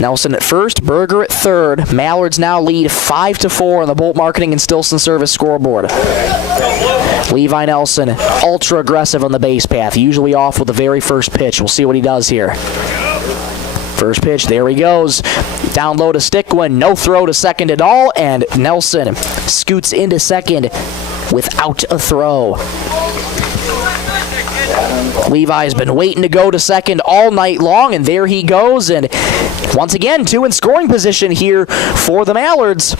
Nelson at first, Berger at third. Mallards now lead 5-4 on the Bolt Marketing and Stilson Service scoreboard. Levi Nelson, ultra aggressive on the base path, usually off with the very first pitch. We'll see what he does here. First pitch, there he goes. Down low to Stickland, no throw to second at all, and Nelson scoots into second without a throw. Levi's been waiting to go to second all night long, and there he goes. And once again, 2 in scoring position here for the Mallards.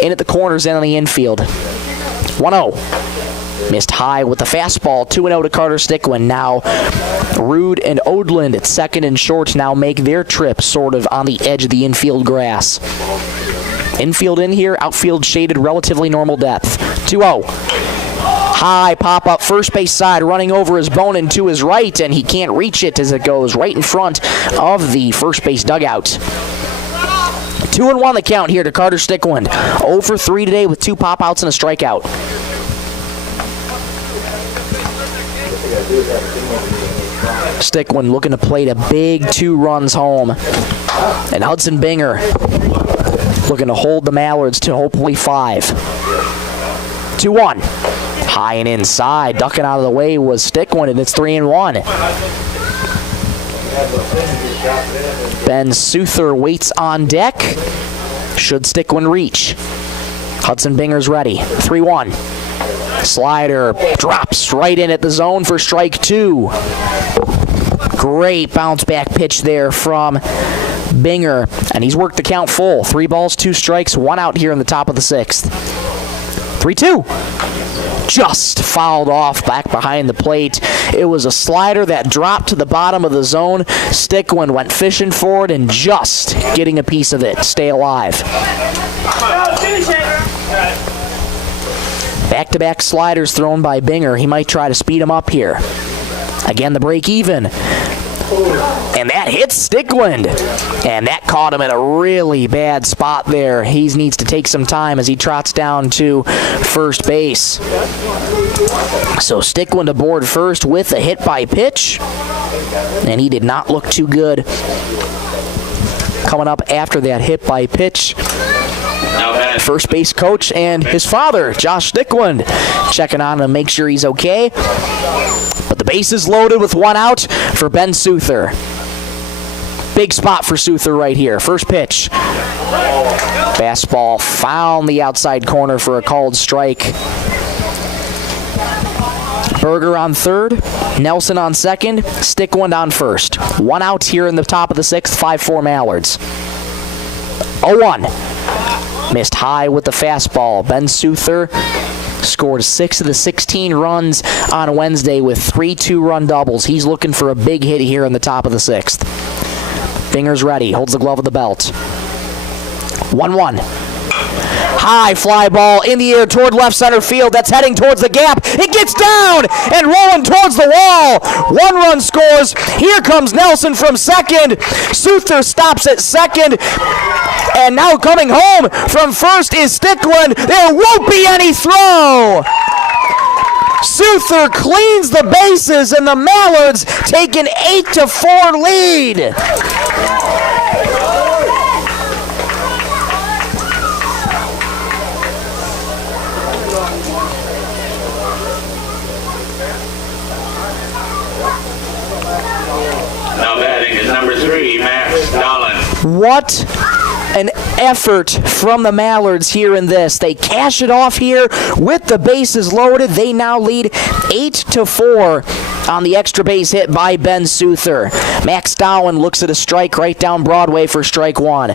In at the corners and on the infield. 1-0. Missed high with the fastball. 2-0 to Carter Stickland. Now Rude and Odland at second and short now make their trip sort of on the edge of the infield grass. Infield in here, outfield shaded, relatively normal depth. 2-0. High pop-up, first base side, running over his bone and to his right, and he can't reach it as it goes right in front of the first base dugout. 2-1 the count here to Carter Stickland. 0 for 3 today with 2 pop-outs and a strikeout. Stickland looking to plate a big 2 runs home. And Hudson Binger looking to hold the Mallards to hopefully 5. 2-1. High and inside. Ducking out of the way was Stickland, and it's 3-1. Ben Souther waits on deck. Should Stickland reach? Hudson Binger's ready. 3-1. Slider drops right in at the zone for strike 2. Great bounce back pitch there from Binger, and he's worked the count full. 3 balls, 2 strikes, 1 out here in the top of the 6th. 3-2. Just fouled off back behind the plate. It was a slider that dropped to the bottom of the zone. Stickland went fishing for it and just getting a piece of it. Stay alive. Back-to-back sliders thrown by Binger. He might try to speed him up here. Again, the break even. And that hits Stickland. And that caught him at a really bad spot there. He needs to take some time as he trots down to first base. So Stickland aboard first with a hit by pitch. And he did not look too good. Coming up after that hit by pitch, first base coach and his father, Josh Stickland, checking on him to make sure he's okay. But the base is loaded with 1 out for Ben Souther. Big spot for Souther right here. First pitch. Fastball found the outside corner for a called strike. Berger on third, Nelson on second, Stickland on first. 1 out here in the top of the 6th, 5-4 Mallards. 0-1. Missed high with the fastball. Ben Souther scored 6 of the 16 runs on Wednesday with 3 2-run doubles. He's looking for a big hit here in the top of the 6th. Binger's ready, holds the glove of the belt. 1-1. High fly ball in the air toward left center field. That's heading towards the gap. It gets down and rolling towards the wall. 1 run scores. Here comes Nelson from second. Souther stops at second. And now coming home from first is Stickland. There won't be any throw. Souther cleans the bases, and the Mallards take an 8-4 lead. Now batting is number 3, Max Dolan. What an effort from the Mallards here in this. They cash it off here with the bases loaded. They now lead 8-4 on the extra base hit by Ben Souther. Max Dolan looks at a strike right down Broadway for strike 1.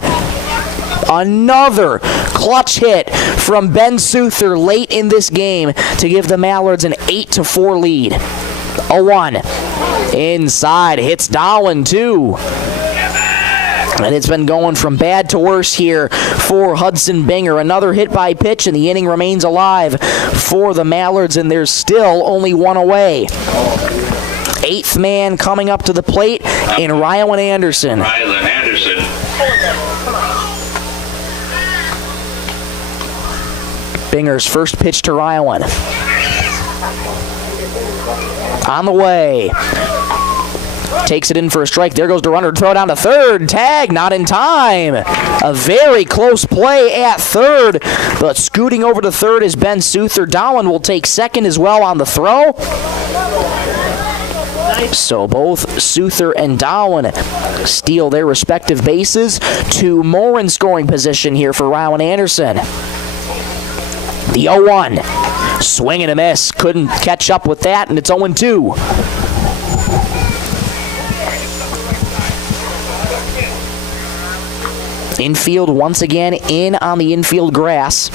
Another clutch hit from Ben Souther late in this game to give the Mallards an 8-4 lead. 0-1. Inside, hits Dolan too. And it's been going from bad to worse here for Hudson Binger. Another hit by pitch, and the inning remains alive for the Mallards, and there's still only 1 away. 8th man coming up to the plate in Rylan Anderson. Rylan Anderson. Binger's first pitch to Rylan. On the way. Takes it in for a strike. There goes the runner. Throw down to third. Tag, not in time. A very close play at third, but scooting over to third is Ben Souther. Dolan will take second as well on the throw. So both Souther and Dolan steal their respective bases. 2 more in scoring position here for Rylan Anderson. The 0-1. Swing and a miss. Couldn't catch up with that, and it's 0-2. Infield once again in on the infield grass.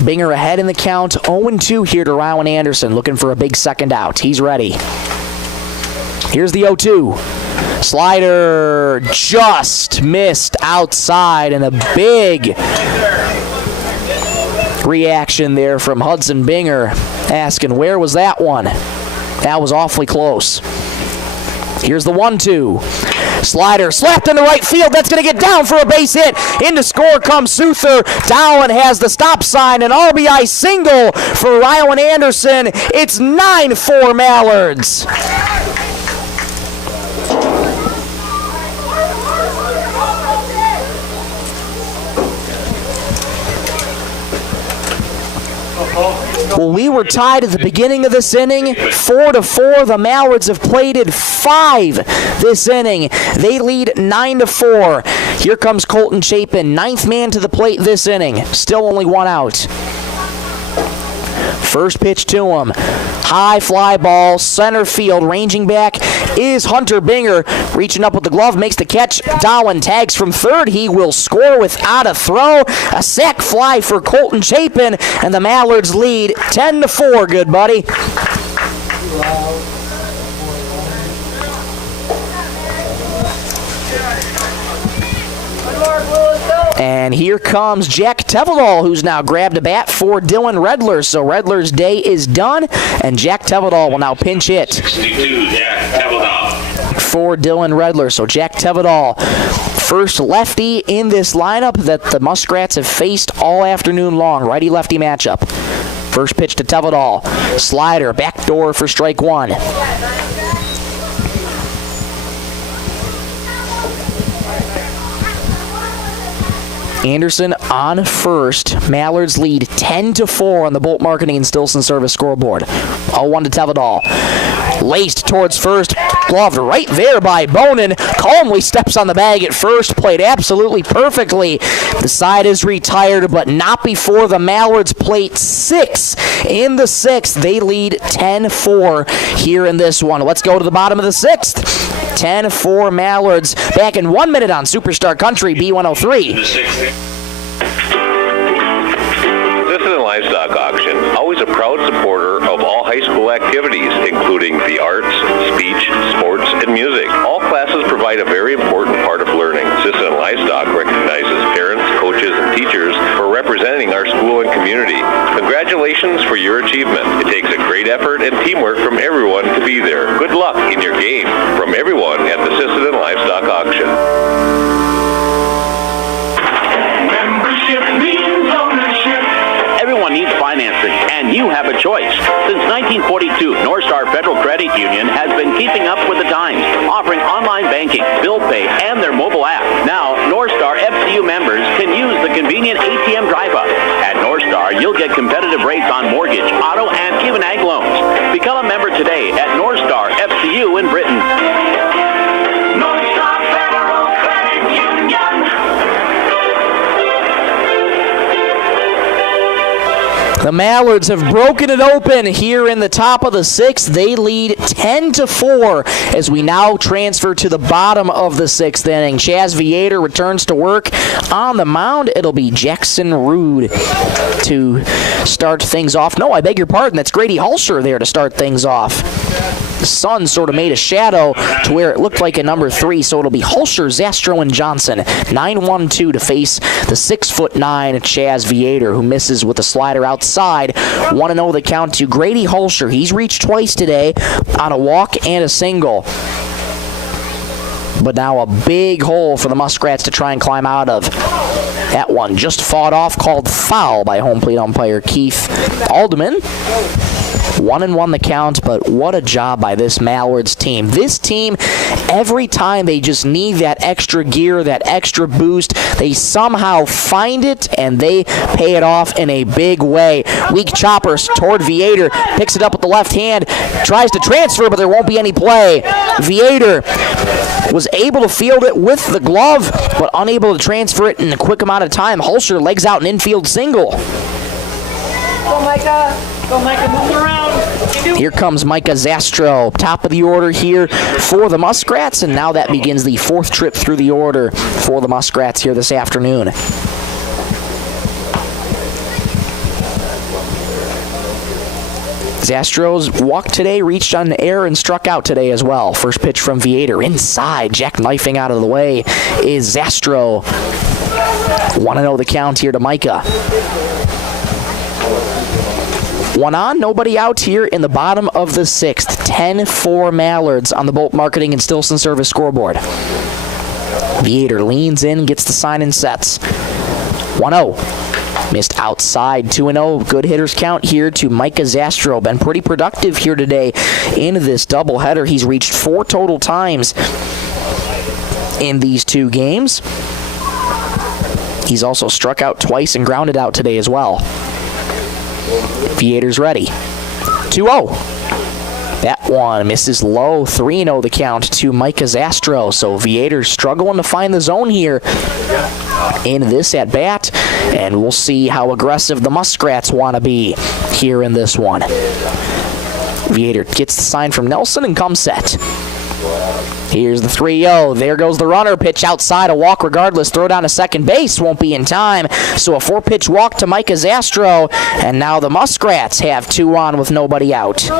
Binger ahead in the count. 0-2 here to Rylan Anderson, looking for a big second out. He's ready. Here's the 0-2. Slider just missed outside, and a big reaction there from Hudson Binger, asking where was that one? That was awfully close. Here's the 1-2. Slider slapped into right field. That's going to get down for a base hit. In to score comes Souther. Dolan has the stop sign. An RBI single for Rylan Anderson. It's 9-4 Mallards. Well, we were tied at the beginning of this inning, 4-4. The Mallards have plated 5 this inning. They lead 9-4. Here comes Colton Chapin, 9th man to the plate this inning. Still only 1 out. First pitch to him. High fly ball, center field. Ranging back is Hunter Binger. Reaching up with the glove, makes the catch. Dolan tags from third. He will score without a throw. A sac fly for Colton Chapin, and the Mallards lead 10-4, good buddy. And here comes Jack Tevedal, who's now grabbed a bat for Dylan Redler. So Redler's day is done, and Jack Tevedal will now pinch hit 62, Jack Tevedal. for Dylan Redler. So Jack Tevedal, first lefty in this lineup that the Muskrats have faced all afternoon long. Righty-lefty matchup. First pitch to Tevedal. Slider, backdoor for strike 1. Anderson on first. Mallards lead 10-4 on the Bolt Marketing and Stilson Service scoreboard. 0-1 to Tevedal. Laced towards first. Gloved right there by Bonin. Calmly steps on the bag at first. Played absolutely perfectly. The side is retired, but not before the Mallards plate 6 in the 6th. They lead 10-4 here in this one. Let's go to the bottom of the 6th. 10-4 Mallards. Back in 1 minute on Superstar Country B103. Sisseton Livestock Auction, always a proud supporter of all high school activities, including the arts, speech, sports, and music. All classes provide a very important part of learning. Sisseton Livestock recognizes parents, coaches, and teachers for effort and teamwork from everyone to be there. Good luck in your game from everyone at the Sisseton Livestock Auction. Membership means ownership. Everyone needs financing, and you have a choice. Since 1942, North Star Federal Credit Union has been keeping up with the times, offering online banking, bill pay, and their mobile app. Now, North Star FCU members can use the convenient ATM drive-up. At North Star, you'll get competitive rates on mortgage, auto, and even ag loans. Become a member today at North Star FCU in Britton. North Star Federal Credit Union. The Mallards have broken it open here in the top of the sixth. They lead 10-4 as we now transfer to the bottom of the sixth inning. Chaz Viator returns to work on the mound. It'll be Jackson Rude to start things off. No, I beg your pardon. That's Grady Hulsher there to start things off. The sun sort of made a shadow to where it looked like a number 3, so it'll be Hulsher, Zastro, and Johnson. 9-1-2 to face the 6'9" Chaz Viator, who misses with a slider outside. 1-0 the count to Grady Hulsher. He's reached twice today on a walk and a single. But now a big hole for the Muskrats to try and climb out of. That one just fought off, called foul by home plate umpire Keith Alderman. 1-1 the count, but what a job by this Mallards team. This team, every time they just need that extra gear, that extra boost, they somehow find it and they pay it off in a big way. Weak choppers toward Viator, picks it up with the left hand, tries to transfer, but there won't be any play. Viator was able to field it with the glove, but unable to transfer it in a quick amount of time. Hulsher legs out an infield single. Go, Micah. Go, Micah. Move around. Here comes Micah Zastro, top of the order here for the Muskrats, and now that begins the fourth trip through the order for the Muskrats here this afternoon. Zastro's walk today reached on the air and struck out today as well. First pitch from Viator inside, jackknifing out of the way is Zastro. 1-0 the count here to Micah. One on, nobody out here in the bottom of the sixth. 10-4 Mallards on the Bolt Marketing and Stilson Service scoreboard. Viator leans in, gets the sign and sets. 1-0. Missed outside. 2-0. Good hitters count here to Micah Zastro. Been pretty productive here today in this doubleheader. He's reached 4 total times in these 2 games. He's also struck out twice and grounded out today as well. Viator's ready. 2-0. That one misses low. 3-0 the count to Micah Zastro. So Viator's struggling to find the zone here in this at-bat. And we'll see how aggressive the Muskrats want to be here in this one. Viator gets the sign from Nelson and comes set. Here's the 3-0. There goes the runner. Pitch outside. A walk regardless. Throw down to second base. Won't be in time. So a 4-pitch walk to Micah Zastro. And now the Muskrats have 2 on with nobody out.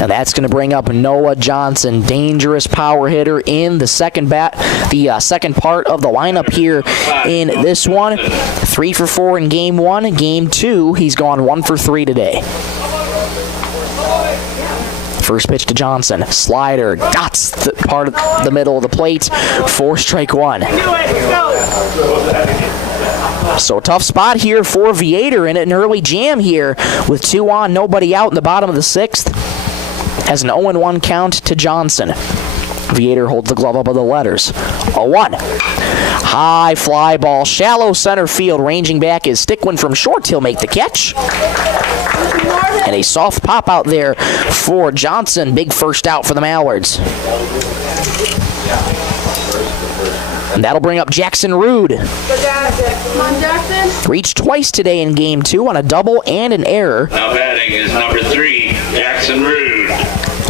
And that's going to bring up Noah Johnson, dangerous power hitter in the second part of the lineup here in this one. 3 for 4 in game 1. Game 2, he's gone 1 for 3 today. First pitch to Johnson. Slider. Dots the part of the middle of the plate. 4 strike 1. So tough spot here for Viator in an early jam here with 2 on, nobody out in the bottom of the 6th. Has an 0-1 count to Johnson. Viator holds the glove up of the letters. 0-1. High fly ball. Shallow center field. Ranging back is Stickland from short. He'll make the catch. And a soft pop out there for Johnson. Big first out for the Mallards. And that'll bring up Jackson Rude. Come on, Jackson. Reached twice today in game 2 on a double and an error. Now batting is number 3, Jackson Rude.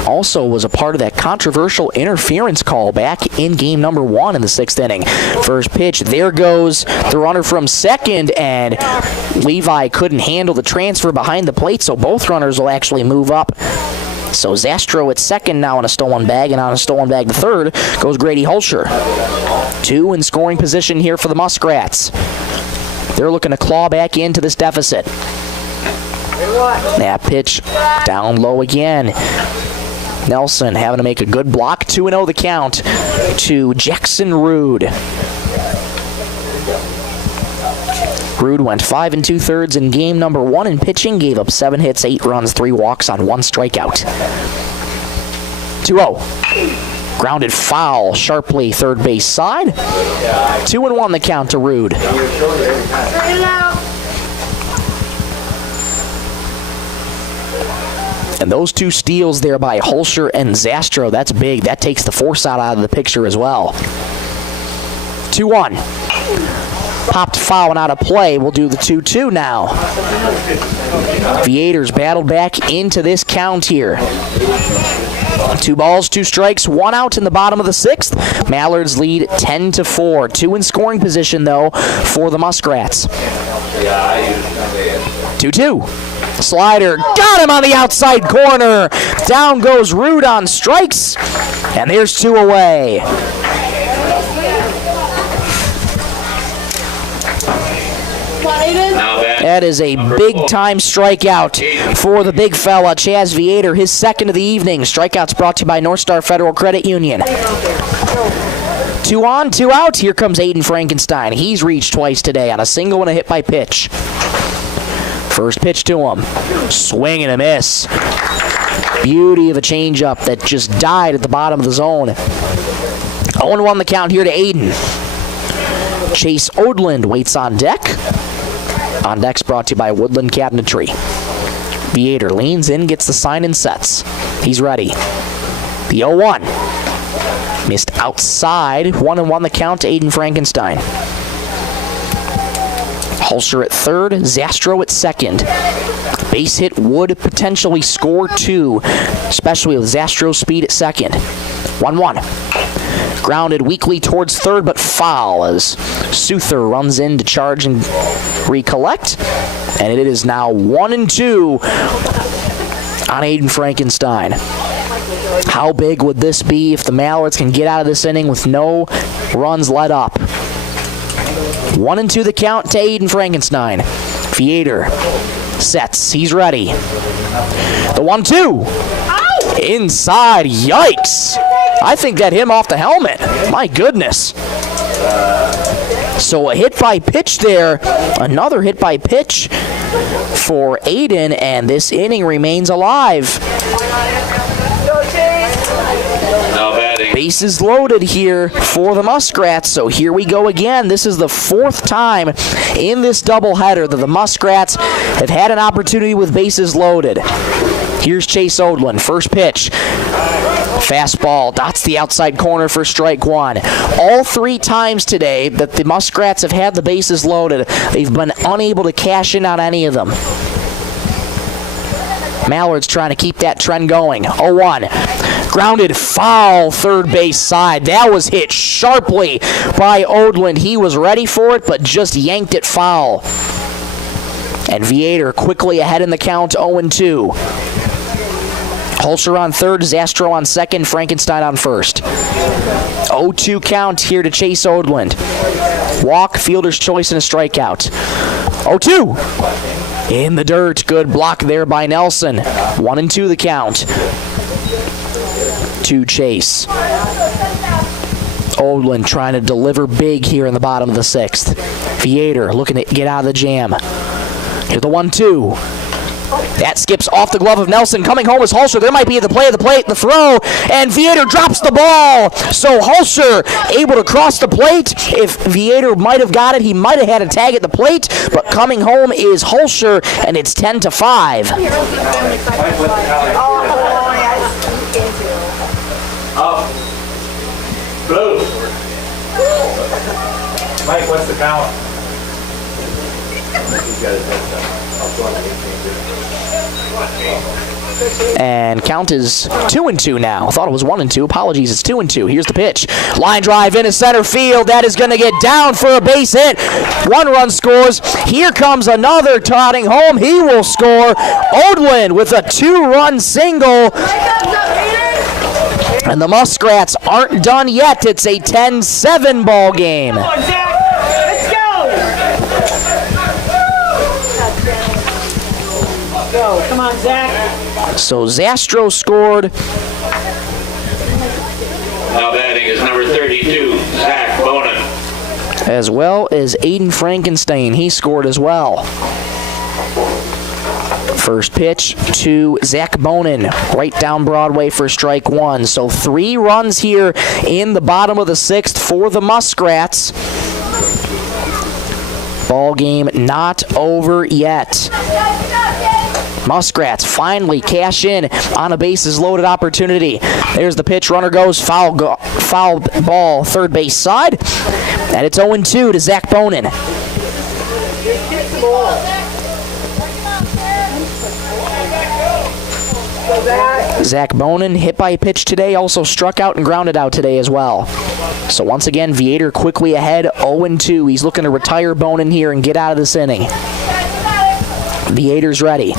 Also was a part of that controversial interference call back in game number 1 in the 6th inning. First pitch, there goes the runner from second, and Levi couldn't handle the transfer behind the plate, so both runners will actually move up. So Zastro at second now on a stolen bag, and on a stolen bag to third goes Grady Hulsher. 2 in scoring position here for the Muskrats. They're looking to claw back into this deficit. That pitch down low again. Nelson having to make a good block. 2-0 the count to Jackson Rude. Rude went 5 2/3 in game number 1 in pitching, gave up 7 hits, 8 runs, 3 walks on 1 strikeout. 2-0. Grounded foul sharply third base side. 2-1 the count to Rude. And those 2 steals there by Holscher and Zastro, that's big. That takes the force out of the picture as well. 2-1. Popped foul and out of play. We'll do the 2-2 now. Viators battled back into this count here. 2 balls, 2 strikes, 1 out in the bottom of the 6th. Mallards lead 10-4. 2 in scoring position, though, for the Muskrats. 2-2. Slider, got him on the outside corner. Down goes Rude on strikes, and there's 2 away. That is a big-time strikeout for the big fella, Chaz Viator, his 2nd of the evening. Strikeouts brought to you by North Star Federal Credit Union. 2 on, 2 out. Here comes Aiden Frankenstein. He's reached twice today on a single and a hit by pitch. First pitch to him. Swing and a miss. Beauty of a changeup that just died at the bottom of the zone. 0-1 the count here to Aiden. Chase Odland waits on deck. On deck's brought to you by Woodland Cabinetry. Viator leans in, gets the sign, and sets. He's ready. The 0-1. Missed outside. 1-1 the count to Aiden Frankenstein. Holscher at third, Zastro at second. Base hit would potentially score 2, especially with Zastro's speed at second. 1-1. Grounded weakly towards third, but foul as Souther runs in to charge and recollect. And it is now 1-2 on Aiden Frankenstein. How big would this be if the Mallards can get out of this inning with no runs let up? 1-2 the count to Aiden Frankenstein. Viator sets. He's ready. The 1-2. Inside. Yikes. I think that hit him off the helmet. My goodness. So a hit by pitch there. Another hit by pitch for Aiden, and this inning remains alive. Bases loaded here for the Muskrats, so here we go again. This is the 4th time in this doubleheader that the Muskrats have had an opportunity with bases loaded. Here's Chase Odland, first pitch. Fastball dots the outside corner for strike 1. All 3 times today that the Muskrats have had the bases loaded, they've been unable to cash in on any of them. Mallard's trying to keep that trend going. 0-1. Grounded foul third base side. That was hit sharply by Odland. He was ready for it, but just yanked it foul. And Viator quickly ahead in the count, 0-2. Holscher on third, Zastro on second, Frankenstein on first. 0-2 count here to Chase Odland. Walk, fielder's choice, and a strikeout. 0-2. In the dirt. Good block there by Nelson. 1-2 the count to Chase. Odland trying to deliver big here in the bottom of the 6th. Viator looking to get out of the jam. Here's the 1-2. That skips off the glove of Nelson. Coming home is Holscher. There might be the play of the plate, the throw, and Viator drops the ball. So Holscher able to cross the plate. If Viator might have got it, he might have had a tag at the plate, but coming home is Holscher, and it's 10-5. Blue. Mike, what's the count? And count is 2-2 now. I thought it was 1-2. Apologies, it's 2-2. Here's the pitch. Line drive into center field. That is going to get down for a base hit. 1 run scores. Here comes another trotting home. He will score. Odland with a 2-run single. And the Muskrats aren't done yet. It's a 10-7 ball game. Zastro. Come on, Zach. So Zastro scored. Now batting is number 32, Zach Bonin. As well as Aiden Frankenstein. He scored as well. First pitch to Zach Bonin, right down Broadway for strike one. So 3 runs here in the bottom of the 6th for the Muskrats. Ball game not over yet. Muskrats finally cash in on a bases loaded opportunity. There's the pitch. Runner goes foul ball third base side. And it's 0-2 to Zach Bonin. Zach Bonin hit by a pitch today, also struck out and grounded out today as well. So once again, Viator quickly ahead, 0-2. He's looking to retire Bonin here and get out of this inning. Viator's ready.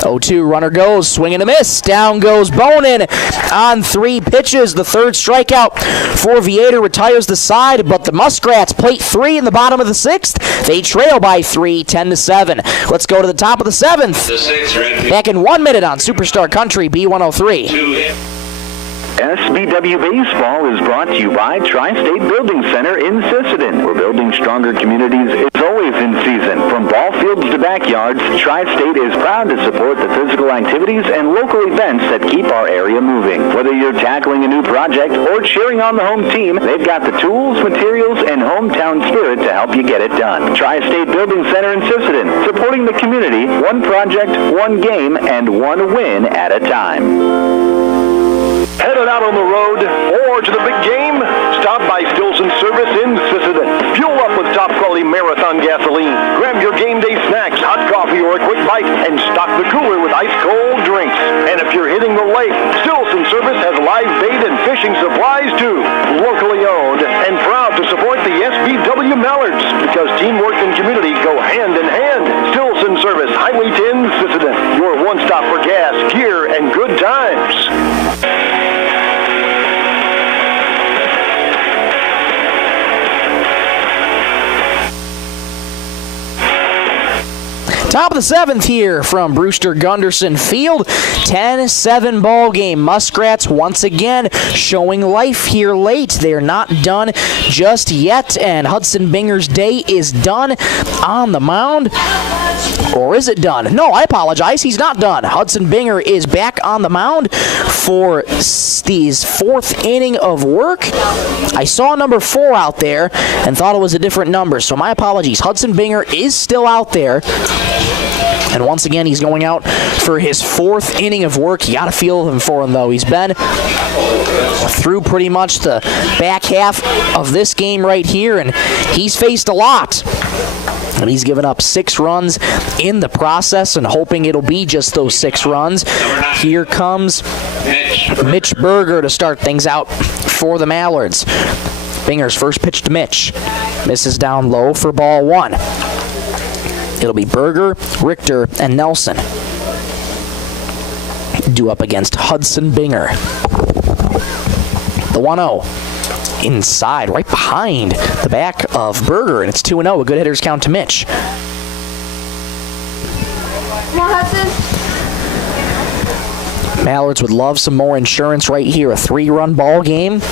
0-2, runner goes, swing and a miss. Down goes Bonin on 3 pitches. The third strikeout for Viator retires the side, but the Muskrats plate 3 in the bottom of the 6th. They trail by 3, 10-7. Let's go to the top of the 7th. The 6th, Redfield. Back in 1 minute on Superstar Country B103. SBW Baseball is brought to you by Tri-State Building Center in Sisseton, where building stronger communities is always in season. From ball fields to backyards, Tri-State is proud to support the physical activities and local events that keep our area moving. Whether you're tackling a new project or cheering on the home team, they've got the tools, materials, and hometown spirit to help you get it done. Tri-State Building Center in Sisseton, supporting the community, one project, one game, and one win at a time. Headed out on the road or to the big game? Stop by Stilson Service in Sisseton. Fuel up with top-quality Marathon gasoline. Grab your game day snacks, hot coffee, or a quick bite, and stock the cooler with ice-cold drinks. And if you're hitting the lake, Stilson Service has live bait and fishing supplies, too. Locally owned and proud to support the SBW Mallards, because teamwork and community go hand in hand. Stilson Service, Highway 10, Sisseton. Your one-stop for gas, gear, and good times. Top of the 7th here from Brewster Gunderson Field. 10-7 ball game. Muskrats once again showing life here late. They're not done just yet, and Hudson Binger's day is done on the mound. Or is it done? No, I apologize. He's not done. Hudson Binger is back on the mound for these 4th inning of work. I saw number 4 out there and thought it was a different number, so my apologies. Hudson Binger is still out there. And once again, he's going out for his 4th inning of work. You got to feel for him, though. He's been through pretty much the back half of this game right here, and he's faced a lot. And he's given up 6 runs in the process, and hoping it'll be just those 6 runs. Here comes Mitch Berger to start things out for the Mallards. Binger's first pitch to Mitch. Misses down low for ball 1. It'll be Berger, Richter, and Nelson due up against Hudson Binger. The 1-0 inside, right behind the back of Berger, and it's 2-0. A good hitter's count to Mitch. Come on, Hudson. Mallards would love some more insurance right here. A 3-run ball game.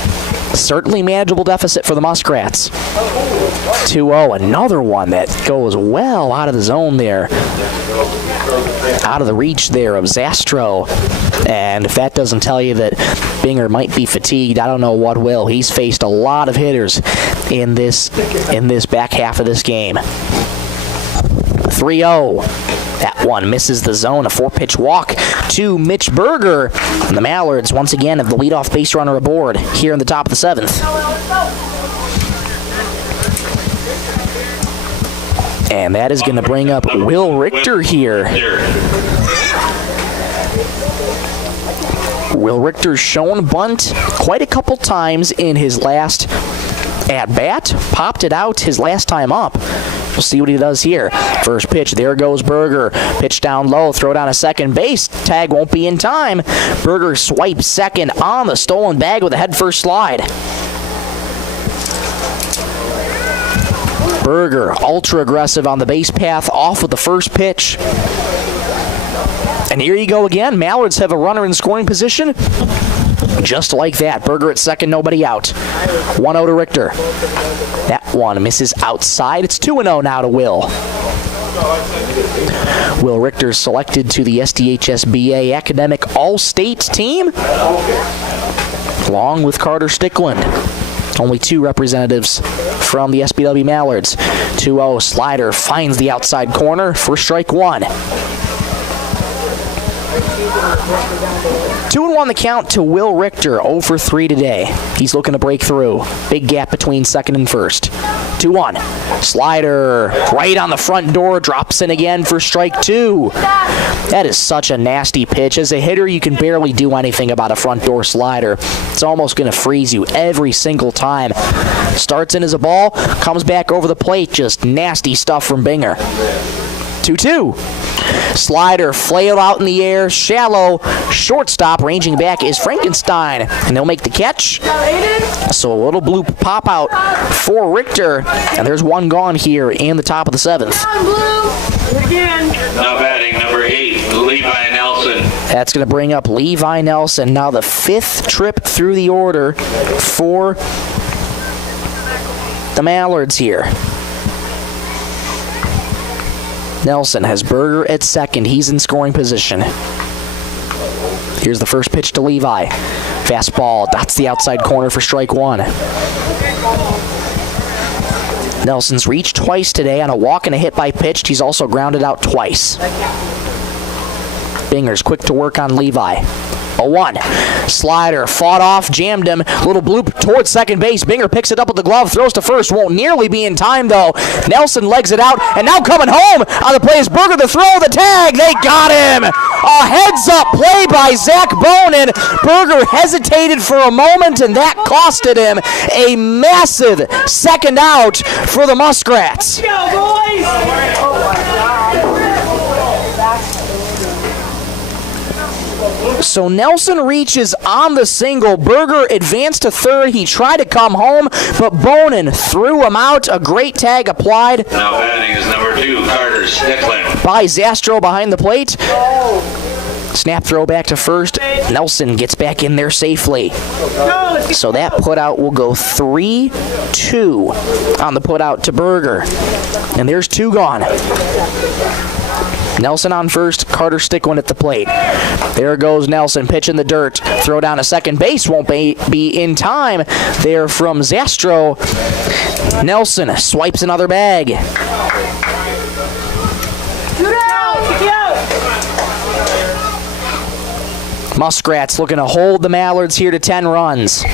Certainly manageable deficit for the Muskrats. 2-0, another one that goes well out of the zone there. Out of the reach there of Zastro. And if that doesn't tell you that Binger might be fatigued, I don't know what will. He's faced a lot of hitters in this back half of this game. 3-0. That one misses the zone. A 4-pitch walk to Mitch Berger. And the Mallards, once again, have the leadoff base runner aboard here in the top of the 7th. And that is going to bring up Will Richter here. Will Richter's shown bunt quite a couple times in his last at-bat. Popped it out his last time up. We'll see what he does here. First pitch, there goes Berger. Pitch down low, throw down a second base. Tag won't be in time. Berger swipes second on the stolen bag with a head-first slide. Berger, ultra aggressive on the base path, off with the first pitch. And here you go again. Mallards have a runner in scoring position. Just like that. Berger at second, nobody out. 1-0 to Richter. That one misses outside. It's 2-0 now to Will. Will Richter selected to the SDHSBA Academic All-State team, along with Carter Stickland. Only 2 representatives from the SBW Mallards. 2-0 slider finds the outside corner for strike 1. 2-1 the count to Will Richter, 0 for 3 today. He's looking to break through. Big gap between second and first. 2-1. Slider right on the front door, drops in again for strike 2. That is such a nasty pitch. As a hitter, you can barely do anything about a front door slider. It's almost going to freeze you every single time. Starts in as a ball, comes back over the plate. Just nasty stuff from Binger. 2-2. Slider flailed out in the air, shallow, shortstop. Ranging back is Frankenstein, and they'll make the catch. So a little blue pop out for Richter, and there's one gone here in the top of the 7th. Now batting number 8, Levi Nelson. That's going to bring up Levi Nelson. Now the 5th trip through the order for the Mallards here. Nelson has Berger at second. He's in scoring position. Here's the first pitch to Levi. Fastball dots the outside corner for strike 1. Nelson's reached twice today on a walk and a hit by pitch. He's also grounded out twice. Binger's quick to work on Levi. 0-1. Slider fought off, jammed him. Little bloop towards second base. Binger picks it up with the glove, throws to first. Won't nearly be in time, though. Nelson legs it out, and now coming home on the play is Berger. The throw, the tag. They got him. A heads-up play by Zach Bonin. Berger hesitated for a moment, and that costed him a massive second out for the Muskrats. Go, boys! So Nelson reaches on the single. Berger advanced to third. He tried to come home, but Bonin threw him out. A great tag applied. Now batting is number 2, Carter Stickland. By Zastro behind the plate. Snap throw back to first. Nelson gets back in there safely. So that putout will go 3-2 on the putout to Berger. And there's 2 gone. Nelson on first, Carter Stickland at the plate. There goes Nelson, pitch in the dirt. Throw down to second base, won't be in time. There from Zastro. Nelson swipes another bag. Muskrats looking to hold the Mallards here to 10 runs.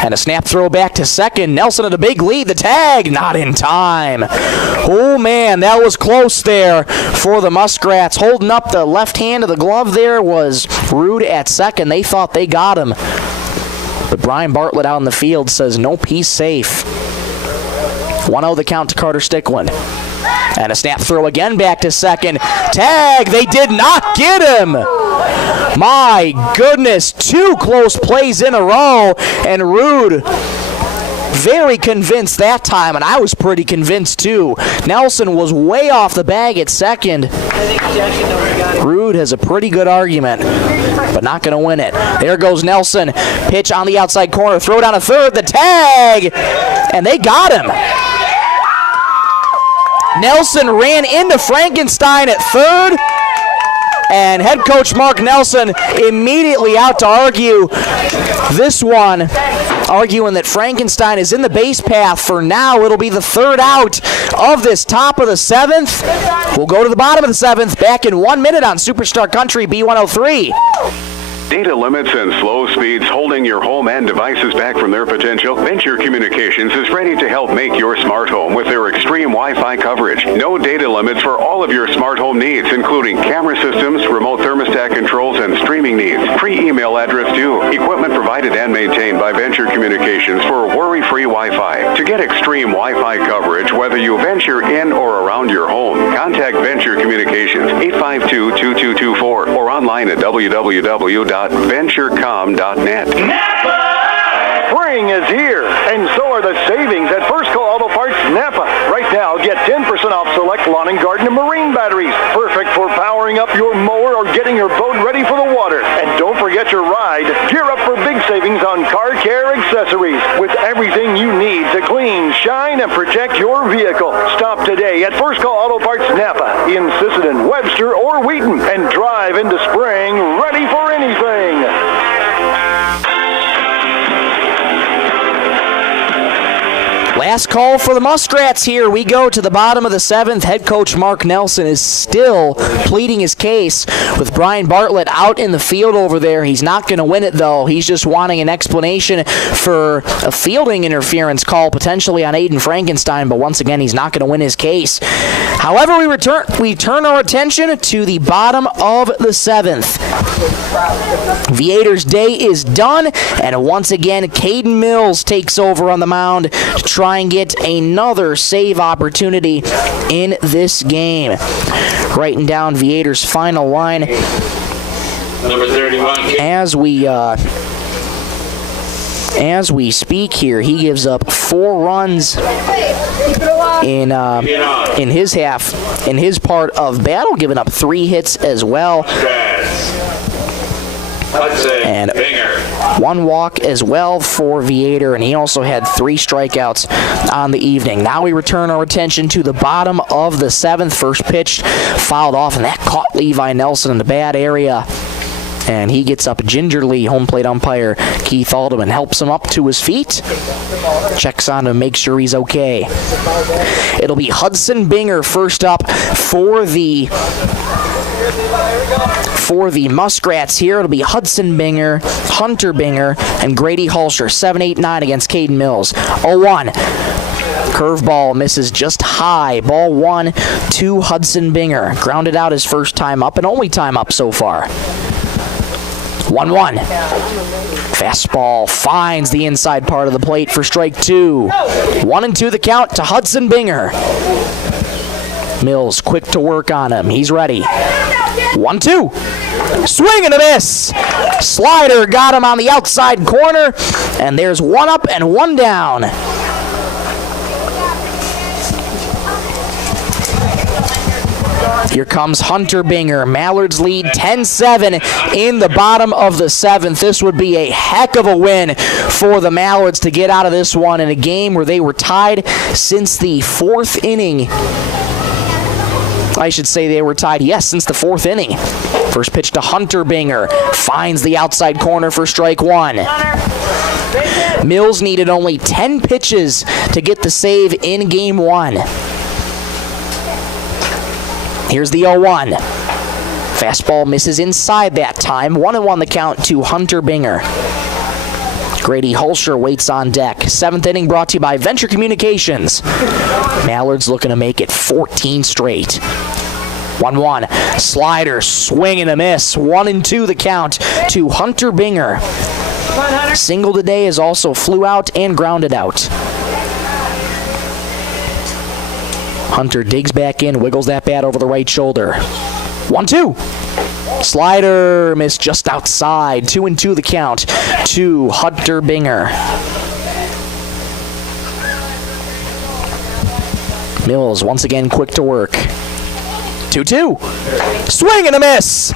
And a snap throw back to second. Nelson at a big lead. The tag, not in time. Oh, man, that was close there for the Muskrats. Holding up the left hand of the glove there was Rude at second. They thought they got him. But Brian Bartlett out in the field says no piece safe. 1-0 the count to Carter Stickland. And a snap throw again back to second. Tag, they did not get him. My goodness, 2 close plays in a row, and Rude very convinced that time, and I was pretty convinced too. Nelson was way off the bag at second. Rude has a pretty good argument, but not going to win it. There goes Nelson. Pitch on the outside corner, throw down to third, the tag, and they got him. Nelson ran into Frankenstein at third, and head coach Mark Nelson immediately out to argue this one, arguing that Frankenstein is in the base path for now. It'll be the 3rd out of this top of the 7th. We'll go to the bottom of the 7th back in 1 minute on Superstar Country B103. Data limits and slow speeds holding your home and devices back from their potential? Venture Communications is ready to help make your smart home with their extreme Wi-Fi coverage. No data limits for all of your smart home needs, including camera systems, remote thermostat controls, and streaming needs. Free email address too. Equipment provided and maintained by Venture Communications for worry-free Wi-Fi. To get extreme Wi-Fi coverage, whether you venture in or around your home, contact Venture Communications 852-2224 or online at www.venturecom.net. Spring is here, and so are the savings at First Call Auto Parts Napa. Right now, get 10% off select lawn and garden and marine batteries. Perfect for powering up your mower or getting your boat ready for the water. And don't forget your ride. Gear up for big savings on car care accessories with everything you need to clean, shine, and protect your vehicle. Stop today at First Call Auto Parts Napa in Sisseton, Webster, or Wheaton and drive into spring ready for anything. Last call for the Muskrats here. We go to the bottom of the 7th. Head coach Mark Nelson is still pleading his case with Brian Bartlett out in the field over there. He's not going to win it, though. He's just wanting an explanation for a fielding interference call potentially on Aiden Frankenstein, but once again, he's not going to win his case. However, we turn our attention to the bottom of the 7th. Viator's day is done, and once again, Caden Mills takes over on the mound to try and get another save opportunity in this game. Writing down Viator's final line. Number 31. As we speak here, he gives up 4 runs in his half, in his part of battle, giving up 3 hits as well. And 1 walk as well for Viator, and he also had 3 strikeouts on the evening. Now we return our attention to the bottom of the 7th. First pitch fouled off, and that caught Levi Nelson in the bad area. And he gets up gingerly. Home plate umpire Keith Alderman helps him up to his feet. Checks on him, makes sure he's okay. It'll be Hudson Binger first up for the Muskrats here. It'll be Hudson Binger, Hunter Binger, and Grady Hulsher. 7-8-9 against Caden Mills. 0-1. Curveball misses just high. Ball 1 to Hudson Binger. Grounded out his first time up and only time up so far. 1-1. Fastball finds the inside part of the plate for strike 2. 1-2 the count to Hudson Binger. Mills quick to work on him. He's ready. 1-2. Swing and a miss. Slider got him on the outside corner, and there's 1 up and 1 down. Here comes Hunter Binger. Mallards lead 10-7 in the bottom of the 7th. This would be a heck of a win for the Mallards to get out of this one in a game where they were tied since the 4th inning. I should say they were tied, yes, since the 4th inning. First pitch to Hunter Binger. Finds the outside corner for strike 1. Mills needed only 10 pitches to get the save in game 1. Here's the 0-1. Fastball misses inside that time. 1-1 the count to Hunter Binger. Grady Hulsher waits on deck. 7th inning brought to you by Venture Communications. Mallards looking to make it 14 straight. 1-1. Slider, swing and a miss. 1-2 the count to Hunter Binger. Single today is also flew out and grounded out. Hunter digs back in, wiggles that bat over the right shoulder. 1-2. Slider missed just outside. 2-2 the count to Hunter Binger. Mills once again quick to work. 2-2. Swing and a miss.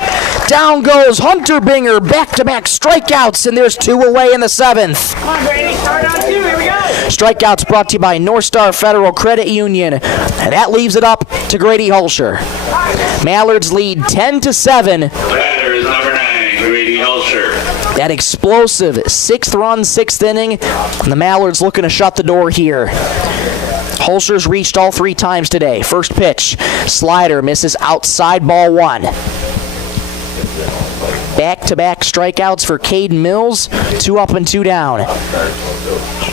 Down goes Hunter Binger. Back-to-back strikeouts, and there's 2 away in the 7th. Come on, Brady, start on 2. Here we go. Strikeouts brought to you by North Star Federal Credit Union. And that leaves it up to Grady Hulsher. Mallards lead 10-7. Batter is number 9, Grady Hulsher. That explosive 6th run, 6th inning. And the Mallards looking to shut the door here. Hulsher's reached all 3 times today. First pitch, slider misses outside, ball 1. Back-to-back strikeouts for Caden Mills. 2 up and 2 down.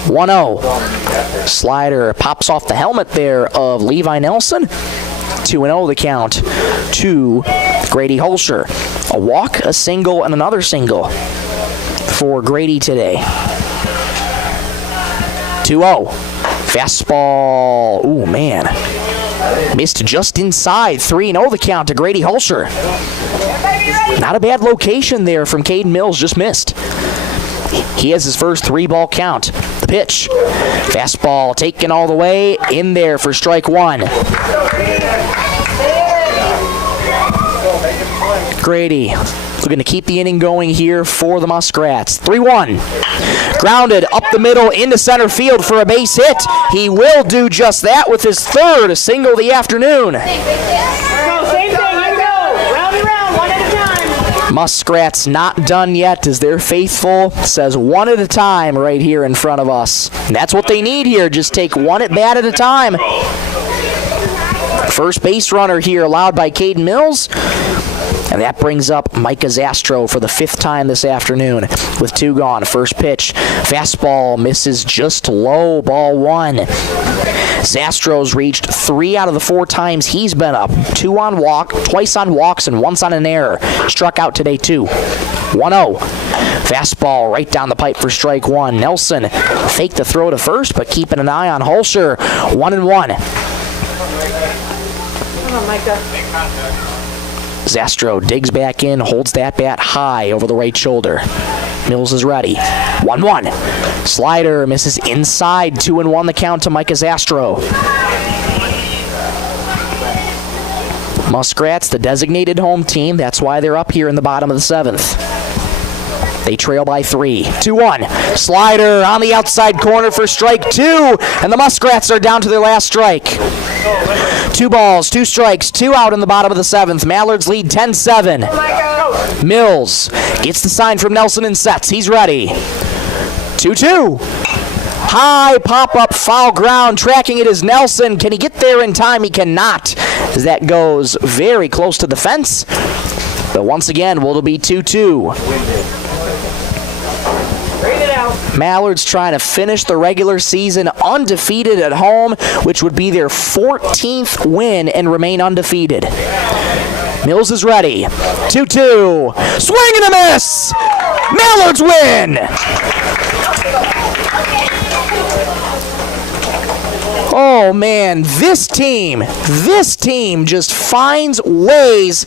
1-0. Slider pops off the helmet there of Levi Nelson. 2-0 the count to Grady Hulsher. A walk, a single, and another single for Grady today. 2-0. Fastball. Ooh, man. Missed just inside. 3-0 the count to Grady Hulsher. Not a bad location there from Caden Mills, just missed. He has his first 3-ball count. The pitch. Fastball taken all the way in there for strike 1. Grady looking to keep the inning going here for the Muskrats. 3-1. Grounded up the middle into center field for a base hit. He will do just that with his third single of the afternoon. Same thing, here we go. Round and round, one at a time. Muskrats not done yet as their faithful says one at a time right here in front of us. And that's what they need here. Just take one at bat at a time. First base runner here allowed by Caden Mills. And that brings up Micah Zastro for the 5th time this afternoon with 2 gone. First pitch, fastball misses just low, ball 1. Zastro's reached 3 out of the 4 times he's been up. 2 on walk, twice on walks, and once on an error. Struck out today, too. 1-0. Fastball right down the pipe for strike 1. Nelson faked the throw to first, but keeping an eye on Holscher. 1-1. Come on, Micah. Zastro digs back in, holds that bat high over the right shoulder. Mills is ready. 1-1. Slider misses inside. 2-1 the count to Micah Zastro. Muskrats, the designated home team. That's why they're up here in the bottom of the 7th. They trail by 3. 2-1. Slider on the outside corner for strike 2. And the Muskrats are down to their last strike. 2 balls, 2 strikes, 2 out in the bottom of the 7th. Mallards lead 10-7. Mills gets the sign from Nelson and sets. He's ready. 2-2. High pop-up, foul ground. Tracking it is Nelson. Can he get there in time? He cannot, as that goes very close to the fence. But once again, will it be 2-2? Mallards trying to finish the regular season undefeated at home, which would be their 14th win and remain undefeated. Mills is ready. 2-2. Swing and a miss! Mallards win! Oh man, this team just finds ways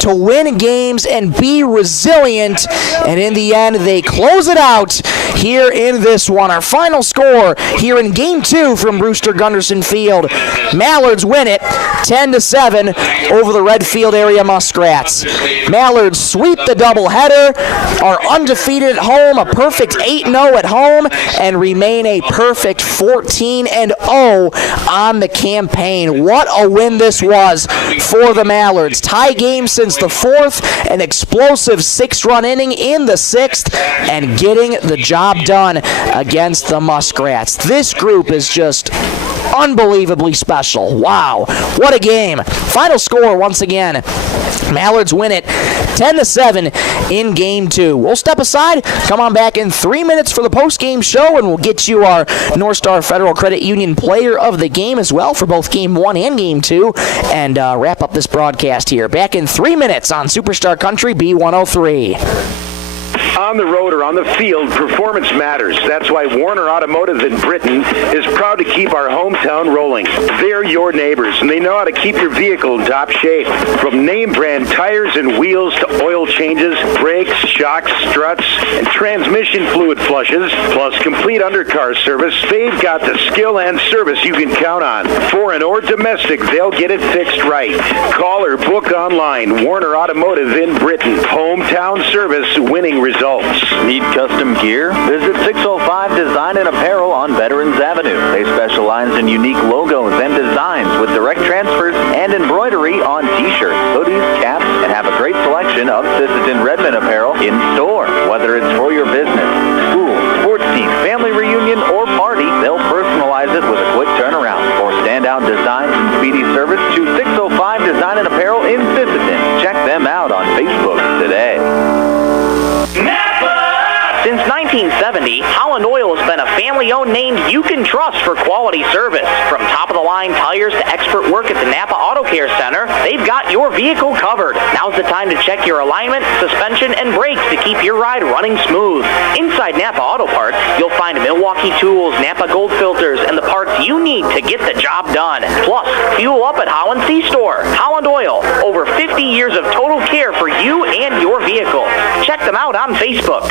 to win games and be resilient, and in the end they close it out here in this one. Our final score here in Game 2 from Brewster Gunderson Field. Mallards win it 10-7 over the Redfield area Muskrats. Mallards sweep the doubleheader, are undefeated at home, a perfect 8-0 at home, and remain a perfect 14-0 on the campaign. What a win this was for the Mallards. Tie game since the 4th, an explosive 6-run inning in the 6th, and getting the job done against the Muskrats. This group is just unbelievably special. Wow, what a game. Final score once again. Mallards win it 10-7 in Game 2. We'll step aside, come on back in 3 minutes for the post-game show, and we'll get you our North Star Federal Credit Union Player of the Game as well for both Game 1 and Game 2, and wrap up this broadcast here. Back in 3 minutes on Superstar Country B103. On the road or on the field, performance matters. That's why Warner Automotive in Britton is proud to keep our hometown rolling. They're your neighbors, and they know how to keep your vehicle in top shape. From name brand tires and wheels to oil changes, brakes, shocks, struts, and transmission fluid flushes, plus complete undercar service, they've got the skill and service you can count on. Foreign or domestic, they'll get it fixed right. Call or book online. Warner Automotive in Britton. Hometown service, winning results. Need custom gear? Visit 605 Design and Apparel on Veterans Avenue. They specialize in unique logos and designs with direct transfers and embroidery on t-shirts, hoodies, caps, and have a great selection of Sisseton Redmond apparel in store. Whether it's for your business, school, sports team, family reunion, or party, they'll personalize it with a quick turnaround. For standout designs and speedy service, choose 605 Design and Apparel in Sisseton. Check them out on Facebook today. Since 1970, Holland Oil has been a family-owned name you can trust for quality service. From top-of-the-line tires to expert work at the Napa Auto Care Center, they've got your vehicle covered. Now's the time to check your alignment, suspension, and brakes to keep your ride running smooth. Inside Napa Auto Parts, you'll find Milwaukee tools, Napa Gold filters, and the parts you need to get the job done. Plus, fuel up at Holland C-Store. Holland Oil, over 50 years of total care for you and your vehicle. Check them out on Facebook.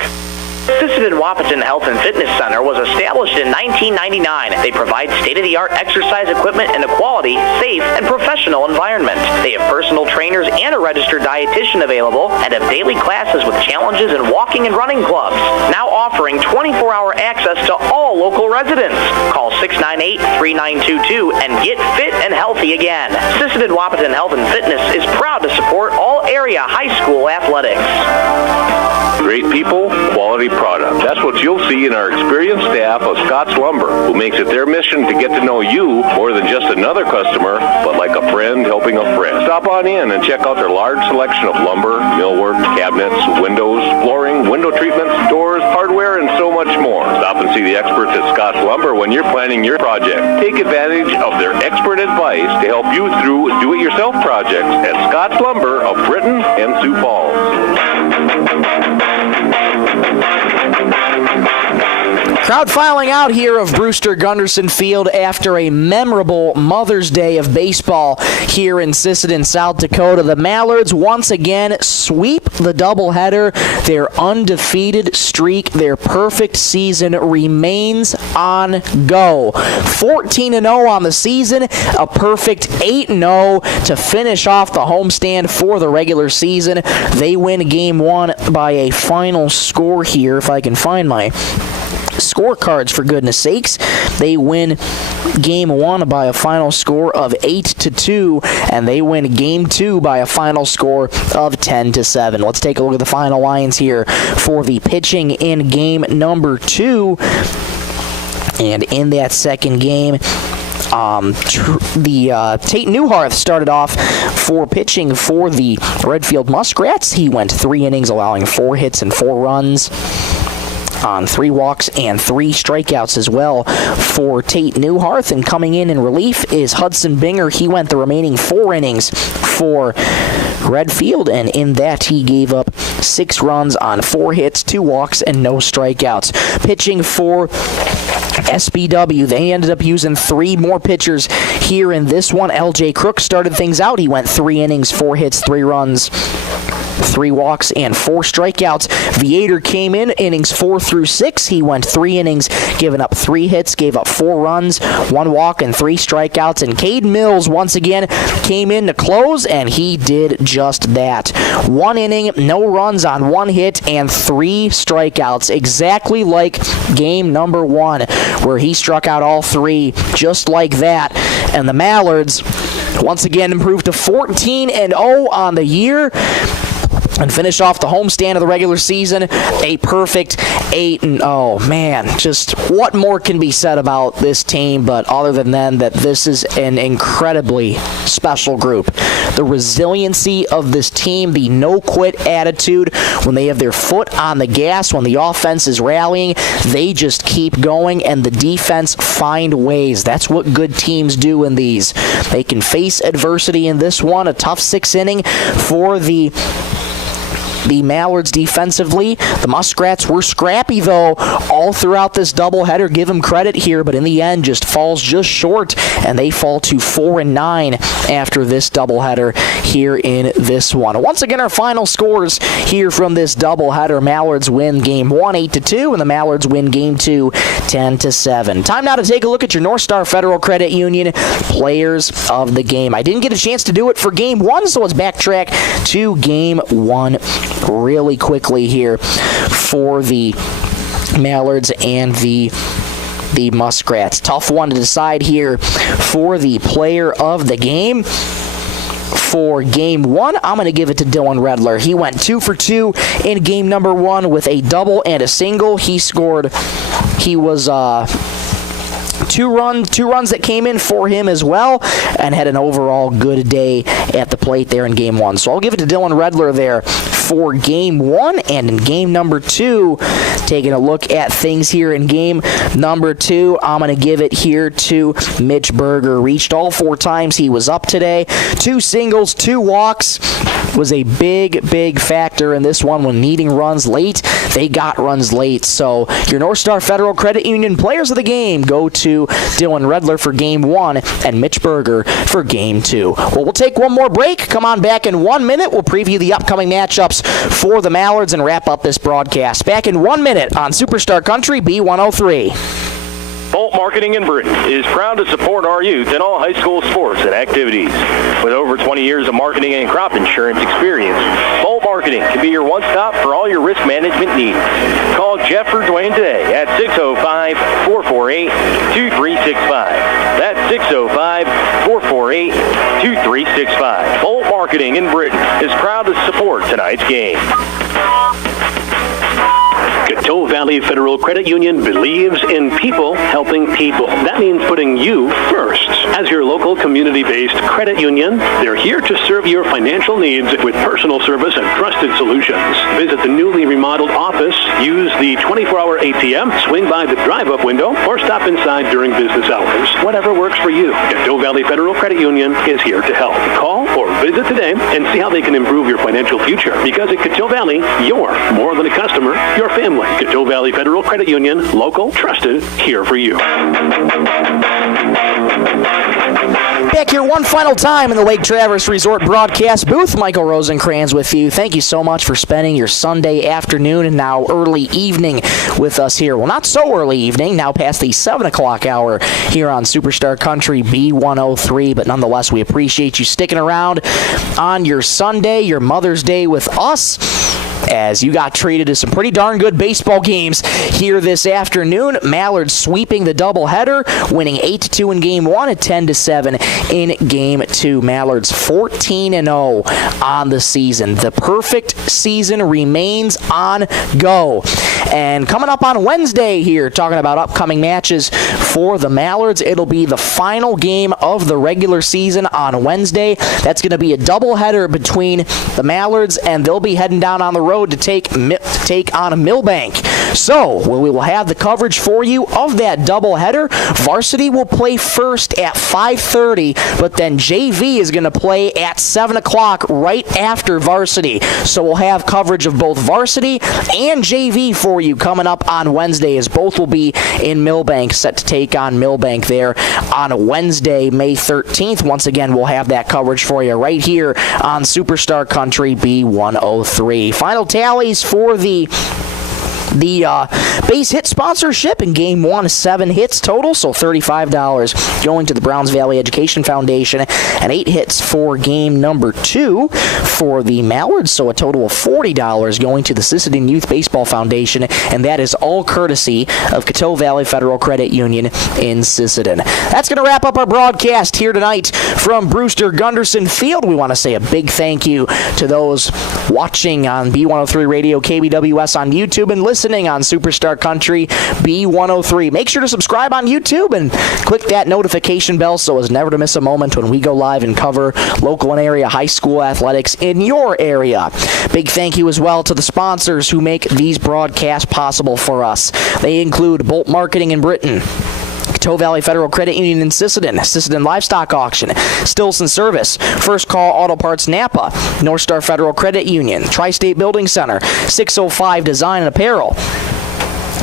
Sisseton Wahpeton Health and Fitness Center was established in 1999. They provide state-of-the-art exercise equipment in a quality, safe, and professional environment. They have personal trainers and a registered dietitian available and have daily classes with challenges in walking and running clubs. Now offering 24-hour access to all local residents. Call 698-3922 and get fit and healthy again. Sisseton Wahpeton Health and Fitness is proud to support all area high school athletics. Great people, quality product. That's what you'll see in our experienced staff of Scott's Lumber, who makes it their mission to get to know you more than just another customer, but like a friend helping a friend. Stop on in and check out their large selection of lumber, millwork, cabinets, windows, flooring, window treatments, doors, hardware, and so much more. Stop and see the experts at Scott's Lumber when you're planning your project. Take advantage of their expert advice to help you through do-it-yourself projects at Scott's Lumber of Britton and Sioux Falls. Crowd filing out here of Brewster Gunderson Field after a memorable Mother's Day of baseball here in Sisseton, South Dakota. The Mallards once again sweep the doubleheader. Their undefeated streak, their perfect season remains on go. 14-0 on the season, a perfect 8-0 to finish off the homestand for the regular season. They win Game 1 by a final score here, if I can find my scorecards, for goodness sakes. They win Game 1 by a final score of 8-2, and they win Game 2 by a final score of 10-7. Let's take a look at the final lines here for the pitching in Game number 2. And in that second game, Tate Newharth started off for pitching for the Redfield Muskrats. He went 3 innings, allowing 4 hits and 4 runs on 3 walks and 3 strikeouts as well for Tate Newharth. And coming in relief is Hudson Binger. He went the remaining 4 innings for Redfield, and in that he gave up 6 runs on 4 hits, 2 walks, and no strikeouts. Pitching for SBW, they ended up using 3 more pitchers here in this one. LJ Crook started things out. He went 3 innings, 4 hits, 3 runs, 3 walks, and 4 strikeouts. Viator came in innings 4 through 6. He went 3 innings, giving up 3 hits, gave up 4 runs, 1 walk, and 3 strikeouts. And Cade Mills once again came in to close, and he did just that. 1 inning, no runs on 1 hit, and 3 strikeouts, exactly like game number 1, where he struck out all 3 just like that. And the Mallards once again improved to 14-0 on the year and finish off the homestand of the regular season, a perfect 8-0. Man, just what more can be said about this team, but other than that this is an incredibly special group. The resiliency of this team, the no-quit attitude, when they have their foot on the gas, when the offense is rallying, they just keep going, and the defense find ways. That's what good teams do in these. They can face adversity in this one, a tough 6th inning for the Mallards defensively. The Muskrats were scrappy, though, all throughout this doubleheader. Give them credit here, but in the end, just falls just short, and they fall to 4-9 after this doubleheader here in this one. Once again, our final scores here from this doubleheader: Mallards win Game 1 8-2, and the Mallards win Game 2 10-7. Time now to take a look at your North Star Federal Credit Union players of the game. I didn't get a chance to do it for Game 1, so let's backtrack to Game 1 really quickly here for the Mallards and the Muskrats. Tough one to decide here for the player of the game. For Game 1, I'm going to give it to Dylan Redler. He went 2 for 2 in Game number 1 with a double and a single. He was 2 runs that came in for him as well, and had an overall good day at the plate there in Game 1. So I'll give it to Dylan Redler there for Game 1. And in Game number 2, taking a look at things here in Game number 2, I'm going to give it here to Mitch Berger. Reached all 4 times he was up today. 2 singles, 2 walks. Was a big factor in this one when needing runs late. They got runs late. So your North Star Federal Credit Union players of the game go to Dylan Redler for Game 1 and Mitch Berger for Game 2. Well, we'll take one more break. Come on back in 1 minute. We'll preview the upcoming matchup matchups for the Mallards and wrap up this broadcast. Back in 1 minute on Superstar Country B103. Bolt Marketing in Britton is proud to support our youth in all high school sports and activities. With over 20 years of marketing and crop insurance experience, Bolt Marketing can be your one-stop for all your risk management needs. Call Jeff or Dwayne today at 605-448-2365. That's 605-448-2365. Bolt Marketing in Britton is proud to support tonight's game. Coteau Valley Federal Credit Union believes in people helping people. That means putting you first. As your local community-based credit union, they're here to serve your financial needs with personal service and trusted solutions. Visit the newly remodeled office, use the 24-hour ATM, swing by the drive-up window, or stop inside during business hours. Whatever works for you, Coteau Valley Federal Credit Union is here to help. Call or visit today and see how they can improve your financial future. Because at Coteau Valley, you're more than a customer, you're family. Coteau Valley Federal Credit Union, local, trusted, here for you. Back here one final time in the Lake Traverse Resort broadcast booth. Michael Rosencrans with you. Thank you so much for spending your Sunday afternoon and now early evening with us here. Well, not so early evening, now past the 7 o'clock hour here on Superstar Country B103, but nonetheless, we appreciate you sticking around on your Sunday, your Mother's Day with us, as you got treated to some pretty darn good baseball games here this afternoon. Mallards sweeping the doubleheader, winning 8-2 in Game 1 and 10-7 in Game 2. Mallards 14-0 on the season. The perfect season remains on go. And coming up on Wednesday here, talking about upcoming matches for the Mallards, it'll be the final game of the regular season on Wednesday. That's going to be a doubleheader between the Mallards, and they'll be heading down on the road to take on Millbank. So we will have the coverage for you of that doubleheader. Varsity will play first at 5:30, but then JV is going to play at 7 o'clock right after varsity. So we'll have coverage of both varsity and JV for you coming up on Wednesday, as both will be in Millbank, set to take on Millbank there on Wednesday, May 13th. Once again, we'll have that coverage for you right here on Superstar Country B103. Final tallies for the base hit sponsorship in Game 1, 7 hits total, so $35 going to the Browns Valley Education Foundation, and 8 hits for Game number 2 for the Mallards, so a total of $40 going to the Sisseton Youth Baseball Foundation, and that is all courtesy of Coteau Valley Federal Credit Union in Sisseton. That's going to wrap up our broadcast here tonight from Brewster Gunderson Field. We want to say a big thank you to those watching on B103 Radio KBWS on YouTube and listening on Superstar Country B103. Make sure to subscribe on YouTube and click that notification bell so as never to miss a moment when we go live and cover local and area high school athletics in your area. Big thank you as well to the sponsors who make these broadcasts possible for us. They include Bolt Marketing in Britton, Coteau Valley Federal Credit Union in Sisseton, Sisseton Livestock Auction, Stilson Service, First Call Auto Parts Napa, North Star Federal Credit Union, Tri-State Building Center, 605 Design and Apparel,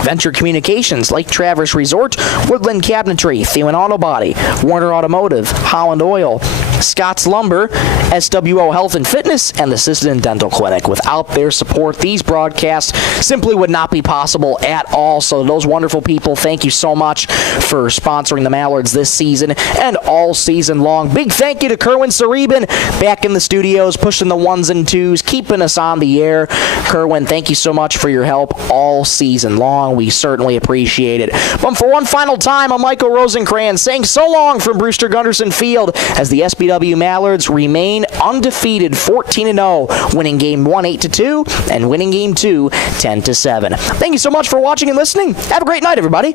Venture Communications, Lake Traverse Resort, Woodland Cabinetry, Thielen Auto Body, Warner Automotive, Holland Oil, Scott's Lumber, SWO Health and Fitness, and the Sisseton Dental Clinic. Without their support, these broadcasts simply would not be possible at all. So those wonderful people, thank you so much for sponsoring the Mallards this season and all season long. Big thank you to Kerwin Sareben back in the studios, pushing the ones and twos, keeping us on the air. Kerwin, thank you so much for your help all season long. We certainly appreciate it. But for one final time, I'm Michael Rosencrans saying so long from Brewster Gunderson Field as the SBW Mallards remain undefeated, 14-0, winning Game 1 8-2 and winning Game 2 10-7. Thank you so much for watching and listening. Have a great night, everybody.